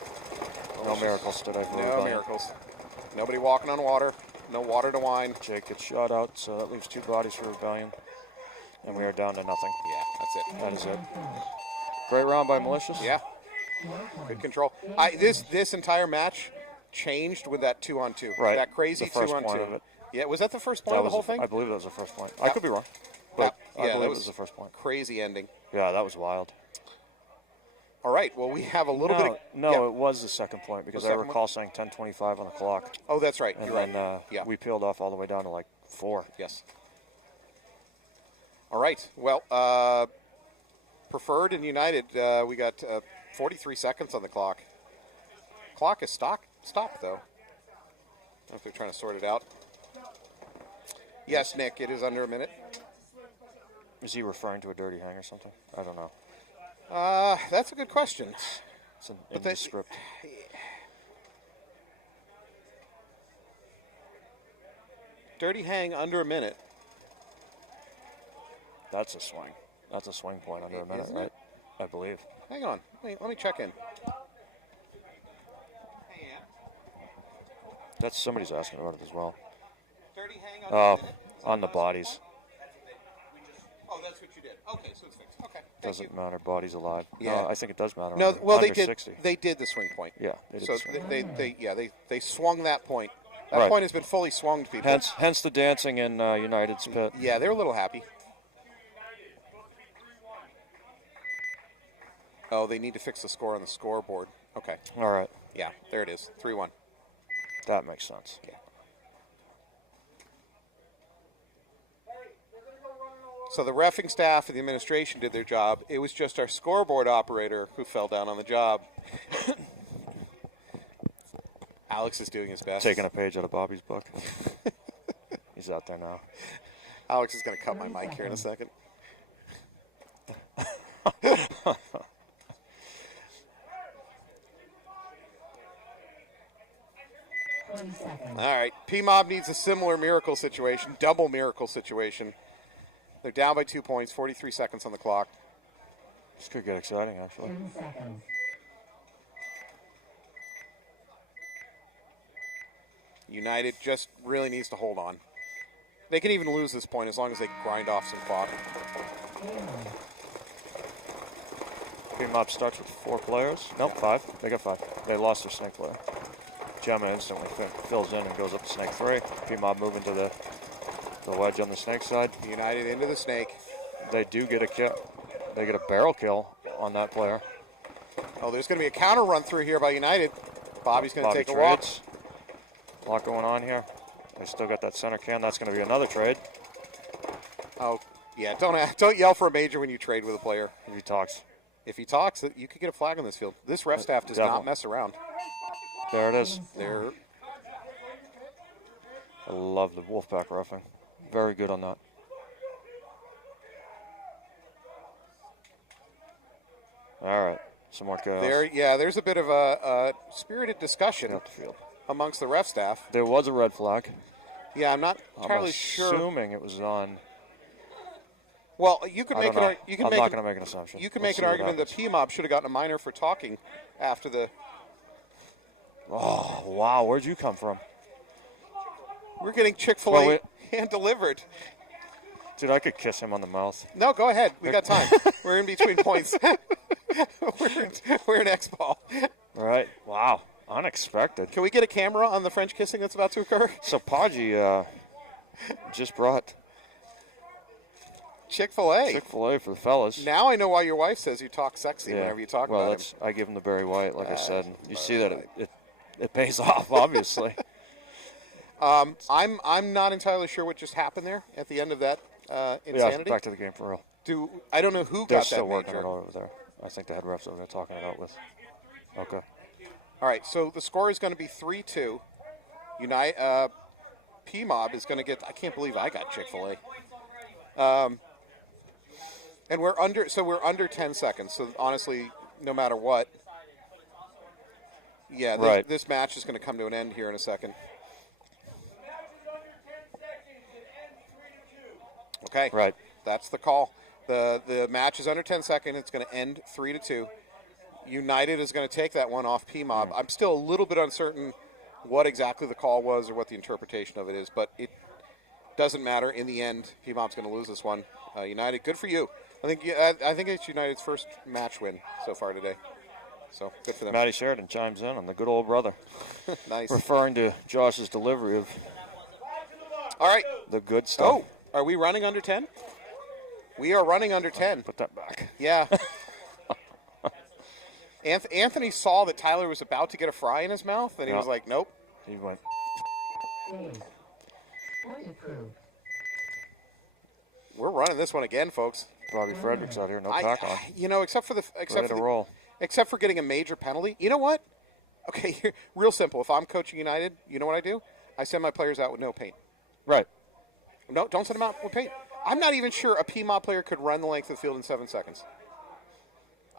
No miracles today for No Rebellion. miracles. Nobody walking on water. No water to wine. Jake gets shot out, so that leaves 2 bodies for Rebellion. And we are down to nothing. Yeah, that's it. That is it. Great round by Malicious. Yeah. Good control. This entire match changed with that 2-on-2. Right. That crazy The first 2-on-2. point of it. Yeah, was that the first point of the whole thing? I believe that was the first point. I could be wrong, but I that believe it was the first point. Crazy ending. Yeah, that was wild. All right, well, we have a little bit of... No, yeah. it was the second point because The I second recall saying 10:25 on the clock. Oh, that's right. And You're then right. Yeah. we peeled off all the way down to like 4. Yes. All right. Well, Preferred and United, we got 43 seconds on the clock. Clock is stopped, though. I don't know if they're trying to sort it out. Yes, Nick, it is under a minute. Is he referring to a dirty hang or something? I don't know. That's a good question. It's in But the they- script. Dirty hang under a minute. That's a swing. That's a swing point under a minute, Isn't right? it? I believe. Hang on. Let me check in. That's somebody's asking about it as well. Dirty hang under Oh, a minute. on the bodies. Oh, that's what you did. Okay, so it's fixed. Okay. Doesn't matter. Body's alive. Yeah. No, I think it does matter. No, under, well, they under did. 60. They did the swing point. Yeah, they did So the swing. they swung that point. That Right. point has been fully swung to people. Hence the dancing in United's pit. Yeah, they were a little happy. Oh, they need to fix the score on the scoreboard. Okay. All right, Yeah, there it is. 3-1. that makes sense. Yeah. So the reffing staff and the administration did their job. It was just our scoreboard operator who fell down on the job. Alex is doing his best. Taking a page out of Bobby's book. He's out there now. Alex is going to cut my mic here in a second. All right. PMob needs a similar miracle situation, double miracle situation. They're down by 2 points, 43 seconds on the clock. This could get exciting, actually. 10 seconds. United just really needs to hold on. They can even lose this point as long as they grind off some clock. PMob starts with 4 players. Nope, 5. They got 5. They lost their snake player. Gemma instantly fills in and goes up to snake 3. PMob moving to the wedge on the snake side. United into the snake. They do get a kill. They get a barrel kill on that player. Oh, there's going to be a counter run through here by United. Bobby's going to take a walk. A lot going on here. They still got that center can. That's going to be another trade. Oh, yeah. Don't yell for a major when you trade with a player. If he talks. If he talks, you could get a flag on this field. This ref staff does not mess around. There it is. There. I love the Wolfpack roughing. Very good on that. All right. Some more chaos. There's a bit of a spirited discussion Up the field. amongst the ref staff. There was a red flag. Yeah, I'm not I'm entirely sure. assuming it was on. Well, you could I make don't know. an you can I'm make not an- going to make an assumption. You can Let's make an see what argument that PMob should have gotten a minor for talking after the. Oh, wow. Where'd you come from? We're getting Chick-fil-A Well, hand delivered. Dude, I could kiss him on the mouth. No, go ahead. We got time. We're in between points. we're in X-ball. All right. Wow. Unexpected. Can we get a camera on the French kissing that's about to occur? So Podgy just brought Chick-fil-A. Chick-fil-A for the fellas. Now I know why your wife says you talk sexy whenever you talk well, about him. I give him the Barry White, like I said. And you see that it pays off, obviously. I'm not entirely sure what just happened there at the end of that insanity. Yeah, back to the game for real. I don't know who They're got still that working major. it over there. I think the head refs over there talking it out with. Okay. All right, so the score is going to be 3-2. PMob is going to get. I can't believe I got Chick-fil-A. And we're under 10 seconds. So honestly, no matter what, this match is going to come to an end here in a second. Okay. Right. That's the call. The match is under 10 seconds. It's going to end 3-2. United is going to take that one off PMob. I'm still a little bit uncertain what exactly the call was or what the interpretation of it is, but it doesn't matter. In the end, PMob's going to lose this one. United, good for you. I think it's United's first match win so far today. So good for them. Matty Sheridan chimes in on the good old brother. Nice. Referring to Josh's delivery of All right. the good stuff. Oh, are we running under 10? We are running under 10. Put that back. Yeah. Anthony saw that Tyler was about to get a fry in his mouth, and he was like, nope. He went. Point approved. We're running this one again, folks. Bobby Frederick's out here, no pack on. Except for getting a major penalty. You know what? Okay, real simple. If I'm coaching United, you know what I do? I send my players out with no paint. Right. No, don't send them out with paint. I'm not even sure a PMob player could run the length of the field in 7 seconds.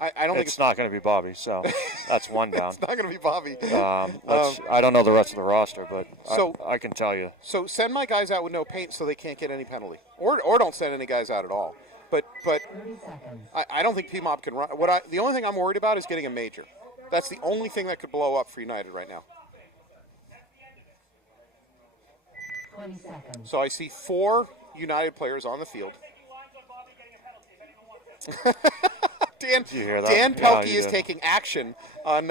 I don't think it's not going to be Bobby, so that's one down. It's not going to be Bobby. I don't know the rest of the roster, but I can tell you. So send my guys out with no paint so they can't get any penalty, or don't send any guys out at all. But 30 seconds. I don't think PMob can run. The only thing I'm worried about is getting a major. That's the only thing that could blow up for United right now. 20 seconds. So I see 4 United players on the field. Dan Pelkey is taking action on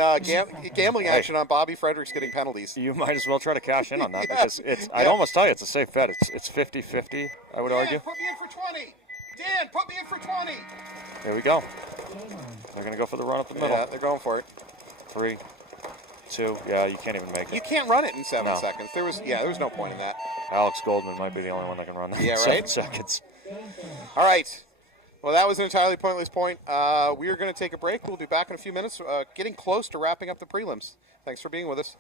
gambling action on Bobby Fredericks getting penalties. You might as well try to cash in on that because I'd almost tell you it's a safe bet. It's 50-50, I would argue. Put me in for 20. Dan, put me in for 20. There we go. They're going to go for the run up the middle. Yeah, they're going for it. 3, 2. Yeah, you can't even make it. You can't run it in 7 seconds. There was no point in that. Alex Goldman might be the only one that can run that in 7 seconds. All right. Well, that was an entirely pointless point. We are going to take a break. We'll be back in a few minutes, getting close to wrapping up the prelims. Thanks for being with us.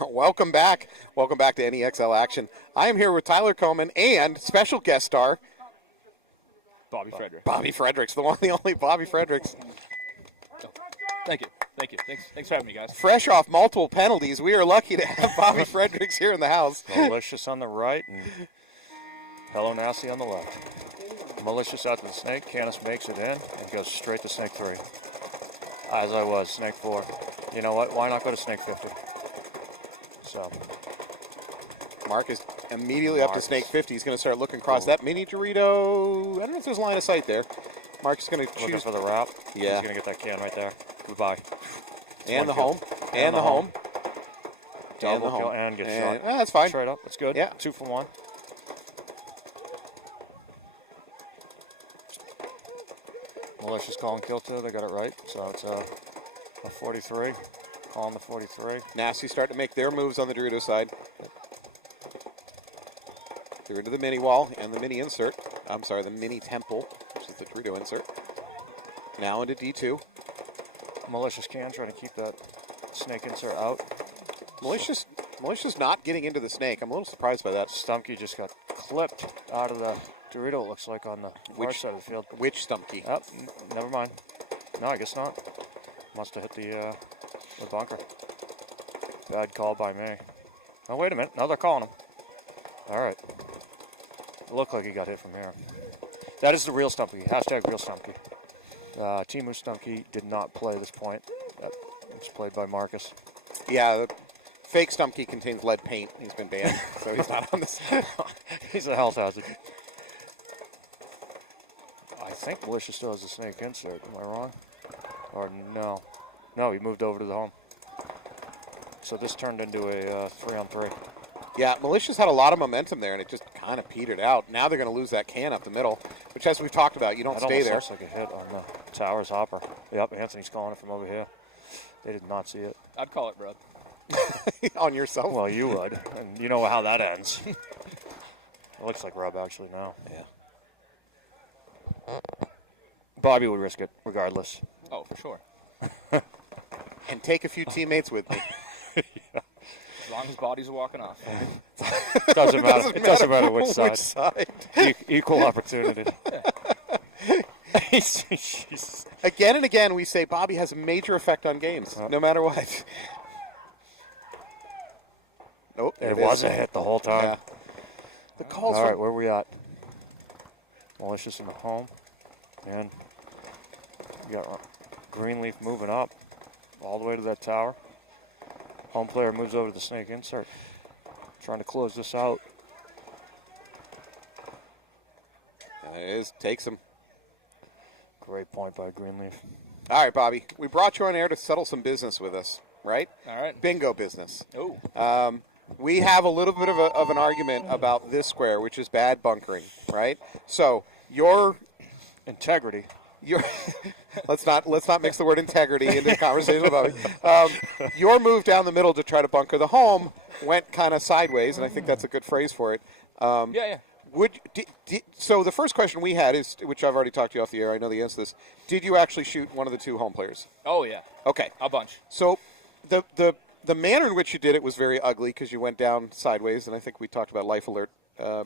Welcome back. Welcome back to NEXL Action. I am here with Tyler Coleman and special guest star Bobby Frederick. Bobby Fredericks, the one, the only Bobby Fredericks. Thank you. Thanks for having me, guys. Fresh off multiple penalties, we are lucky to have Bobby Fredericks here in the house. Malicious on the right and Hello Nasty on the left. Malicious out to the snake. Canis makes it in and goes straight to snake 3. As I was, snake 4. You know what? Why not go to snake 50? So, Mark is immediately up to snake 50. He's going to start looking across that mini Dorito. I don't know if there's line of sight there. Mark's going to looking choose for the wrap. Yeah. He's going to get that can right there. Goodbye. And the One home. kill. And the home. Double and the kill home. and get And- shot. that's fine. Straight up. That's good. Yeah. 2 for 1. Malicious calling kill 2. They got it right. So it's a 43. Calling the 43. Nasty start to make their moves on the Dorito side. They're into the mini wall and the mini insert. I'm sorry, the mini temple, which is the Dorito insert. Now into D2. Malicious can trying to keep that snake insert out. Malicious not getting into the snake. I'm a little surprised by that. Stumpke just got clipped out of the Dorito, it looks like, on the far side of the field. Which Stumpke? Oh, never mind. No, I guess not. Must have hit the bunker. Bad call by me. Oh, wait a minute. No, they're calling him. All right. It looked like he got hit from here. That is the real Stumpke. Hashtag real Stumpke. Timu Stumpke did not play this point. That was played by Marcus. Yeah, the fake Stumpke contains lead paint. He's been banned, so he's not on this. He's a health hazard. I think Malicious still has a snake insert. Am I wrong? Or no? No, he moved over to the home. So this turned into a 3-on-3. Yeah, Malicious had a lot of momentum there, and it just kind of petered out. Now they're going to lose that can up the middle, which, as we've talked about, you don't That stay almost there. looks like a hit on the Towers hopper. Yep, Anthony's calling it from over here. They did not see it. I'd call it, bro. On yourself? Well, you would, and you know how that ends. It looks like Rob actually now. Yeah. Bobby would risk it regardless. Oh, for sure. And take a few teammates with me. As long as bodies are walking off. It doesn't matter. It doesn't matter which side. side. Equal opportunity. Jesus. Again and again, we say Bobby has a major effect on games, no matter what. Nope. It was a hit the whole time. Yeah. The calls All from right, where are we at? Malicious in the home. And we got Greenleaf moving up all the way to that tower. Home player moves over to the snake insert. Trying to close this out. And it is. Takes him. Great point by Greenleaf. All right, Bobby. We brought you on air to settle some business with us, right? All right. Bingo business. Oh. We have a little bit of an argument about this square, which is bad bunkering, right? So your Integrity. let's not mix the word integrity into the conversation about it. Your move down the middle to try to bunker the home went kind of sideways, and I think that's a good phrase for it. Yeah. So the first question we had is, which I've already talked to you off the air, I know the answer to this, did you actually shoot one of the two home players? Oh, yeah. Okay. A bunch. So the manner in which you did it was very ugly because you went down sideways, and I think we talked about life alert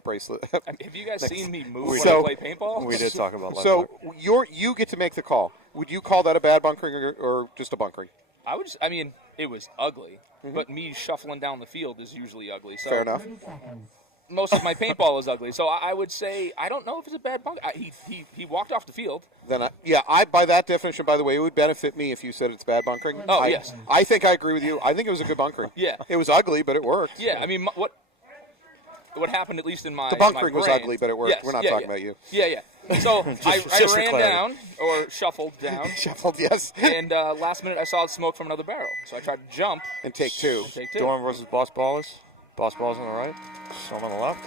bracelet. Have you guys seen me move when So- I play paintball? We did talk about life So alert. you get to make the call. Would you call that a bad bunkering or just a bunkering? I mean, it was ugly, but me shuffling down the field is usually ugly. So Fair enough. 30 seconds. most of my paintball is ugly. So I would say I don't know if it's a bad bunk. He walked off the field. Then I by that definition, by the way, it would benefit me if you said it's bad bunkering. Oh, yes. I think I agree with you. I think it was a good bunkering. Yeah. It was ugly, but it worked. Yeah, I mean what happened, at least in my The bunkering was brain- ugly, but it worked. Yes, We're not yeah, talking yeah. about you. Yeah. So I just for ran clarity. down or shuffled down, Shuffled, yes. and last minute I saw the smoke from another barrel. So I tried to jump. And take two. And take two. Dorm versus Boss Ballers. Boss Ballers on the right. Storm on the left.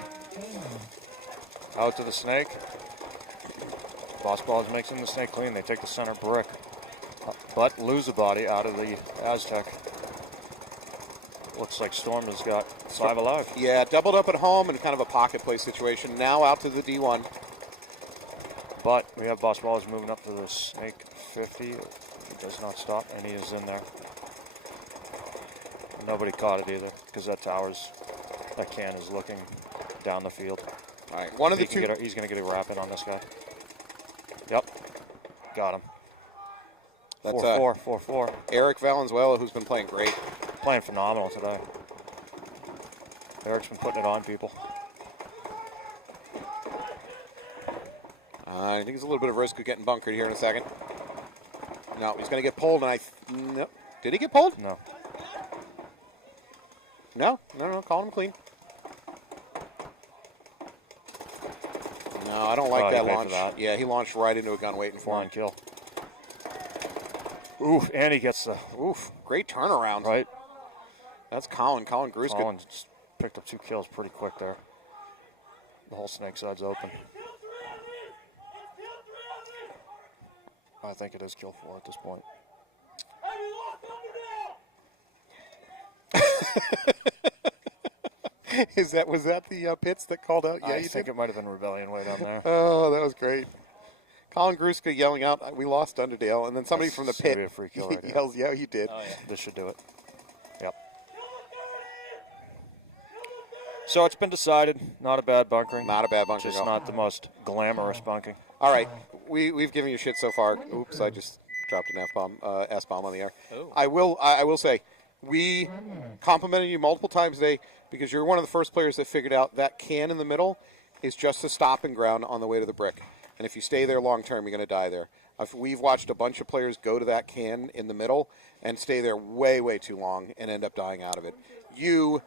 Out to the snake. Boss Ballers makes him the snake clean. They take the center brick. But lose a body out of the Aztec. Looks like Storm has got 5 alive. Yeah, doubled up at home and kind of a pocket play situation. Now out to the D1. But we have Boss Ballers moving up to the snake 50. He does not stop, and he is in there. Nobody caught it either because that can is looking down the field. All right, one of the two. He's going to get a wrap in on this guy. Yep, got him. That's 4-4. Eric Valenzuela, who's been playing great. Playing phenomenal today. Eric's been putting it on people. I think there's a little bit of risk of getting bunkered here in a second. No, he's going to get pulled, and no. Did he get pulled? No. No, calling him clean. No, I don't like that launch. Yeah, he launched right into a gun waiting for him. Kill. Oof, and he gets the... Oof, great turnaround. Right. That's Colin Gruska. Colin just picked up 2 kills pretty quick there. The whole snake side's open. I think it is kill 4 at this point. Was that the Pitts that called out? Yeah, I think it might have been Rebellion way down there. Oh, that was great. Colin Gruska yelling out, "We lost Underdale," and then somebody from the pit be a free kill right yells, "Yeah, you did." Oh, yeah. This should do it. Yep. So it's been decided. Not a bad bunkering. Not a bad bunkering. Just not the most glamorous bunking. All right, we've given you shit so far. Oops, I just dropped an S-bomb on the air. Oh. I will say, we complimented you multiple times today because you're one of the first players that figured out that can in the middle is just a stopping ground on the way to the brick. And if you stay there long term, you're going to die there. We've watched a bunch of players go to that can in the middle and stay there way, way too long and end up dying out of it. You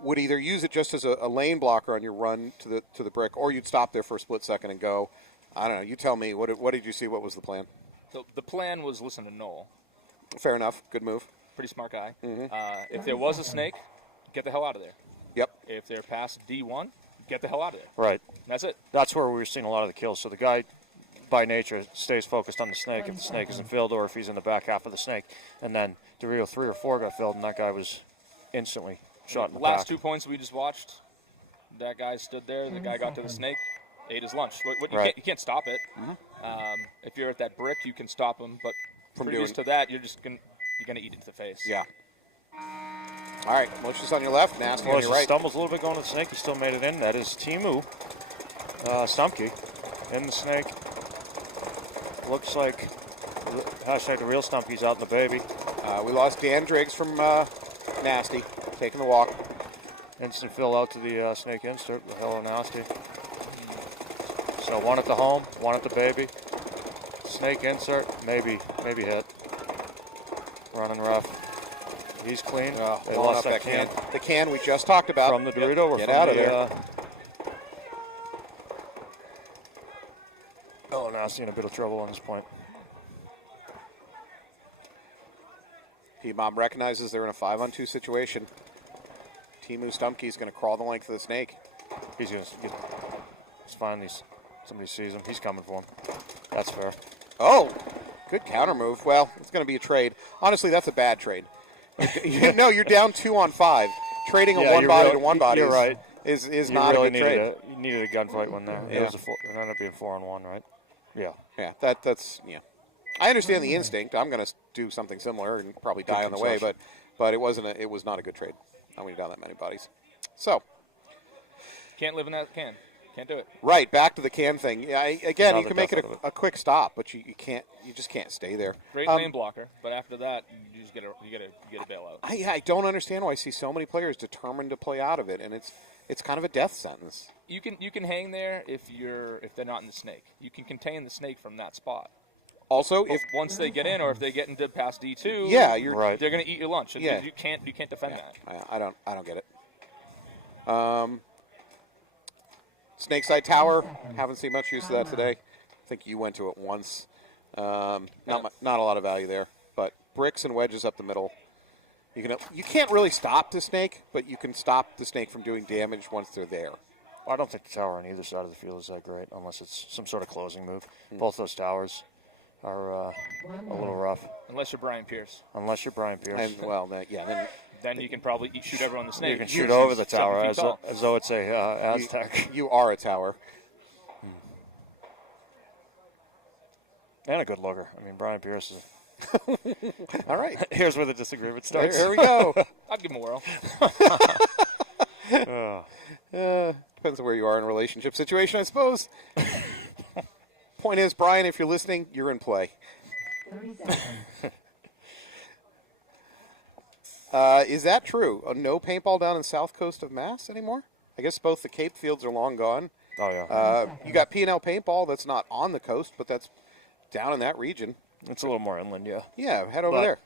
would either use it just as a lane blocker on your run to the brick, or you'd stop there for a split second and go. I don't know. You tell me. What did you see? What was the plan? So the plan was listen to Noel. Fair enough. Good move. Pretty smart guy. Mm-hmm. If there was a snake, get the hell out of there. Yep. If they're past D1, get the hell out of there. Right. That's it. That's where we were seeing a lot of the kills. So the guy, by nature, stays focused on the snake if the snake isn't filled or if he's in the back half of the snake. And then DeRio 3 or 4 got filled, and that guy was instantly shot in the Last back. 2 points we just watched, that guy stood there. The guy got to the snake, ate his lunch. Right. You can't stop it. Mm-hmm. If you're at that brick, you can stop him. But From previous to that, you're gonna eat it to the face. Yeah. All right, Malicious on your left, Nasty on Malicious your right. stumbles a little bit going to the snake. He still made it in. That is Timu Stumpke in the snake. Looks like hashtag the real Stumpke's out in the baby. We lost Dan Driggs from Nasty, taking the walk. Instant fill out to the snake insert. The Hello Nasty. So one at the home, one at the baby. Snake insert, maybe hit. Running rough. He's clean. They blowing lost up that can. The can we just talked about. From the Dorito. Or Get from out of the, there. Oh, Nasty in a bit of trouble on this point. PMob recognizes they're in a 5-on-2 situation. Timu Stumpke is going to crawl the length of the snake. He's fine. Somebody sees him. He's coming for him. That's fair. Oh, good counter move. Well, it's going to be a trade. Honestly, that's a bad trade. No, you're down 2 on 5. Trading a one body to one body is not a good trade. You needed a gunfight one there. Yeah. It ended up being 4-on-1, right? Yeah. Yeah, that's. I understand the instinct. I'm going to do something similar and probably die on the way, but it was not a good trade. I'm going to down that many bodies. So. Can't live in that can. Can't do it. Right, back to the can thing. Yeah, again, Another you can make it death a quick stop, but you can't. You just can't stay there. Great lane blocker, but after that, you just get a bailout. I don't understand why I see so many players determined to play out of it, and it's kind of a death sentence. You can hang there if they're not in the snake. You can contain the snake from that spot. Also, But once they get in, or if they get into past D2, yeah, you're right. They're going to eat your lunch. Yeah. You can't defend that. I don't get it. Snakeside Tower, haven't seen much use of that today. I think you went to it once. Not a lot of value there, but bricks and wedges up the middle. You can't really stop the snake, but you can stop the snake from doing damage once they're there. I don't think the tower on either side of the field is that great, unless it's some sort of closing move. Both those towers are a little rough. Unless you're Brian Pierce. And Then you can probably shoot everyone on the snake. You can shoot over the 7 tower feet tall. as though it's a Aztec. You are a tower. And a good looker. I mean, Brian Pierce is All right. Here's where the disagreement There, starts. here we go. I'll give him a whirl. Depends on where you are in a relationship situation, I suppose. Point is, Brian, if you're listening, you're in play. 30 seconds. Is that true? No paintball down in south coast of Mass anymore? I guess both the Cape fields are long gone. Oh, yeah. You got P&L paintball that's not on the coast, but that's down in that region. It's a little more inland, yeah. Yeah, head over But- there.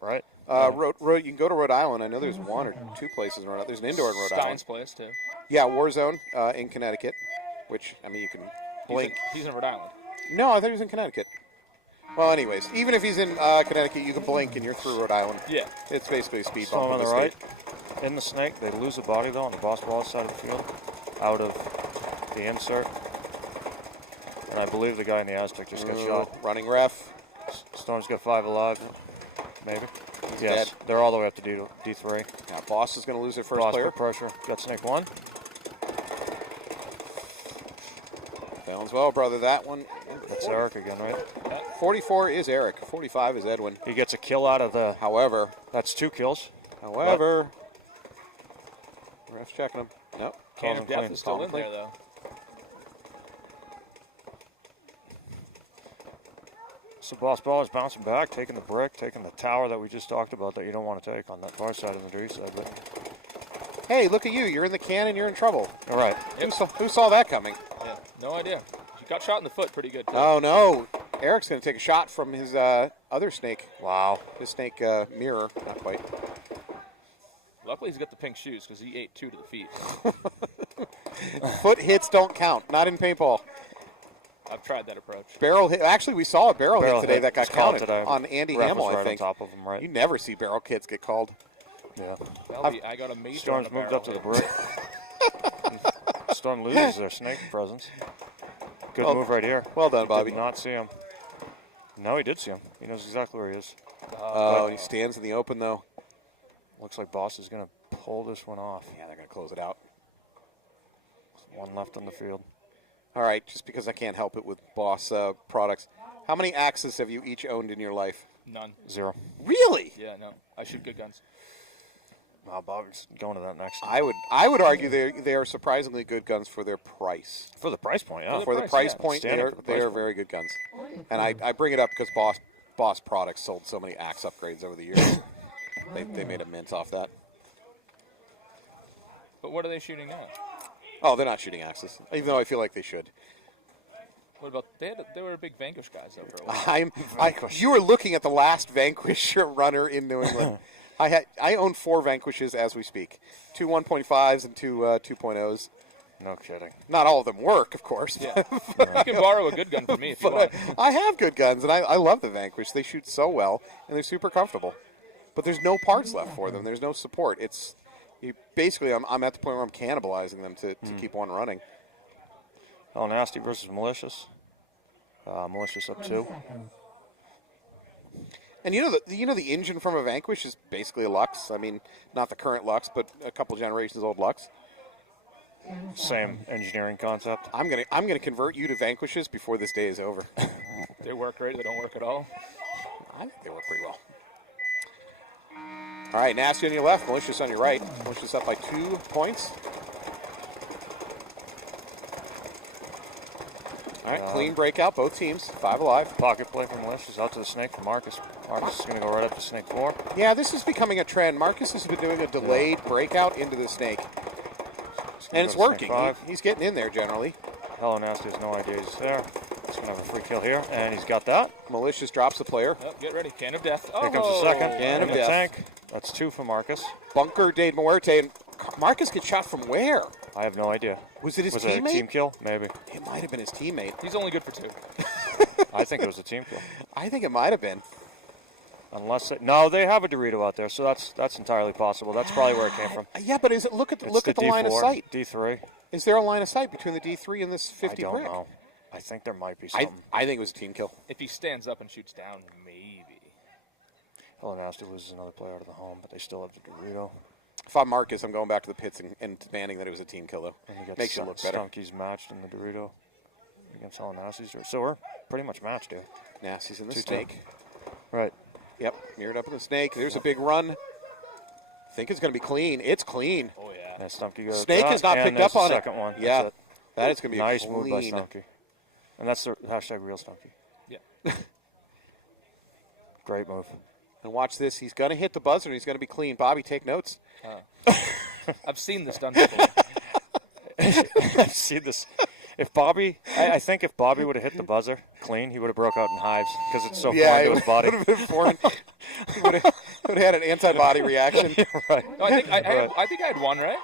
Right? You can go to Rhode Island. I know there's one or two places in Rhode Island. There's an indoor in Rhode Stein's Island. place, too. Yeah, Warzone in Connecticut, which, I mean, you can blink. He's in Rhode Island. No, I thought he was in Connecticut. Well, anyways, even if he's in Connecticut, you can blink and you're through Rhode Island. Yeah. It's basically a speed So bump. on in the the right, state. in the snake, they lose a body, though, on the boss ball side of the field, out of the insert. And I believe the guy in the Aztec just got shot. Running ref. Storm's got 5 alive, maybe. He's Yes, dead. they're all the way up to D3. Now, Boss is going to lose their first Boss player. put pressure. Got snake 1. Sounds well, brother. That one. That's Eric again, right? 44 is Eric. 45 is Edwin. He gets a kill out of the... However, That's 2 kills. Ref's checking him. Nope. Can Calm of Death clean. is still Calm in there, clean. though. So boss ball is bouncing back, taking the brick, taking the tower that we just talked about that you don't want to take on that far side of the D side. But Hey, look at you. You're in the can and you're in trouble. all right, Who saw that coming? Yeah, no idea. He got shot in the foot pretty good, too. Oh, no. Eric's going to take a shot from his other snake. wow. His snake mirror. Not quite. Luckily, he's got the pink shoes because he ate 2 to the feet. Foot hits don't count. Not in paintball. I've tried that approach. Barrel hit. Actually, we saw a barrel hit today that got was called counted today. on Andy Ref Hamill, was I right think. on top of him, right? You never see barrel hits get called. Yeah. I got a major Storm's on the moved barrel up to the hit. brick. Storm loses their snake presence. Good move right here. Well done, Bobby. Did not see him. No, he did see him. He knows exactly where he is. Oh, he stands in the open, though. Looks like Boss is going to pull this one off. Yeah, they're going to close it out. One left on the field. All right, just because I can't help it with Boss products. How many axes have you each owned in your life? None. 0. Really? Yeah, no. I shoot good guns. Wow, Bobby's going to that next. I would argue they are surprisingly good guns for their price. For the price point, yeah. For the price, price yeah. point, Standing for the they price are point. very good guns. And I bring it up because Boss products sold so many axe upgrades over the years. they made a mint off that. But what are they shooting now? Oh, they're not shooting axes, even though I feel like they should. What about they were big Vanquish guys over a while. You were looking at the last Vanquish runner in New England. I own 4 Vanquishes as we speak. 2 1.5s and 2 2.0s. No kidding. Not all of them work, of course. Yeah. You can borrow a good gun from me if you want. I have good guns, and I love the Vanquish. They shoot so well, and they're super comfortable. But there's no parts left for them. There's no support. Basically, I'm at the point where I'm cannibalizing them to keep one running. Oh, Nasty versus Malicious. Malicious up 2. 20 seconds. And you know the engine from a Vanquish is basically a Lux. I mean, not the current Lux, but a couple generations old Lux. 10 Same seconds. engineering concept. I'm gonna convert you to Vanquishes before this day is over. They work great. They don't work at all. I think they work pretty well. All right, Nasty on your left, Malicious on your right. Malicious up by 2 points. All right, clean breakout, both teams, 5 alive. Pocket play from Malicious out to the snake for Marcus. Marcus is going to go right up to snake 4. Yeah, this is becoming a trend. Marcus has been doing a delayed breakout into the snake, and it's working. He's getting in there generally. Hello Nasty has no idea he's there. He's going to have a free kill here, and he's got that. Malicious drops the player. Oh, get ready. Can of Death. Oh, Here comes the second. Can of in the death. tank. That's 2 for Marcus. Bunker de Muerte, and Marcus gets shot from where? I have no idea. Was it his Was it a teammate? team kill? Maybe. It might have been his teammate. He's only good for 2. I think it was a team kill. I think it might have been. Unless no, they have a Dorito out there, so that's entirely possible. That's probably where it came from. Yeah, but look at the D4, line of sight. D3. Is there a line of sight between the D3 and this 50 I don't brick? know. I think there might be something. I think it was a team kill. If he stands up and shoots down, maybe. Hello Nasty loses another player out of the home, but they still have the Dorito. If I'm Marcus, I'm going back to the pits and demanding that it was a team kill, though. And we got Makes you look better. Stunky's matched in the Dorito against Hello Nasty's. So we're pretty much matched here. Nasty's in the 2-2. snake. Right. Yep, mirrored up in the snake. There's a big run. I think it's going to be clean. It's clean. Oh, yeah. And Stumpke goes. Snake has not and picked up there's on the it. second one. Yeah, That's it. that is going to be Nice a move by clean. Stumpke. And that's the hashtag real Stumpke. Yeah. Great move. And watch this. He's going to hit the buzzer, and he's going to be clean. Bobby, take notes. I've seen this done before. I've seen this. If Bobby, I think if Bobby would have hit the buzzer clean, he would have broke out in hives because it's so foreign to his body. Would have been foreign. He would have had an antibody reaction. Right. No, I think I had one, right?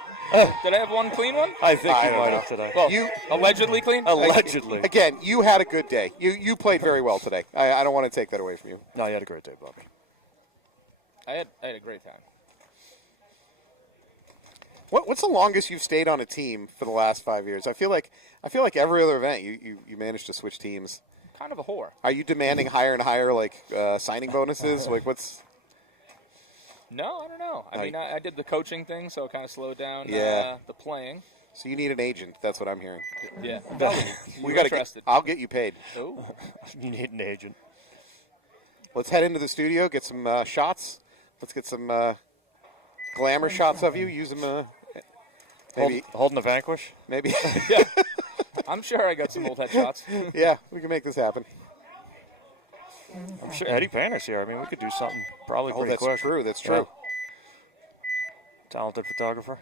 Did I have one clean one? I think I he don't might know. have today. Well, You- allegedly clean? Allegedly. Again, you had a good day. You played very well today. I don't want to take that away from you. No, you had a great day, Bobby. I had a great time. What's the longest you've stayed on a team for the last 5 years? I feel like every other event you managed to switch teams. Kind of a whore. Are you demanding higher and higher signing bonuses? Like what's? No, I don't know. I mean, I did the coaching thing, so it kind of slowed down Yeah. the playing. So you need an agent. That's what I'm hearing. Yeah. We got to. interested. I'll get you paid. Oh. You need an agent. Let's head into the studio, get some shots. Let's get some glamour shots of you. Use them. Maybe. Holding the Vanquish. Maybe. Yeah. I'm sure I got some old headshots. Yeah, we can make this happen. I'm sure Eddie Painter's here. I mean, we could do something probably pretty that's quick. true. That's Yeah. true. Talented photographer.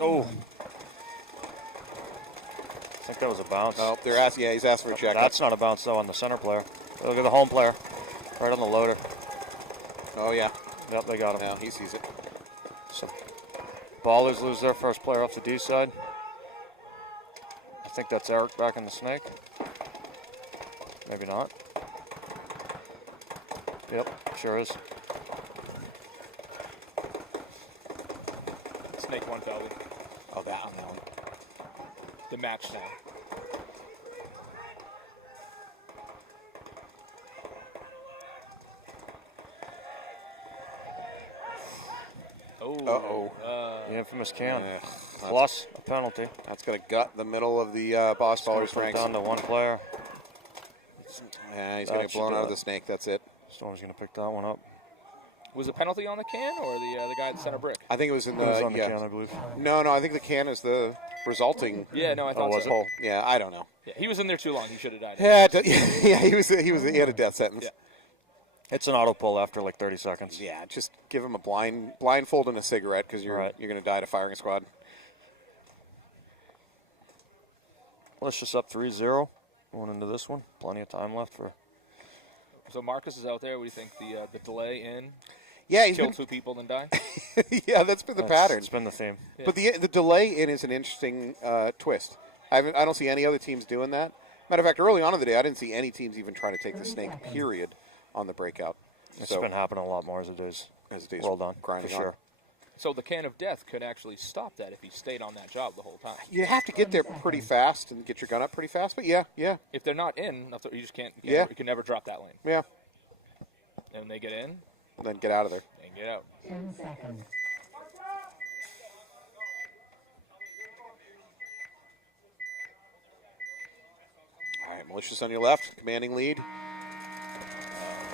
Oh. I think that was a bounce. Oh, they're asking. Yeah, he's asking for a check. That's not a bounce, though, on the center player. Look at the home player. Right on the loader. Oh yeah. Yep, they got him. Now he sees it. So, Ballers lose their first player off the D side. I think that's Eric back in the snake. Maybe not. Yep, sure is. Snake one fell. Oh, that one. The match now. Uh-oh. The infamous can. Ugh, Plus a penalty. That's going to gut the middle of the boss ballers Put it ranks. down to one player. Yeah, he's going to get blown That's out of the snake. That's it. Storm's going to pick that one up. Was a penalty on the can or the guy at the center brick? I think it was in It was the on the yeah. can, I believe. No, I think the can is the resulting Yeah, no, I thought was so. it? hole. Yeah, I don't know. Yeah, he was in there too long. He should have died. Yeah, yeah, he had a death sentence. Yeah. It's an auto pull after like 30 seconds. Yeah, just give him a blindfold and a cigarette because you're Right. you're going to die to firing squad. Let's just up 3-0 going into this one. Plenty of time left for. So Marcus is out there. What do you think? The delay in Yeah, he's kill been, two people then die. yeah, that's been the pattern. It's been the theme. Yeah. But the delay in is an interesting twist. I don't see any other teams doing that. Matter of fact, early on in the day, I didn't see any teams even trying to take the snake. Period on the breakout. It's So been happening a lot more as the days days well done, grinding for on. sure. So the can of death could actually stop that if he stayed on that job the whole time. You have to get there pretty fast and get your gun up pretty fast. But yeah. If they're not in, you just can't. Yeah. You can never drop that lane. And And they get in then get out of there. and get out. 10 seconds. All right, Malicious on your left, commanding lead.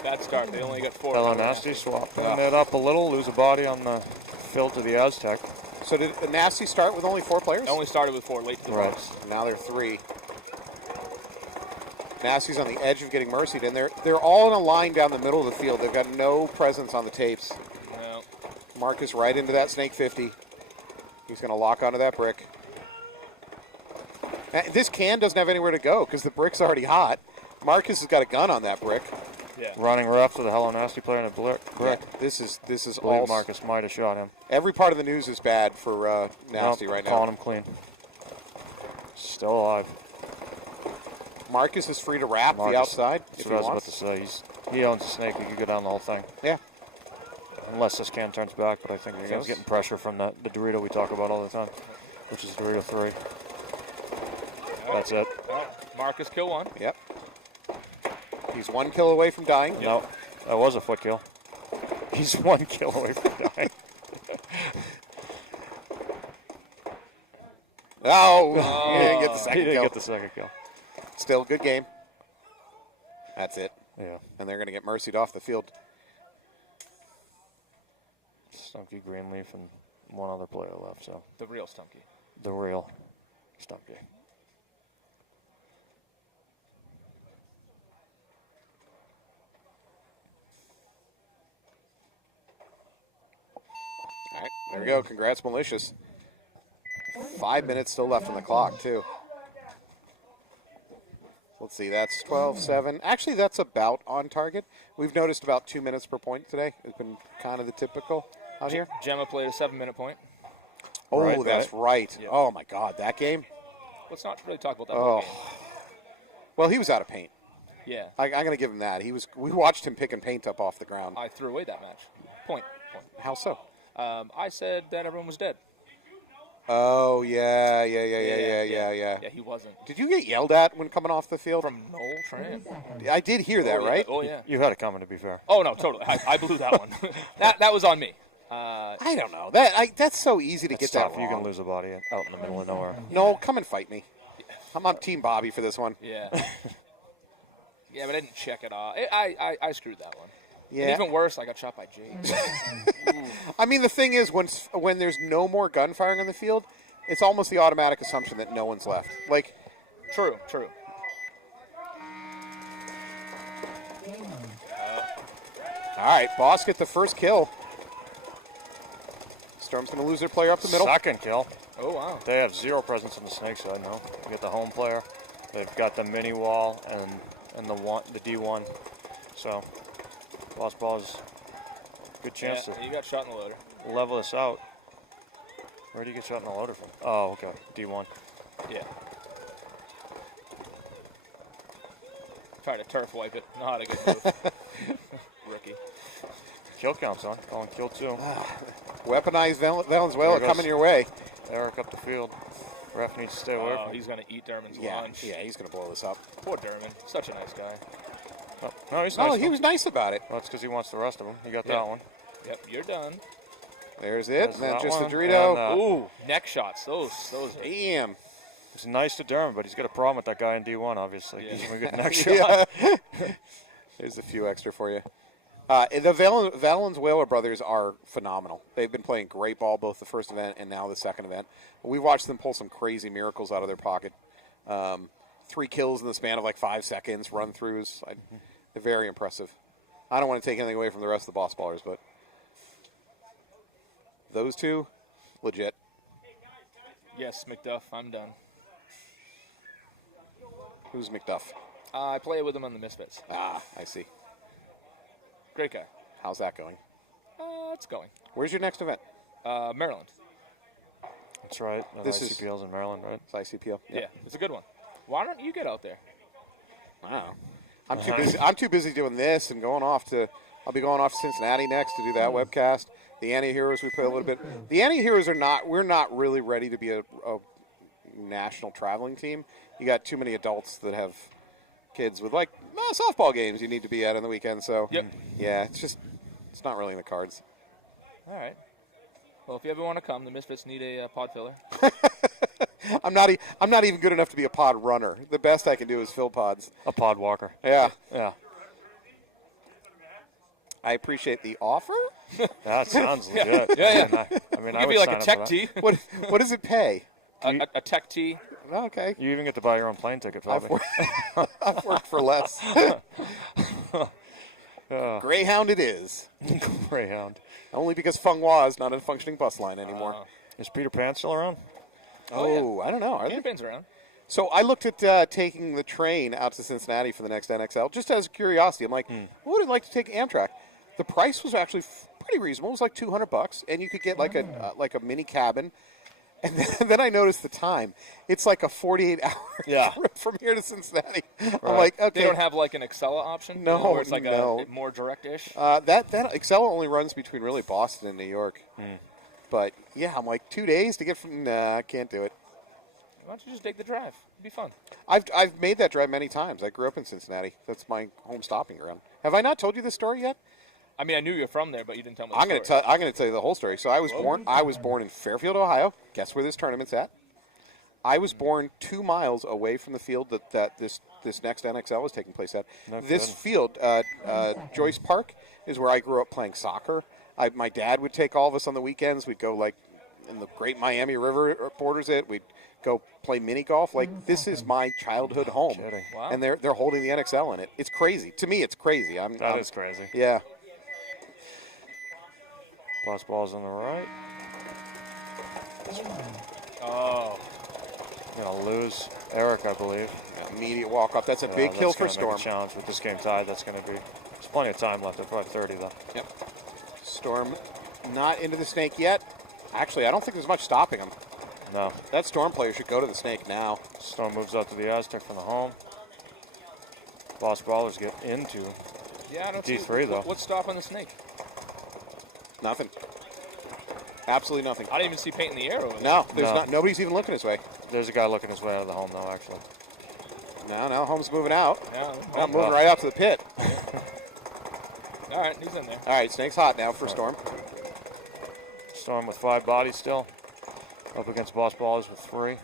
Bad start. They only got 4. Hello, Nasty swapping it up a little. Lose a body on the fill to the Aztec. So did a Nasty start with only 4 players? They only started with 4 late to the Right. box. Now they're 3. Nasty's on the edge of getting mercied, and they're all in a line down the middle of the field. They've got no presence on the tapes. No. Marcus right into that snake 50. He's going to lock onto that brick. This can doesn't have anywhere to go because the brick's already hot. Marcus has got a gun on that brick. Yeah. Running rough to the Hello Nasty player in a brick. Yeah, this is I all. believe Marcus might have shot him. Every part of the news is bad for Nasty Nope, right now. calling him clean. Still alive. Marcus is free to wrap the Marcus, outside That's if what he I was wants. about to say. He owns the snake. He could go down the whole thing. Yeah. Unless this can turns back, but I think There he he's goes. getting pressure from the Dorito we talk about all the time, which is Dorito 3. That's it. Oh, Marcus kill one. Yep. He's 1 kill away from dying. No, that was a foot kill. He's 1 kill away from dying. Oh, he didn't get the second He didn't kill. get the second kill. Still good game. That's it. Yeah. And they're going to get mercied off the field. Stunky, Greenleaf, and one other player left. So The real Stunky. the real Stunky. All right, there we go. Congrats, Malicious. 5 minutes still left on the clock, too. Let's see, that's 12-7. Actually, that's about on target. We've noticed about 2 minutes per point today. It's been kind of the typical out here. Gemma played a 7-minute point. Oh, Right, that's right. Yeah. Oh, my God, that game? Let's not really talk about that Oh. whole game. Well, he was out of paint. Yeah. I'm going to give him that. We watched him picking paint up off the ground. I threw away that match. Point. How so? I said that everyone was dead. Oh, yeah. Yeah, he wasn't. Did you get yelled at when coming off the field? From Noel Tran. I did hear that, Oh, yeah. right? Oh, yeah. You had it coming, to be fair. Oh, no, totally. I blew that one. that was on me. I don't know. That's so easy to get Tough. that You wrong. can lose a body out in the middle of nowhere. No, come and fight me. I'm on Team Bobby for this one. Yeah. Yeah, but I didn't check it off. I screwed that one. Yeah. And even worse, I got shot by Jake. I mean, the thing is, when there's no more gun firing on the field, it's almost the automatic assumption that no one's left. Like, True. all right, Boss get the first kill. Storm's going to lose their player up the middle. Second kill. Oh, wow. They have zero presence in the snake side now. You get the home player. They've got the mini wall and the D1. So, Lost Ball is a good chance Yeah, you got shot in the loader. to level this out. Where do you get shot in the loader from? Oh, okay. D1. Yeah. Try to turf wipe it. Not a good move. Rookie. Kill count's on. Calling kill 2. Weaponized Valenzuela There goes- coming your way. Eric up the field. Ref needs to stay away Oh, from he's going to eat Derman's Yeah, lunch. he's going to blow this up. Poor Derman. Such a nice guy. Oh, no, he's nice. Oh, he was nice about it. Well, that's because he wants the rest of them. He got Yeah. that one. Yep, you're done. There's it. There's And then that just the one. Dorito. And, Ooh, neck shots. Those are... Damn. It's nice to Dermot, but he's got a problem with that guy in D1, obviously. Yeah. He's going to get an extra. Yeah. There's a few extra for you. The Valenzuela brothers are phenomenal. They've been playing great ball both the first event and now the second event. We've watched them pull some crazy miracles out of their pocket. 3 kills in the span of like 5 seconds, run-throughs. They're very impressive. I don't want to take anything away from the rest of the boss ballers, but those two, legit. Yes, McDuff, I'm done. Who's McDuff? I play with him on the Misfits. Ah, I see. Great guy. How's that going? It's going. Where's your next event? Maryland. That's right. This is- ICPL's in Maryland, right? It's ICPL. Yeah, it's a good one. Why don't you get out there? Wow. I'm too busy. I'm too busy doing this and going off to. I'll be going off to Cincinnati next to do that webcast. The Anti-Heroes, we play a little bit. The Anti-Heroes are not. We're not really ready to be a national traveling team. You got too many adults that have kids with like softball games you need to be at on the weekend. So Yep. yeah, it's not really in the cards. All right. Well, if you ever want to come, the Misfits need a pod filler. I'm not even good enough to be a pod runner. The best I can do is fill pods. A pod walker. Yeah, Yeah. I appreciate the offer. That sounds legit. Yeah. I mean, I Give would you like sign a up tech for that. tee. What does it pay? a tech tee. Okay, You even get to buy your own plane ticket, probably. I've worked for less. Greyhound it is. Greyhound. Only because Feng Hua is not a functioning bus line anymore. Is Peter Pan still around? Oh, I don't know. Are they? Campaigns around. So I looked at taking the train out to Cincinnati for the next NXL, just as a curiosity. I'm like, I would like to take Amtrak. The price was actually pretty reasonable. It was like $200, and you could get like a mini cabin. And then I noticed the time. It's like a 48-hour trip from here to Cincinnati. I'm like, okay. They don't have like an Excella option? No, where it's like no. a more direct-ish? That Excel only runs between really Boston and New York. But yeah, I'm like 2 days to get from. Nah, I can't do it. Why don't you just take the drive? It'd be fun. I've made that drive many times. I grew up in Cincinnati. That's my home stopping ground. Have I not told you this story yet? I mean, I knew you were from there, but you didn't tell me. I'm going to tell you the whole story. So I was born in Fairfield, Ohio. Guess where this tournament's at? I was born 2 miles away from the field that this next NXL is taking place at. No This kidding. field, Joyce Park, is where I grew up playing soccer. My dad would take all of us on the weekends. We'd go like in the Great Miami River borders it. We'd go play mini golf. Like, this is my childhood home, kidding. Wow. and they're holding the NXL in it. It's crazy. To me, it's crazy. That is crazy. Yeah. Boss ball's on the right. Oh. Gonna lose Eric, I believe. Immediate walk off. That's a big kill for That's gonna Storm. make a challenge with this game tied. That's gonna be. There's plenty of time left. There's probably 30 though. Yep. Storm not into the snake yet. Actually, I don't think there's much stopping him. No. That Storm player should go to the snake now. Storm moves out to the Aztec from the home. Boss ballers get into Yeah, I don't D3 see though. What's stopping the snake? Nothing. Absolutely nothing. I didn't even see paint in the air over there. No, there's No. not. Nobody's even looking his way. There's a guy looking his way out of the home though, actually. Now Holmes moving out. Yeah. I'm moving right out to the pit. All right, he's in there. All right, snake's hot now for Storm. Storm with 5 bodies still. Up against boss ballers with 3.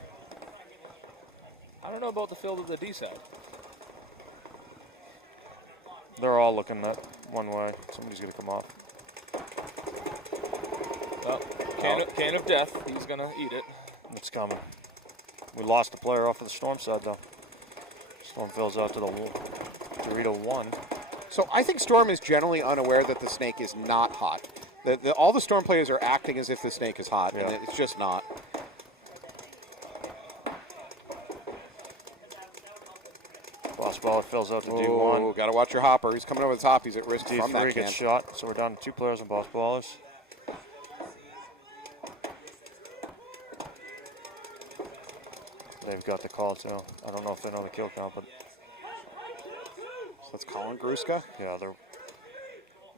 I don't know about the field of the D side. They're all looking that one way. Somebody's gonna come off. Well, can of death. He's gonna eat it. It's coming. We lost a player off of the Storm side though. Storm fills out to the Dorito 1. So I think Storm is generally unaware that the snake is not hot. All the Storm players are acting as if the snake is hot, and Yeah. it's just not. Boss baller fills out to Oh, D1. got to watch your hopper. He's coming over the top. He's at risk from that D3 can. gets shot, so we're down to 2 players on boss ballers. They've got the call too. I don't know if they know the kill count, but So that's Colin Gruska. yeah, they're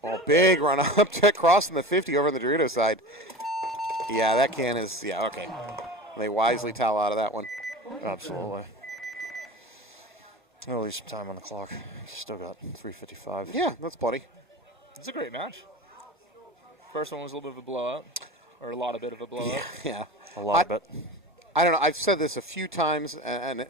Oh, big run up to crossing the 50 over on the Dorito side. Yeah, that can is, yeah, okay. They wisely towel out of that one. absolutely. We'll leave some time on the clock. Still got 3:55. Yeah, that's plenty. It's a great match. First one was a little bit of a blowout, or a lot of bit of a blowout. Yeah. A lot of it. I don't know. I've said this a few times, and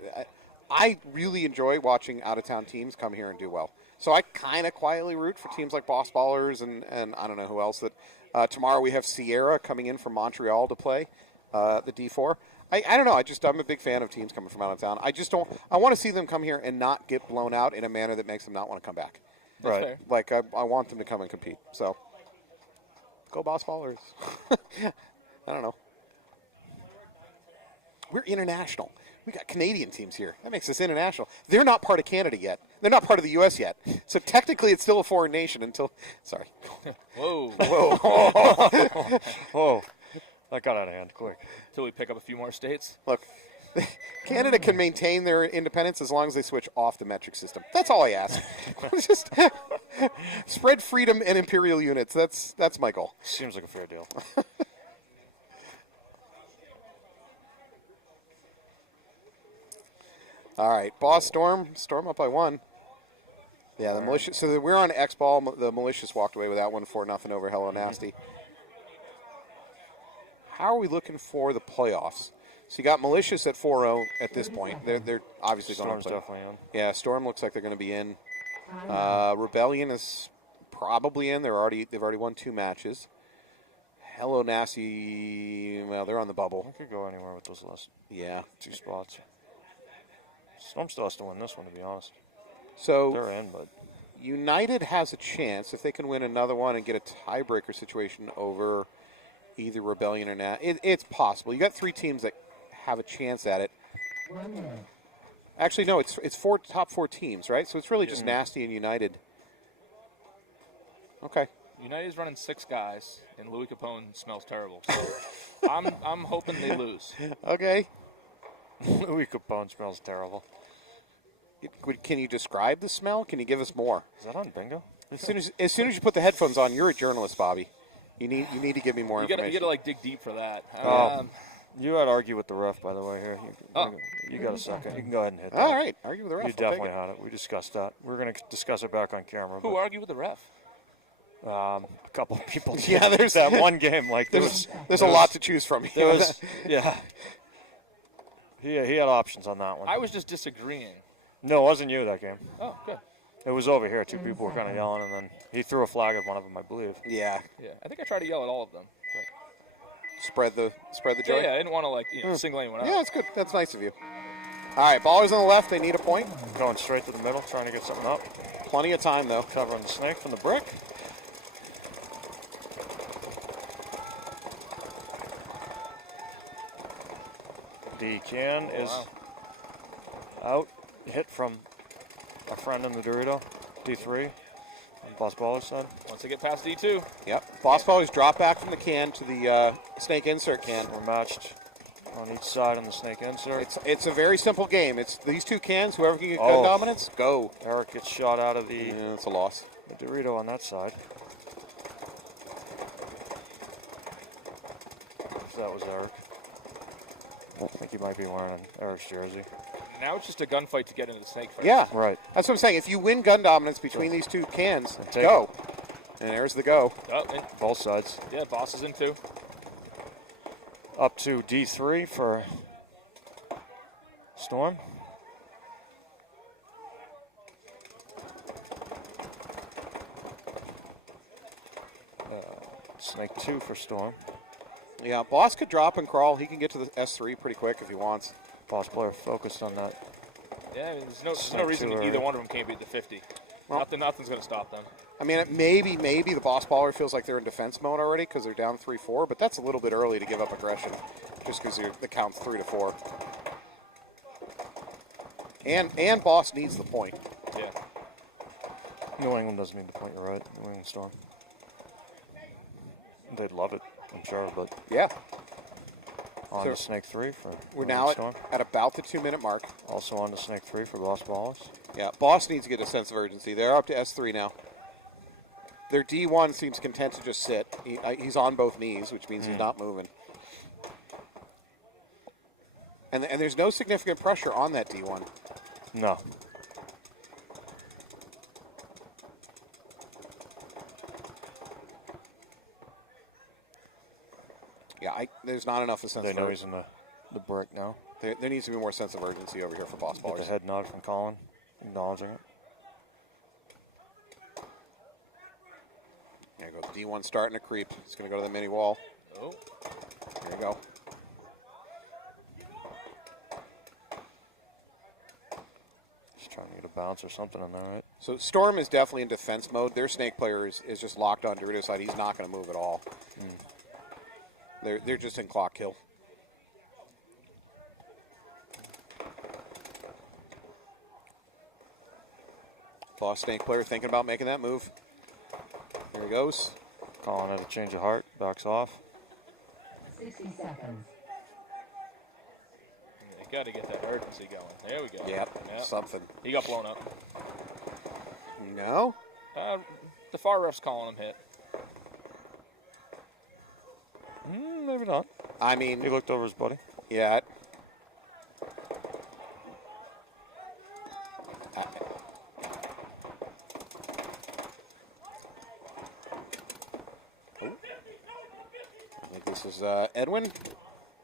I really enjoy watching out-of-town teams come here and do well. So I kind of quietly root for teams like Boss Ballers and I don't know who else. That tomorrow we have Sierra coming in from Montreal to play the D4. I don't know. I'm a big fan of teams coming from out of town. I just don't. I want to see them come here and not get blown out in a manner that makes them not want to come back. That's Right. fair. Like I want them to come and compete. So go Boss Ballers. I don't know. We're international. We got Canadian teams here. That makes us international. They're not part of Canada yet. They're not part of the U.S. yet. So technically, it's still a foreign nation until. Sorry. Whoa. Whoa. Whoa, that got out of hand quick. Until we pick up a few more states. Look, Canada can maintain their independence as long as they switch off the metric system. That's all I ask. Just spread freedom and imperial units. That's my goal. Seems like a fair deal. All right, Boss Storm up by 1. Yeah, the Malicious. So we're on X ball. The Malicious walked away with that one 4-0 over Hello Nasty. How are we looking for the playoffs? So you got Malicious at 4-0 at this point. They're obviously going Storm's to play. definitely in. Yeah, Storm looks like they're going to be in. Rebellion is probably in. They've already won 2 matches. Hello Nasty. Well, they're on the bubble. I could go anywhere with those last Yeah. 2 spots. Storm still has to win this one, to be honest. So They're in, but United has a chance if they can win another one and get a tiebreaker situation over either Rebellion or it's possible. You got 3 teams that have a chance at it. 1 minute. Actually, no, it's top 4 teams, right? So it's really just Nasty and United. Okay. United's running 6 guys, and Louis Capone smells terrible. So I'm hoping they lose. Okay. Louis Capone smells terrible. Can you describe the smell? Can you give us more? Is that on bingo? As soon as you put the headphones on, you're a journalist, Bobby. You need to give me more You gotta information. like dig deep for that. You had to argue with the ref, by the way, here. You got a second. You can go ahead and hit that. All right. Argue with the ref. You I'll take definitely it. had it. We discussed that. We're going to discuss it back on camera. Who argued with the ref? A couple of people did. Yeah, there's that one game. Like There's a lot to choose from. There was, yeah. He had options on that one. I was just disagreeing. No, it wasn't you that game. Oh, good. It was over here. Two people were kind of yelling, and then he threw a flag at one of them, I believe. Yeah. Yeah, I think I tried to yell at all of them. Spread the joy. Yeah, I didn't want to single anyone out. Yeah, that's good. That's nice of you. All right, ballers on the left. They need a point. Going straight to the middle, trying to get something up. Plenty of time though. Covering the snake from the brick. The can is out. Hit from a friend in the Dorito. D3. On Boss Baller's side. Once they get past D2. Yep. Boss ballers drop back from the can to the snake insert can. We're matched on each side on the snake insert. It's a very simple game. It's these two cans. Whoever can get gun dominance, go. Eric gets shot out of the Yeah, it's a loss. Dorito on that side. If that was Eric. I think he might be wearing Eric's jersey. Now it's just a gunfight to get into the snake fight. Yeah, Right. That's what I'm saying. If you win gun dominance between these two cans, Take go. And there's the go. Oh, and, Both sides. yeah, Boss is in too. Up to D3 for Storm. Snake 2 for Storm. Yeah, Boss could drop and crawl. He can get to the S3 pretty quick if he wants. Boss player focused on that. Yeah, I mean, there's no Snake reason 2 either one of them can't beat the 50. Well- Nothing's going to stop them. I mean, maybe the boss baller feels like they're in defense mode already because they're down 3-4, but that's a little bit early to give up aggression just because the count's 3-4. And boss needs the point. Yeah. New England doesn't need the point, you're right. New England Storm. They'd love it, I'm sure, but Yeah, on So to Snake 3 for we're New now England Storm. at about the 2-minute mark. Also on to Snake 3 for Boss Ballers. Yeah, boss needs to get a sense of urgency. They're up to S3 now. Their D1 seems content to just sit. He's on both knees, which means he's not moving. And there's no significant pressure on that D1. No. Yeah, there's not enough of a sense They of know urgency. he's in the brick now. There needs to be more sense of urgency over here for boss Get the ballers. head nod from Colin, acknowledging it. There you go. The D1 starting to creep. It's going to go to the mini wall. Oh. There you go. Just trying to get a bounce or something in there, right? So Storm is definitely in defense mode. Their snake player is just locked on Dorito's side. He's not going to move at all. They're just in clock kill. Boss snake player thinking about making that move. There he goes. Colin had a change of heart, backs off. 60 seconds. They got to get that urgency going. There we go. Yep, Yep. something. He got blown up. No? The far ref's calling him hit. Maybe not. I He mean, looked over his buddy. yeah. I think this is Edwin.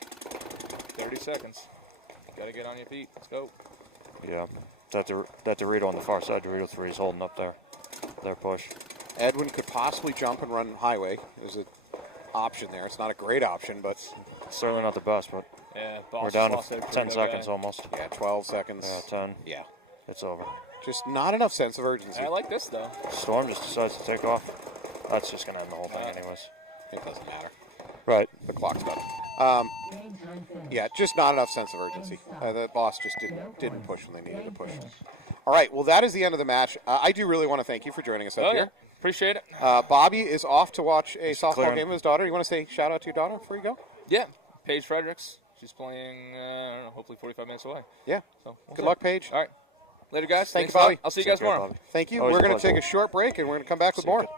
30 seconds. Got to get on your feet. Let's go. Yeah. That Dorito on the far side, Dorito 3 is holding up their push. Edwin could possibly jump and run highway. There's an option there. It's not a great option, but Certainly not the best, but Yeah, Boss we're down lost to that 10 Dorito seconds guy. almost. yeah, 12 seconds. 10. Yeah. It's over. Just not enough sense of urgency. I like this, though. Storm just decides to take off. That's just going to end the whole thing anyways. It doesn't matter. Right. The clock's done. Game time finished. Yeah, just not enough sense of urgency. The boss just didn't push when they needed to push. All right, well, that is the end of the match. I do really want to thank you for joining us up Oh, here. yeah. Appreciate it. Bobby is off to watch a softball clearing. game with his daughter. You want to say shout out to your daughter before you go? Yeah. Paige Fredericks. She's playing, I don't know, hopefully 45 minutes away. Yeah. So we'll Good see. luck, Paige. All right. Later, guys. Thank you, Thanks a lot. Bobby. I'll see you Take guys care, tomorrow. Bobby. Thank you. Always We're a going to take pleasure. a short break, and we're going to come back with See you. more. Good.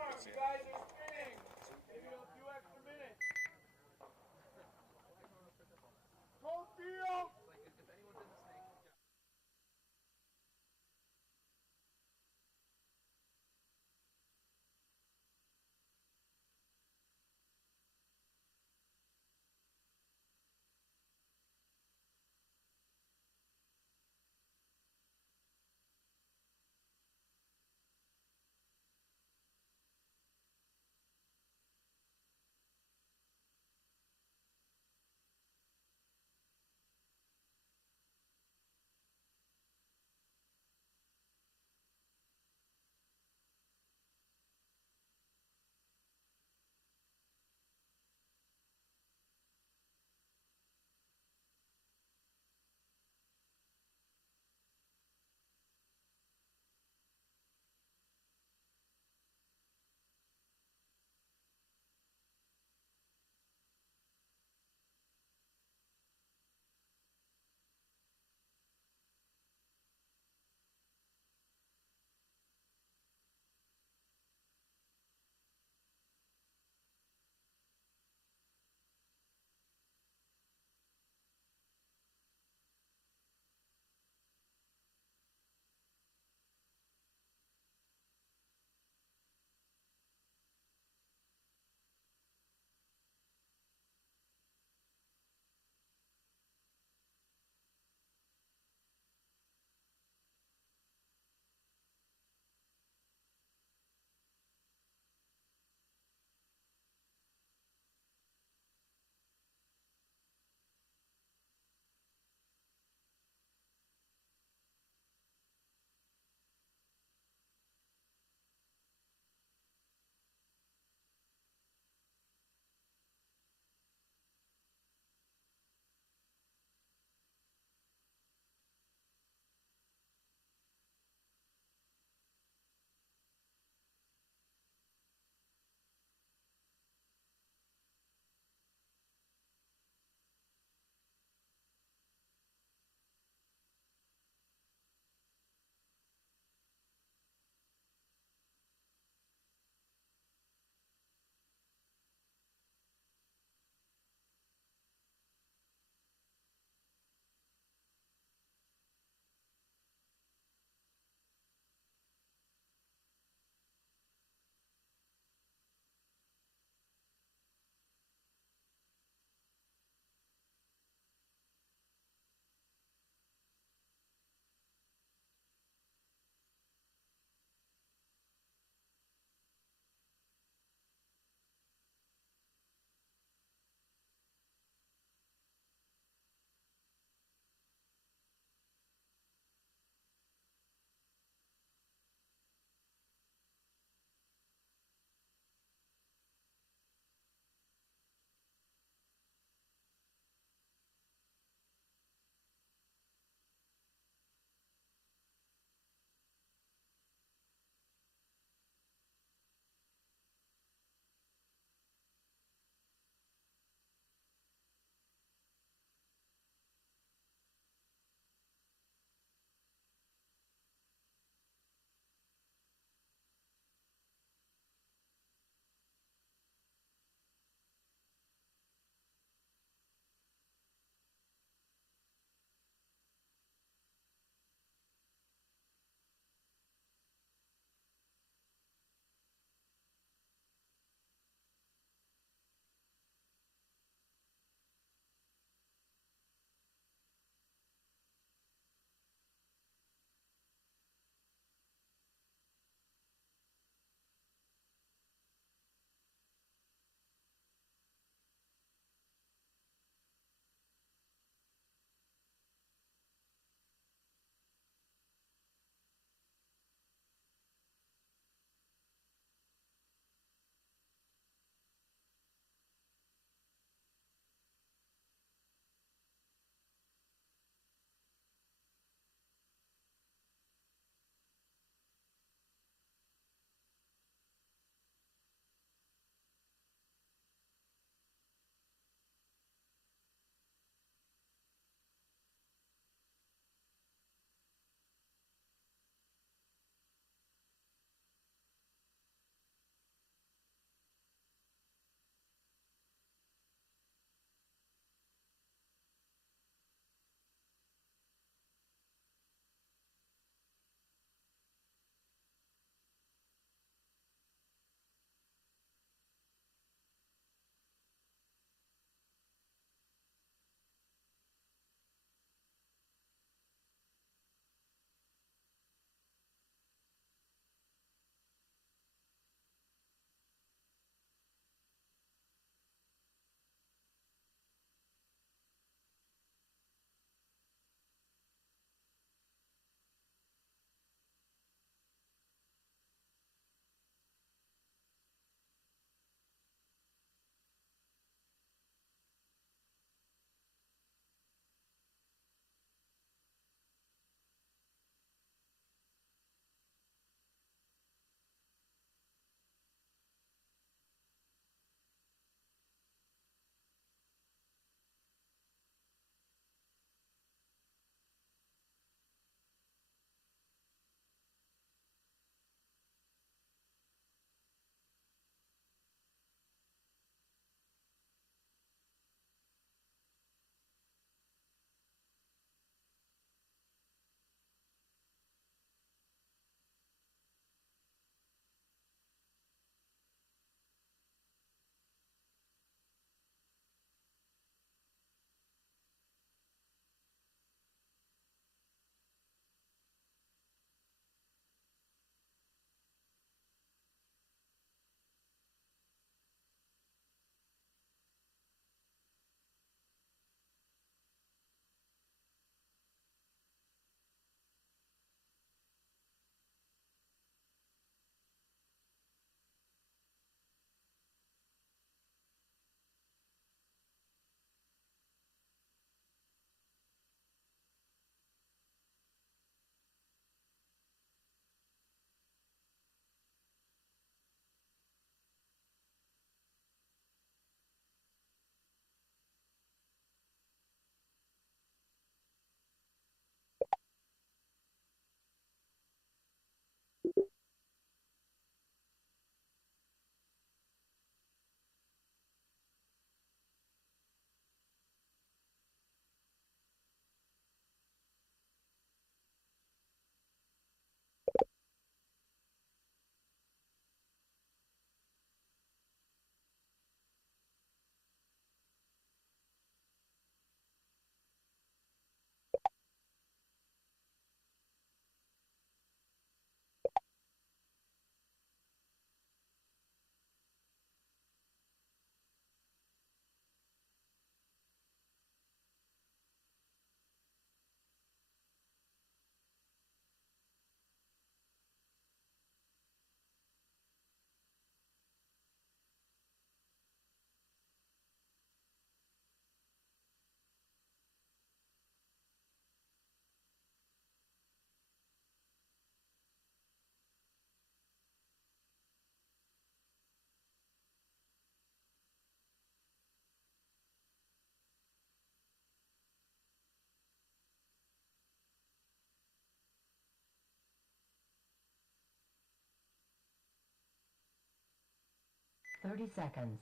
30 seconds.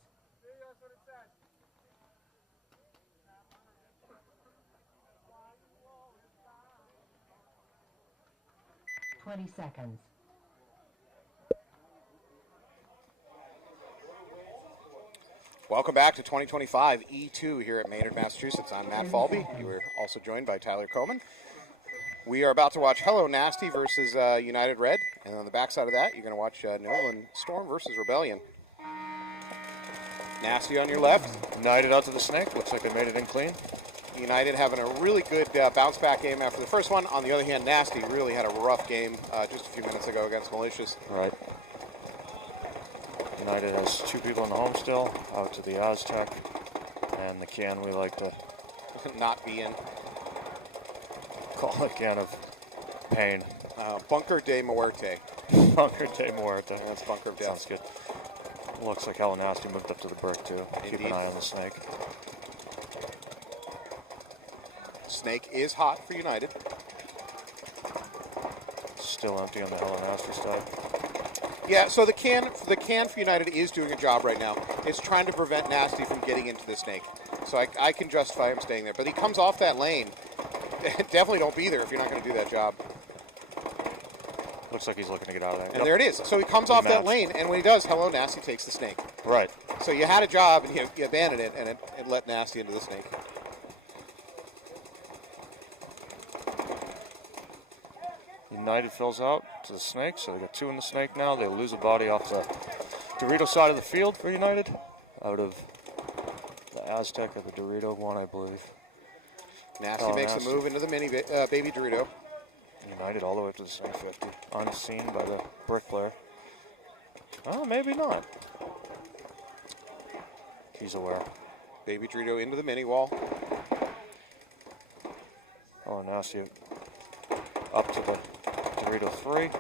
20 seconds. Welcome back to 2025 E2 here at Maynard, Massachusetts. I'm Matt Falby. You were also joined by Tyler Coleman. We are about to watch Hello Nasty versus United Red, and on the backside of that, you're going to watch New England Storm versus Rebellion. Nasty on your left. United out to the snake. Looks like they made it in clean. United having a really good bounce back game after the first one. On the other hand, Nasty really had a rough game just a few minutes ago against Malicious. Right. United has 2 people in the home still, out to the Aztec, and the can we like to Not be in. call a can of pain. Bunker de Muerte. Bunker de Muerte. That's Bunker of Death. Sounds good. Looks like Hello Nasty moved up to the brick too. Keep Indeed. an eye on the snake. Snake is hot for United. Still empty on the Hello Nasty side. Yeah, so the can for United is doing a job right now. It's trying to prevent Nasty from getting into the snake. So I can justify him staying there. But he comes off that lane. Definitely don't be there if you're not going to do that job. Looks like he's looking to get out of there. And there it is. So he comes Good off that match. lane, and when he does, Hello Nasty takes the snake. Right. So you had a job, and you abandoned it, and it let Nasty into the snake. United fills out to the snake, so they got 2 in the snake now. They lose a body off the Dorito side of the field for United, out of the Aztec or the Dorito one, I believe. Nasty Oh, makes Nasty. a move into the mini baby Dorito. United all the way up to the snake 50, unseen by the brick player. Oh, maybe not. He's aware. Baby Dorito into the mini wall. Oh, Nasty up to the Dorito 3.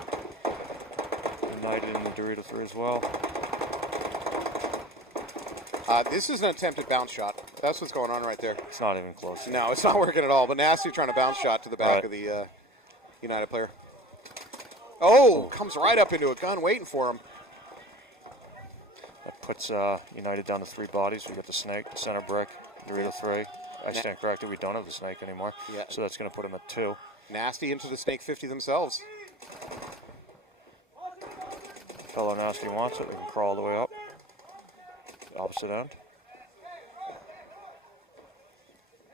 United in the Dorito 3 as well. This is an attempted bounce shot. That's what's going on right there. It's not even close. No, it's not working at all. But Nasty trying to bounce shot to the back Right. of the United player. Oh, comes right up into a gun waiting for him. That puts United down to 3 bodies. We got the snake, center brick, Dorito 3. I stand corrected. We don't have the snake anymore. Yeah. So that's going to put him at 2. Nasty into the snake 50 themselves. Hello Nasty wants it. We can crawl all the way up. Opposite end.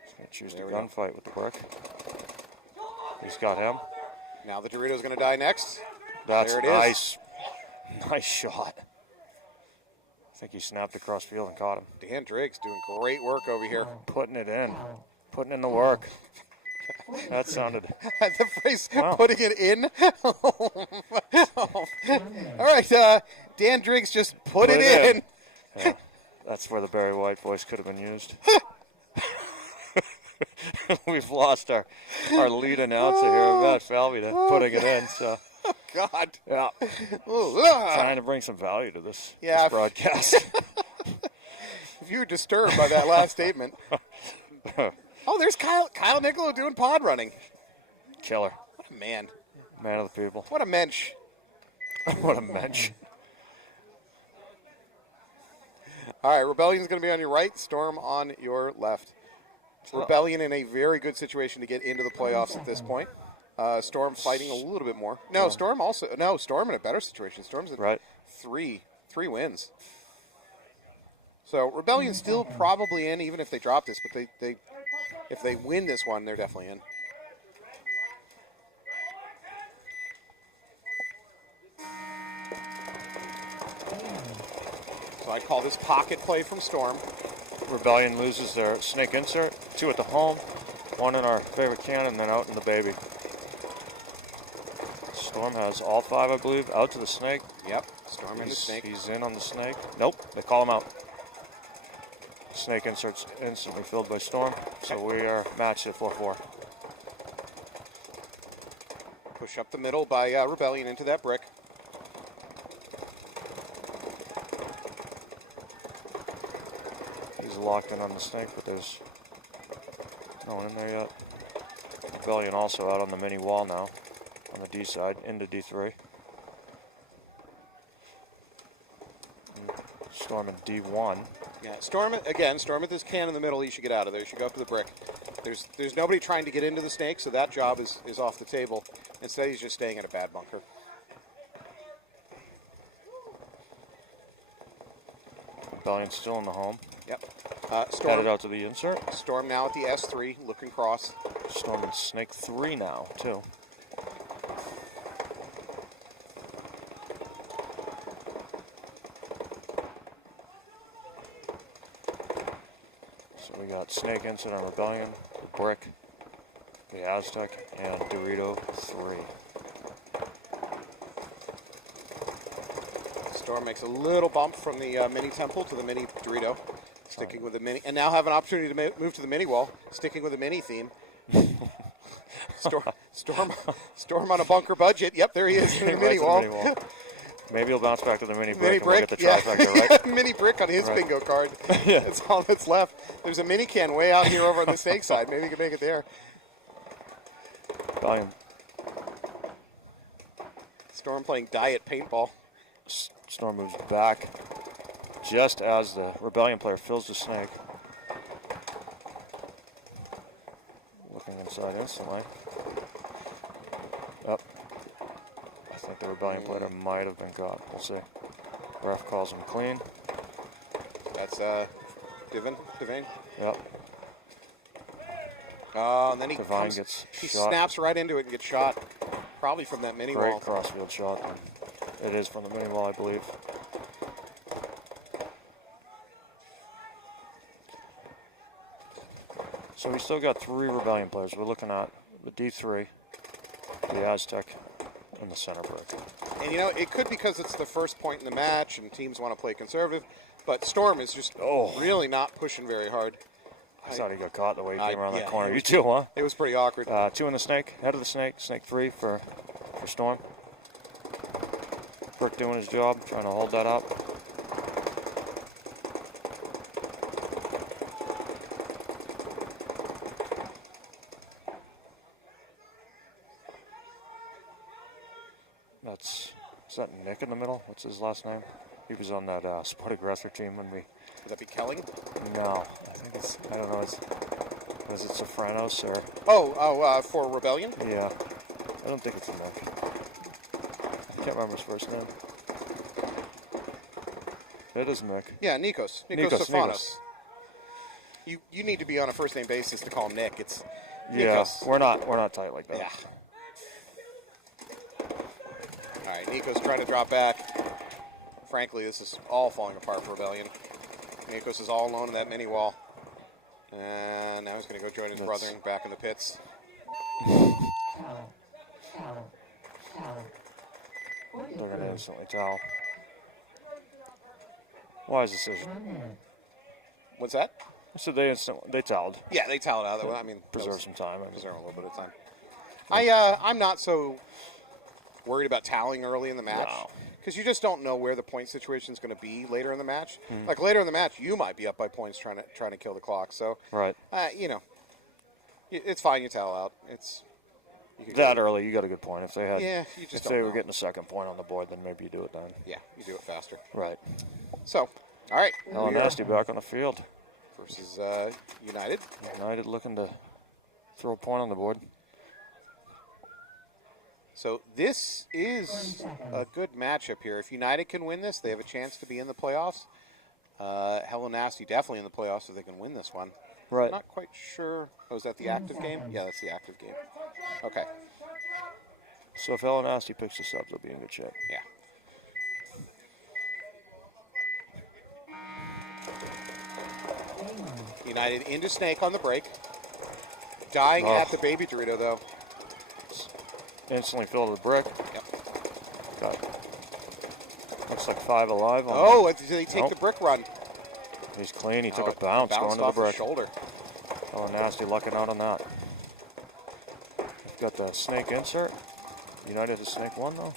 He's going to choose the There we go. gunfight with the brick. He's got him. Now the Dorito's going to die next. That's There it is. nice. Nice shot. I think he snapped across field and caught him. Dan Driggs doing great work over here. Putting it in. Putting in the work. That sounded... The phrase Wow. putting it in. All right, Dan Driggs just put it in. Yeah, that's where the Barry White voice could have been used. We've lost our lead announcer here, Matt Falvey, to putting it in. So God. yeah, Ooh, trying to bring some value to this, Yeah. this broadcast. If you were disturbed by that last statement. Oh, there's Kyle Niccolo doing pod running. Killer, What a man. man of the people. What a mensch. What a mensch. All right, Rebellion's going to be on your right, Storm on your left. Rebellion in a very good situation to get into the playoffs at this point. Storm fighting a little bit more. No, Storm in a better situation. Storm's at Right. three wins. So Rebellion's still probably in, even if they drop this. But if they win this one, they're definitely in. So I call this pocket play from Storm. Rebellion loses their snake insert. 2 at the home, 1 in our favorite can, and then out in the baby. Storm has all 5, I believe, out to the snake. Yep, Storm in the snake. He's in on the snake. Nope, they call him out. Snake inserts instantly filled by Storm, so we are matched at 4-4. Push up the middle by Rebellion into that brick. He's locked in on the snake, but there's no one in there yet. Rebellion also out on the mini wall now, on the D side, into D3. Storm in D1. Yeah, Storm at this can in the middle. He should get out of there. He should go up to the brick. There's nobody trying to get into the snake, so that job is off the table. Instead, he's just staying at a bad bunker. Rebellion still in the home. Yep. Headed Storm out to the insert. Storm now at the S3, looking cross. Storm in snake 3 now, too. So we got snake insert on Rebellion, the brick, the Aztec, and Dorito 3. Storm makes a little bump from the mini temple to the mini Dorito, sticking with the mini, and now have an opportunity to move to the mini wall, sticking with the mini theme. Storm on a bunker budget. Yep, there he is in the Right mini to wall. the mini wall. Maybe he'll bounce back to the mini brick Mini and we'll brick, get the yeah. trifecta, right? Mini brick on his Right. bingo card. Yeah. That's all that's left. There's a mini can way out here over on the snake side. Maybe we can make it there. Rebellion. Storm playing diet paintball. Storm moves back just as the Rebellion player fills the snake. Looking inside instantly. Up. I think the Rebellion player might have been caught. We'll see. Ref calls him clean. That's Devine. Yep. And then he Devine gets he shot. snaps right into it and gets shot. Probably from that mini Great wall. crossfield shot. It is from the mini wall, I believe. So we still got 3 Rebellion players. We're looking at the D3, the Aztec, and the center brick. And it could be because it's the first point in the match and teams want to play conservative, but Storm is just really not pushing very hard. I thought he got caught the way he came around yeah, that corner. it You was- too, huh? It was pretty awkward. 2 in the snake, head of the snake, snake 3 for Storm. Brick doing his job, trying to hold that up. Is that Nick in the middle? What's his last name? He was on that sport aggressor team when we. Would that be Kelling? No, I think it's. I don't know. Was it Sopranos or? For Rebellion? Yeah, I don't think it's a Nick. I can't remember his first name. It is Nick. Yeah, Nikos Stefanos. You need to be on a first name basis to call him Nick. It's Yeah, Nikos. we're not tight like that. Yeah. All right, Nico's trying to drop back. Frankly, this is all falling apart for Rebellion. Nikos is all alone in that mini wall. And now he's going to go join his brother back in the pits. Tower. They're going to instantly towel. Wise decision. 1 minute. What's that? So they toweled. Yeah, they towed out. I mean, Preserve some time. Preserve a little bit of time. I'm not so worried about toweling early in the match. No. Because you just don't know where the point situation is going to be later in the match. Like later in the match, you might be up by points trying to kill the clock. So, Right. It's fine. You towel out. That early, you got a good point. If they had, Yeah, you just if don't they know. were getting a second point on the board, then maybe you do it then. Yeah, you do it faster. Right. So, all right. Hell, Nasty back on the field. Versus United. United looking to throw a point on the board. So this is a good matchup here. If United can win this, they have a chance to be in the playoffs. Hell and Nasty definitely in the playoffs if they can win this one. Right. Not quite sure. Oh, is that the active game? Yeah, that's the active game. Okay. So if Hell Nasty picks this up, they'll be in good shape. Yeah. United into Snake on the break. Dying at the baby Dorito, though. Instantly filled the brick. Yep. Got, looks like 5 alive. Oh, did they take the brick run? He's clean. He took Oh, a bounce going to the off his brick. shoulder. Oh, Nasty lucking out on that. Got the snake insert. United is snake 1 though.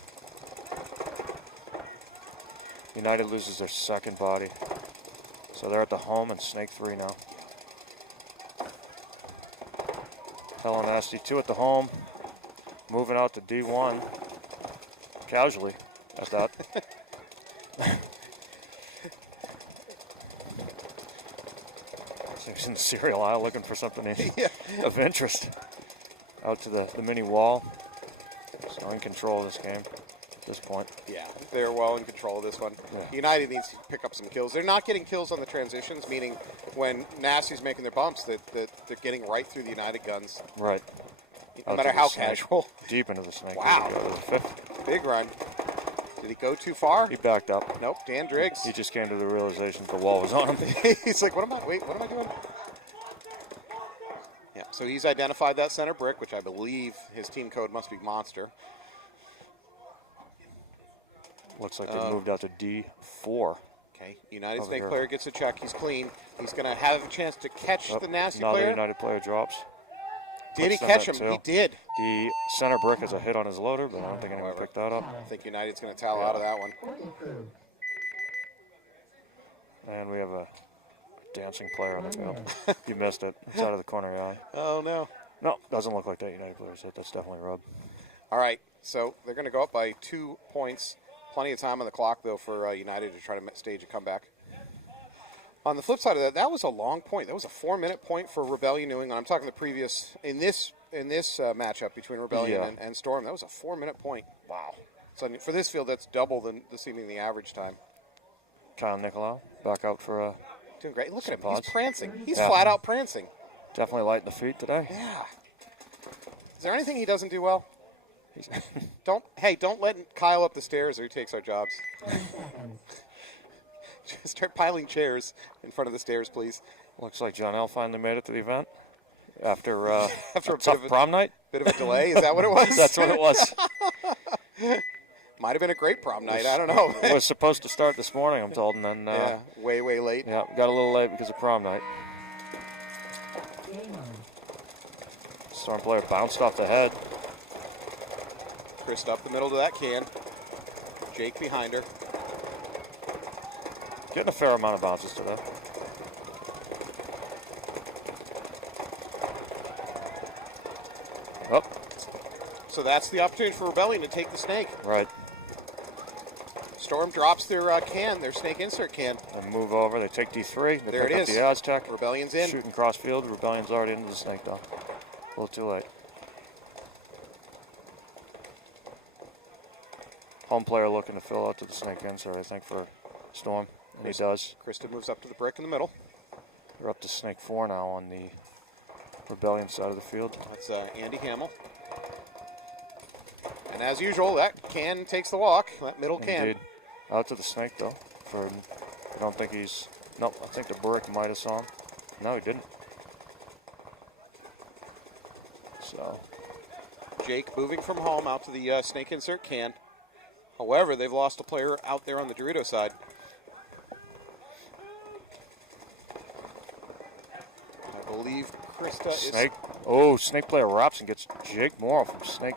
United loses their second body. So they're at the home and snake 3 now. Hell and Nasty 2 at the home. Moving out to D1. Casually at that. He's in the cereal aisle looking for something Yeah. of interest. Out to the mini wall. So in control of this game at this point. Yeah, they're well in control of this one. Yeah. United needs to pick up some kills. They're not getting kills on the transitions, meaning when Nasty's making their bumps, that they're getting right through the United guns, Right. no Out matter to the how snake. casual. Deep into the snake. Wow. There we go to the fifth. Big run. Did he go too far? He backed up. Nope, Dan Driggs. He just came to the realization the wall was on him. He's like, what am I doing? Yeah, so he's identified that center brick, which I believe his team code must be Monster. Looks like they moved out to D4. Okay, United Over Snake here. player gets a check. He's clean. He's going to have a chance to catch the Nasty Another player. United player drops. Did he Puts them catch at him? two. He did. The center brick is a hit on his loader, but I don't think anyone picked that up. I think United's going to towel out of that one. And we have a dancing player on the field. You missed it. It's out of the corner of your eye. Oh, no. No, doesn't look like that United player's hit. That's definitely Rob. All right, so they're going to go up by 2 points. Plenty of time on the clock, though, for United to try to stage a comeback. On the flip side of that, that was a long point. That was a 4-minute point for Rebellion New England. I'm talking the previous in this matchup between Rebellion and Storm. That was a 4-minute point. Wow. So for this field, that's double the seemingly average time. Kyle Nicolau back out for Doing great. Look at him. Pods. He's prancing. He's Yeah. flat out prancing. definitely lighting the feet today. Yeah. Is there anything he doesn't do well? Don't let Kyle up the stairs or he takes our jobs. Just start piling chairs in front of the stairs, please. Looks like John L. finally made it to the event after, After a tough prom night. Bit of a delay. Is that what it was? That's what it was. Might have been a great prom night. I don't know. It was supposed to start this morning, I'm told, and then Yeah, way late. yeah, got a little late because of prom night. Storm player bounced off the head. Chris up the middle to that can. Jake behind her. Getting a fair amount of bounces today. Oh, So that's the opportunity for Rebellion to take the snake. right. Storm drops their their snake insert can. They move over. They take D3. They There pick it up is. the Aztec. Rebellion's in. Shooting cross field. Rebellion's already into the snake, though. A little too late. Home player looking to fill out to the snake insert, I think, for Storm. And he does. Krista moves up to the brick in the middle. They're up to snake 4 now on the Rebellion side of the field. That's Andy Hamill. And as usual, that can takes the walk. That middle can. Indeed. Out to the snake, though. I don't think he's... Nope, I think the brick might have saw him. No, he didn't. So, Jake moving from home out to the snake insert can. However, they've lost a player out there on the Dorito side. I believe Krista snake. Oh, snake player wraps and gets Jake Morrow from snake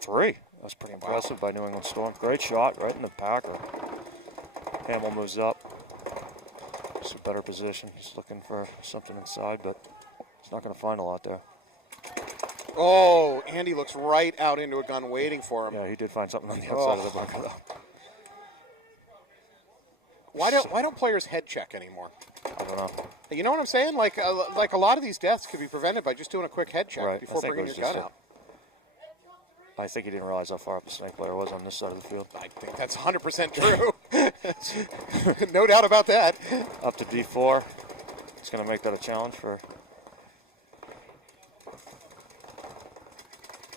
3. That's pretty impressive by New England Storm. Great shot right in the packer. Hamill moves up. It's a better position. He's looking for something inside, but he's not going to find a lot there. Oh, Andy looks right out into a gun waiting for him. Yeah, he did find something on the outside of the bunker, though. Why don't players head check anymore? I don't know. You know what I'm saying? Like a lot of these deaths could be prevented by just doing a quick head check Right. before I think it bringing was your gun just out. I think he didn't realize how far up the snake player was on this side of the field. I think that's 100% true. No doubt about that. Up to D4. It's going to make that a challenge for...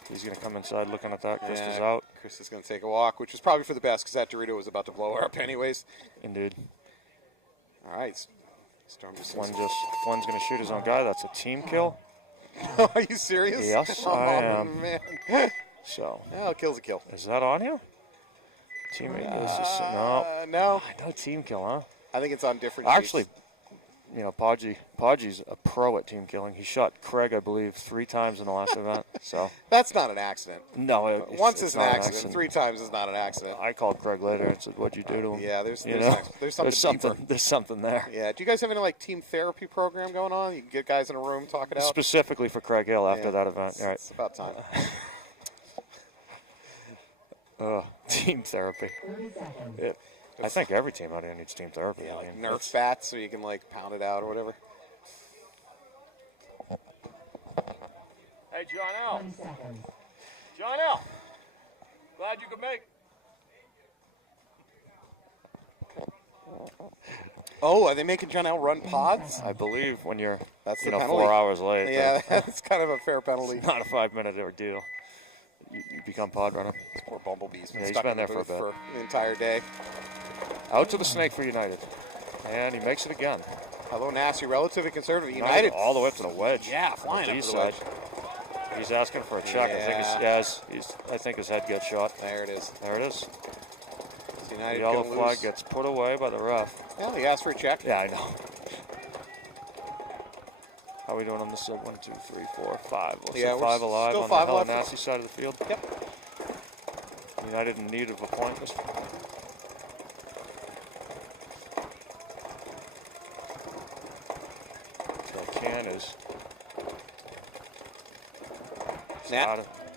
He's going to come inside looking at that. Krista's out. Chris is going to take a walk, which is probably for the best because that Dorito was about to blow her up anyways. Indeed. All right. Storm just Flynn's going to shoot his own guy. That's a team kill. Are you serious? Yes, oh, I am. Man. So, Oh, kill's a kill. is that on here? Teammate is no. No. No team kill, huh? I think it's on different Actually, sheets. you know, Podgy's a pro at team killing. He shot Craig, I believe, 3 times in the last event. So That's not an accident. no, Once it's is an not accident. 3 times is not an accident. I called Craig later and said, "What'd you do to him?" Yeah, there's there's something deeper. There's something there. Yeah. Do you guys have any team therapy program going on? You can get guys in a room, talk it out. Specifically for Craig Hill after Yeah. that event. All right. It's about time. Team therapy. 30 seconds. Yeah. I think every team out here needs team therapy. Yeah, I like mean, Nerf it's- bats so you can pound it out or whatever. Hey, John L. 20 seconds. John L. Glad you could make. Oh, are they making John L run pods? I believe when you're, That's you the know, penalty. 4 hours late. Yeah, that's kind of a fair penalty. It's not a 5-minute ordeal. You become pod runner. Poor Bumblebee's been Yeah, he's stuck been in the there for a booth bit. for the entire day. Out to the snake for United. And he makes it again. Hello, Nasty, relatively conservative. United all the way up to the wedge. Yeah, flying on up the to the wedge. side. He's asking for a check. Yeah. I think his head gets shot. There it is. There it is. So The United yellow gonna flag lose. gets put away by the ref. Yeah, he asked for a check. Yeah, I know. How are we doing on this side? 1, 2, 3, 4, 5. We'll Yeah, say we're 5 alive still on 5 the left. Nasty side of the field. Yep. United in need of a point this time. So Can is.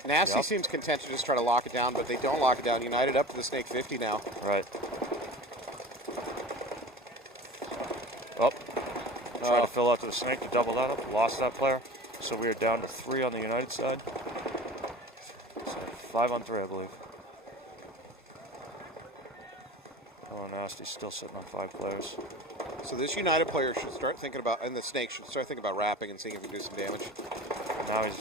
Nasty Yep. seems content to just try to lock it down, but they don't lock it down. United up to the snake 50 now. Right. Oh. Try to fill out to the snake to double that up. Lost that player. So we are down to 3 on the United side. So 5 on 3, I believe. Oh, Nasty's still sitting on 5 players. So this United player should start thinking about, and the snake should start thinking about wrapping and seeing if he can do some damage. Now he's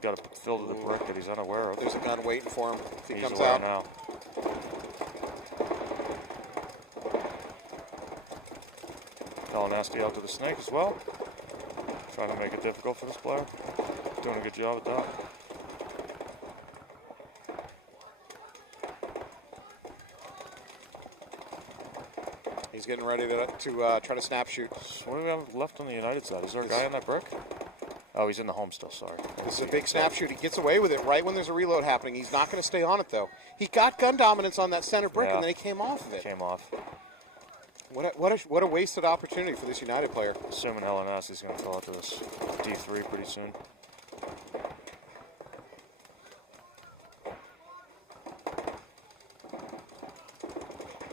got to fill to the brick that he's unaware of. There's a gun waiting for him if he He's comes aware out. now. Calling Nasty out to the snake as well. Trying to make it difficult for this player. Doing a good job at that. He's getting ready to try to snap shoot. So what do we have left on the United side? Is there a guy on that brick? Oh, he's in the home still, sorry. This is a big snap shoot. He gets away with it right when there's a reload happening. He's not going to stay on it, though. He got gun dominance on that center brick, Yeah. and then he came off of it. Came off. What a wasted opportunity for this United player. Assuming Helen Nasty's going to fill out to this D3 pretty soon.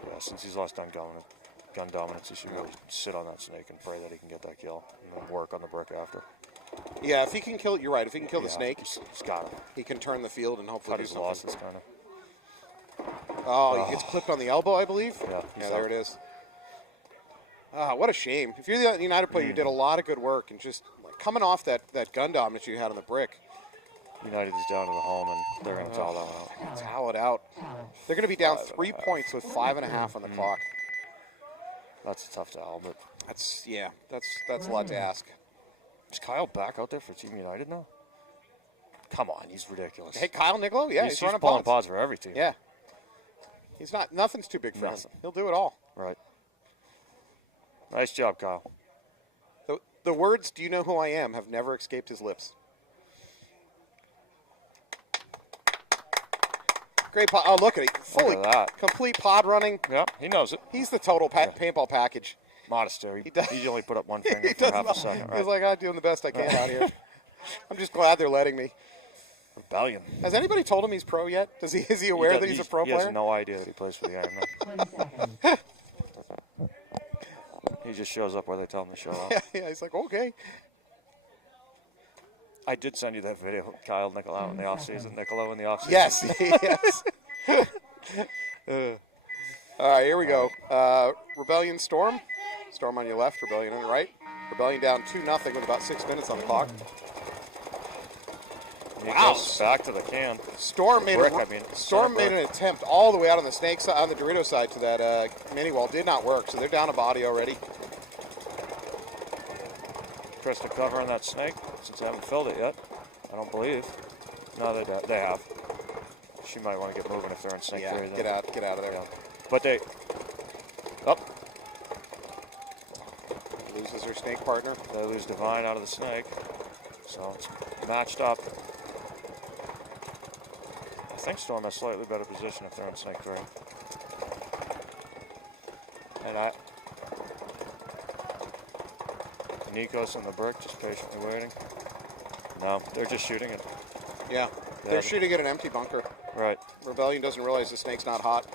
Yeah, since he's lost gun dominance, he should really sit on that snake and pray that he can get that kill, and then work on the brick after. Yeah, if he can kill, you're right. If he can kill the Yeah, snake, he's got him. he can turn the field and hopefully Cut do his something. losses, kind of. Oh, he gets clipped on the elbow, I believe. Yeah, he's there out. it is. Ah, what a shame. If you're the United player, you did a lot of good work, and just coming off that gun dominance you had on the brick, United is down to the home, and they're going to towel that one out. towel it out. They're going to be down 3 points with 5.5 on the clock. That's a tough towel, but That's a lot to ask. is Kyle back out there for Team United now? Come on, he's ridiculous. Hey, Kyle Niccolo, yeah, he's running pulling pods. pods for every team. Yeah, nothing's too big for him. Nothing. He'll do it all. Right. Nice job, Kyle. The words "Do you know who I am?" have never escaped his lips. Great pod. Oh, look at it. Fully Look at that. complete pod running. Yep, he knows it. He's the total paintball package. Modest there. He does- He only put up one He finger for does half not- a second, He's right? like, I'm doing the best I can out here. I'm just glad they're letting me. Rebellion. Has anybody told him he's pro yet? Is he aware that he's a pro He player? has no idea that he plays for the Iron Man. 20 seconds. He just shows up where they tell him to show up. Yeah, he's like, okay. I did send you that video of Kyle Niccolo in the offseason. Niccolo in the offseason. Yes, yes. All right, here we go. Rebellion Storm. Storm on your left, Rebellion on your right. Rebellion down 2-0 with about 6 minutes on the clock. He Wow. goes back to the can. Storm made Brick, I mean, Storm made brick. an attempt all the way out on the snake side, on the Dorito side to that mini wall. Did not work, so they're down a body already. Crystal cover on that snake, since they haven't filled it yet. I don't believe. No, they have. She might want to get moving if they're in snake Yeah, theory. get out of there. Yeah. But they... Oh, Loses her snake partner. they lose Divine out of the snake. So it's matched up. I think Storm has slightly better position if they're in snake 3. And Nico's in the brick, just patiently waiting. No, they're just shooting it. Yeah, they're shooting at an empty bunker. Right. Rebellion doesn't realize the snake's not hot.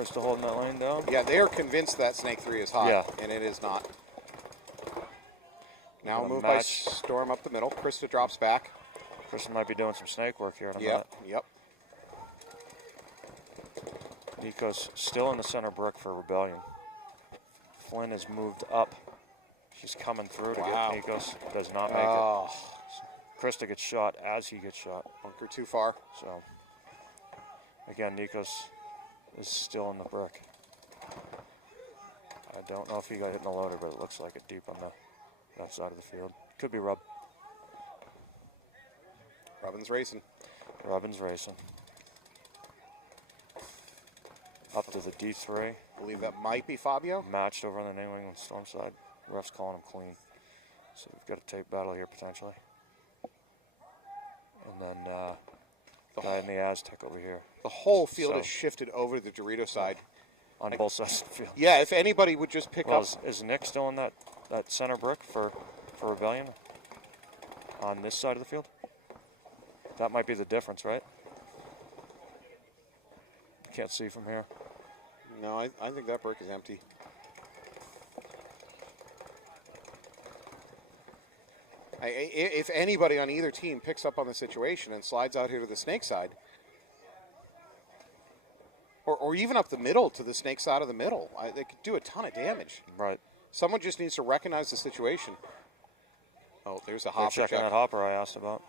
Krista holding that lane down. Yeah, they are convinced that snake 3 is hot, Yeah. and it is not. Now Gonna move by match. Storm up the middle. Krista drops back. Krista might be doing some snake work here in a Yep, minute. yep. Nico's still in the center brick for Rebellion. Flynn has moved up. She's coming through to Wow. get Nikos. Does not make Oh, it. Krista gets shot as he gets shot. bunker too far. So, again, Nikos is still in the brick. I don't know if he got hit in the loader, but it looks like it deep on the left side of the field. Could be Rub. Robin's racing. Robin's racing. Up to the D3. I believe that might be Fabio. Matched over on the New England Storm side. Ref's calling him clean. So we've got a tape battle here potentially. And then guy in the Aztec over here. The whole field So- has shifted over to the Dorito side. On both sides of the field. Yeah, if anybody would just pick Well, up. is Nick still in that center brick for Rebellion? On this side of the field? That might be the difference, right? Can't see from here. No, I think that brick is empty. If anybody on either team picks up on the situation and slides out here to the snake side, or even up the middle to the snake side of the middle, they could do a ton of damage. Right. Someone just needs to recognize the situation. Oh, there's a They're hopper checking check. that hopper I asked about.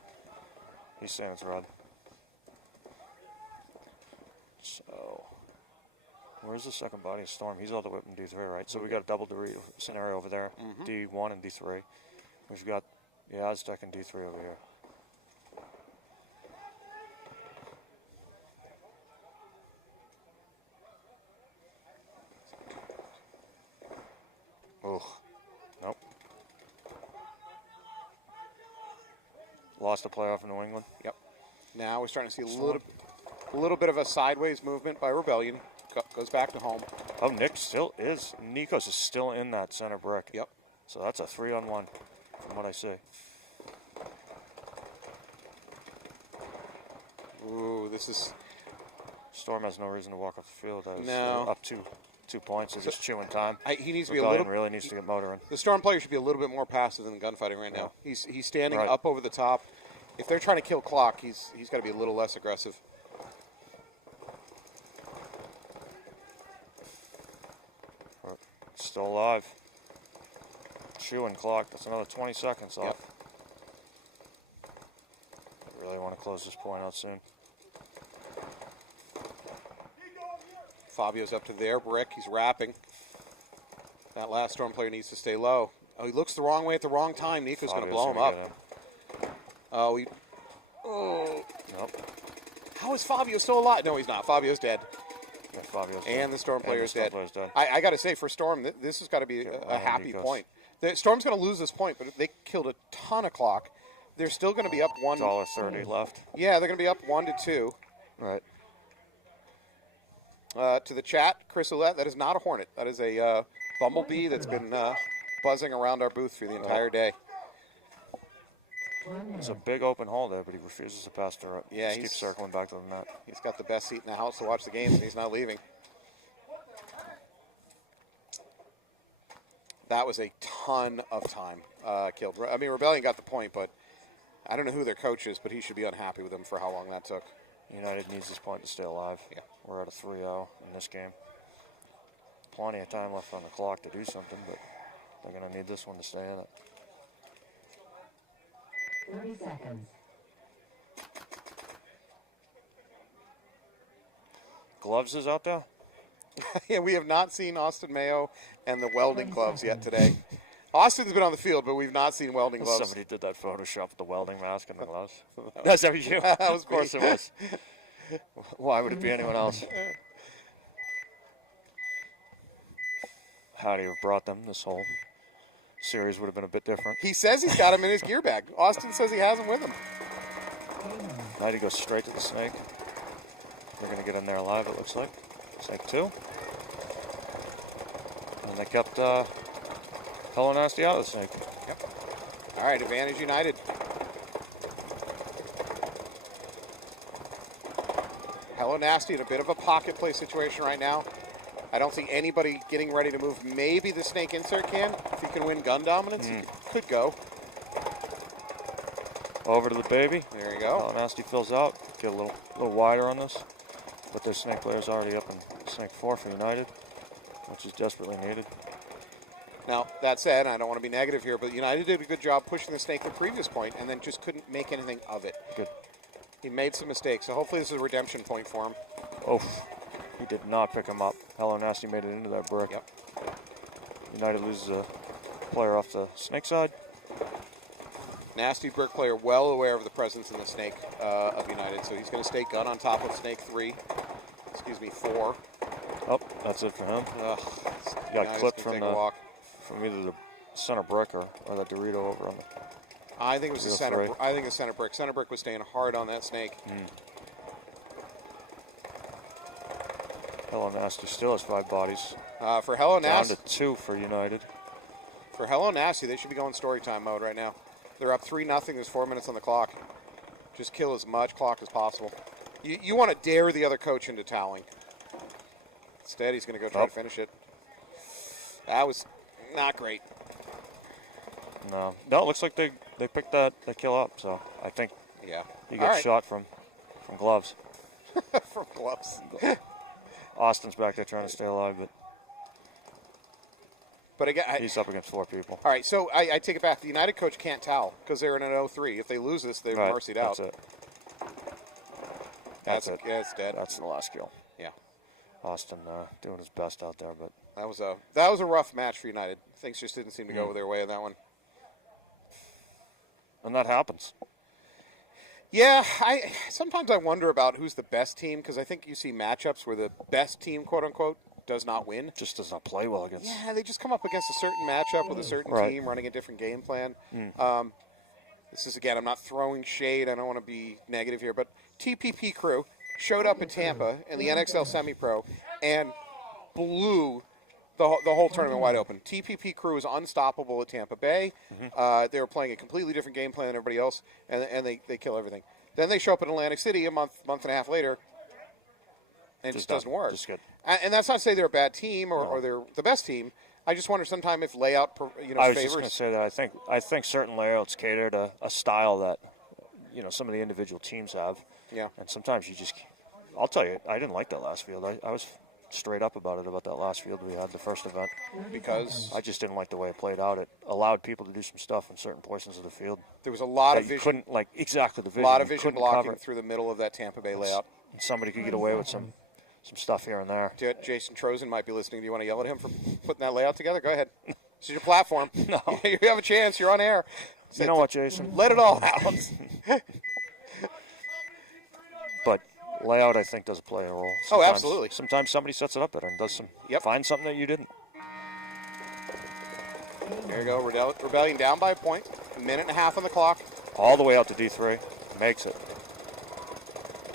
He's saying it's red. So, where's the second body of Storm? He's all the way up in D3, right? So we got a double Dorito scenario over there, D1 and D3. We've got the Aztec and D3 over here. Oh, nope. Lost a playoff in New England. Yep. Now we're starting to see a little bit of a sideways movement by Rebellion. Goes back to home. Oh, Nick still is. Nikos is still in that center brick. Yep. So that's a 3-on-1 from what I see. Ooh, this is. Storm has no reason to walk off the field. As No. Up 2 points. They're just chewing time. He needs to be a Rebellion little. really needs to get motoring. The Storm player should be a little bit more passive than gunfighting right now. He's standing Right. up over the top. If they're trying to kill clock, he's got to be a little less aggressive. Still alive. Chewing clock. That's another 20 seconds off. I really want to close this point out soon. Fabio's up to their brick. He's wrapping. That last Storm player needs to stay low. Oh, he looks the wrong way at the wrong time. Nico's going to Fabio's blow him gonna up. get him. Oh, Nope. how is Fabio still alive? No, he's not. Fabio's dead. Yeah, Fabio's And dead. the Storm And the player's Storm dead. player's dead. I got to say, for Storm, this has got to be a Wow, happy Nikos. point. The Storm's going to lose this point, but they killed a ton of clock. They're still going to be up one. $1.30 left. Yeah, they're going to be up 1-2. Right. To the chat, Chris Ouellette, that is not a hornet. That is a bumblebee that's been buzzing around our booth for the entire day. There's a big open hole there, but he refuses to pass through it. Yeah, Just he's- keeps circling back to the net. He's got the best seat in the house to watch the games, and he's not leaving. That was a ton of time killed. I mean, Rebellion got the point, but I don't know who their coach is, but he should be unhappy with them for how long that took. United needs this point to stay alive. Yeah. We're at a 3-0 in this game. Plenty of time left on the clock to do something, but they're going to need this one to stay in it. 30 seconds. Gloves is out there? Yeah, we have not seen Austin Mayo and the welding gloves yet today. Austin's been on the field, but we've not seen welding gloves. Somebody did that Photoshop with the welding mask and the gloves. That's that was you. That was Of course me. it was. Why would it be anyone else? How do you have brought them? This whole series would have been a bit different. He says he's got them in his gear bag. Austin says he has them with him. Now he goes straight to the snake. They're going to get in there alive, it looks like. Snake 2. And they kept Hello Nasty out of the snake. Yep. All right, advantage United. Hello Nasty in a bit of a pocket play situation right now. I don't see anybody getting ready to move. Maybe the snake insert can. If he can win gun dominance, he could go. Over to the baby. There you go. Oh, Nasty fills out. Get a little wider on this. But their snake player's already up in snake 4 for United, which is desperately needed. Now, that said, I don't want to be negative here, but United did a good job pushing the snake the previous point and then just couldn't make anything of it. Good. He made some mistakes, so hopefully this is a redemption point for him. Oh, he did not pick him up. Hello Nasty made it into that brick. Yep. United loses a player off the snake side. Nasty brick player well aware of the presence in the snake of United, so he's going to stay gun on top of snake 4. Oh, that's it for him. He got clipped from either the center brick or that Dorito over on the. I think it was the center. I think the center brick. Center brick was staying hard on that snake. Hello Nasty still has 5 bodies. For Hello Nasty. Down to 2 for United. For Hello Nasty, they should be going story time mode right now. They're up 3-0. There's 4 minutes on the clock. Just kill as much clock as possible. You want to dare the other coach into toweling. Instead, he's going to go try to finish it. That was not great. No, it looks like they picked that kill up. So I think he got shot from gloves. From gloves. Austin's back there trying to stay alive, but again, he's up against 4 people. All right, so I take it back. The United coach can't towel because they're in an 0-3. If they lose this, they've mercied out. That's it. Yeah, it's dead. That's the last kill. Yeah. Austin doing his best out there, but that was a rough match for United. Things just didn't seem to go their way on that one. And that happens. Yeah, sometimes I wonder about who's the best team because I think you see matchups where the best team, quote unquote, does not win. Just does not play well against. Yeah, they just come up against a certain matchup with a certain team running a different game plan. This is, again, I'm not throwing shade. I don't want to be negative here, but TPP crew showed up in Tampa in the NXL semi-pro and blew the whole tournament wide open. TPP crew is unstoppable at Tampa Bay. They were playing a completely different game plan than everybody else, and they kill everything. Then they show up in Atlantic City a month and a half later, and it just doesn't work. Just good. And that's not to say they're a bad team or they're the best team. I just wonder sometimes if layout favors. I was just going to say that I think certain layouts cater to a style that some of the individual teams have. Yeah. And sometimes I'll tell you, I didn't like that last field. I was straight up about that last field we had, the first event. Because? I just didn't like the way it played out. It allowed people to do some stuff in certain portions of the field. There was a lot of vision. Couldn't, exactly the vision. A lot of vision blocking cover through the middle of that Tampa Bay layout. And somebody could get away with some stuff here and there. Jason Trozen might be listening. Do you want to yell at him for putting that layout together? Go ahead. This is your platform. No. You have a chance. You're on air. You know what, Jason? Let it all out. But layout, I think, does play a role. Oh, absolutely. Sometimes somebody sets it up better and does find something that you didn't. There you go. Rebellion down by a point. A minute and a half on the clock. All the way out to D3. Makes it.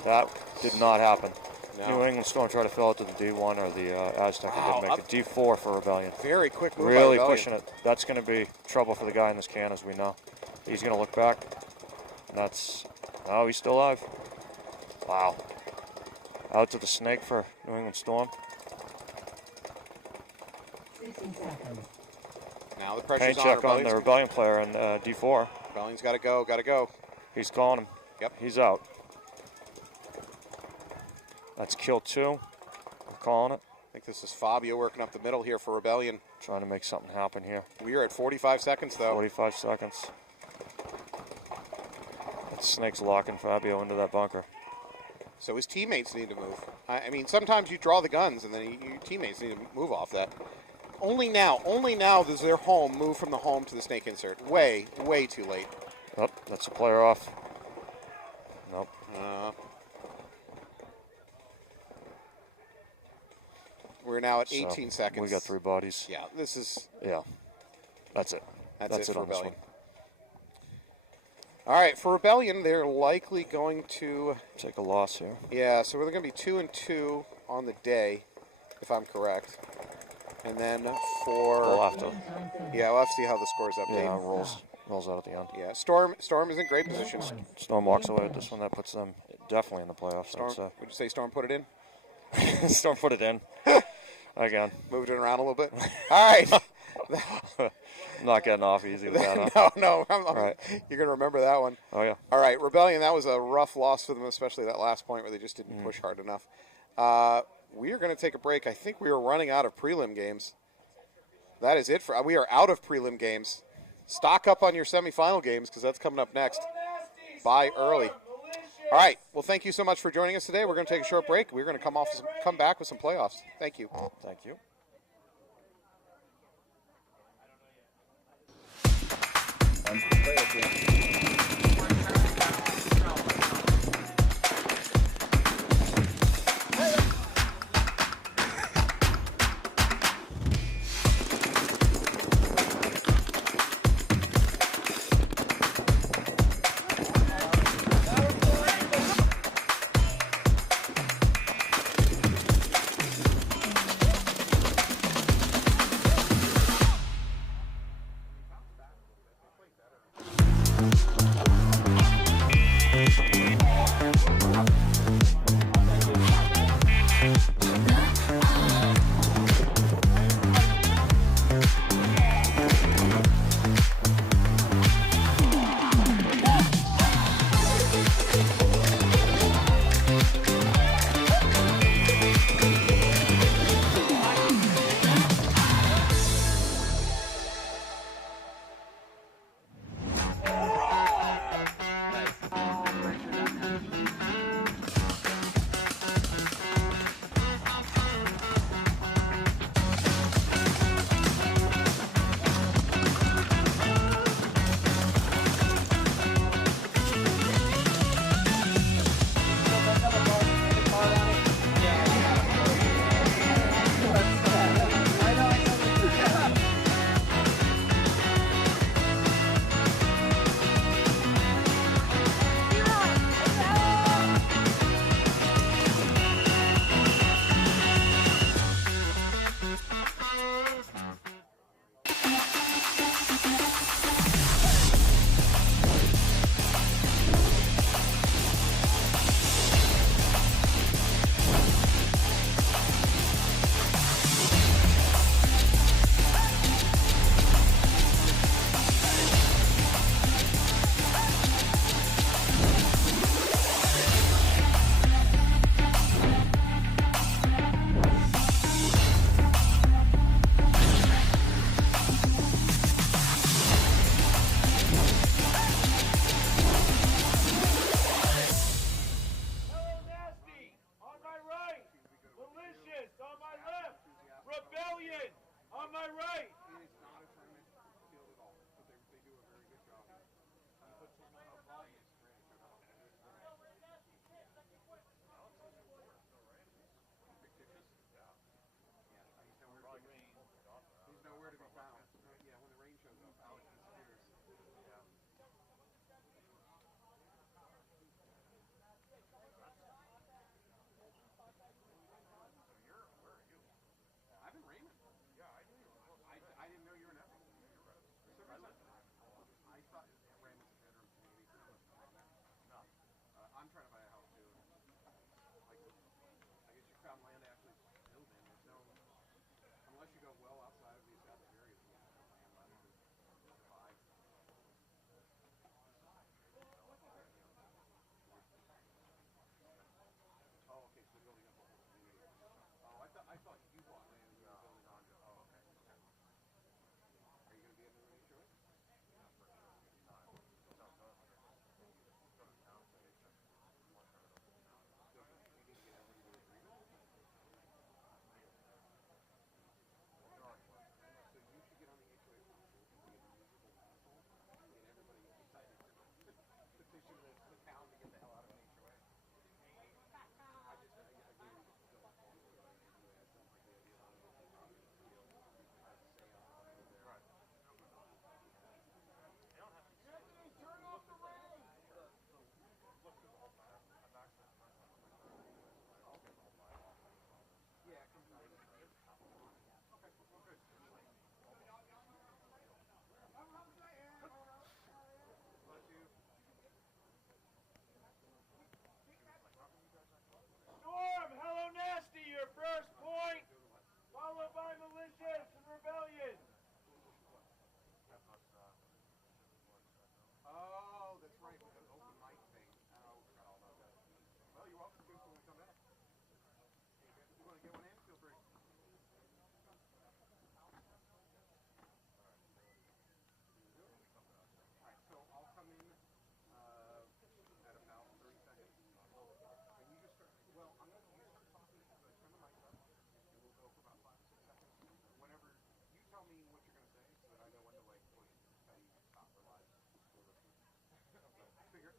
That did not happen. No. New England's going to try to fill out to the D1 or the Aztec and didn't make it. D4 for Rebellion. Very quick move Really by Rebellion. pushing it. That's going to be trouble for the guy in this can, as we know. He's going to look back. He's still alive. Wow. Out to the snake for New England Storm. 60 seconds. Now the pressure's Paint check on the Rebellion player in D4. Rebellion's got to go. He's calling him. Yep. He's out. That's kill 2. I'm calling it. I think this is Fabio working up the middle here for Rebellion. Trying to make something happen here. We are at 45 seconds, though. 45 seconds. That snake's locking Fabio into that bunker. So his teammates need to move. I mean, sometimes you draw the guns, and then your teammates need to move off that. Only now does their home move from the home to the snake insert. Way, way too late. Oh, that's a player off. Nope. We're now at 18 seconds. We got 3 bodies. Yeah, this is... Yeah. That's it. That's it on Rebellion. this one. All right, for Rebellion, they're likely going to... Take a loss here. Yeah, so we're going to be 2-2 on the day, if I'm correct. And then for... We'll have to... Yeah, we'll have to see how the scores update. Yeah, rolls out at the end. Yeah, Storm is in great position. Storm walks away with this one. That puts them definitely in the playoffs. Storm, would you say Storm put it in? Storm put it in. Again. Moved it around a little bit. All right. I'm not getting off easy with that. Huh? No. Right. You're going to remember that one. Oh, yeah. All right, Rebellion, that was a rough loss for them, especially that last point where they just didn't push hard enough. We are going to take a break. I think we are running out of prelim games. That is it. We are out of prelim games. Stock up on your semifinal games because that's coming up next. Buy early. All right. Well, thank you so much for joining us today. We're going to take a short break. We're going to come back with some playoffs. Thank you. Thank you.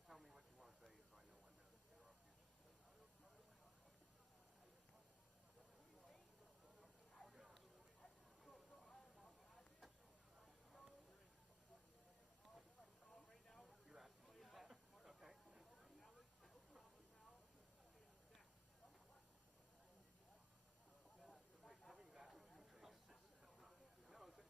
tell me what you want to say so I know when to interrupt you. You're asking me that? Okay. Wait, tell me exactly what you were saying. No, it's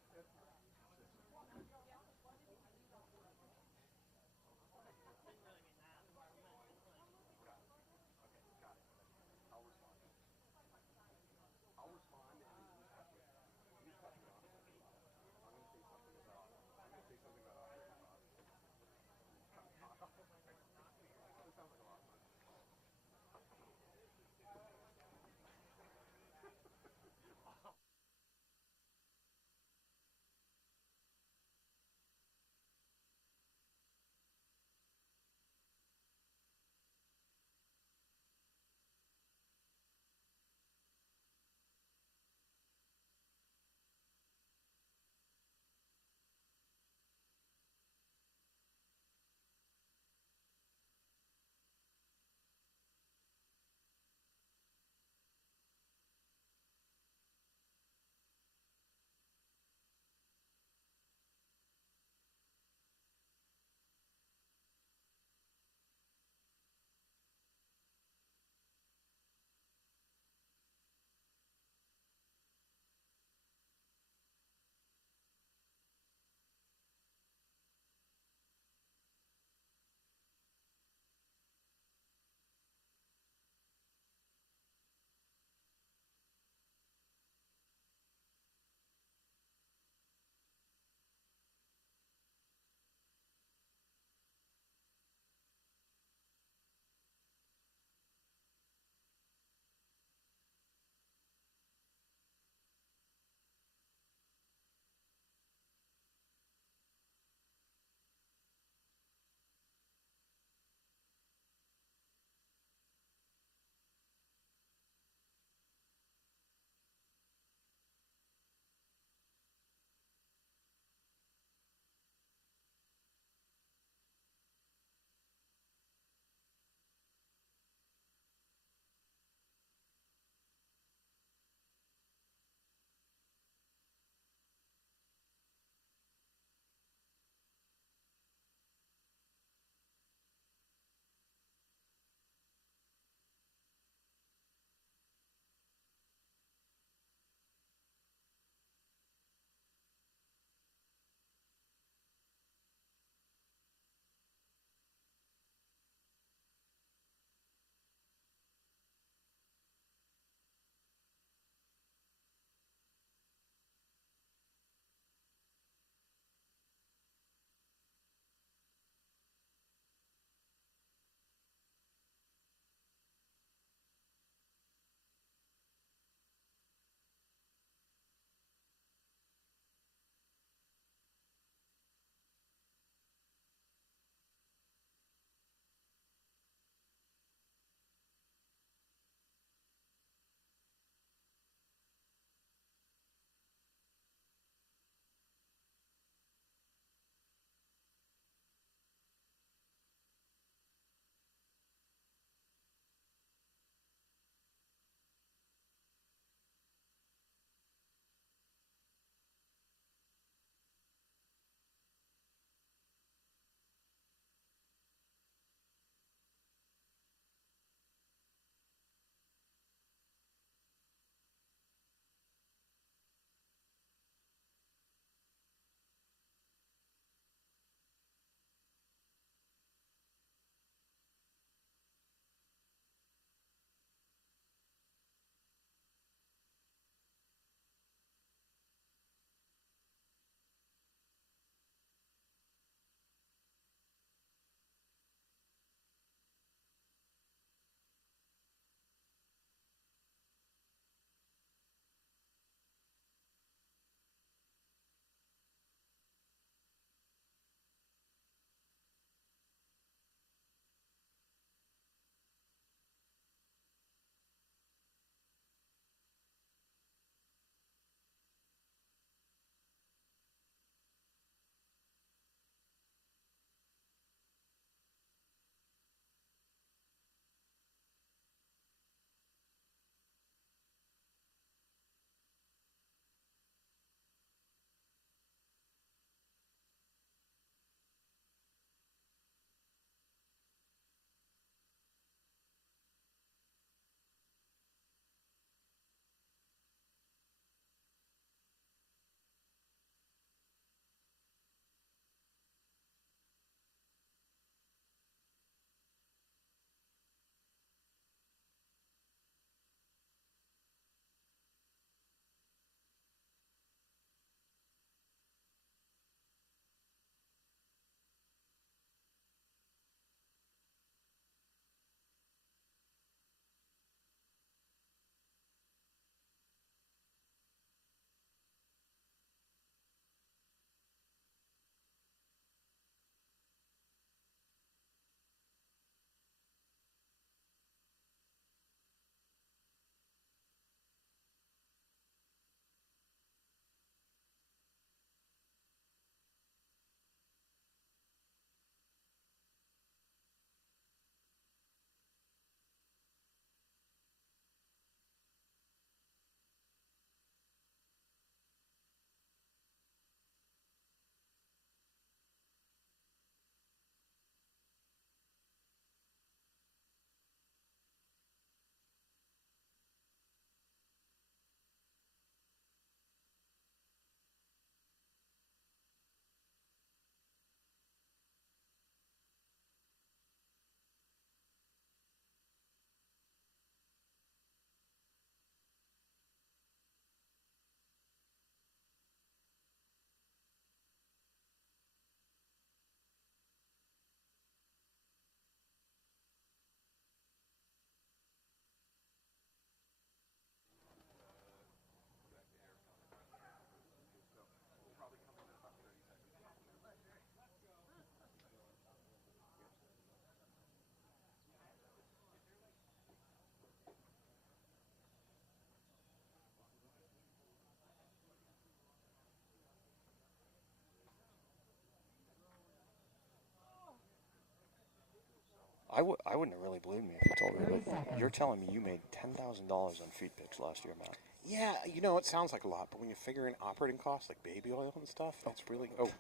I wouldn't have really believed me if you told me, but you're telling me you made $10,000 on feed picks last year, Matt. Yeah, you know, it sounds like a lot, but when you figure in operating costs like baby oil and stuff, that's really... Oh,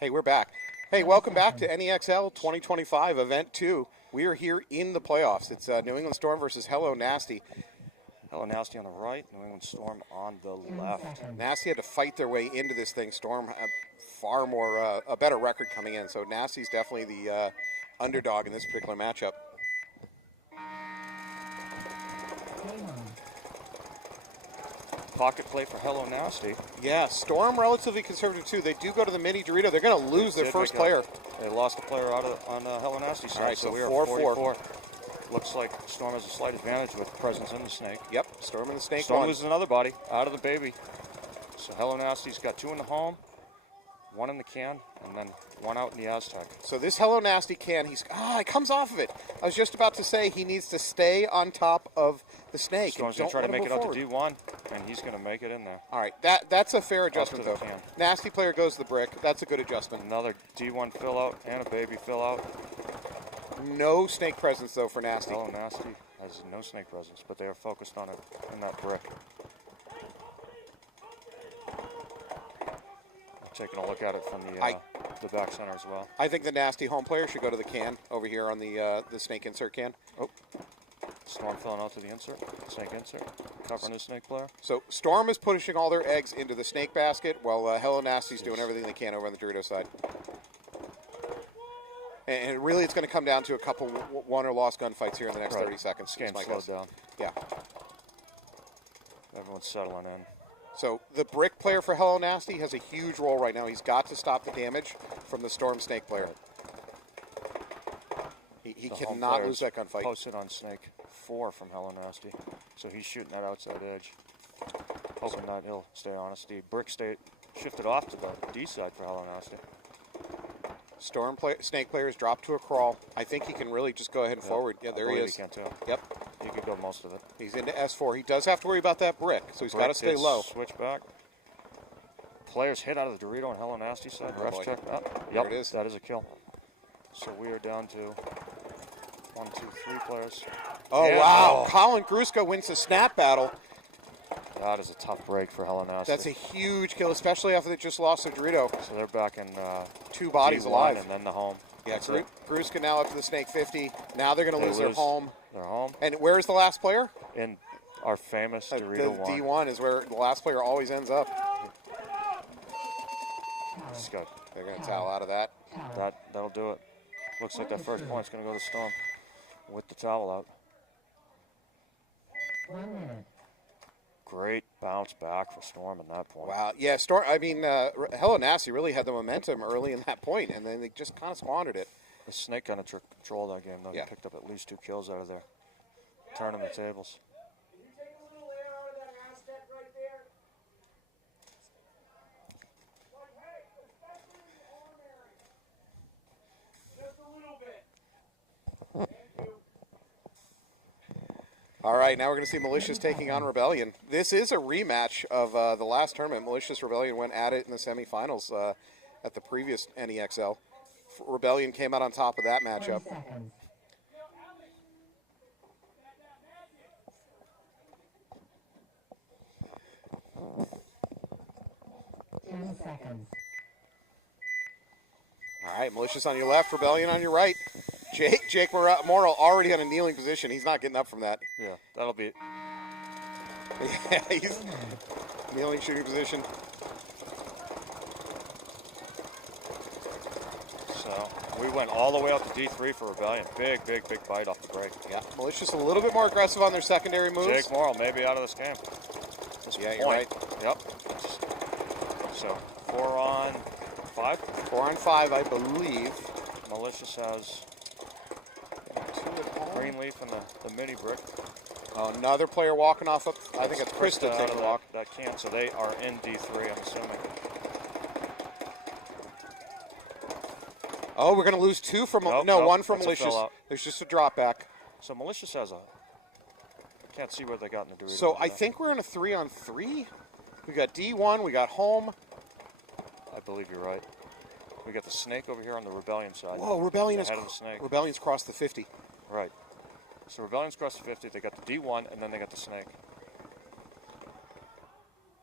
hey, we're back. Hey, welcome back to NEXL 2025 Event 2. We are here in the playoffs. It's New England Storm versus Hello Nasty. Hello Nasty on the right, New England Storm on the left. Nasty had to fight their way into this thing. Storm had far more, a better record coming in, so Nasty's definitely the underdog in this particular matchup. Pocket play for Hello Nasty. Yeah, Storm relatively conservative too. They do go to the mini Dorito. They're going to lose their first player. They lost a player out on Hello Nasty side, All right, so we are 4-4. Looks like Storm has a slight advantage with presence in the snake. Yep, Storm and the snake. Storm loses another body out of the baby. So Hello Nasty's got 2 in the home, 1 in the can, and then 1 out in the Aztec. So this Hello Nasty can, it comes off of it. I was just about to say he needs to stay on top of the snake. Storm's going to try to make it out to D1, and he's going to make it in there. All right, that's a fair adjustment, though. Can. Nasty player goes to the brick. That's a good adjustment. Another D1 fill out and a baby fill out. No snake presence, though, for Nasty. Hello Nasty has no snake presence, but they are focused on it in that brick. Taking a look at it from the back center as well. I think the Nasty home player should go to the can over here on the snake insert can. Oh, Storm filling out to the insert, snake insert, covering the snake player. So Storm is pushing all their eggs into the snake basket, while Hello Nasty's doing everything they can over on the Dorito side. And really, it's going to come down to a couple won or lost gunfights here in the next 30 seconds. This game slowed down. Yeah. Everyone's settling in. So the brick player for Hello Nasty has a huge role right now. He's got to stop the damage from the Storm snake player. He cannot lose that gunfight. Posted on snake 4 from Hello Nasty, so he's shooting that outside edge. Hoping that he'll stay honest. The brick state shifted off to the D side for Hello Nasty. Storm snake players drop to a crawl. I think he can really just go ahead and forward. Yeah, there he is. He can too. Yep. He could go most of it. He's into S4. He does have to worry about that brick, so he's got to stay low. Switch back. Players hit out of the Dorito on Hello Nasty side. Oh, Refs check that. There it is. That is a kill. So we are down to 1, 2, 3 players. Oh, and wow. Colin Gruska wins the snap battle. That is a tough break for Hello Nasty. That's a huge kill, especially after they just lost their Dorito. So they're back in 2 bodies D1 alive. and then the home. Yeah, Gruska now up to the snake 50. Now they're going to lose their home. Their home. And where's the last player? In our famous Dorito the 1. D1 is where the last player always ends up. Scott. They're going to towel out of that. That'll do it. Looks like that first point's going to go to Storm with the towel out. 1 minute. Great bounce back for Storm at that point. Wow. Yeah, Storm. I mean, Hello Nasty really had the momentum early in that point, and then they just kind of squandered it. The snake kind of controlled that game, though. Yeah. He picked up at least 2 kills out of there. Turning the tables. Can you take a little air out of that Aztec right there? Like, hey, especially in the arm area. Just a little bit. Thank you. All right, now we're going to see Malicious taking on Rebellion. This is a rematch of the last tournament. Malicious Rebellion went at it in the semifinals at the previous NEXL. Rebellion came out on top of that matchup. 20 seconds. 10 seconds. All right, Malicious on your left, Rebellion on your right. Jake Morrill already on a kneeling position. He's not getting up from that. Yeah, that'll be it. Yeah, he's kneeling shooting position. So we went all the way up to D3 for Rebellion. Big bite off the break. Yeah, Malicious a little bit more aggressive on their secondary moves. Jake Morrill maybe out of this game. Yeah, you're right. Yep. So 4 on 5. 4 on 5, I believe. Malicious has green leaf and the mini brick. Oh, another player walking off up. I think it's Krista out taking of a walk. that can, so they are in D3, I'm assuming. Oh, we're going to lose 2 from... Nope, no, nope, 1 from that's a Malicious. sellout. There's just a drop back. So Malicious has a... I can't see where they got in the Dorito. So I think we're in a 3-on-3. We got D1, we got home. I believe you're right. We got the snake over here on the Rebellion side. Whoa, Rebellion Ahead of the snake. Rebellion's crossed the 50. Right. So Rebellion's crossed the 50. They got the D1, and then they got the snake.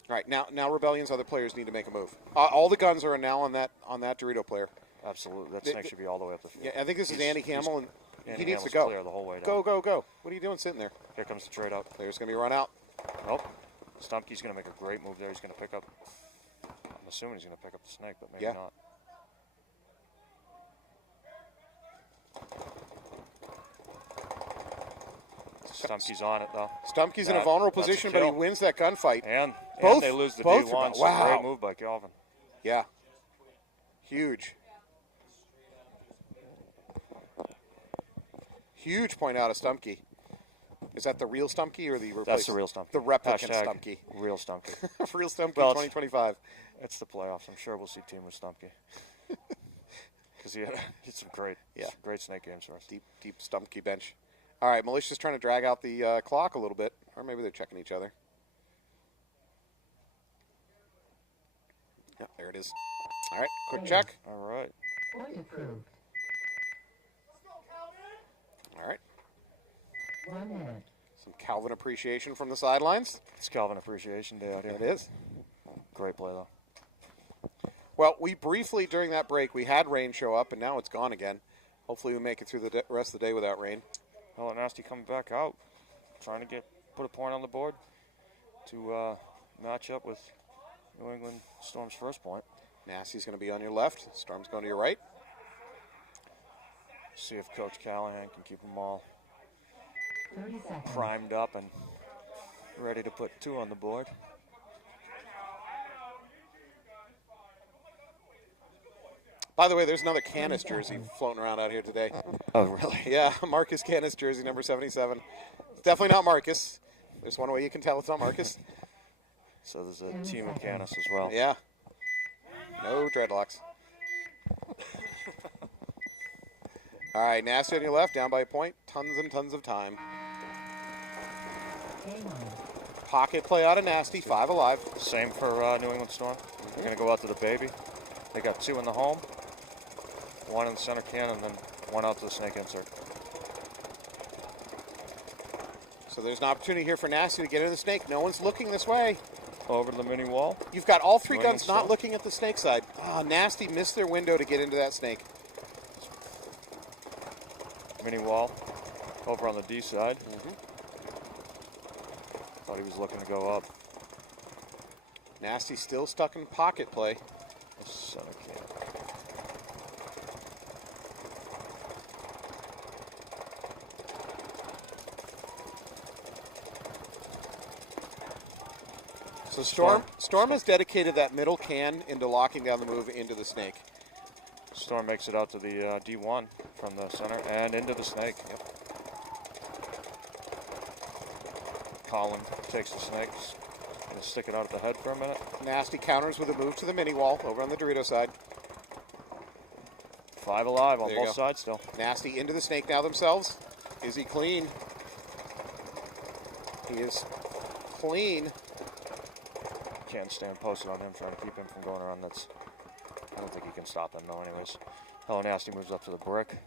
All right, now Rebellion's other players need to make a move. All the guns are now on that Dorito player. Absolutely. That snake should be all the way up the field. Yeah, I think this is Andy Hamill, and Andy he needs to Hamill's go. clear the whole way down. Go, go, go. What are you doing sitting there? Here comes the trade out. There's going to be a run out. Nope. Stumpke's going to make a great move there. He's going to pick up. I'm assuming he's going to pick up the snake, but maybe not. Stumpke's on it, though. Stumpke's in a vulnerable position, but he wins that gunfight. And both they lose the both D1. So wow. Great move by Calvin. Yeah. Huge. Huge point out of Stumpke. Is that the real Stumpke or the replacement? That's the real Stumpke. The replicant Hashtag Stumpke. Real Stumpke. Real Stumpke Well, 2025. It's the playoffs. I'm sure we'll see Team with Stumpke. Because he had some great snake games for us. Deep Stumpke bench. All right, Malicious trying to drag out the clock a little bit. Or maybe they're checking each other. Yeah, there it is. All right, quick check. All right. Point approved. All right. 1 minute. Some Calvin appreciation from the sidelines. It's Calvin Appreciation Day out here. It is. Great play, though. Well, we briefly, during that break, we had rain show up, and now it's gone again. Hopefully we make it through the rest of the day without rain. Hello Nasty coming back out. Trying to put a point on the board to match up with New England Storm's first point. Nasty's going to be on your left. Storm's going to your right. See if Coach Callahan can keep them all 30 seconds. primed up and ready to put 2 on the board. By the way, there's another Canis jersey floating around out here today. Oh, really? Yeah, Marcus Canis jersey, number 77. It's definitely not Marcus. There's one way you can tell it's not Marcus. So there's a team of Canis as well. Yeah. No dreadlocks. All right, Nasty on your left, down by a point. Tons and tons of time. Pocket play out of Nasty, 5 alive. Same for New England Storm. They're going to go out to the baby. They got 2 in the home, 1 in the center can, and then 1 out to the snake insert. So there's an opportunity here for Nasty to get in the snake. No one's looking this way. Over to the mini wall. You've got all 3 New guns England not looking at the snake side. Ah, Nasty missed their window to get into that snake. Mini wall over on the D side. Thought he was looking to go up. Nasty still stuck in pocket play. Center can. So Storm has dedicated that middle can into locking down the move into the snake. Storm makes it out to the D1 from the center and into the snake. Yep. Colin takes the snake. Gonna stick it out at the head for a minute. Nasty counters with a move to the mini wall over on the Dorito side. 5 alive on There you both go. sides still. Nasty into the snake now themselves. Is he clean? He is clean. Can't stand posted on him, trying to keep him from going around. I don't think he can stop him though anyways. Hello Nasty moves up to the brick.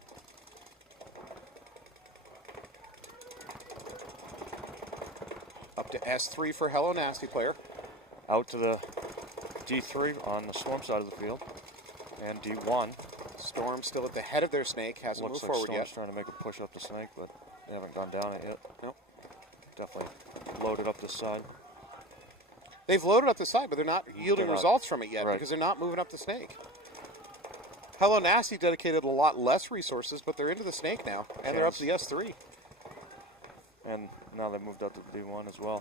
Up to S3 for Hello Nasty player. Out to the D3 on the Storm side of the field. And D1. Storm still at the head of their snake. Hasn't Looks moved like forward Storm's yet. trying to make a push up the snake, but they haven't gone down it yet. Nope. Definitely loaded up this side. They've loaded up the side, but they're not yielding They're not. results from it yet Right. because they're not moving up the snake. Hello Nasty dedicated a lot less resources, but they're into the snake now, and they're up to the S3. And now they've moved up to the D1 as well.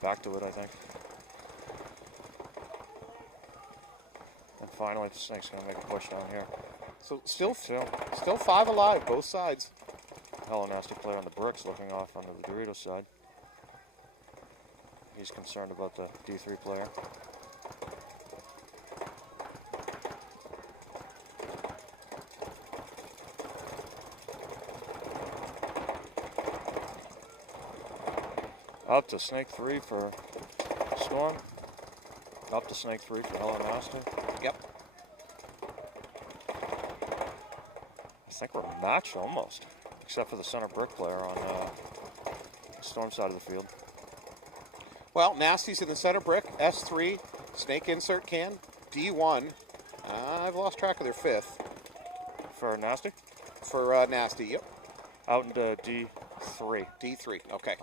Back to it, I think. And finally, the snake's going to make a push down here. So still 2. 5 alive, both sides. Hello Nasty player on the bricks looking off onto the Dorito side. He's concerned about the D3 player. Up to snake 3 for Storm. Up to snake 3 for Hello Nasty. Yep. I think we're matched almost. except for the center brick player on the Storm side of the field. Well, Nasty's in the center brick. S3, snake insert can. D1. I've lost track of their fifth. For Nasty? For Nasty, yep. Out into D3. D3, okay.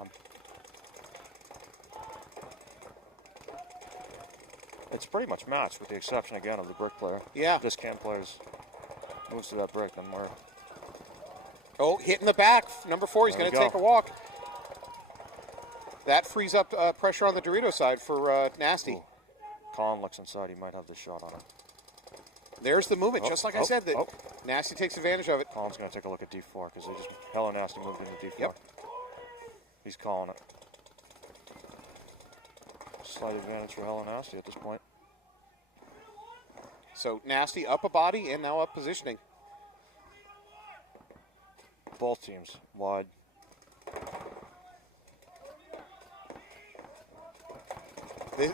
It's pretty much matched with the exception, again, of the brick player. Yeah. This can player's moves to that brick, then we're... Oh, hit in the back. Number 4, he's going to take a walk. That frees up pressure on the Dorito side for Nasty. Ooh. Colin looks inside. He might have this shot on it. There's the movement, just like I said. That oh. Nasty takes advantage of it. Colin's going to take a look at D4 because they just Hello Nasty moved into D4. Yep. He's calling it. Slight advantage for Hello Nasty at this point. So Nasty up a body and now up positioning. Both teams wide.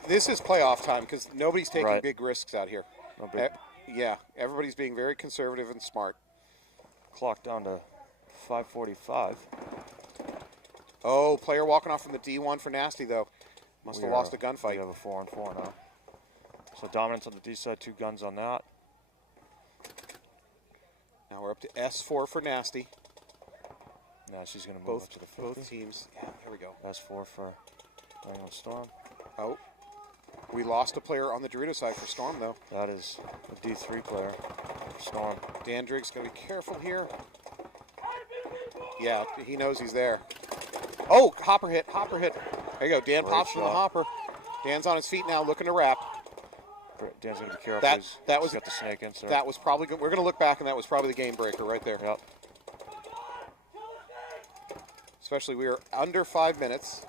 This is playoff time because nobody's taking Right. big risks out here. No big Yeah, everybody's being very conservative and smart. clock down to 5:45. Oh, player walking off from the D1 for Nasty, though. Must have lost a We gunfight. have a 4-on-4 now. So dominance on the D side, 2 guns on that. Now we're up to S4 for Nasty. Now she's going to move up to the 50. Both teams. Yeah, there we go. S4 for New England Storm. Oh, we lost a player on the Dorito side for Storm, though. That is a D3 player for Storm. Dan Driggs going to be careful here. Yeah, he knows he's there. Oh, hopper hit, hopper hit. There you go. Dan Great pops from the shot. hopper. Dan's on his feet now, looking to wrap. Dan's going to be careful. That He's was got the snake insert. That was probably good. We're going to look back, and that was probably the game breaker right there. Yep. Especially we are under 5 minutes.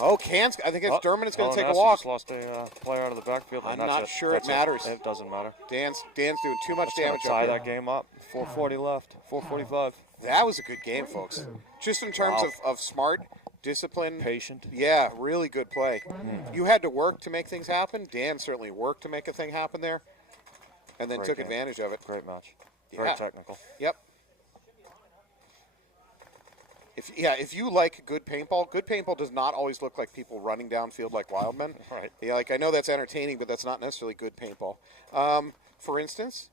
Oh, Can's. I think it's Dermott is going to take a Nasty walk. just lost a player out of the backfield. I'm and that's not sure That's it matters. It doesn't matter. Dan's doing too much That's gonna damage. tie up that here. game up. 4:40 left. 4:45. That was a good game, folks. Just in terms of smart, discipline. Patient. Yeah, really good play. You had to work to make things happen. Dan certainly worked to make a thing happen there, and then Great took game. advantage of it. Great match. Very Yeah. technical. Yep. If you like good paintball does not always look like people running downfield like wild men. Right. Yeah, like I know that's entertaining, but that's not necessarily good paintball. For instance,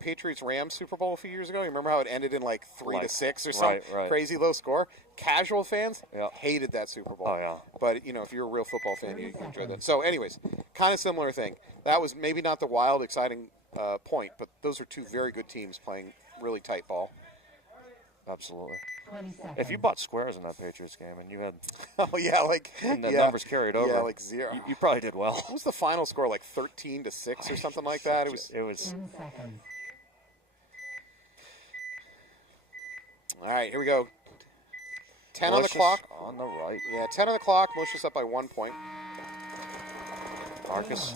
Patriots-Rams Super Bowl a few years ago. You remember how it ended in like 3-6 or some right. crazy low score? Casual fans Yeah. hated that Super Bowl. Oh, yeah. But if you're a real football fan, you enjoyed that. So, anyways, kind of similar thing. That was maybe not the wild, exciting point, but those are two very good teams playing really tight ball. Absolutely. 20 seconds. If you bought squares in that Patriots game and you had Oh yeah, and the numbers carried over, Yeah, like 0. you probably did well. What was the final score? Like 13-6 or something like that. It was. 10 seconds. All right, here we go. 10 Malicious on the clock. On the right. Yeah, 10 on the clock. Malicious up by 1 point. Marcus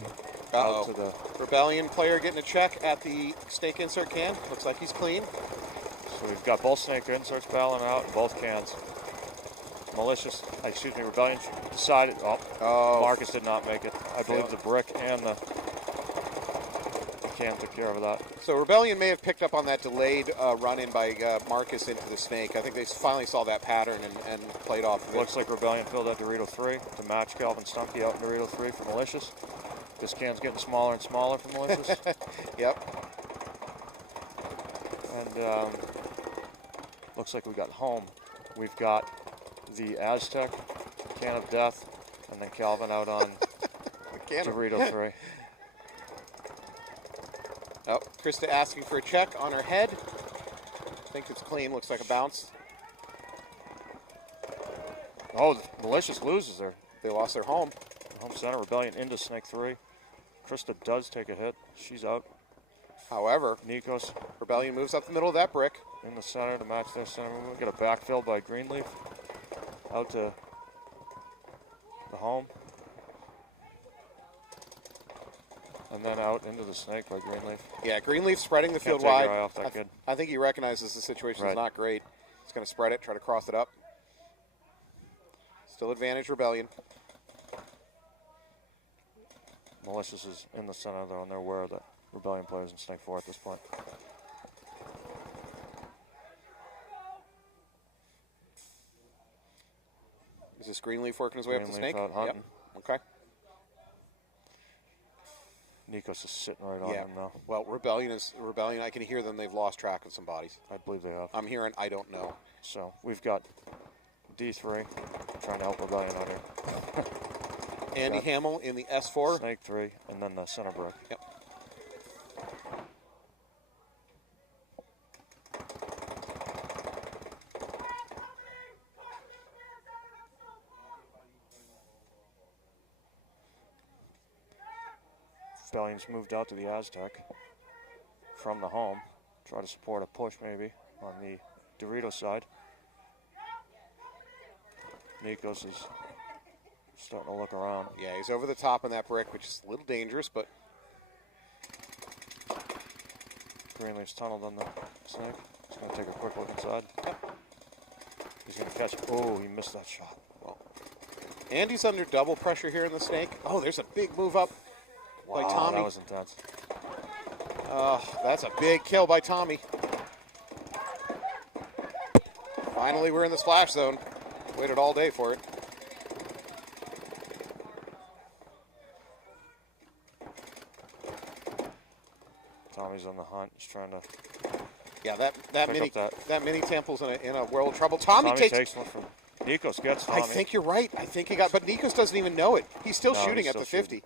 Uh-oh. out to the Rebellion player getting a check at the snake insert can. Looks like he's clean. So we've got both snake inserts battling out in both cans. Malicious, Rebellion decided. Oh. Marcus did not make it. I believe Yeah. the brick and the can took care of that. So Rebellion may have picked up on that delayed run-in by Marcus into the snake. I think they finally saw that pattern and played off of it. Looks like Rebellion filled out Dorito 3 to match Calvin Stumpy out in Dorito 3 for Malicious. This can's getting smaller and smaller for Malicious. Yep. And looks like we got home. We've got the Aztec, Can of Death, and then Calvin out on Dorito 3. Oh, Krista asking for a check on her head. I think it's clean. Looks like a bounce. Oh, Malicious loses her. They lost their home. Home center, Rebellion into Snake 3. Krista does take a hit. She's out. However, Nikos Rebellion moves up the middle of that brick. in the center to match their center movement. Got a backfill by Greenleaf. Out to the home. And then out into the snake by Greenleaf. Yeah, Greenleaf spreading the field take your wide. eye off that kid. I think he recognizes the situation is Right. not great. He's going to spread it, try to cross it up. Still advantage Rebellion. Malicious is in the center though, and they're aware of the Rebellion players in Snake 4 at this point. Greenleaf working his way up the Greenleaf snake. out hunting. Yep. Okay. Nikos is sitting right on Yeah. him now. Well, Rebellion. I can hear them. They've lost track of some bodies. I believe they have. I'm hearing. I don't know. So we've got D3 trying to help Rebellion out here. Andy Hamill in the S4. Snake 3, and then the center brick. Yep. Rebellion's moved out to the Aztec from the home. Try to support a push maybe on the Dorito side. Nikos is starting to look around. Yeah, he's over the top on that brick, which is a little dangerous, but Greenleaf's tunneled on the snake. He's going to take a quick look inside. He's going to catch. Oh, he missed that shot. well, Andy's under double pressure here in the snake. Oh, there's a big move up by Wow, Tommy. that was intense. Oh, that's a big kill by Tommy. Finally, we're in the splash zone. Waited all day for it. Tommy's on the hunt. He's trying to. Yeah, that Pick mini up that mini temple's in a world of trouble. Tommy takes. one from Nikos. Gets Tommy. I think you're right. I think he got, but Nikos doesn't even know it. He's still No, shooting he's at the still 50.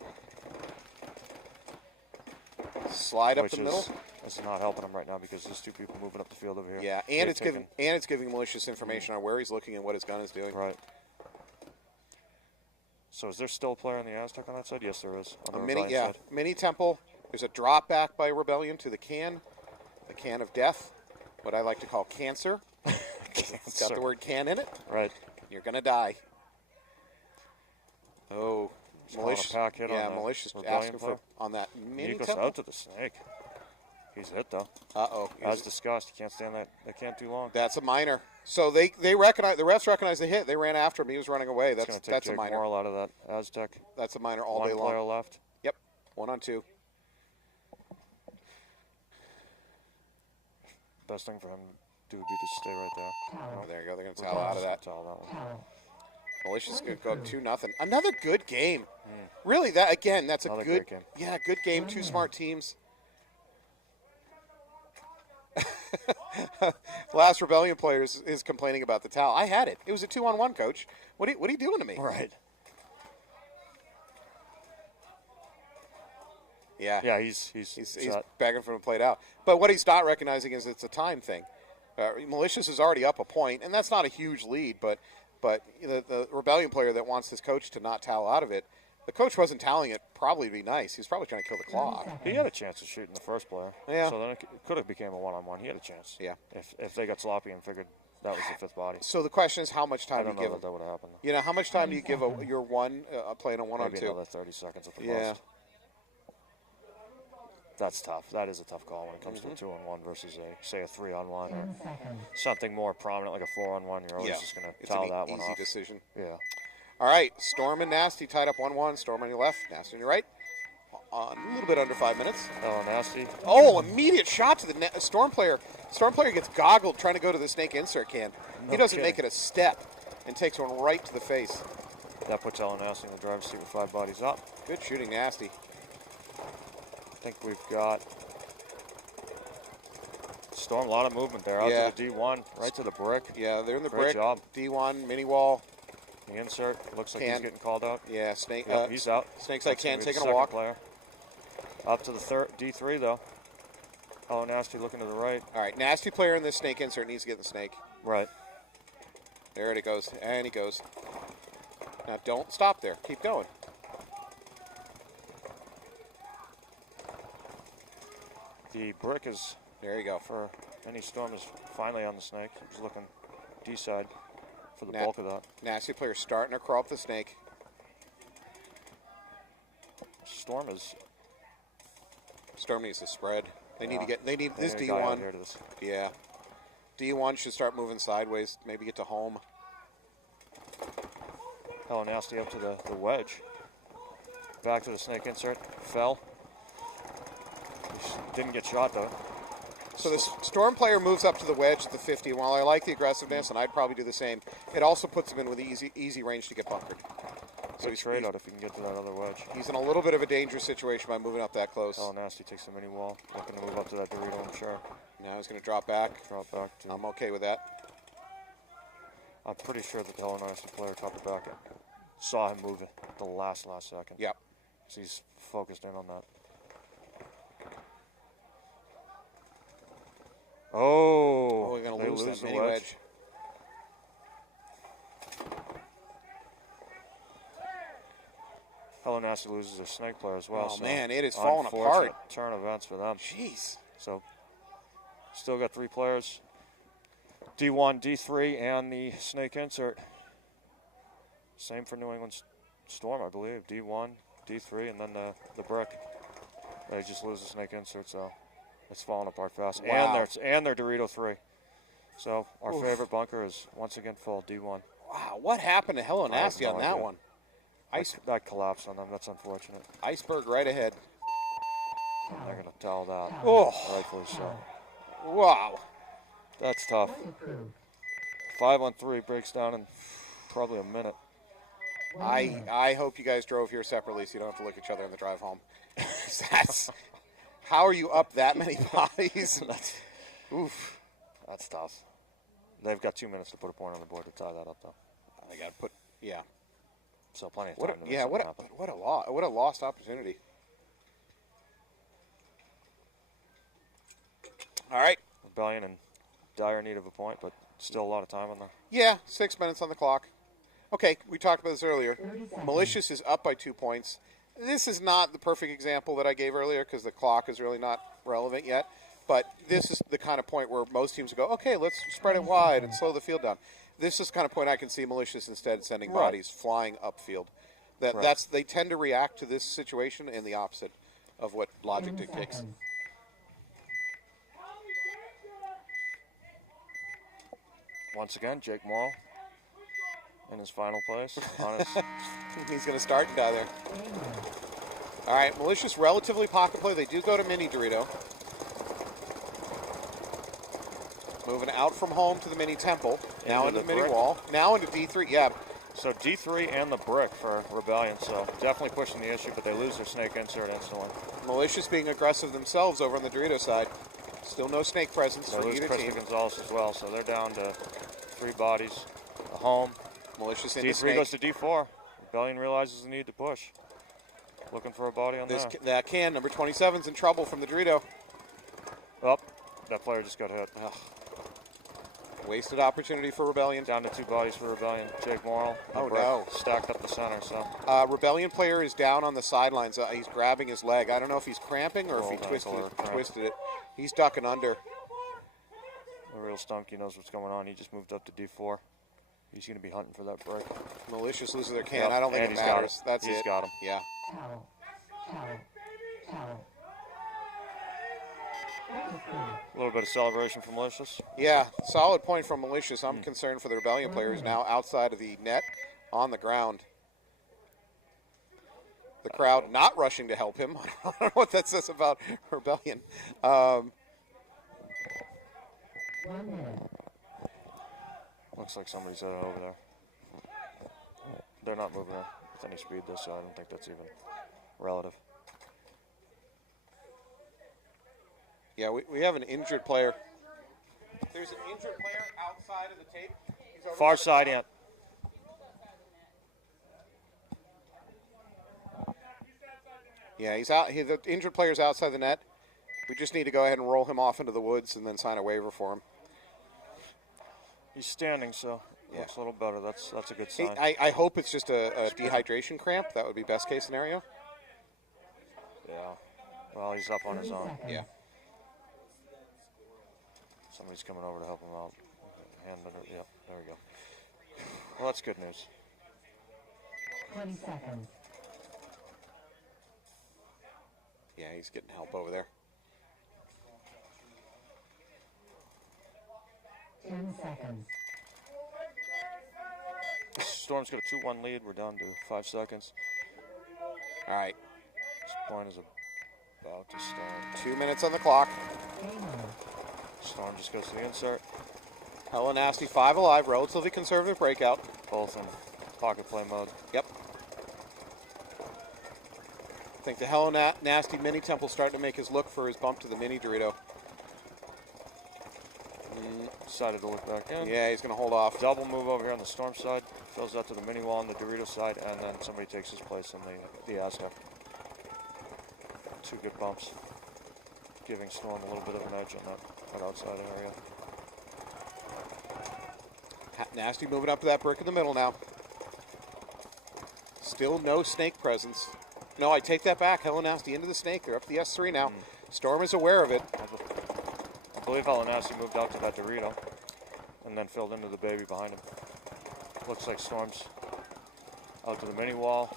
Slide up Which the middle. is not helping him right now because there's two people moving up the field over here. Yeah, They've and it's giving malicious information on where he's looking and what his gun is doing. Right. So is there still a player on the Aztec on that side? Yes, there is. On A the mini, Rebellion yeah, side. mini temple. There's a drop back by Rebellion to the can of death, what I like to call cancer. It's got the word can in it. Right. You're gonna die. Calling Oh, a malicious. pack hit Yeah, on the malicious Rebellion asking player. for on that mini Nikos temple. out to the snake. He's hit though. Uh-oh. As discussed, you can't stand that. They can't do long. That's a minor. So they recognize, the refs recognize the hit. They ran after him. He was running away. It's going to take That's a Jake minor. Morrill out of that Aztec. That's a minor all One day player long. left. Yep. 1-on-2. Best thing for him to do would be to stay right there. Oh, there you go. They're going to towel out of that. Towel that one. Malicious going to go 2-0. Another good game. Really, that's Another a good great game. Yeah, good game. Two smart teams. Last Rebellion player is complaining about the towel. I had it. It was a 2-on-1, coach. What are you doing to me? Right. Yeah. Yeah, he's begging for him to play it out. But what he's not recognizing is it's a time thing. Malicious is already up a point, and that's not a huge lead. But the Rebellion player that wants his coach to not towel out of it, the coach wasn't toweling it probably to be nice. He was probably trying to kill the clock. He had a chance to shoot in the first player. Yeah. So then it could have became a one-on-one. He had a chance. Yeah. If they got sloppy and figured that was the fifth body. So the question is, how much I time do don't you know give that him? that would have happened. You know, how much time do you give your one playing a Maybe 1-on-2? another 30 seconds at the Yeah. most. That's tough. That is a tough call when it comes to a 2-on-1 versus say a 3-on-1 or something more prominent like a 4-on-1. You're always just going to it's towel an that one easy off. decision. Yeah. All right, Storm and Nasty tied up 1-1. Storm on your left, Nasty on your right. A little bit under 5 minutes. Oh, nasty. Oh, immediate shot to the Storm player. Storm player gets goggled trying to go to the snake insert can. No He doesn't kidding. make it a step and takes one right to the face. That puts Ellen Nasty in the driver's seat with 5 bodies up. Good shooting, Nasty. I think we've got Storm, a lot of movement there. Out Yeah. to the D1, right to the brick. Yeah, they're in the Great brick. job. D1, mini wall. The insert looks like he's Can. getting called out. Yeah, snake. Yep, he's out. Snake's like That's gonna can be taking the a second walk. Player. Up to the third D3 though. Oh, Nasty looking to the right. All right, Nasty player in this snake insert needs to get in the snake. Right. There it goes, and he goes. Now don't stop there. Keep going. The brick is, There you go. for any Storm, is finally on the snake. He's looking D side for the Na- bulk of that. Nasty player starting to crawl up the snake. Storm is. Storm needs to spread. They need to Yeah. get. They need They this need a guy out D1. here to this. Yeah. D1 should start moving sideways. Maybe get to home. Oh, Nasty up to the wedge. Back to the snake insert. Fell. Didn't get shot though. So the Storm player moves up to the wedge at the 50. While I like the aggressiveness, and I'd probably do the same, it also puts him in with easy range to get bunkered. So he's trade out if he can get to that other wedge. He's in a little bit of a dangerous situation by moving up that close. Oh, nasty. Takes the mini wall. Looking to move up to that Dorito, I'm sure. Now he's going to drop back. Drop back. I'm okay with that. I'm pretty sure that the Hello Nasty player dropped back and saw him move it the last second. Yep. So he's focused in on that. Oh, we're going they to lose lose that the mini wedge. Hello Nasty loses their snake player as well. Oh, so man, it is falling unfortunate apart. Turn of events for them. Jeez. So, still got 3 players. D1, D3, and the snake insert. Same for New England Storm, I believe. D1, D3, and then the brick. They just lose the snake insert, so it's falling apart fast. Wow. And their Dorito 3. So our favorite bunker is once again full, D1. Wow, what happened to Hello Nasty no on that idea. one? That collapsed on them. That's unfortunate. Iceberg right ahead. They're going to tell that. Oh, Rightfully so. wow. That's tough. 5-on-3 breaks down in probably a minute. I hope you guys drove here separately so you don't have to look at each other on the drive home. How are you up that many bodies? Oof. That's tough. They've got 2 minutes to put a point on the board to tie that up, though. I got to put, yeah. So plenty of What time a, to yeah, make something happen. what a lost opportunity. All right. Rebellion in dire need of a point, but still a lot of time on there. Yeah, 6 minutes on the clock. Okay, we talked about this earlier. Malicious is up by 2 points. This is not the perfect example that I gave earlier because the clock is really not relevant yet. But this is the kind of point where most teams go, okay, let's spread it wide and slow the field down. This is the kind of point I can see Malicious instead sending bodies flying upfield. That's they tend to react to this situation in the opposite of what logic dictates. Once again, Jake Morrill in his final place. On his He's going to start and die there. All right, Malicious relatively pocket play. They do go to mini Dorito. Moving out from home to the mini temple. Now into the mini brick. wall. Now into D3. Yeah. So D3 and the brick for Rebellion. So definitely pushing the issue, but they lose their snake insert instantly. Malicious being aggressive themselves over on the Dorito side. Still no snake presence They for lose either Crispy team. Gonzalez as well, so they're down to 3 bodies. A home. Malicious into D3 snake. goes to D4. Rebellion realizes the need to push. Looking for a body on there. That can. Number 27's in trouble from the Dorito. Oh, that player just got hit. Ugh. Wasted opportunity for Rebellion. Down to 2 bodies for Rebellion. Jake Morrill. Oh, no. Stacked up the center, so. Rebellion player is down on the sidelines. He's grabbing his leg. I don't know if he's cramping or if he Rolled ankle or cramp. twisted it. He's ducking under. The real Stunky knows what's going on. He just moved up to D4. He's going to be hunting for that break. Malicious loses their can. Yep, I don't think and it he's got matters. it. That's He's it. got him. Yeah. Towel. Towel. Towel. A little bit of celebration from Malicious. Yeah, solid point from Malicious. I'm concerned for the Rebellion players now outside of the net on the ground. The crowd not rushing to help him. I don't know what that says about Rebellion. 1 minute. Looks like somebody's over there. They're not moving with any speed, though, so I don't think that's even relative. Yeah, we have an injured player. There's an injured player outside of the tape. He's over Far by the side, top. Ant. Yeah, he's out. The injured player's outside the net. We just need to go ahead and roll him off into the woods and then sign a waiver for him. He's standing, so Yeah. looks a little better. That's a good Hey, sign. I hope it's just a dehydration cramp. That would be best case scenario. Yeah. Well, he's up on his 30 own. seconds. Yeah. Somebody's coming over to help him out. Yeah, there we go. Well, that's good news. 20 seconds. Yeah, he's getting help over there. 10 seconds. Storm's got a 2-1 lead. We're down to 5 seconds. All right, This point is about to start. 2 minutes on the clock. Maynard. Storm just goes to the insert. Hella Nasty, 5 alive, relatively conservative breakout. Both in pocket play mode. Yep. I think the Hella Nasty mini Temple's starting to make his look for his bump to the mini Dorito. Decided to look back in. Yeah, he's going to hold off. Double move over here on the Storm side. Fills out to the mini wall on the Dorito side, and then somebody takes his place on the Aztec. 2 good bumps, giving Storm a little bit of an edge on that outside area. Nasty moving up to that brick in the middle now. Still no snake presence. No, I take that back. Hella Nasty into the snake. They're up to the S3 now. Storm is aware of it. I believe Hella Nasty moved out to that Dorito and then filled into the baby behind him. Looks like Storm's out to the mini wall.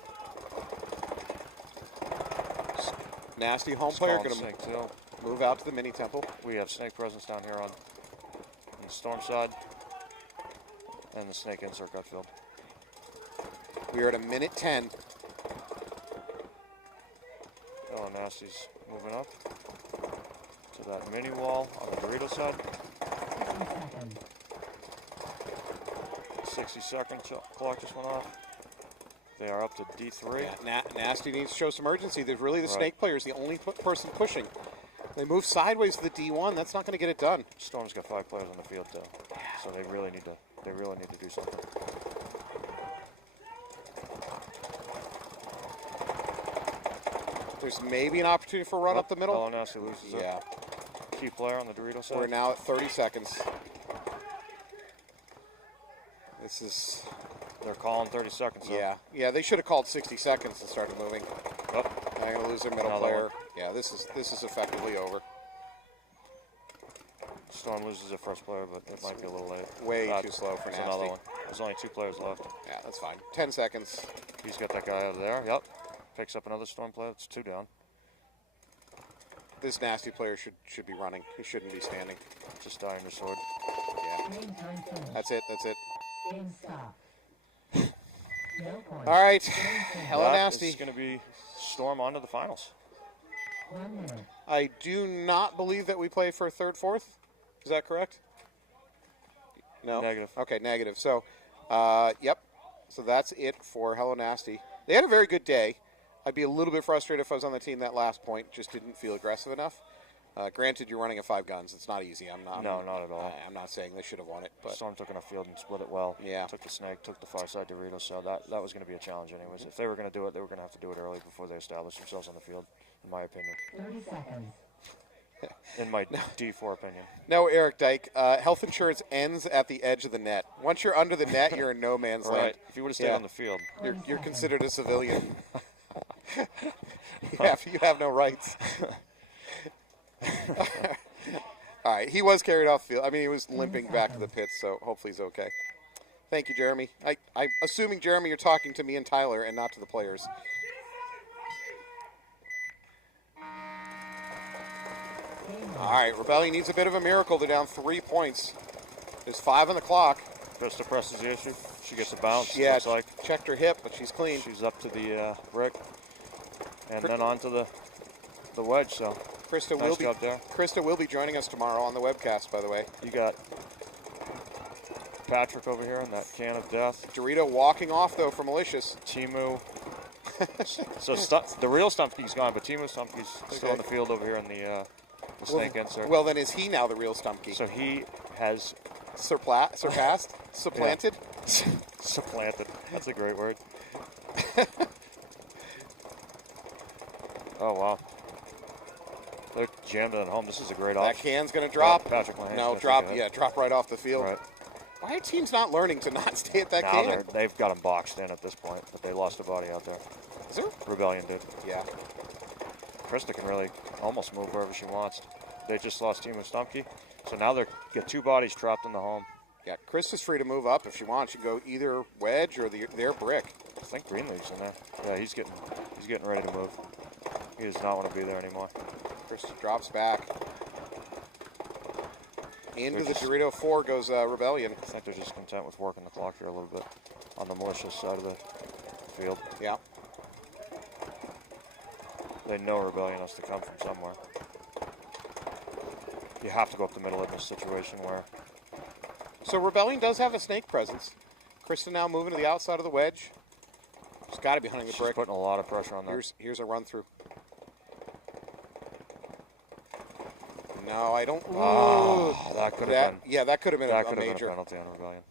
Nasty home player going to Snake too. move out to the mini temple. We have snake presence down here on the Storm side, and the snake insert got filled. We are at a minute 10. Oh, Nasty's moving up to that mini wall on the Dorito side. 60-second clock just went off. They are up to D3. Yeah, Nasty needs to show some urgency. There's really the snake player is the only person pushing. They move sideways to the D1. That's not going to get it done. Storm's got 5 players on the field too, so they really need to do something. There's maybe an opportunity for a run up the middle. Oh, Nasty loses a key player on the Dorito side. We're now at 30 seconds. This is... They're calling 30 seconds. Yeah, they should have called 60 seconds and started moving. Yep. They're going to lose their middle player. Yeah, this is effectively over. Storm loses their first player, but it might be a little late. Way too slow for Nasty. Another one. There's only 2 players left. Yeah, that's fine. 10 seconds. He's got that guy out of there. Yep. Picks up another Storm player. It's 2 down. This Nasty player should be running. He shouldn't be standing. Just dying your sword. Yeah. That's it. Game stop. No point. All right. Hella Nasty. It's going to be Storm on to the finals. 1 minute. I do not believe that we play for a third, fourth. Is that correct? No. Negative. Okay, negative. So, yep. So that's it for Hello Nasty. They had a very good day. I'd be a little bit frustrated if I was on the team that last point. Just didn't feel aggressive enough. Granted, you're running at 5 guns. It's not easy. No, not at all. I'm not saying they should have won it, but Storm took enough field and split it well. Yeah. Took the snake, took the far side Dorito, so that was going to be a challenge anyways. If they were going to do it, they were going to have to do it early before they established themselves on the field, in my opinion. 30 seconds. In my D4 opinion. No, Eric Dyke. Health insurance ends at the edge of the net. Once you're under the net, you're in no man's land. Right. If you would have stayed on the field. You're considered a civilian. you have no rights. All right, he was carried off the field. I mean, he was limping back to the pits, so hopefully he's okay. Thank you, Jeremy. I'm assuming, Jeremy, you're talking to me and Tyler and not to the players. All right, Rebellion needs a bit of a miracle. They're down 3 points. There's 5 on the clock. Krista presses the issue. She gets a bounce. Yeah, looks like. Checked her hip, but she's clean. She's up to the brick. And then on to the wedge, so Krista will be joining us tomorrow on the webcast, by the way. You got Patrick over here in that can of death. Dorito walking off, though, for Malicious. Timu. So the real Stumpy's gone, but Timu Stumpy's still on the field over here in the snake insert. Well, then is he now the real Stumpy? So he has... Surpassed? Supplanted? Supplanted. That's a great word. Oh, wow. They're jammed it at home. This is a great option. That can's going to drop. Patrick Lahane's no, drop right off the field. Right. Why are teams not learning to not stay at that can? They've got him boxed in at this point, but they lost a body out there. Is there? Rebellion did. Yeah. Krista can really almost move wherever she wants. They just lost Team of Stumpy, so now they get 2 bodies trapped in the home. Yeah, Krista's free to move up if she wants. She can go either wedge or their brick. I think Greenleaf's in there. Yeah, he's getting ready to move. He does not want to be there anymore. Krista drops back. Into the Dorito 4 goes Rebellion. I think they're just content with working the clock here a little bit on the Malicious side of the field. Yeah. They know Rebellion has to come from somewhere. you have to go up the middle in this situation where So Rebellion does have a snake presence. Kristen now moving to the outside of the wedge. She's got to be hunting the she's brick. putting a lot of pressure on that. Here's a run through. No, I don't. That could have been. Yeah, that could have been That a could have been a major. penalty on Rebellion.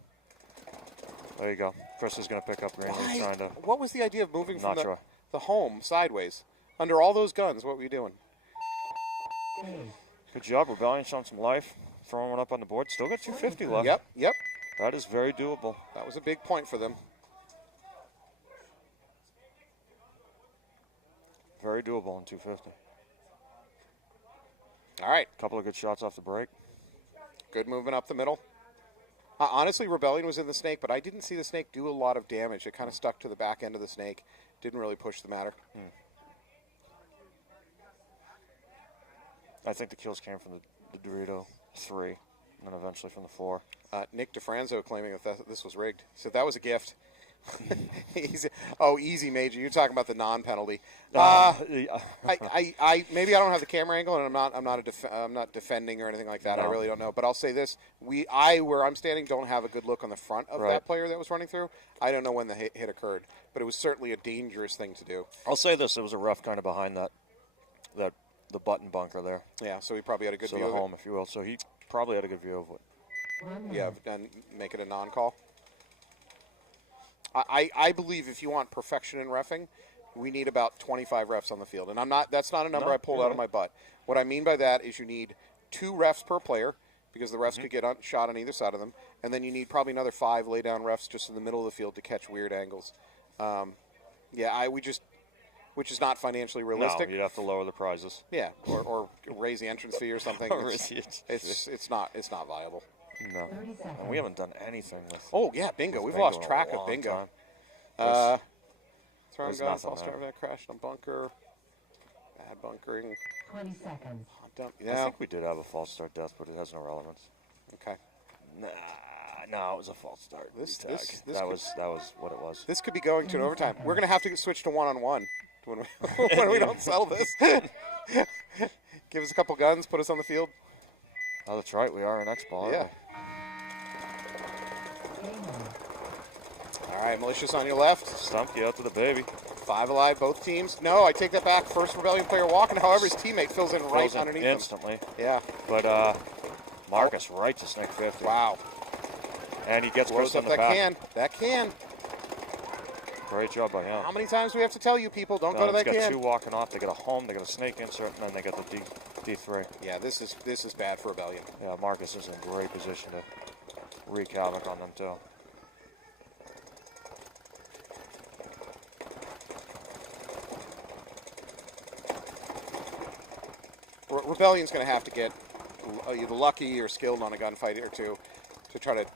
There you go. Chris is going to pick up Green. He's trying to. What was the idea of moving from Not sure. the home sideways? Under all those guns, what were you doing? Good job, Rebellion, showing some life, throwing one up on the board. Still got 250 left. Yep. That is very doable. That was a big point for them. Very doable in 250. All right, Couple of good shots off the break. good movement up the middle. Honestly, Rebellion was in the snake, but I didn't see the snake do a lot of damage. It kind of stuck to the back end of the snake. Didn't really push the matter. I think the kills came from the Dorito 3, and then eventually from the 4. Nick DeFranzo claiming that this was rigged. So that was a gift. Easy, Major. You're talking about the non-penalty. I maybe I don't have the camera angle, and I'm not defending or anything like that. No. I really don't know. But I'll say this: where I'm standing don't have a good look on the front of that player that was running through. I don't know when the hit occurred, but it was certainly a dangerous thing to do. I'll say this: it was a rough kind of behind the button bunker there. Yeah, so he probably had a good So view the of it. home, if you will. So he probably had a good view of it. Yeah, and make it a non-call. I believe if you want perfection in reffing, we need about 25 refs on the field. And that's not a number I pulled out of my butt. What I mean by that is you need 2 refs per player because the refs could get shot on either side of them. And then you need probably another 5 lay-down refs just in the middle of the field to catch weird angles. Which is not financially realistic. No, you'd have to lower the prizes. Yeah, or raise the entrance fee or something. It's not viable. No. And we haven't done anything with. Oh yeah, bingo. We've bingo lost in a track of long bingo. time. Throwing there's guns, nothing false there. start that crashed on bunker. Bad bunkering. 20 seconds. Dump. I Yeah. think we did have a false start death, but it has no relevance. Okay. No, it was a false start. This tag. could- that was what it was. This could be going to an overtime. We're gonna have to switch to one-on-one when we don't sell this. Give us a couple guns, put us on the field. Oh, that's right. We are an X-ball. Yeah. All right, Malicious on your left. Stumped you out to the baby. 5 alive, both teams. No, I take that back. First Rebellion player walking. However, his teammate fills in right Fills in underneath him. instantly. Yeah. But Marcus right to snake 50. Wow. And he gets Blows Chris up in the that back. That can. Great job by him. How many times do we have to tell you people, don't go to that He's got can? 2 walking off. They get a home. They get a snake insert, and then they get the D3. Yeah, this is bad for Rebellion. Yeah, Marcus is in great position to wreak havoc on them too. Rebellion's going to have to get either lucky or skilled on a gunfight or two to try to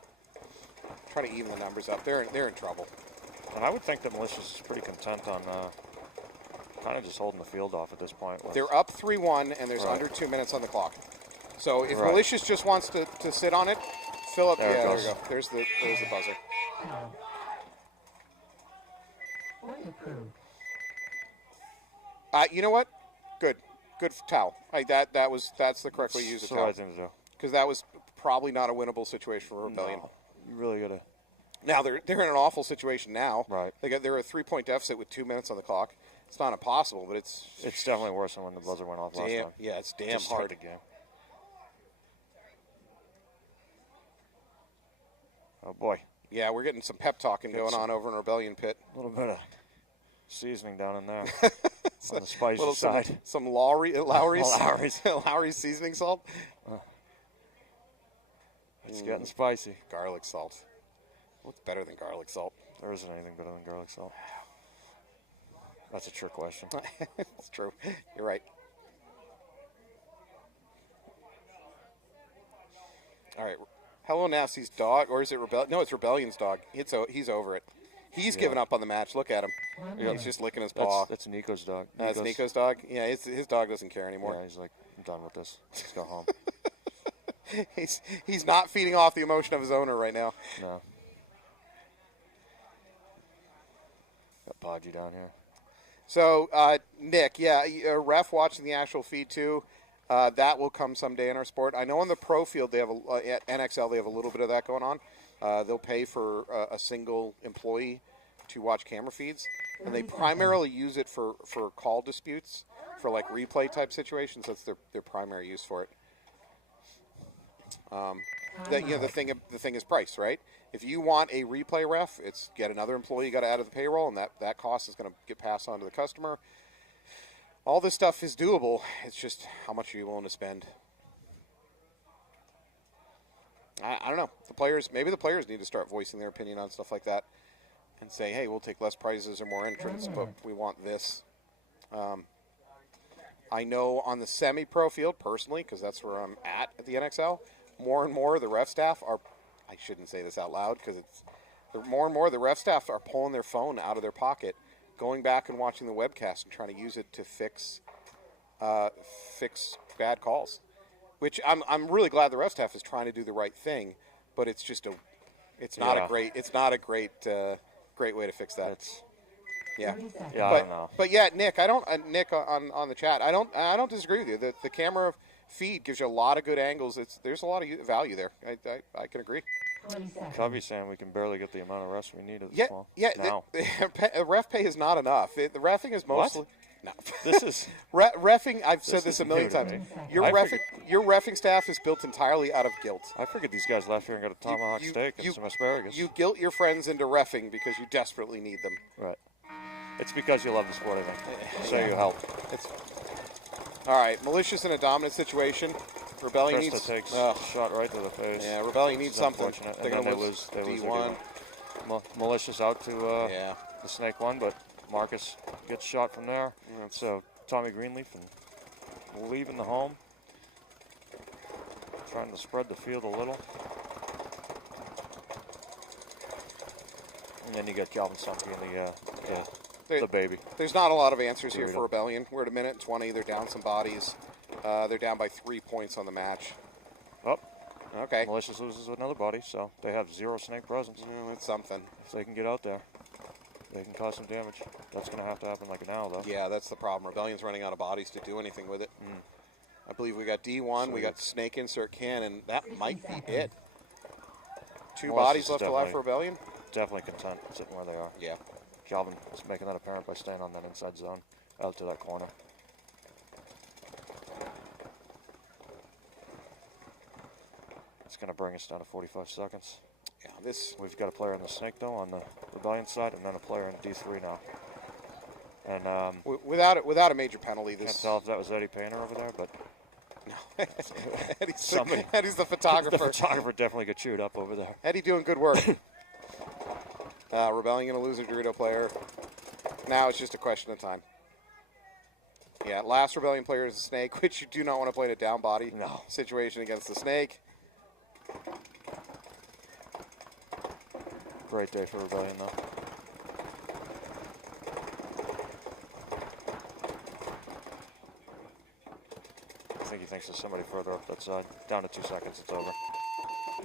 even the numbers up. They're in trouble. And I would think that Malicious is pretty content on kind of just holding the field off at this point. They're up 3-1, and there's Right. under 2 minutes on the clock. So if Right. Malicious just wants to sit on it, fill up. There it Yeah, there goes. we go. There's the buzzer. Foul. Point approved. You know what? Good towel. That's the correct way to use a It's the right towel, thing to do. because that was probably not a winnable situation for Rebellion. No, you really gotta. Now they're in an awful situation now. Right. They're a 3-point deficit with 2 minutes on the clock. It's not impossible, but it's It's definitely worse than when the buzzer went off last damn. time. Yeah, it's damn Just hard. started the game. Oh boy, Yeah, we're getting some pep talking going on over in Rebellion pit. a little bit of seasoning down in there on the spicy Little side. some Lowry's Lowry's. Lowry's seasoning salt, It's getting spicy. garlic salt. What's better than garlic salt? There isn't anything better than garlic salt. That's a trick question. It's true. You're right. All right. Hello Nasty's dog, or is it Rebellion? No, it's Rebellion's dog. He's over it. He's given up on the match. Look at him. He's just licking his paw. That's Nico's dog. That's Nico's dog. Yeah, his dog doesn't care anymore. Yeah, he's like, I'm done with this. Let's go home. He's not feeding off the emotion of his owner right now. No. Got Podgy down here. So Nick, yeah, a ref watching the actual feed too. That will come someday in our sport. I know on the pro field they have at NXL they have a little bit of that going on. They'll pay for a single employee to watch camera feeds, and they primarily use it for call disputes, for like replay type situations. That's their primary use for it. The thing is price, right? If you want a replay ref, it's get another employee you got to add to the payroll, and that cost is going to get passed on to the customer. All this stuff is doable. It's just how much are you willing to spend? I don't know. Maybe the players need to start voicing their opinion on stuff like that and say, hey, we'll take less prizes or more entrants, but we want this. I know on the semi-pro field, personally, because that's where I'm at the NXL, more and more the ref staff are, I shouldn't say this out loud, because more and more the ref staff are pulling their phone out of their pocket, going back and watching the webcast and trying to use it to fix bad calls. Which I'm really glad the ref staff is trying to do the right thing, but it's just not a great way to fix that. I don't know. But yeah, Nick, Nick on the chat, I don't disagree with you. The camera feed gives you a lot of good angles. There's a lot of value there. I can agree. Cubby's saying we can barely get the amount of refs we need at this Yeah, small. yeah. Now. The ref pay is not enough. The reffing is mostly. What? No. This is reffing. I've said this is a million new to times. me. Your reffing staff is built entirely out of guilt. I figured these guys left here and got a tomahawk steak and some asparagus. You guilt your friends into reffing because you desperately need them. Right. It's because you love the sport, I think. So you help. All right, Malicious in a dominant situation. Rebellion Krista needs takes a shot right to the face. Yeah, Rebellion needs something. They're going to lose. They lose D1. Malicious out to the Snake one, but Marcus gets shot from there. So Tommy Greenleaf and leaving the home, trying to spread the field a little. And then you get Calvin Stumpy and the baby. There's not a lot of answers here for Rebellion. We're at 1:20. They're down some bodies. They're down by 3 points on the match. Oh, okay. Malicious loses another body, so they have 0 snake presence. Well, that's something. If they can get out there, they can cause some damage. That's going to have to happen like an hour, though. Yeah, that's the problem. Rebellion's running out of bodies to do anything with it. I believe we got D1, we got Snake Insert Cannon. That might be it. 2 bodies left alive for Rebellion. Definitely content sitting where they are. Yeah. Calvin is making that apparent by staying on that inside zone out to that corner. It's going to bring us down to 45 seconds. Yeah, we've got a player in the Snake, though, on the Rebellion side, and then a player in D3 now. And without a major penalty, this... Can't tell if that was Eddie Painter over there, but... No. Eddie's the photographer. The photographer definitely got chewed up over there. Eddie doing good work. Rebellion going to lose a Dorito player. Now it's just a question of time. Yeah, last Rebellion player is the Snake, which you do not want to play in a down body situation against the Snake. Great day for Rebellion, though. I think he thinks there's somebody further up that side. Down to 2 seconds, it's over.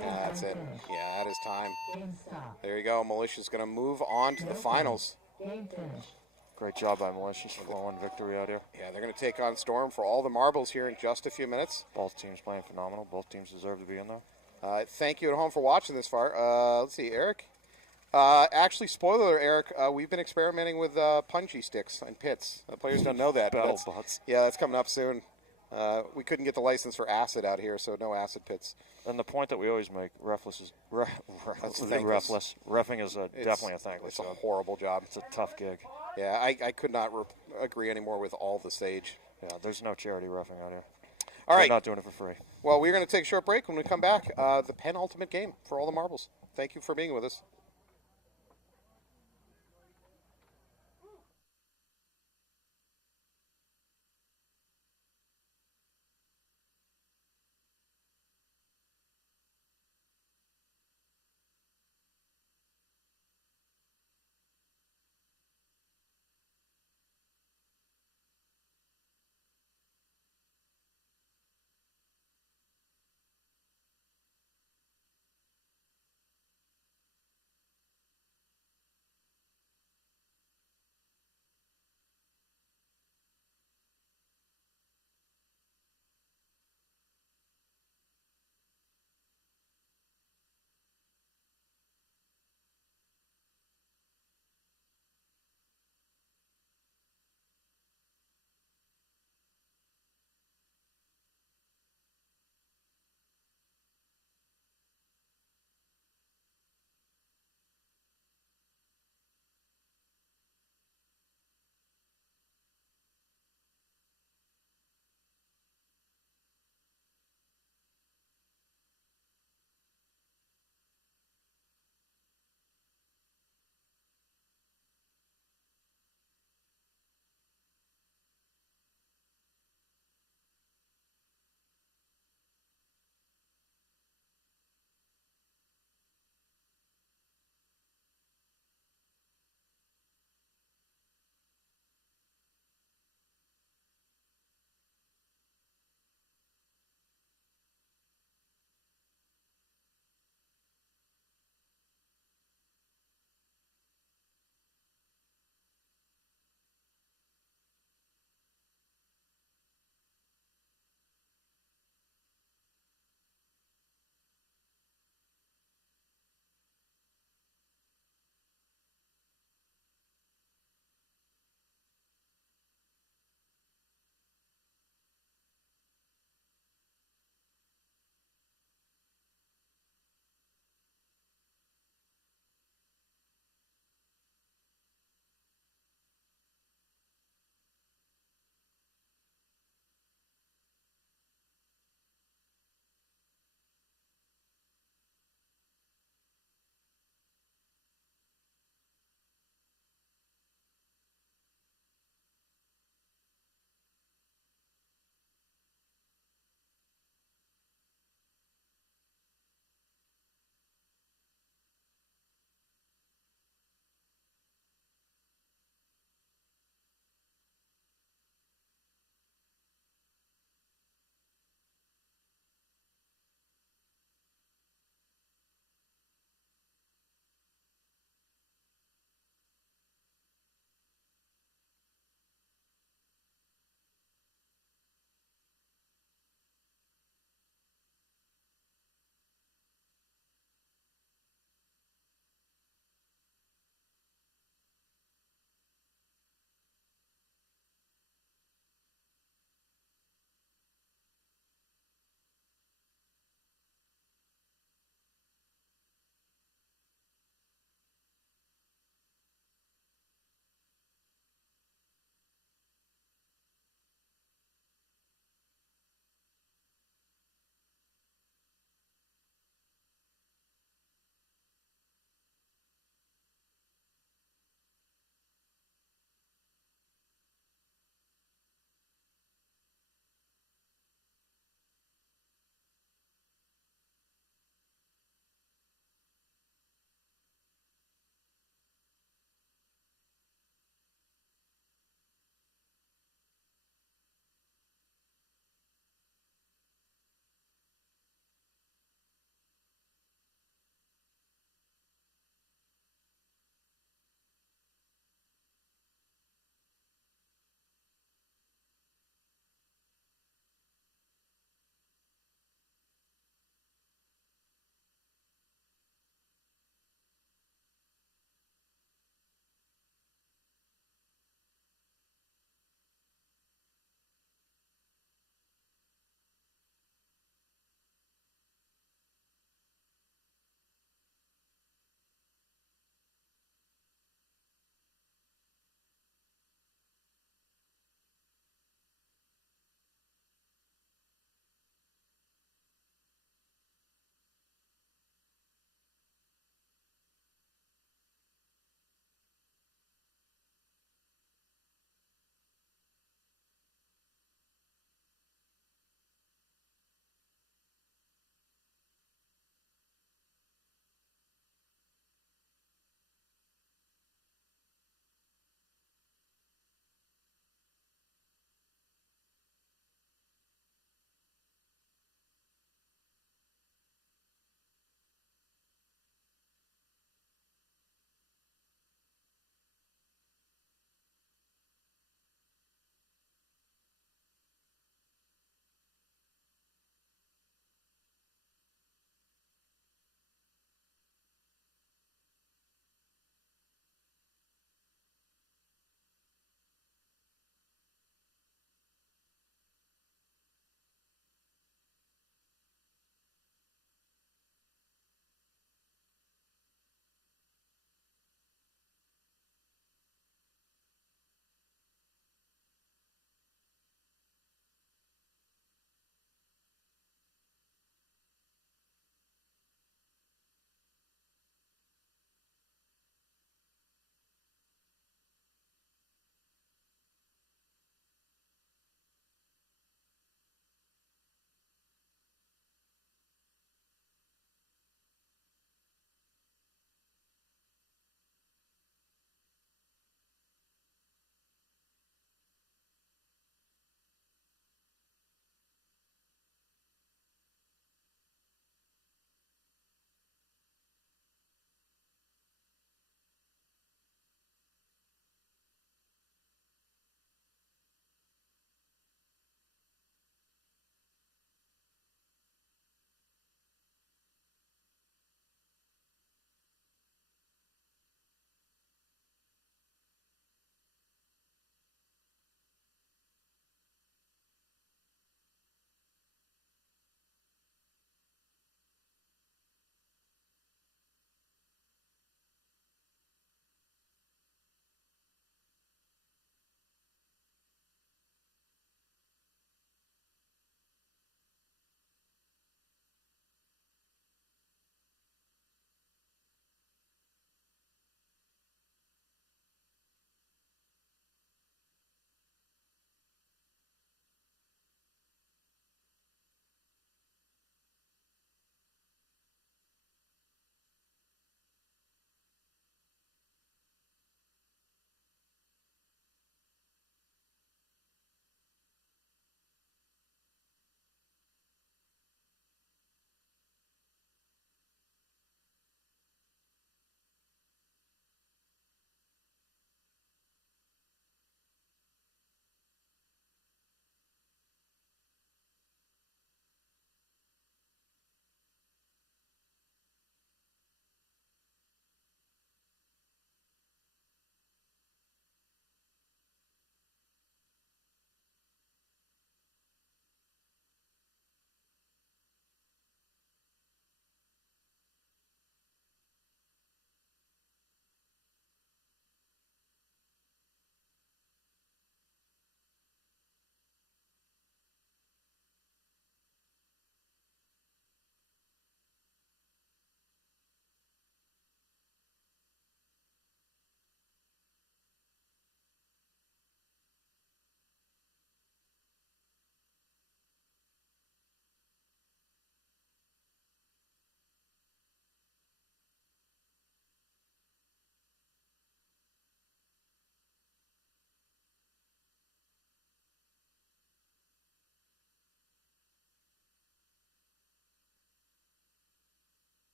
That's it. Yeah, that is time. There you go. Malicious going to move on to the finals. Great job by Malicious for blowing victory out here. Yeah, they're going to take on Storm for all the marbles here in just a few minutes. Both teams playing phenomenal. Both teams deserve to be in there. Thank you at home for watching this far. Let's see, Eric. Actually, spoiler, Eric, we've been experimenting with punchy sticks and pits. Players don't know that. Battle butts. Yeah, that's coming up soon. We couldn't get the license for acid out here, so no acid pits. And the point that we always make, refless is refless. Reffing is definitely a thankless job. It's a horrible job. It's a tough gig. Yeah, I could not agree anymore with all the sage. Yeah, there's no charity reffing out here. All right. We're not doing it for free. Well, we're going to take a short break. When we come back, the penultimate game for all the marbles. Thank you for being with us.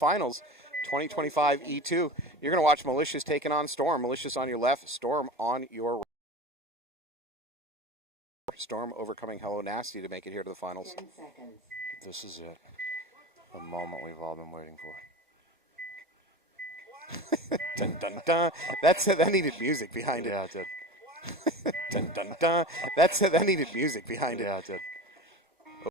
Finals 2025 E2. You're going to watch Malicious taking on Storm. Malicious on your left, Storm on your right. Storm overcoming Hello Nasty to make it here to the finals. 10 seconds. This is it. The moment we've all been waiting for. Dun, dun, dun. That needed music behind it. Yeah, it did. Dun, dun, dun. That needed music behind it. Yeah, it did.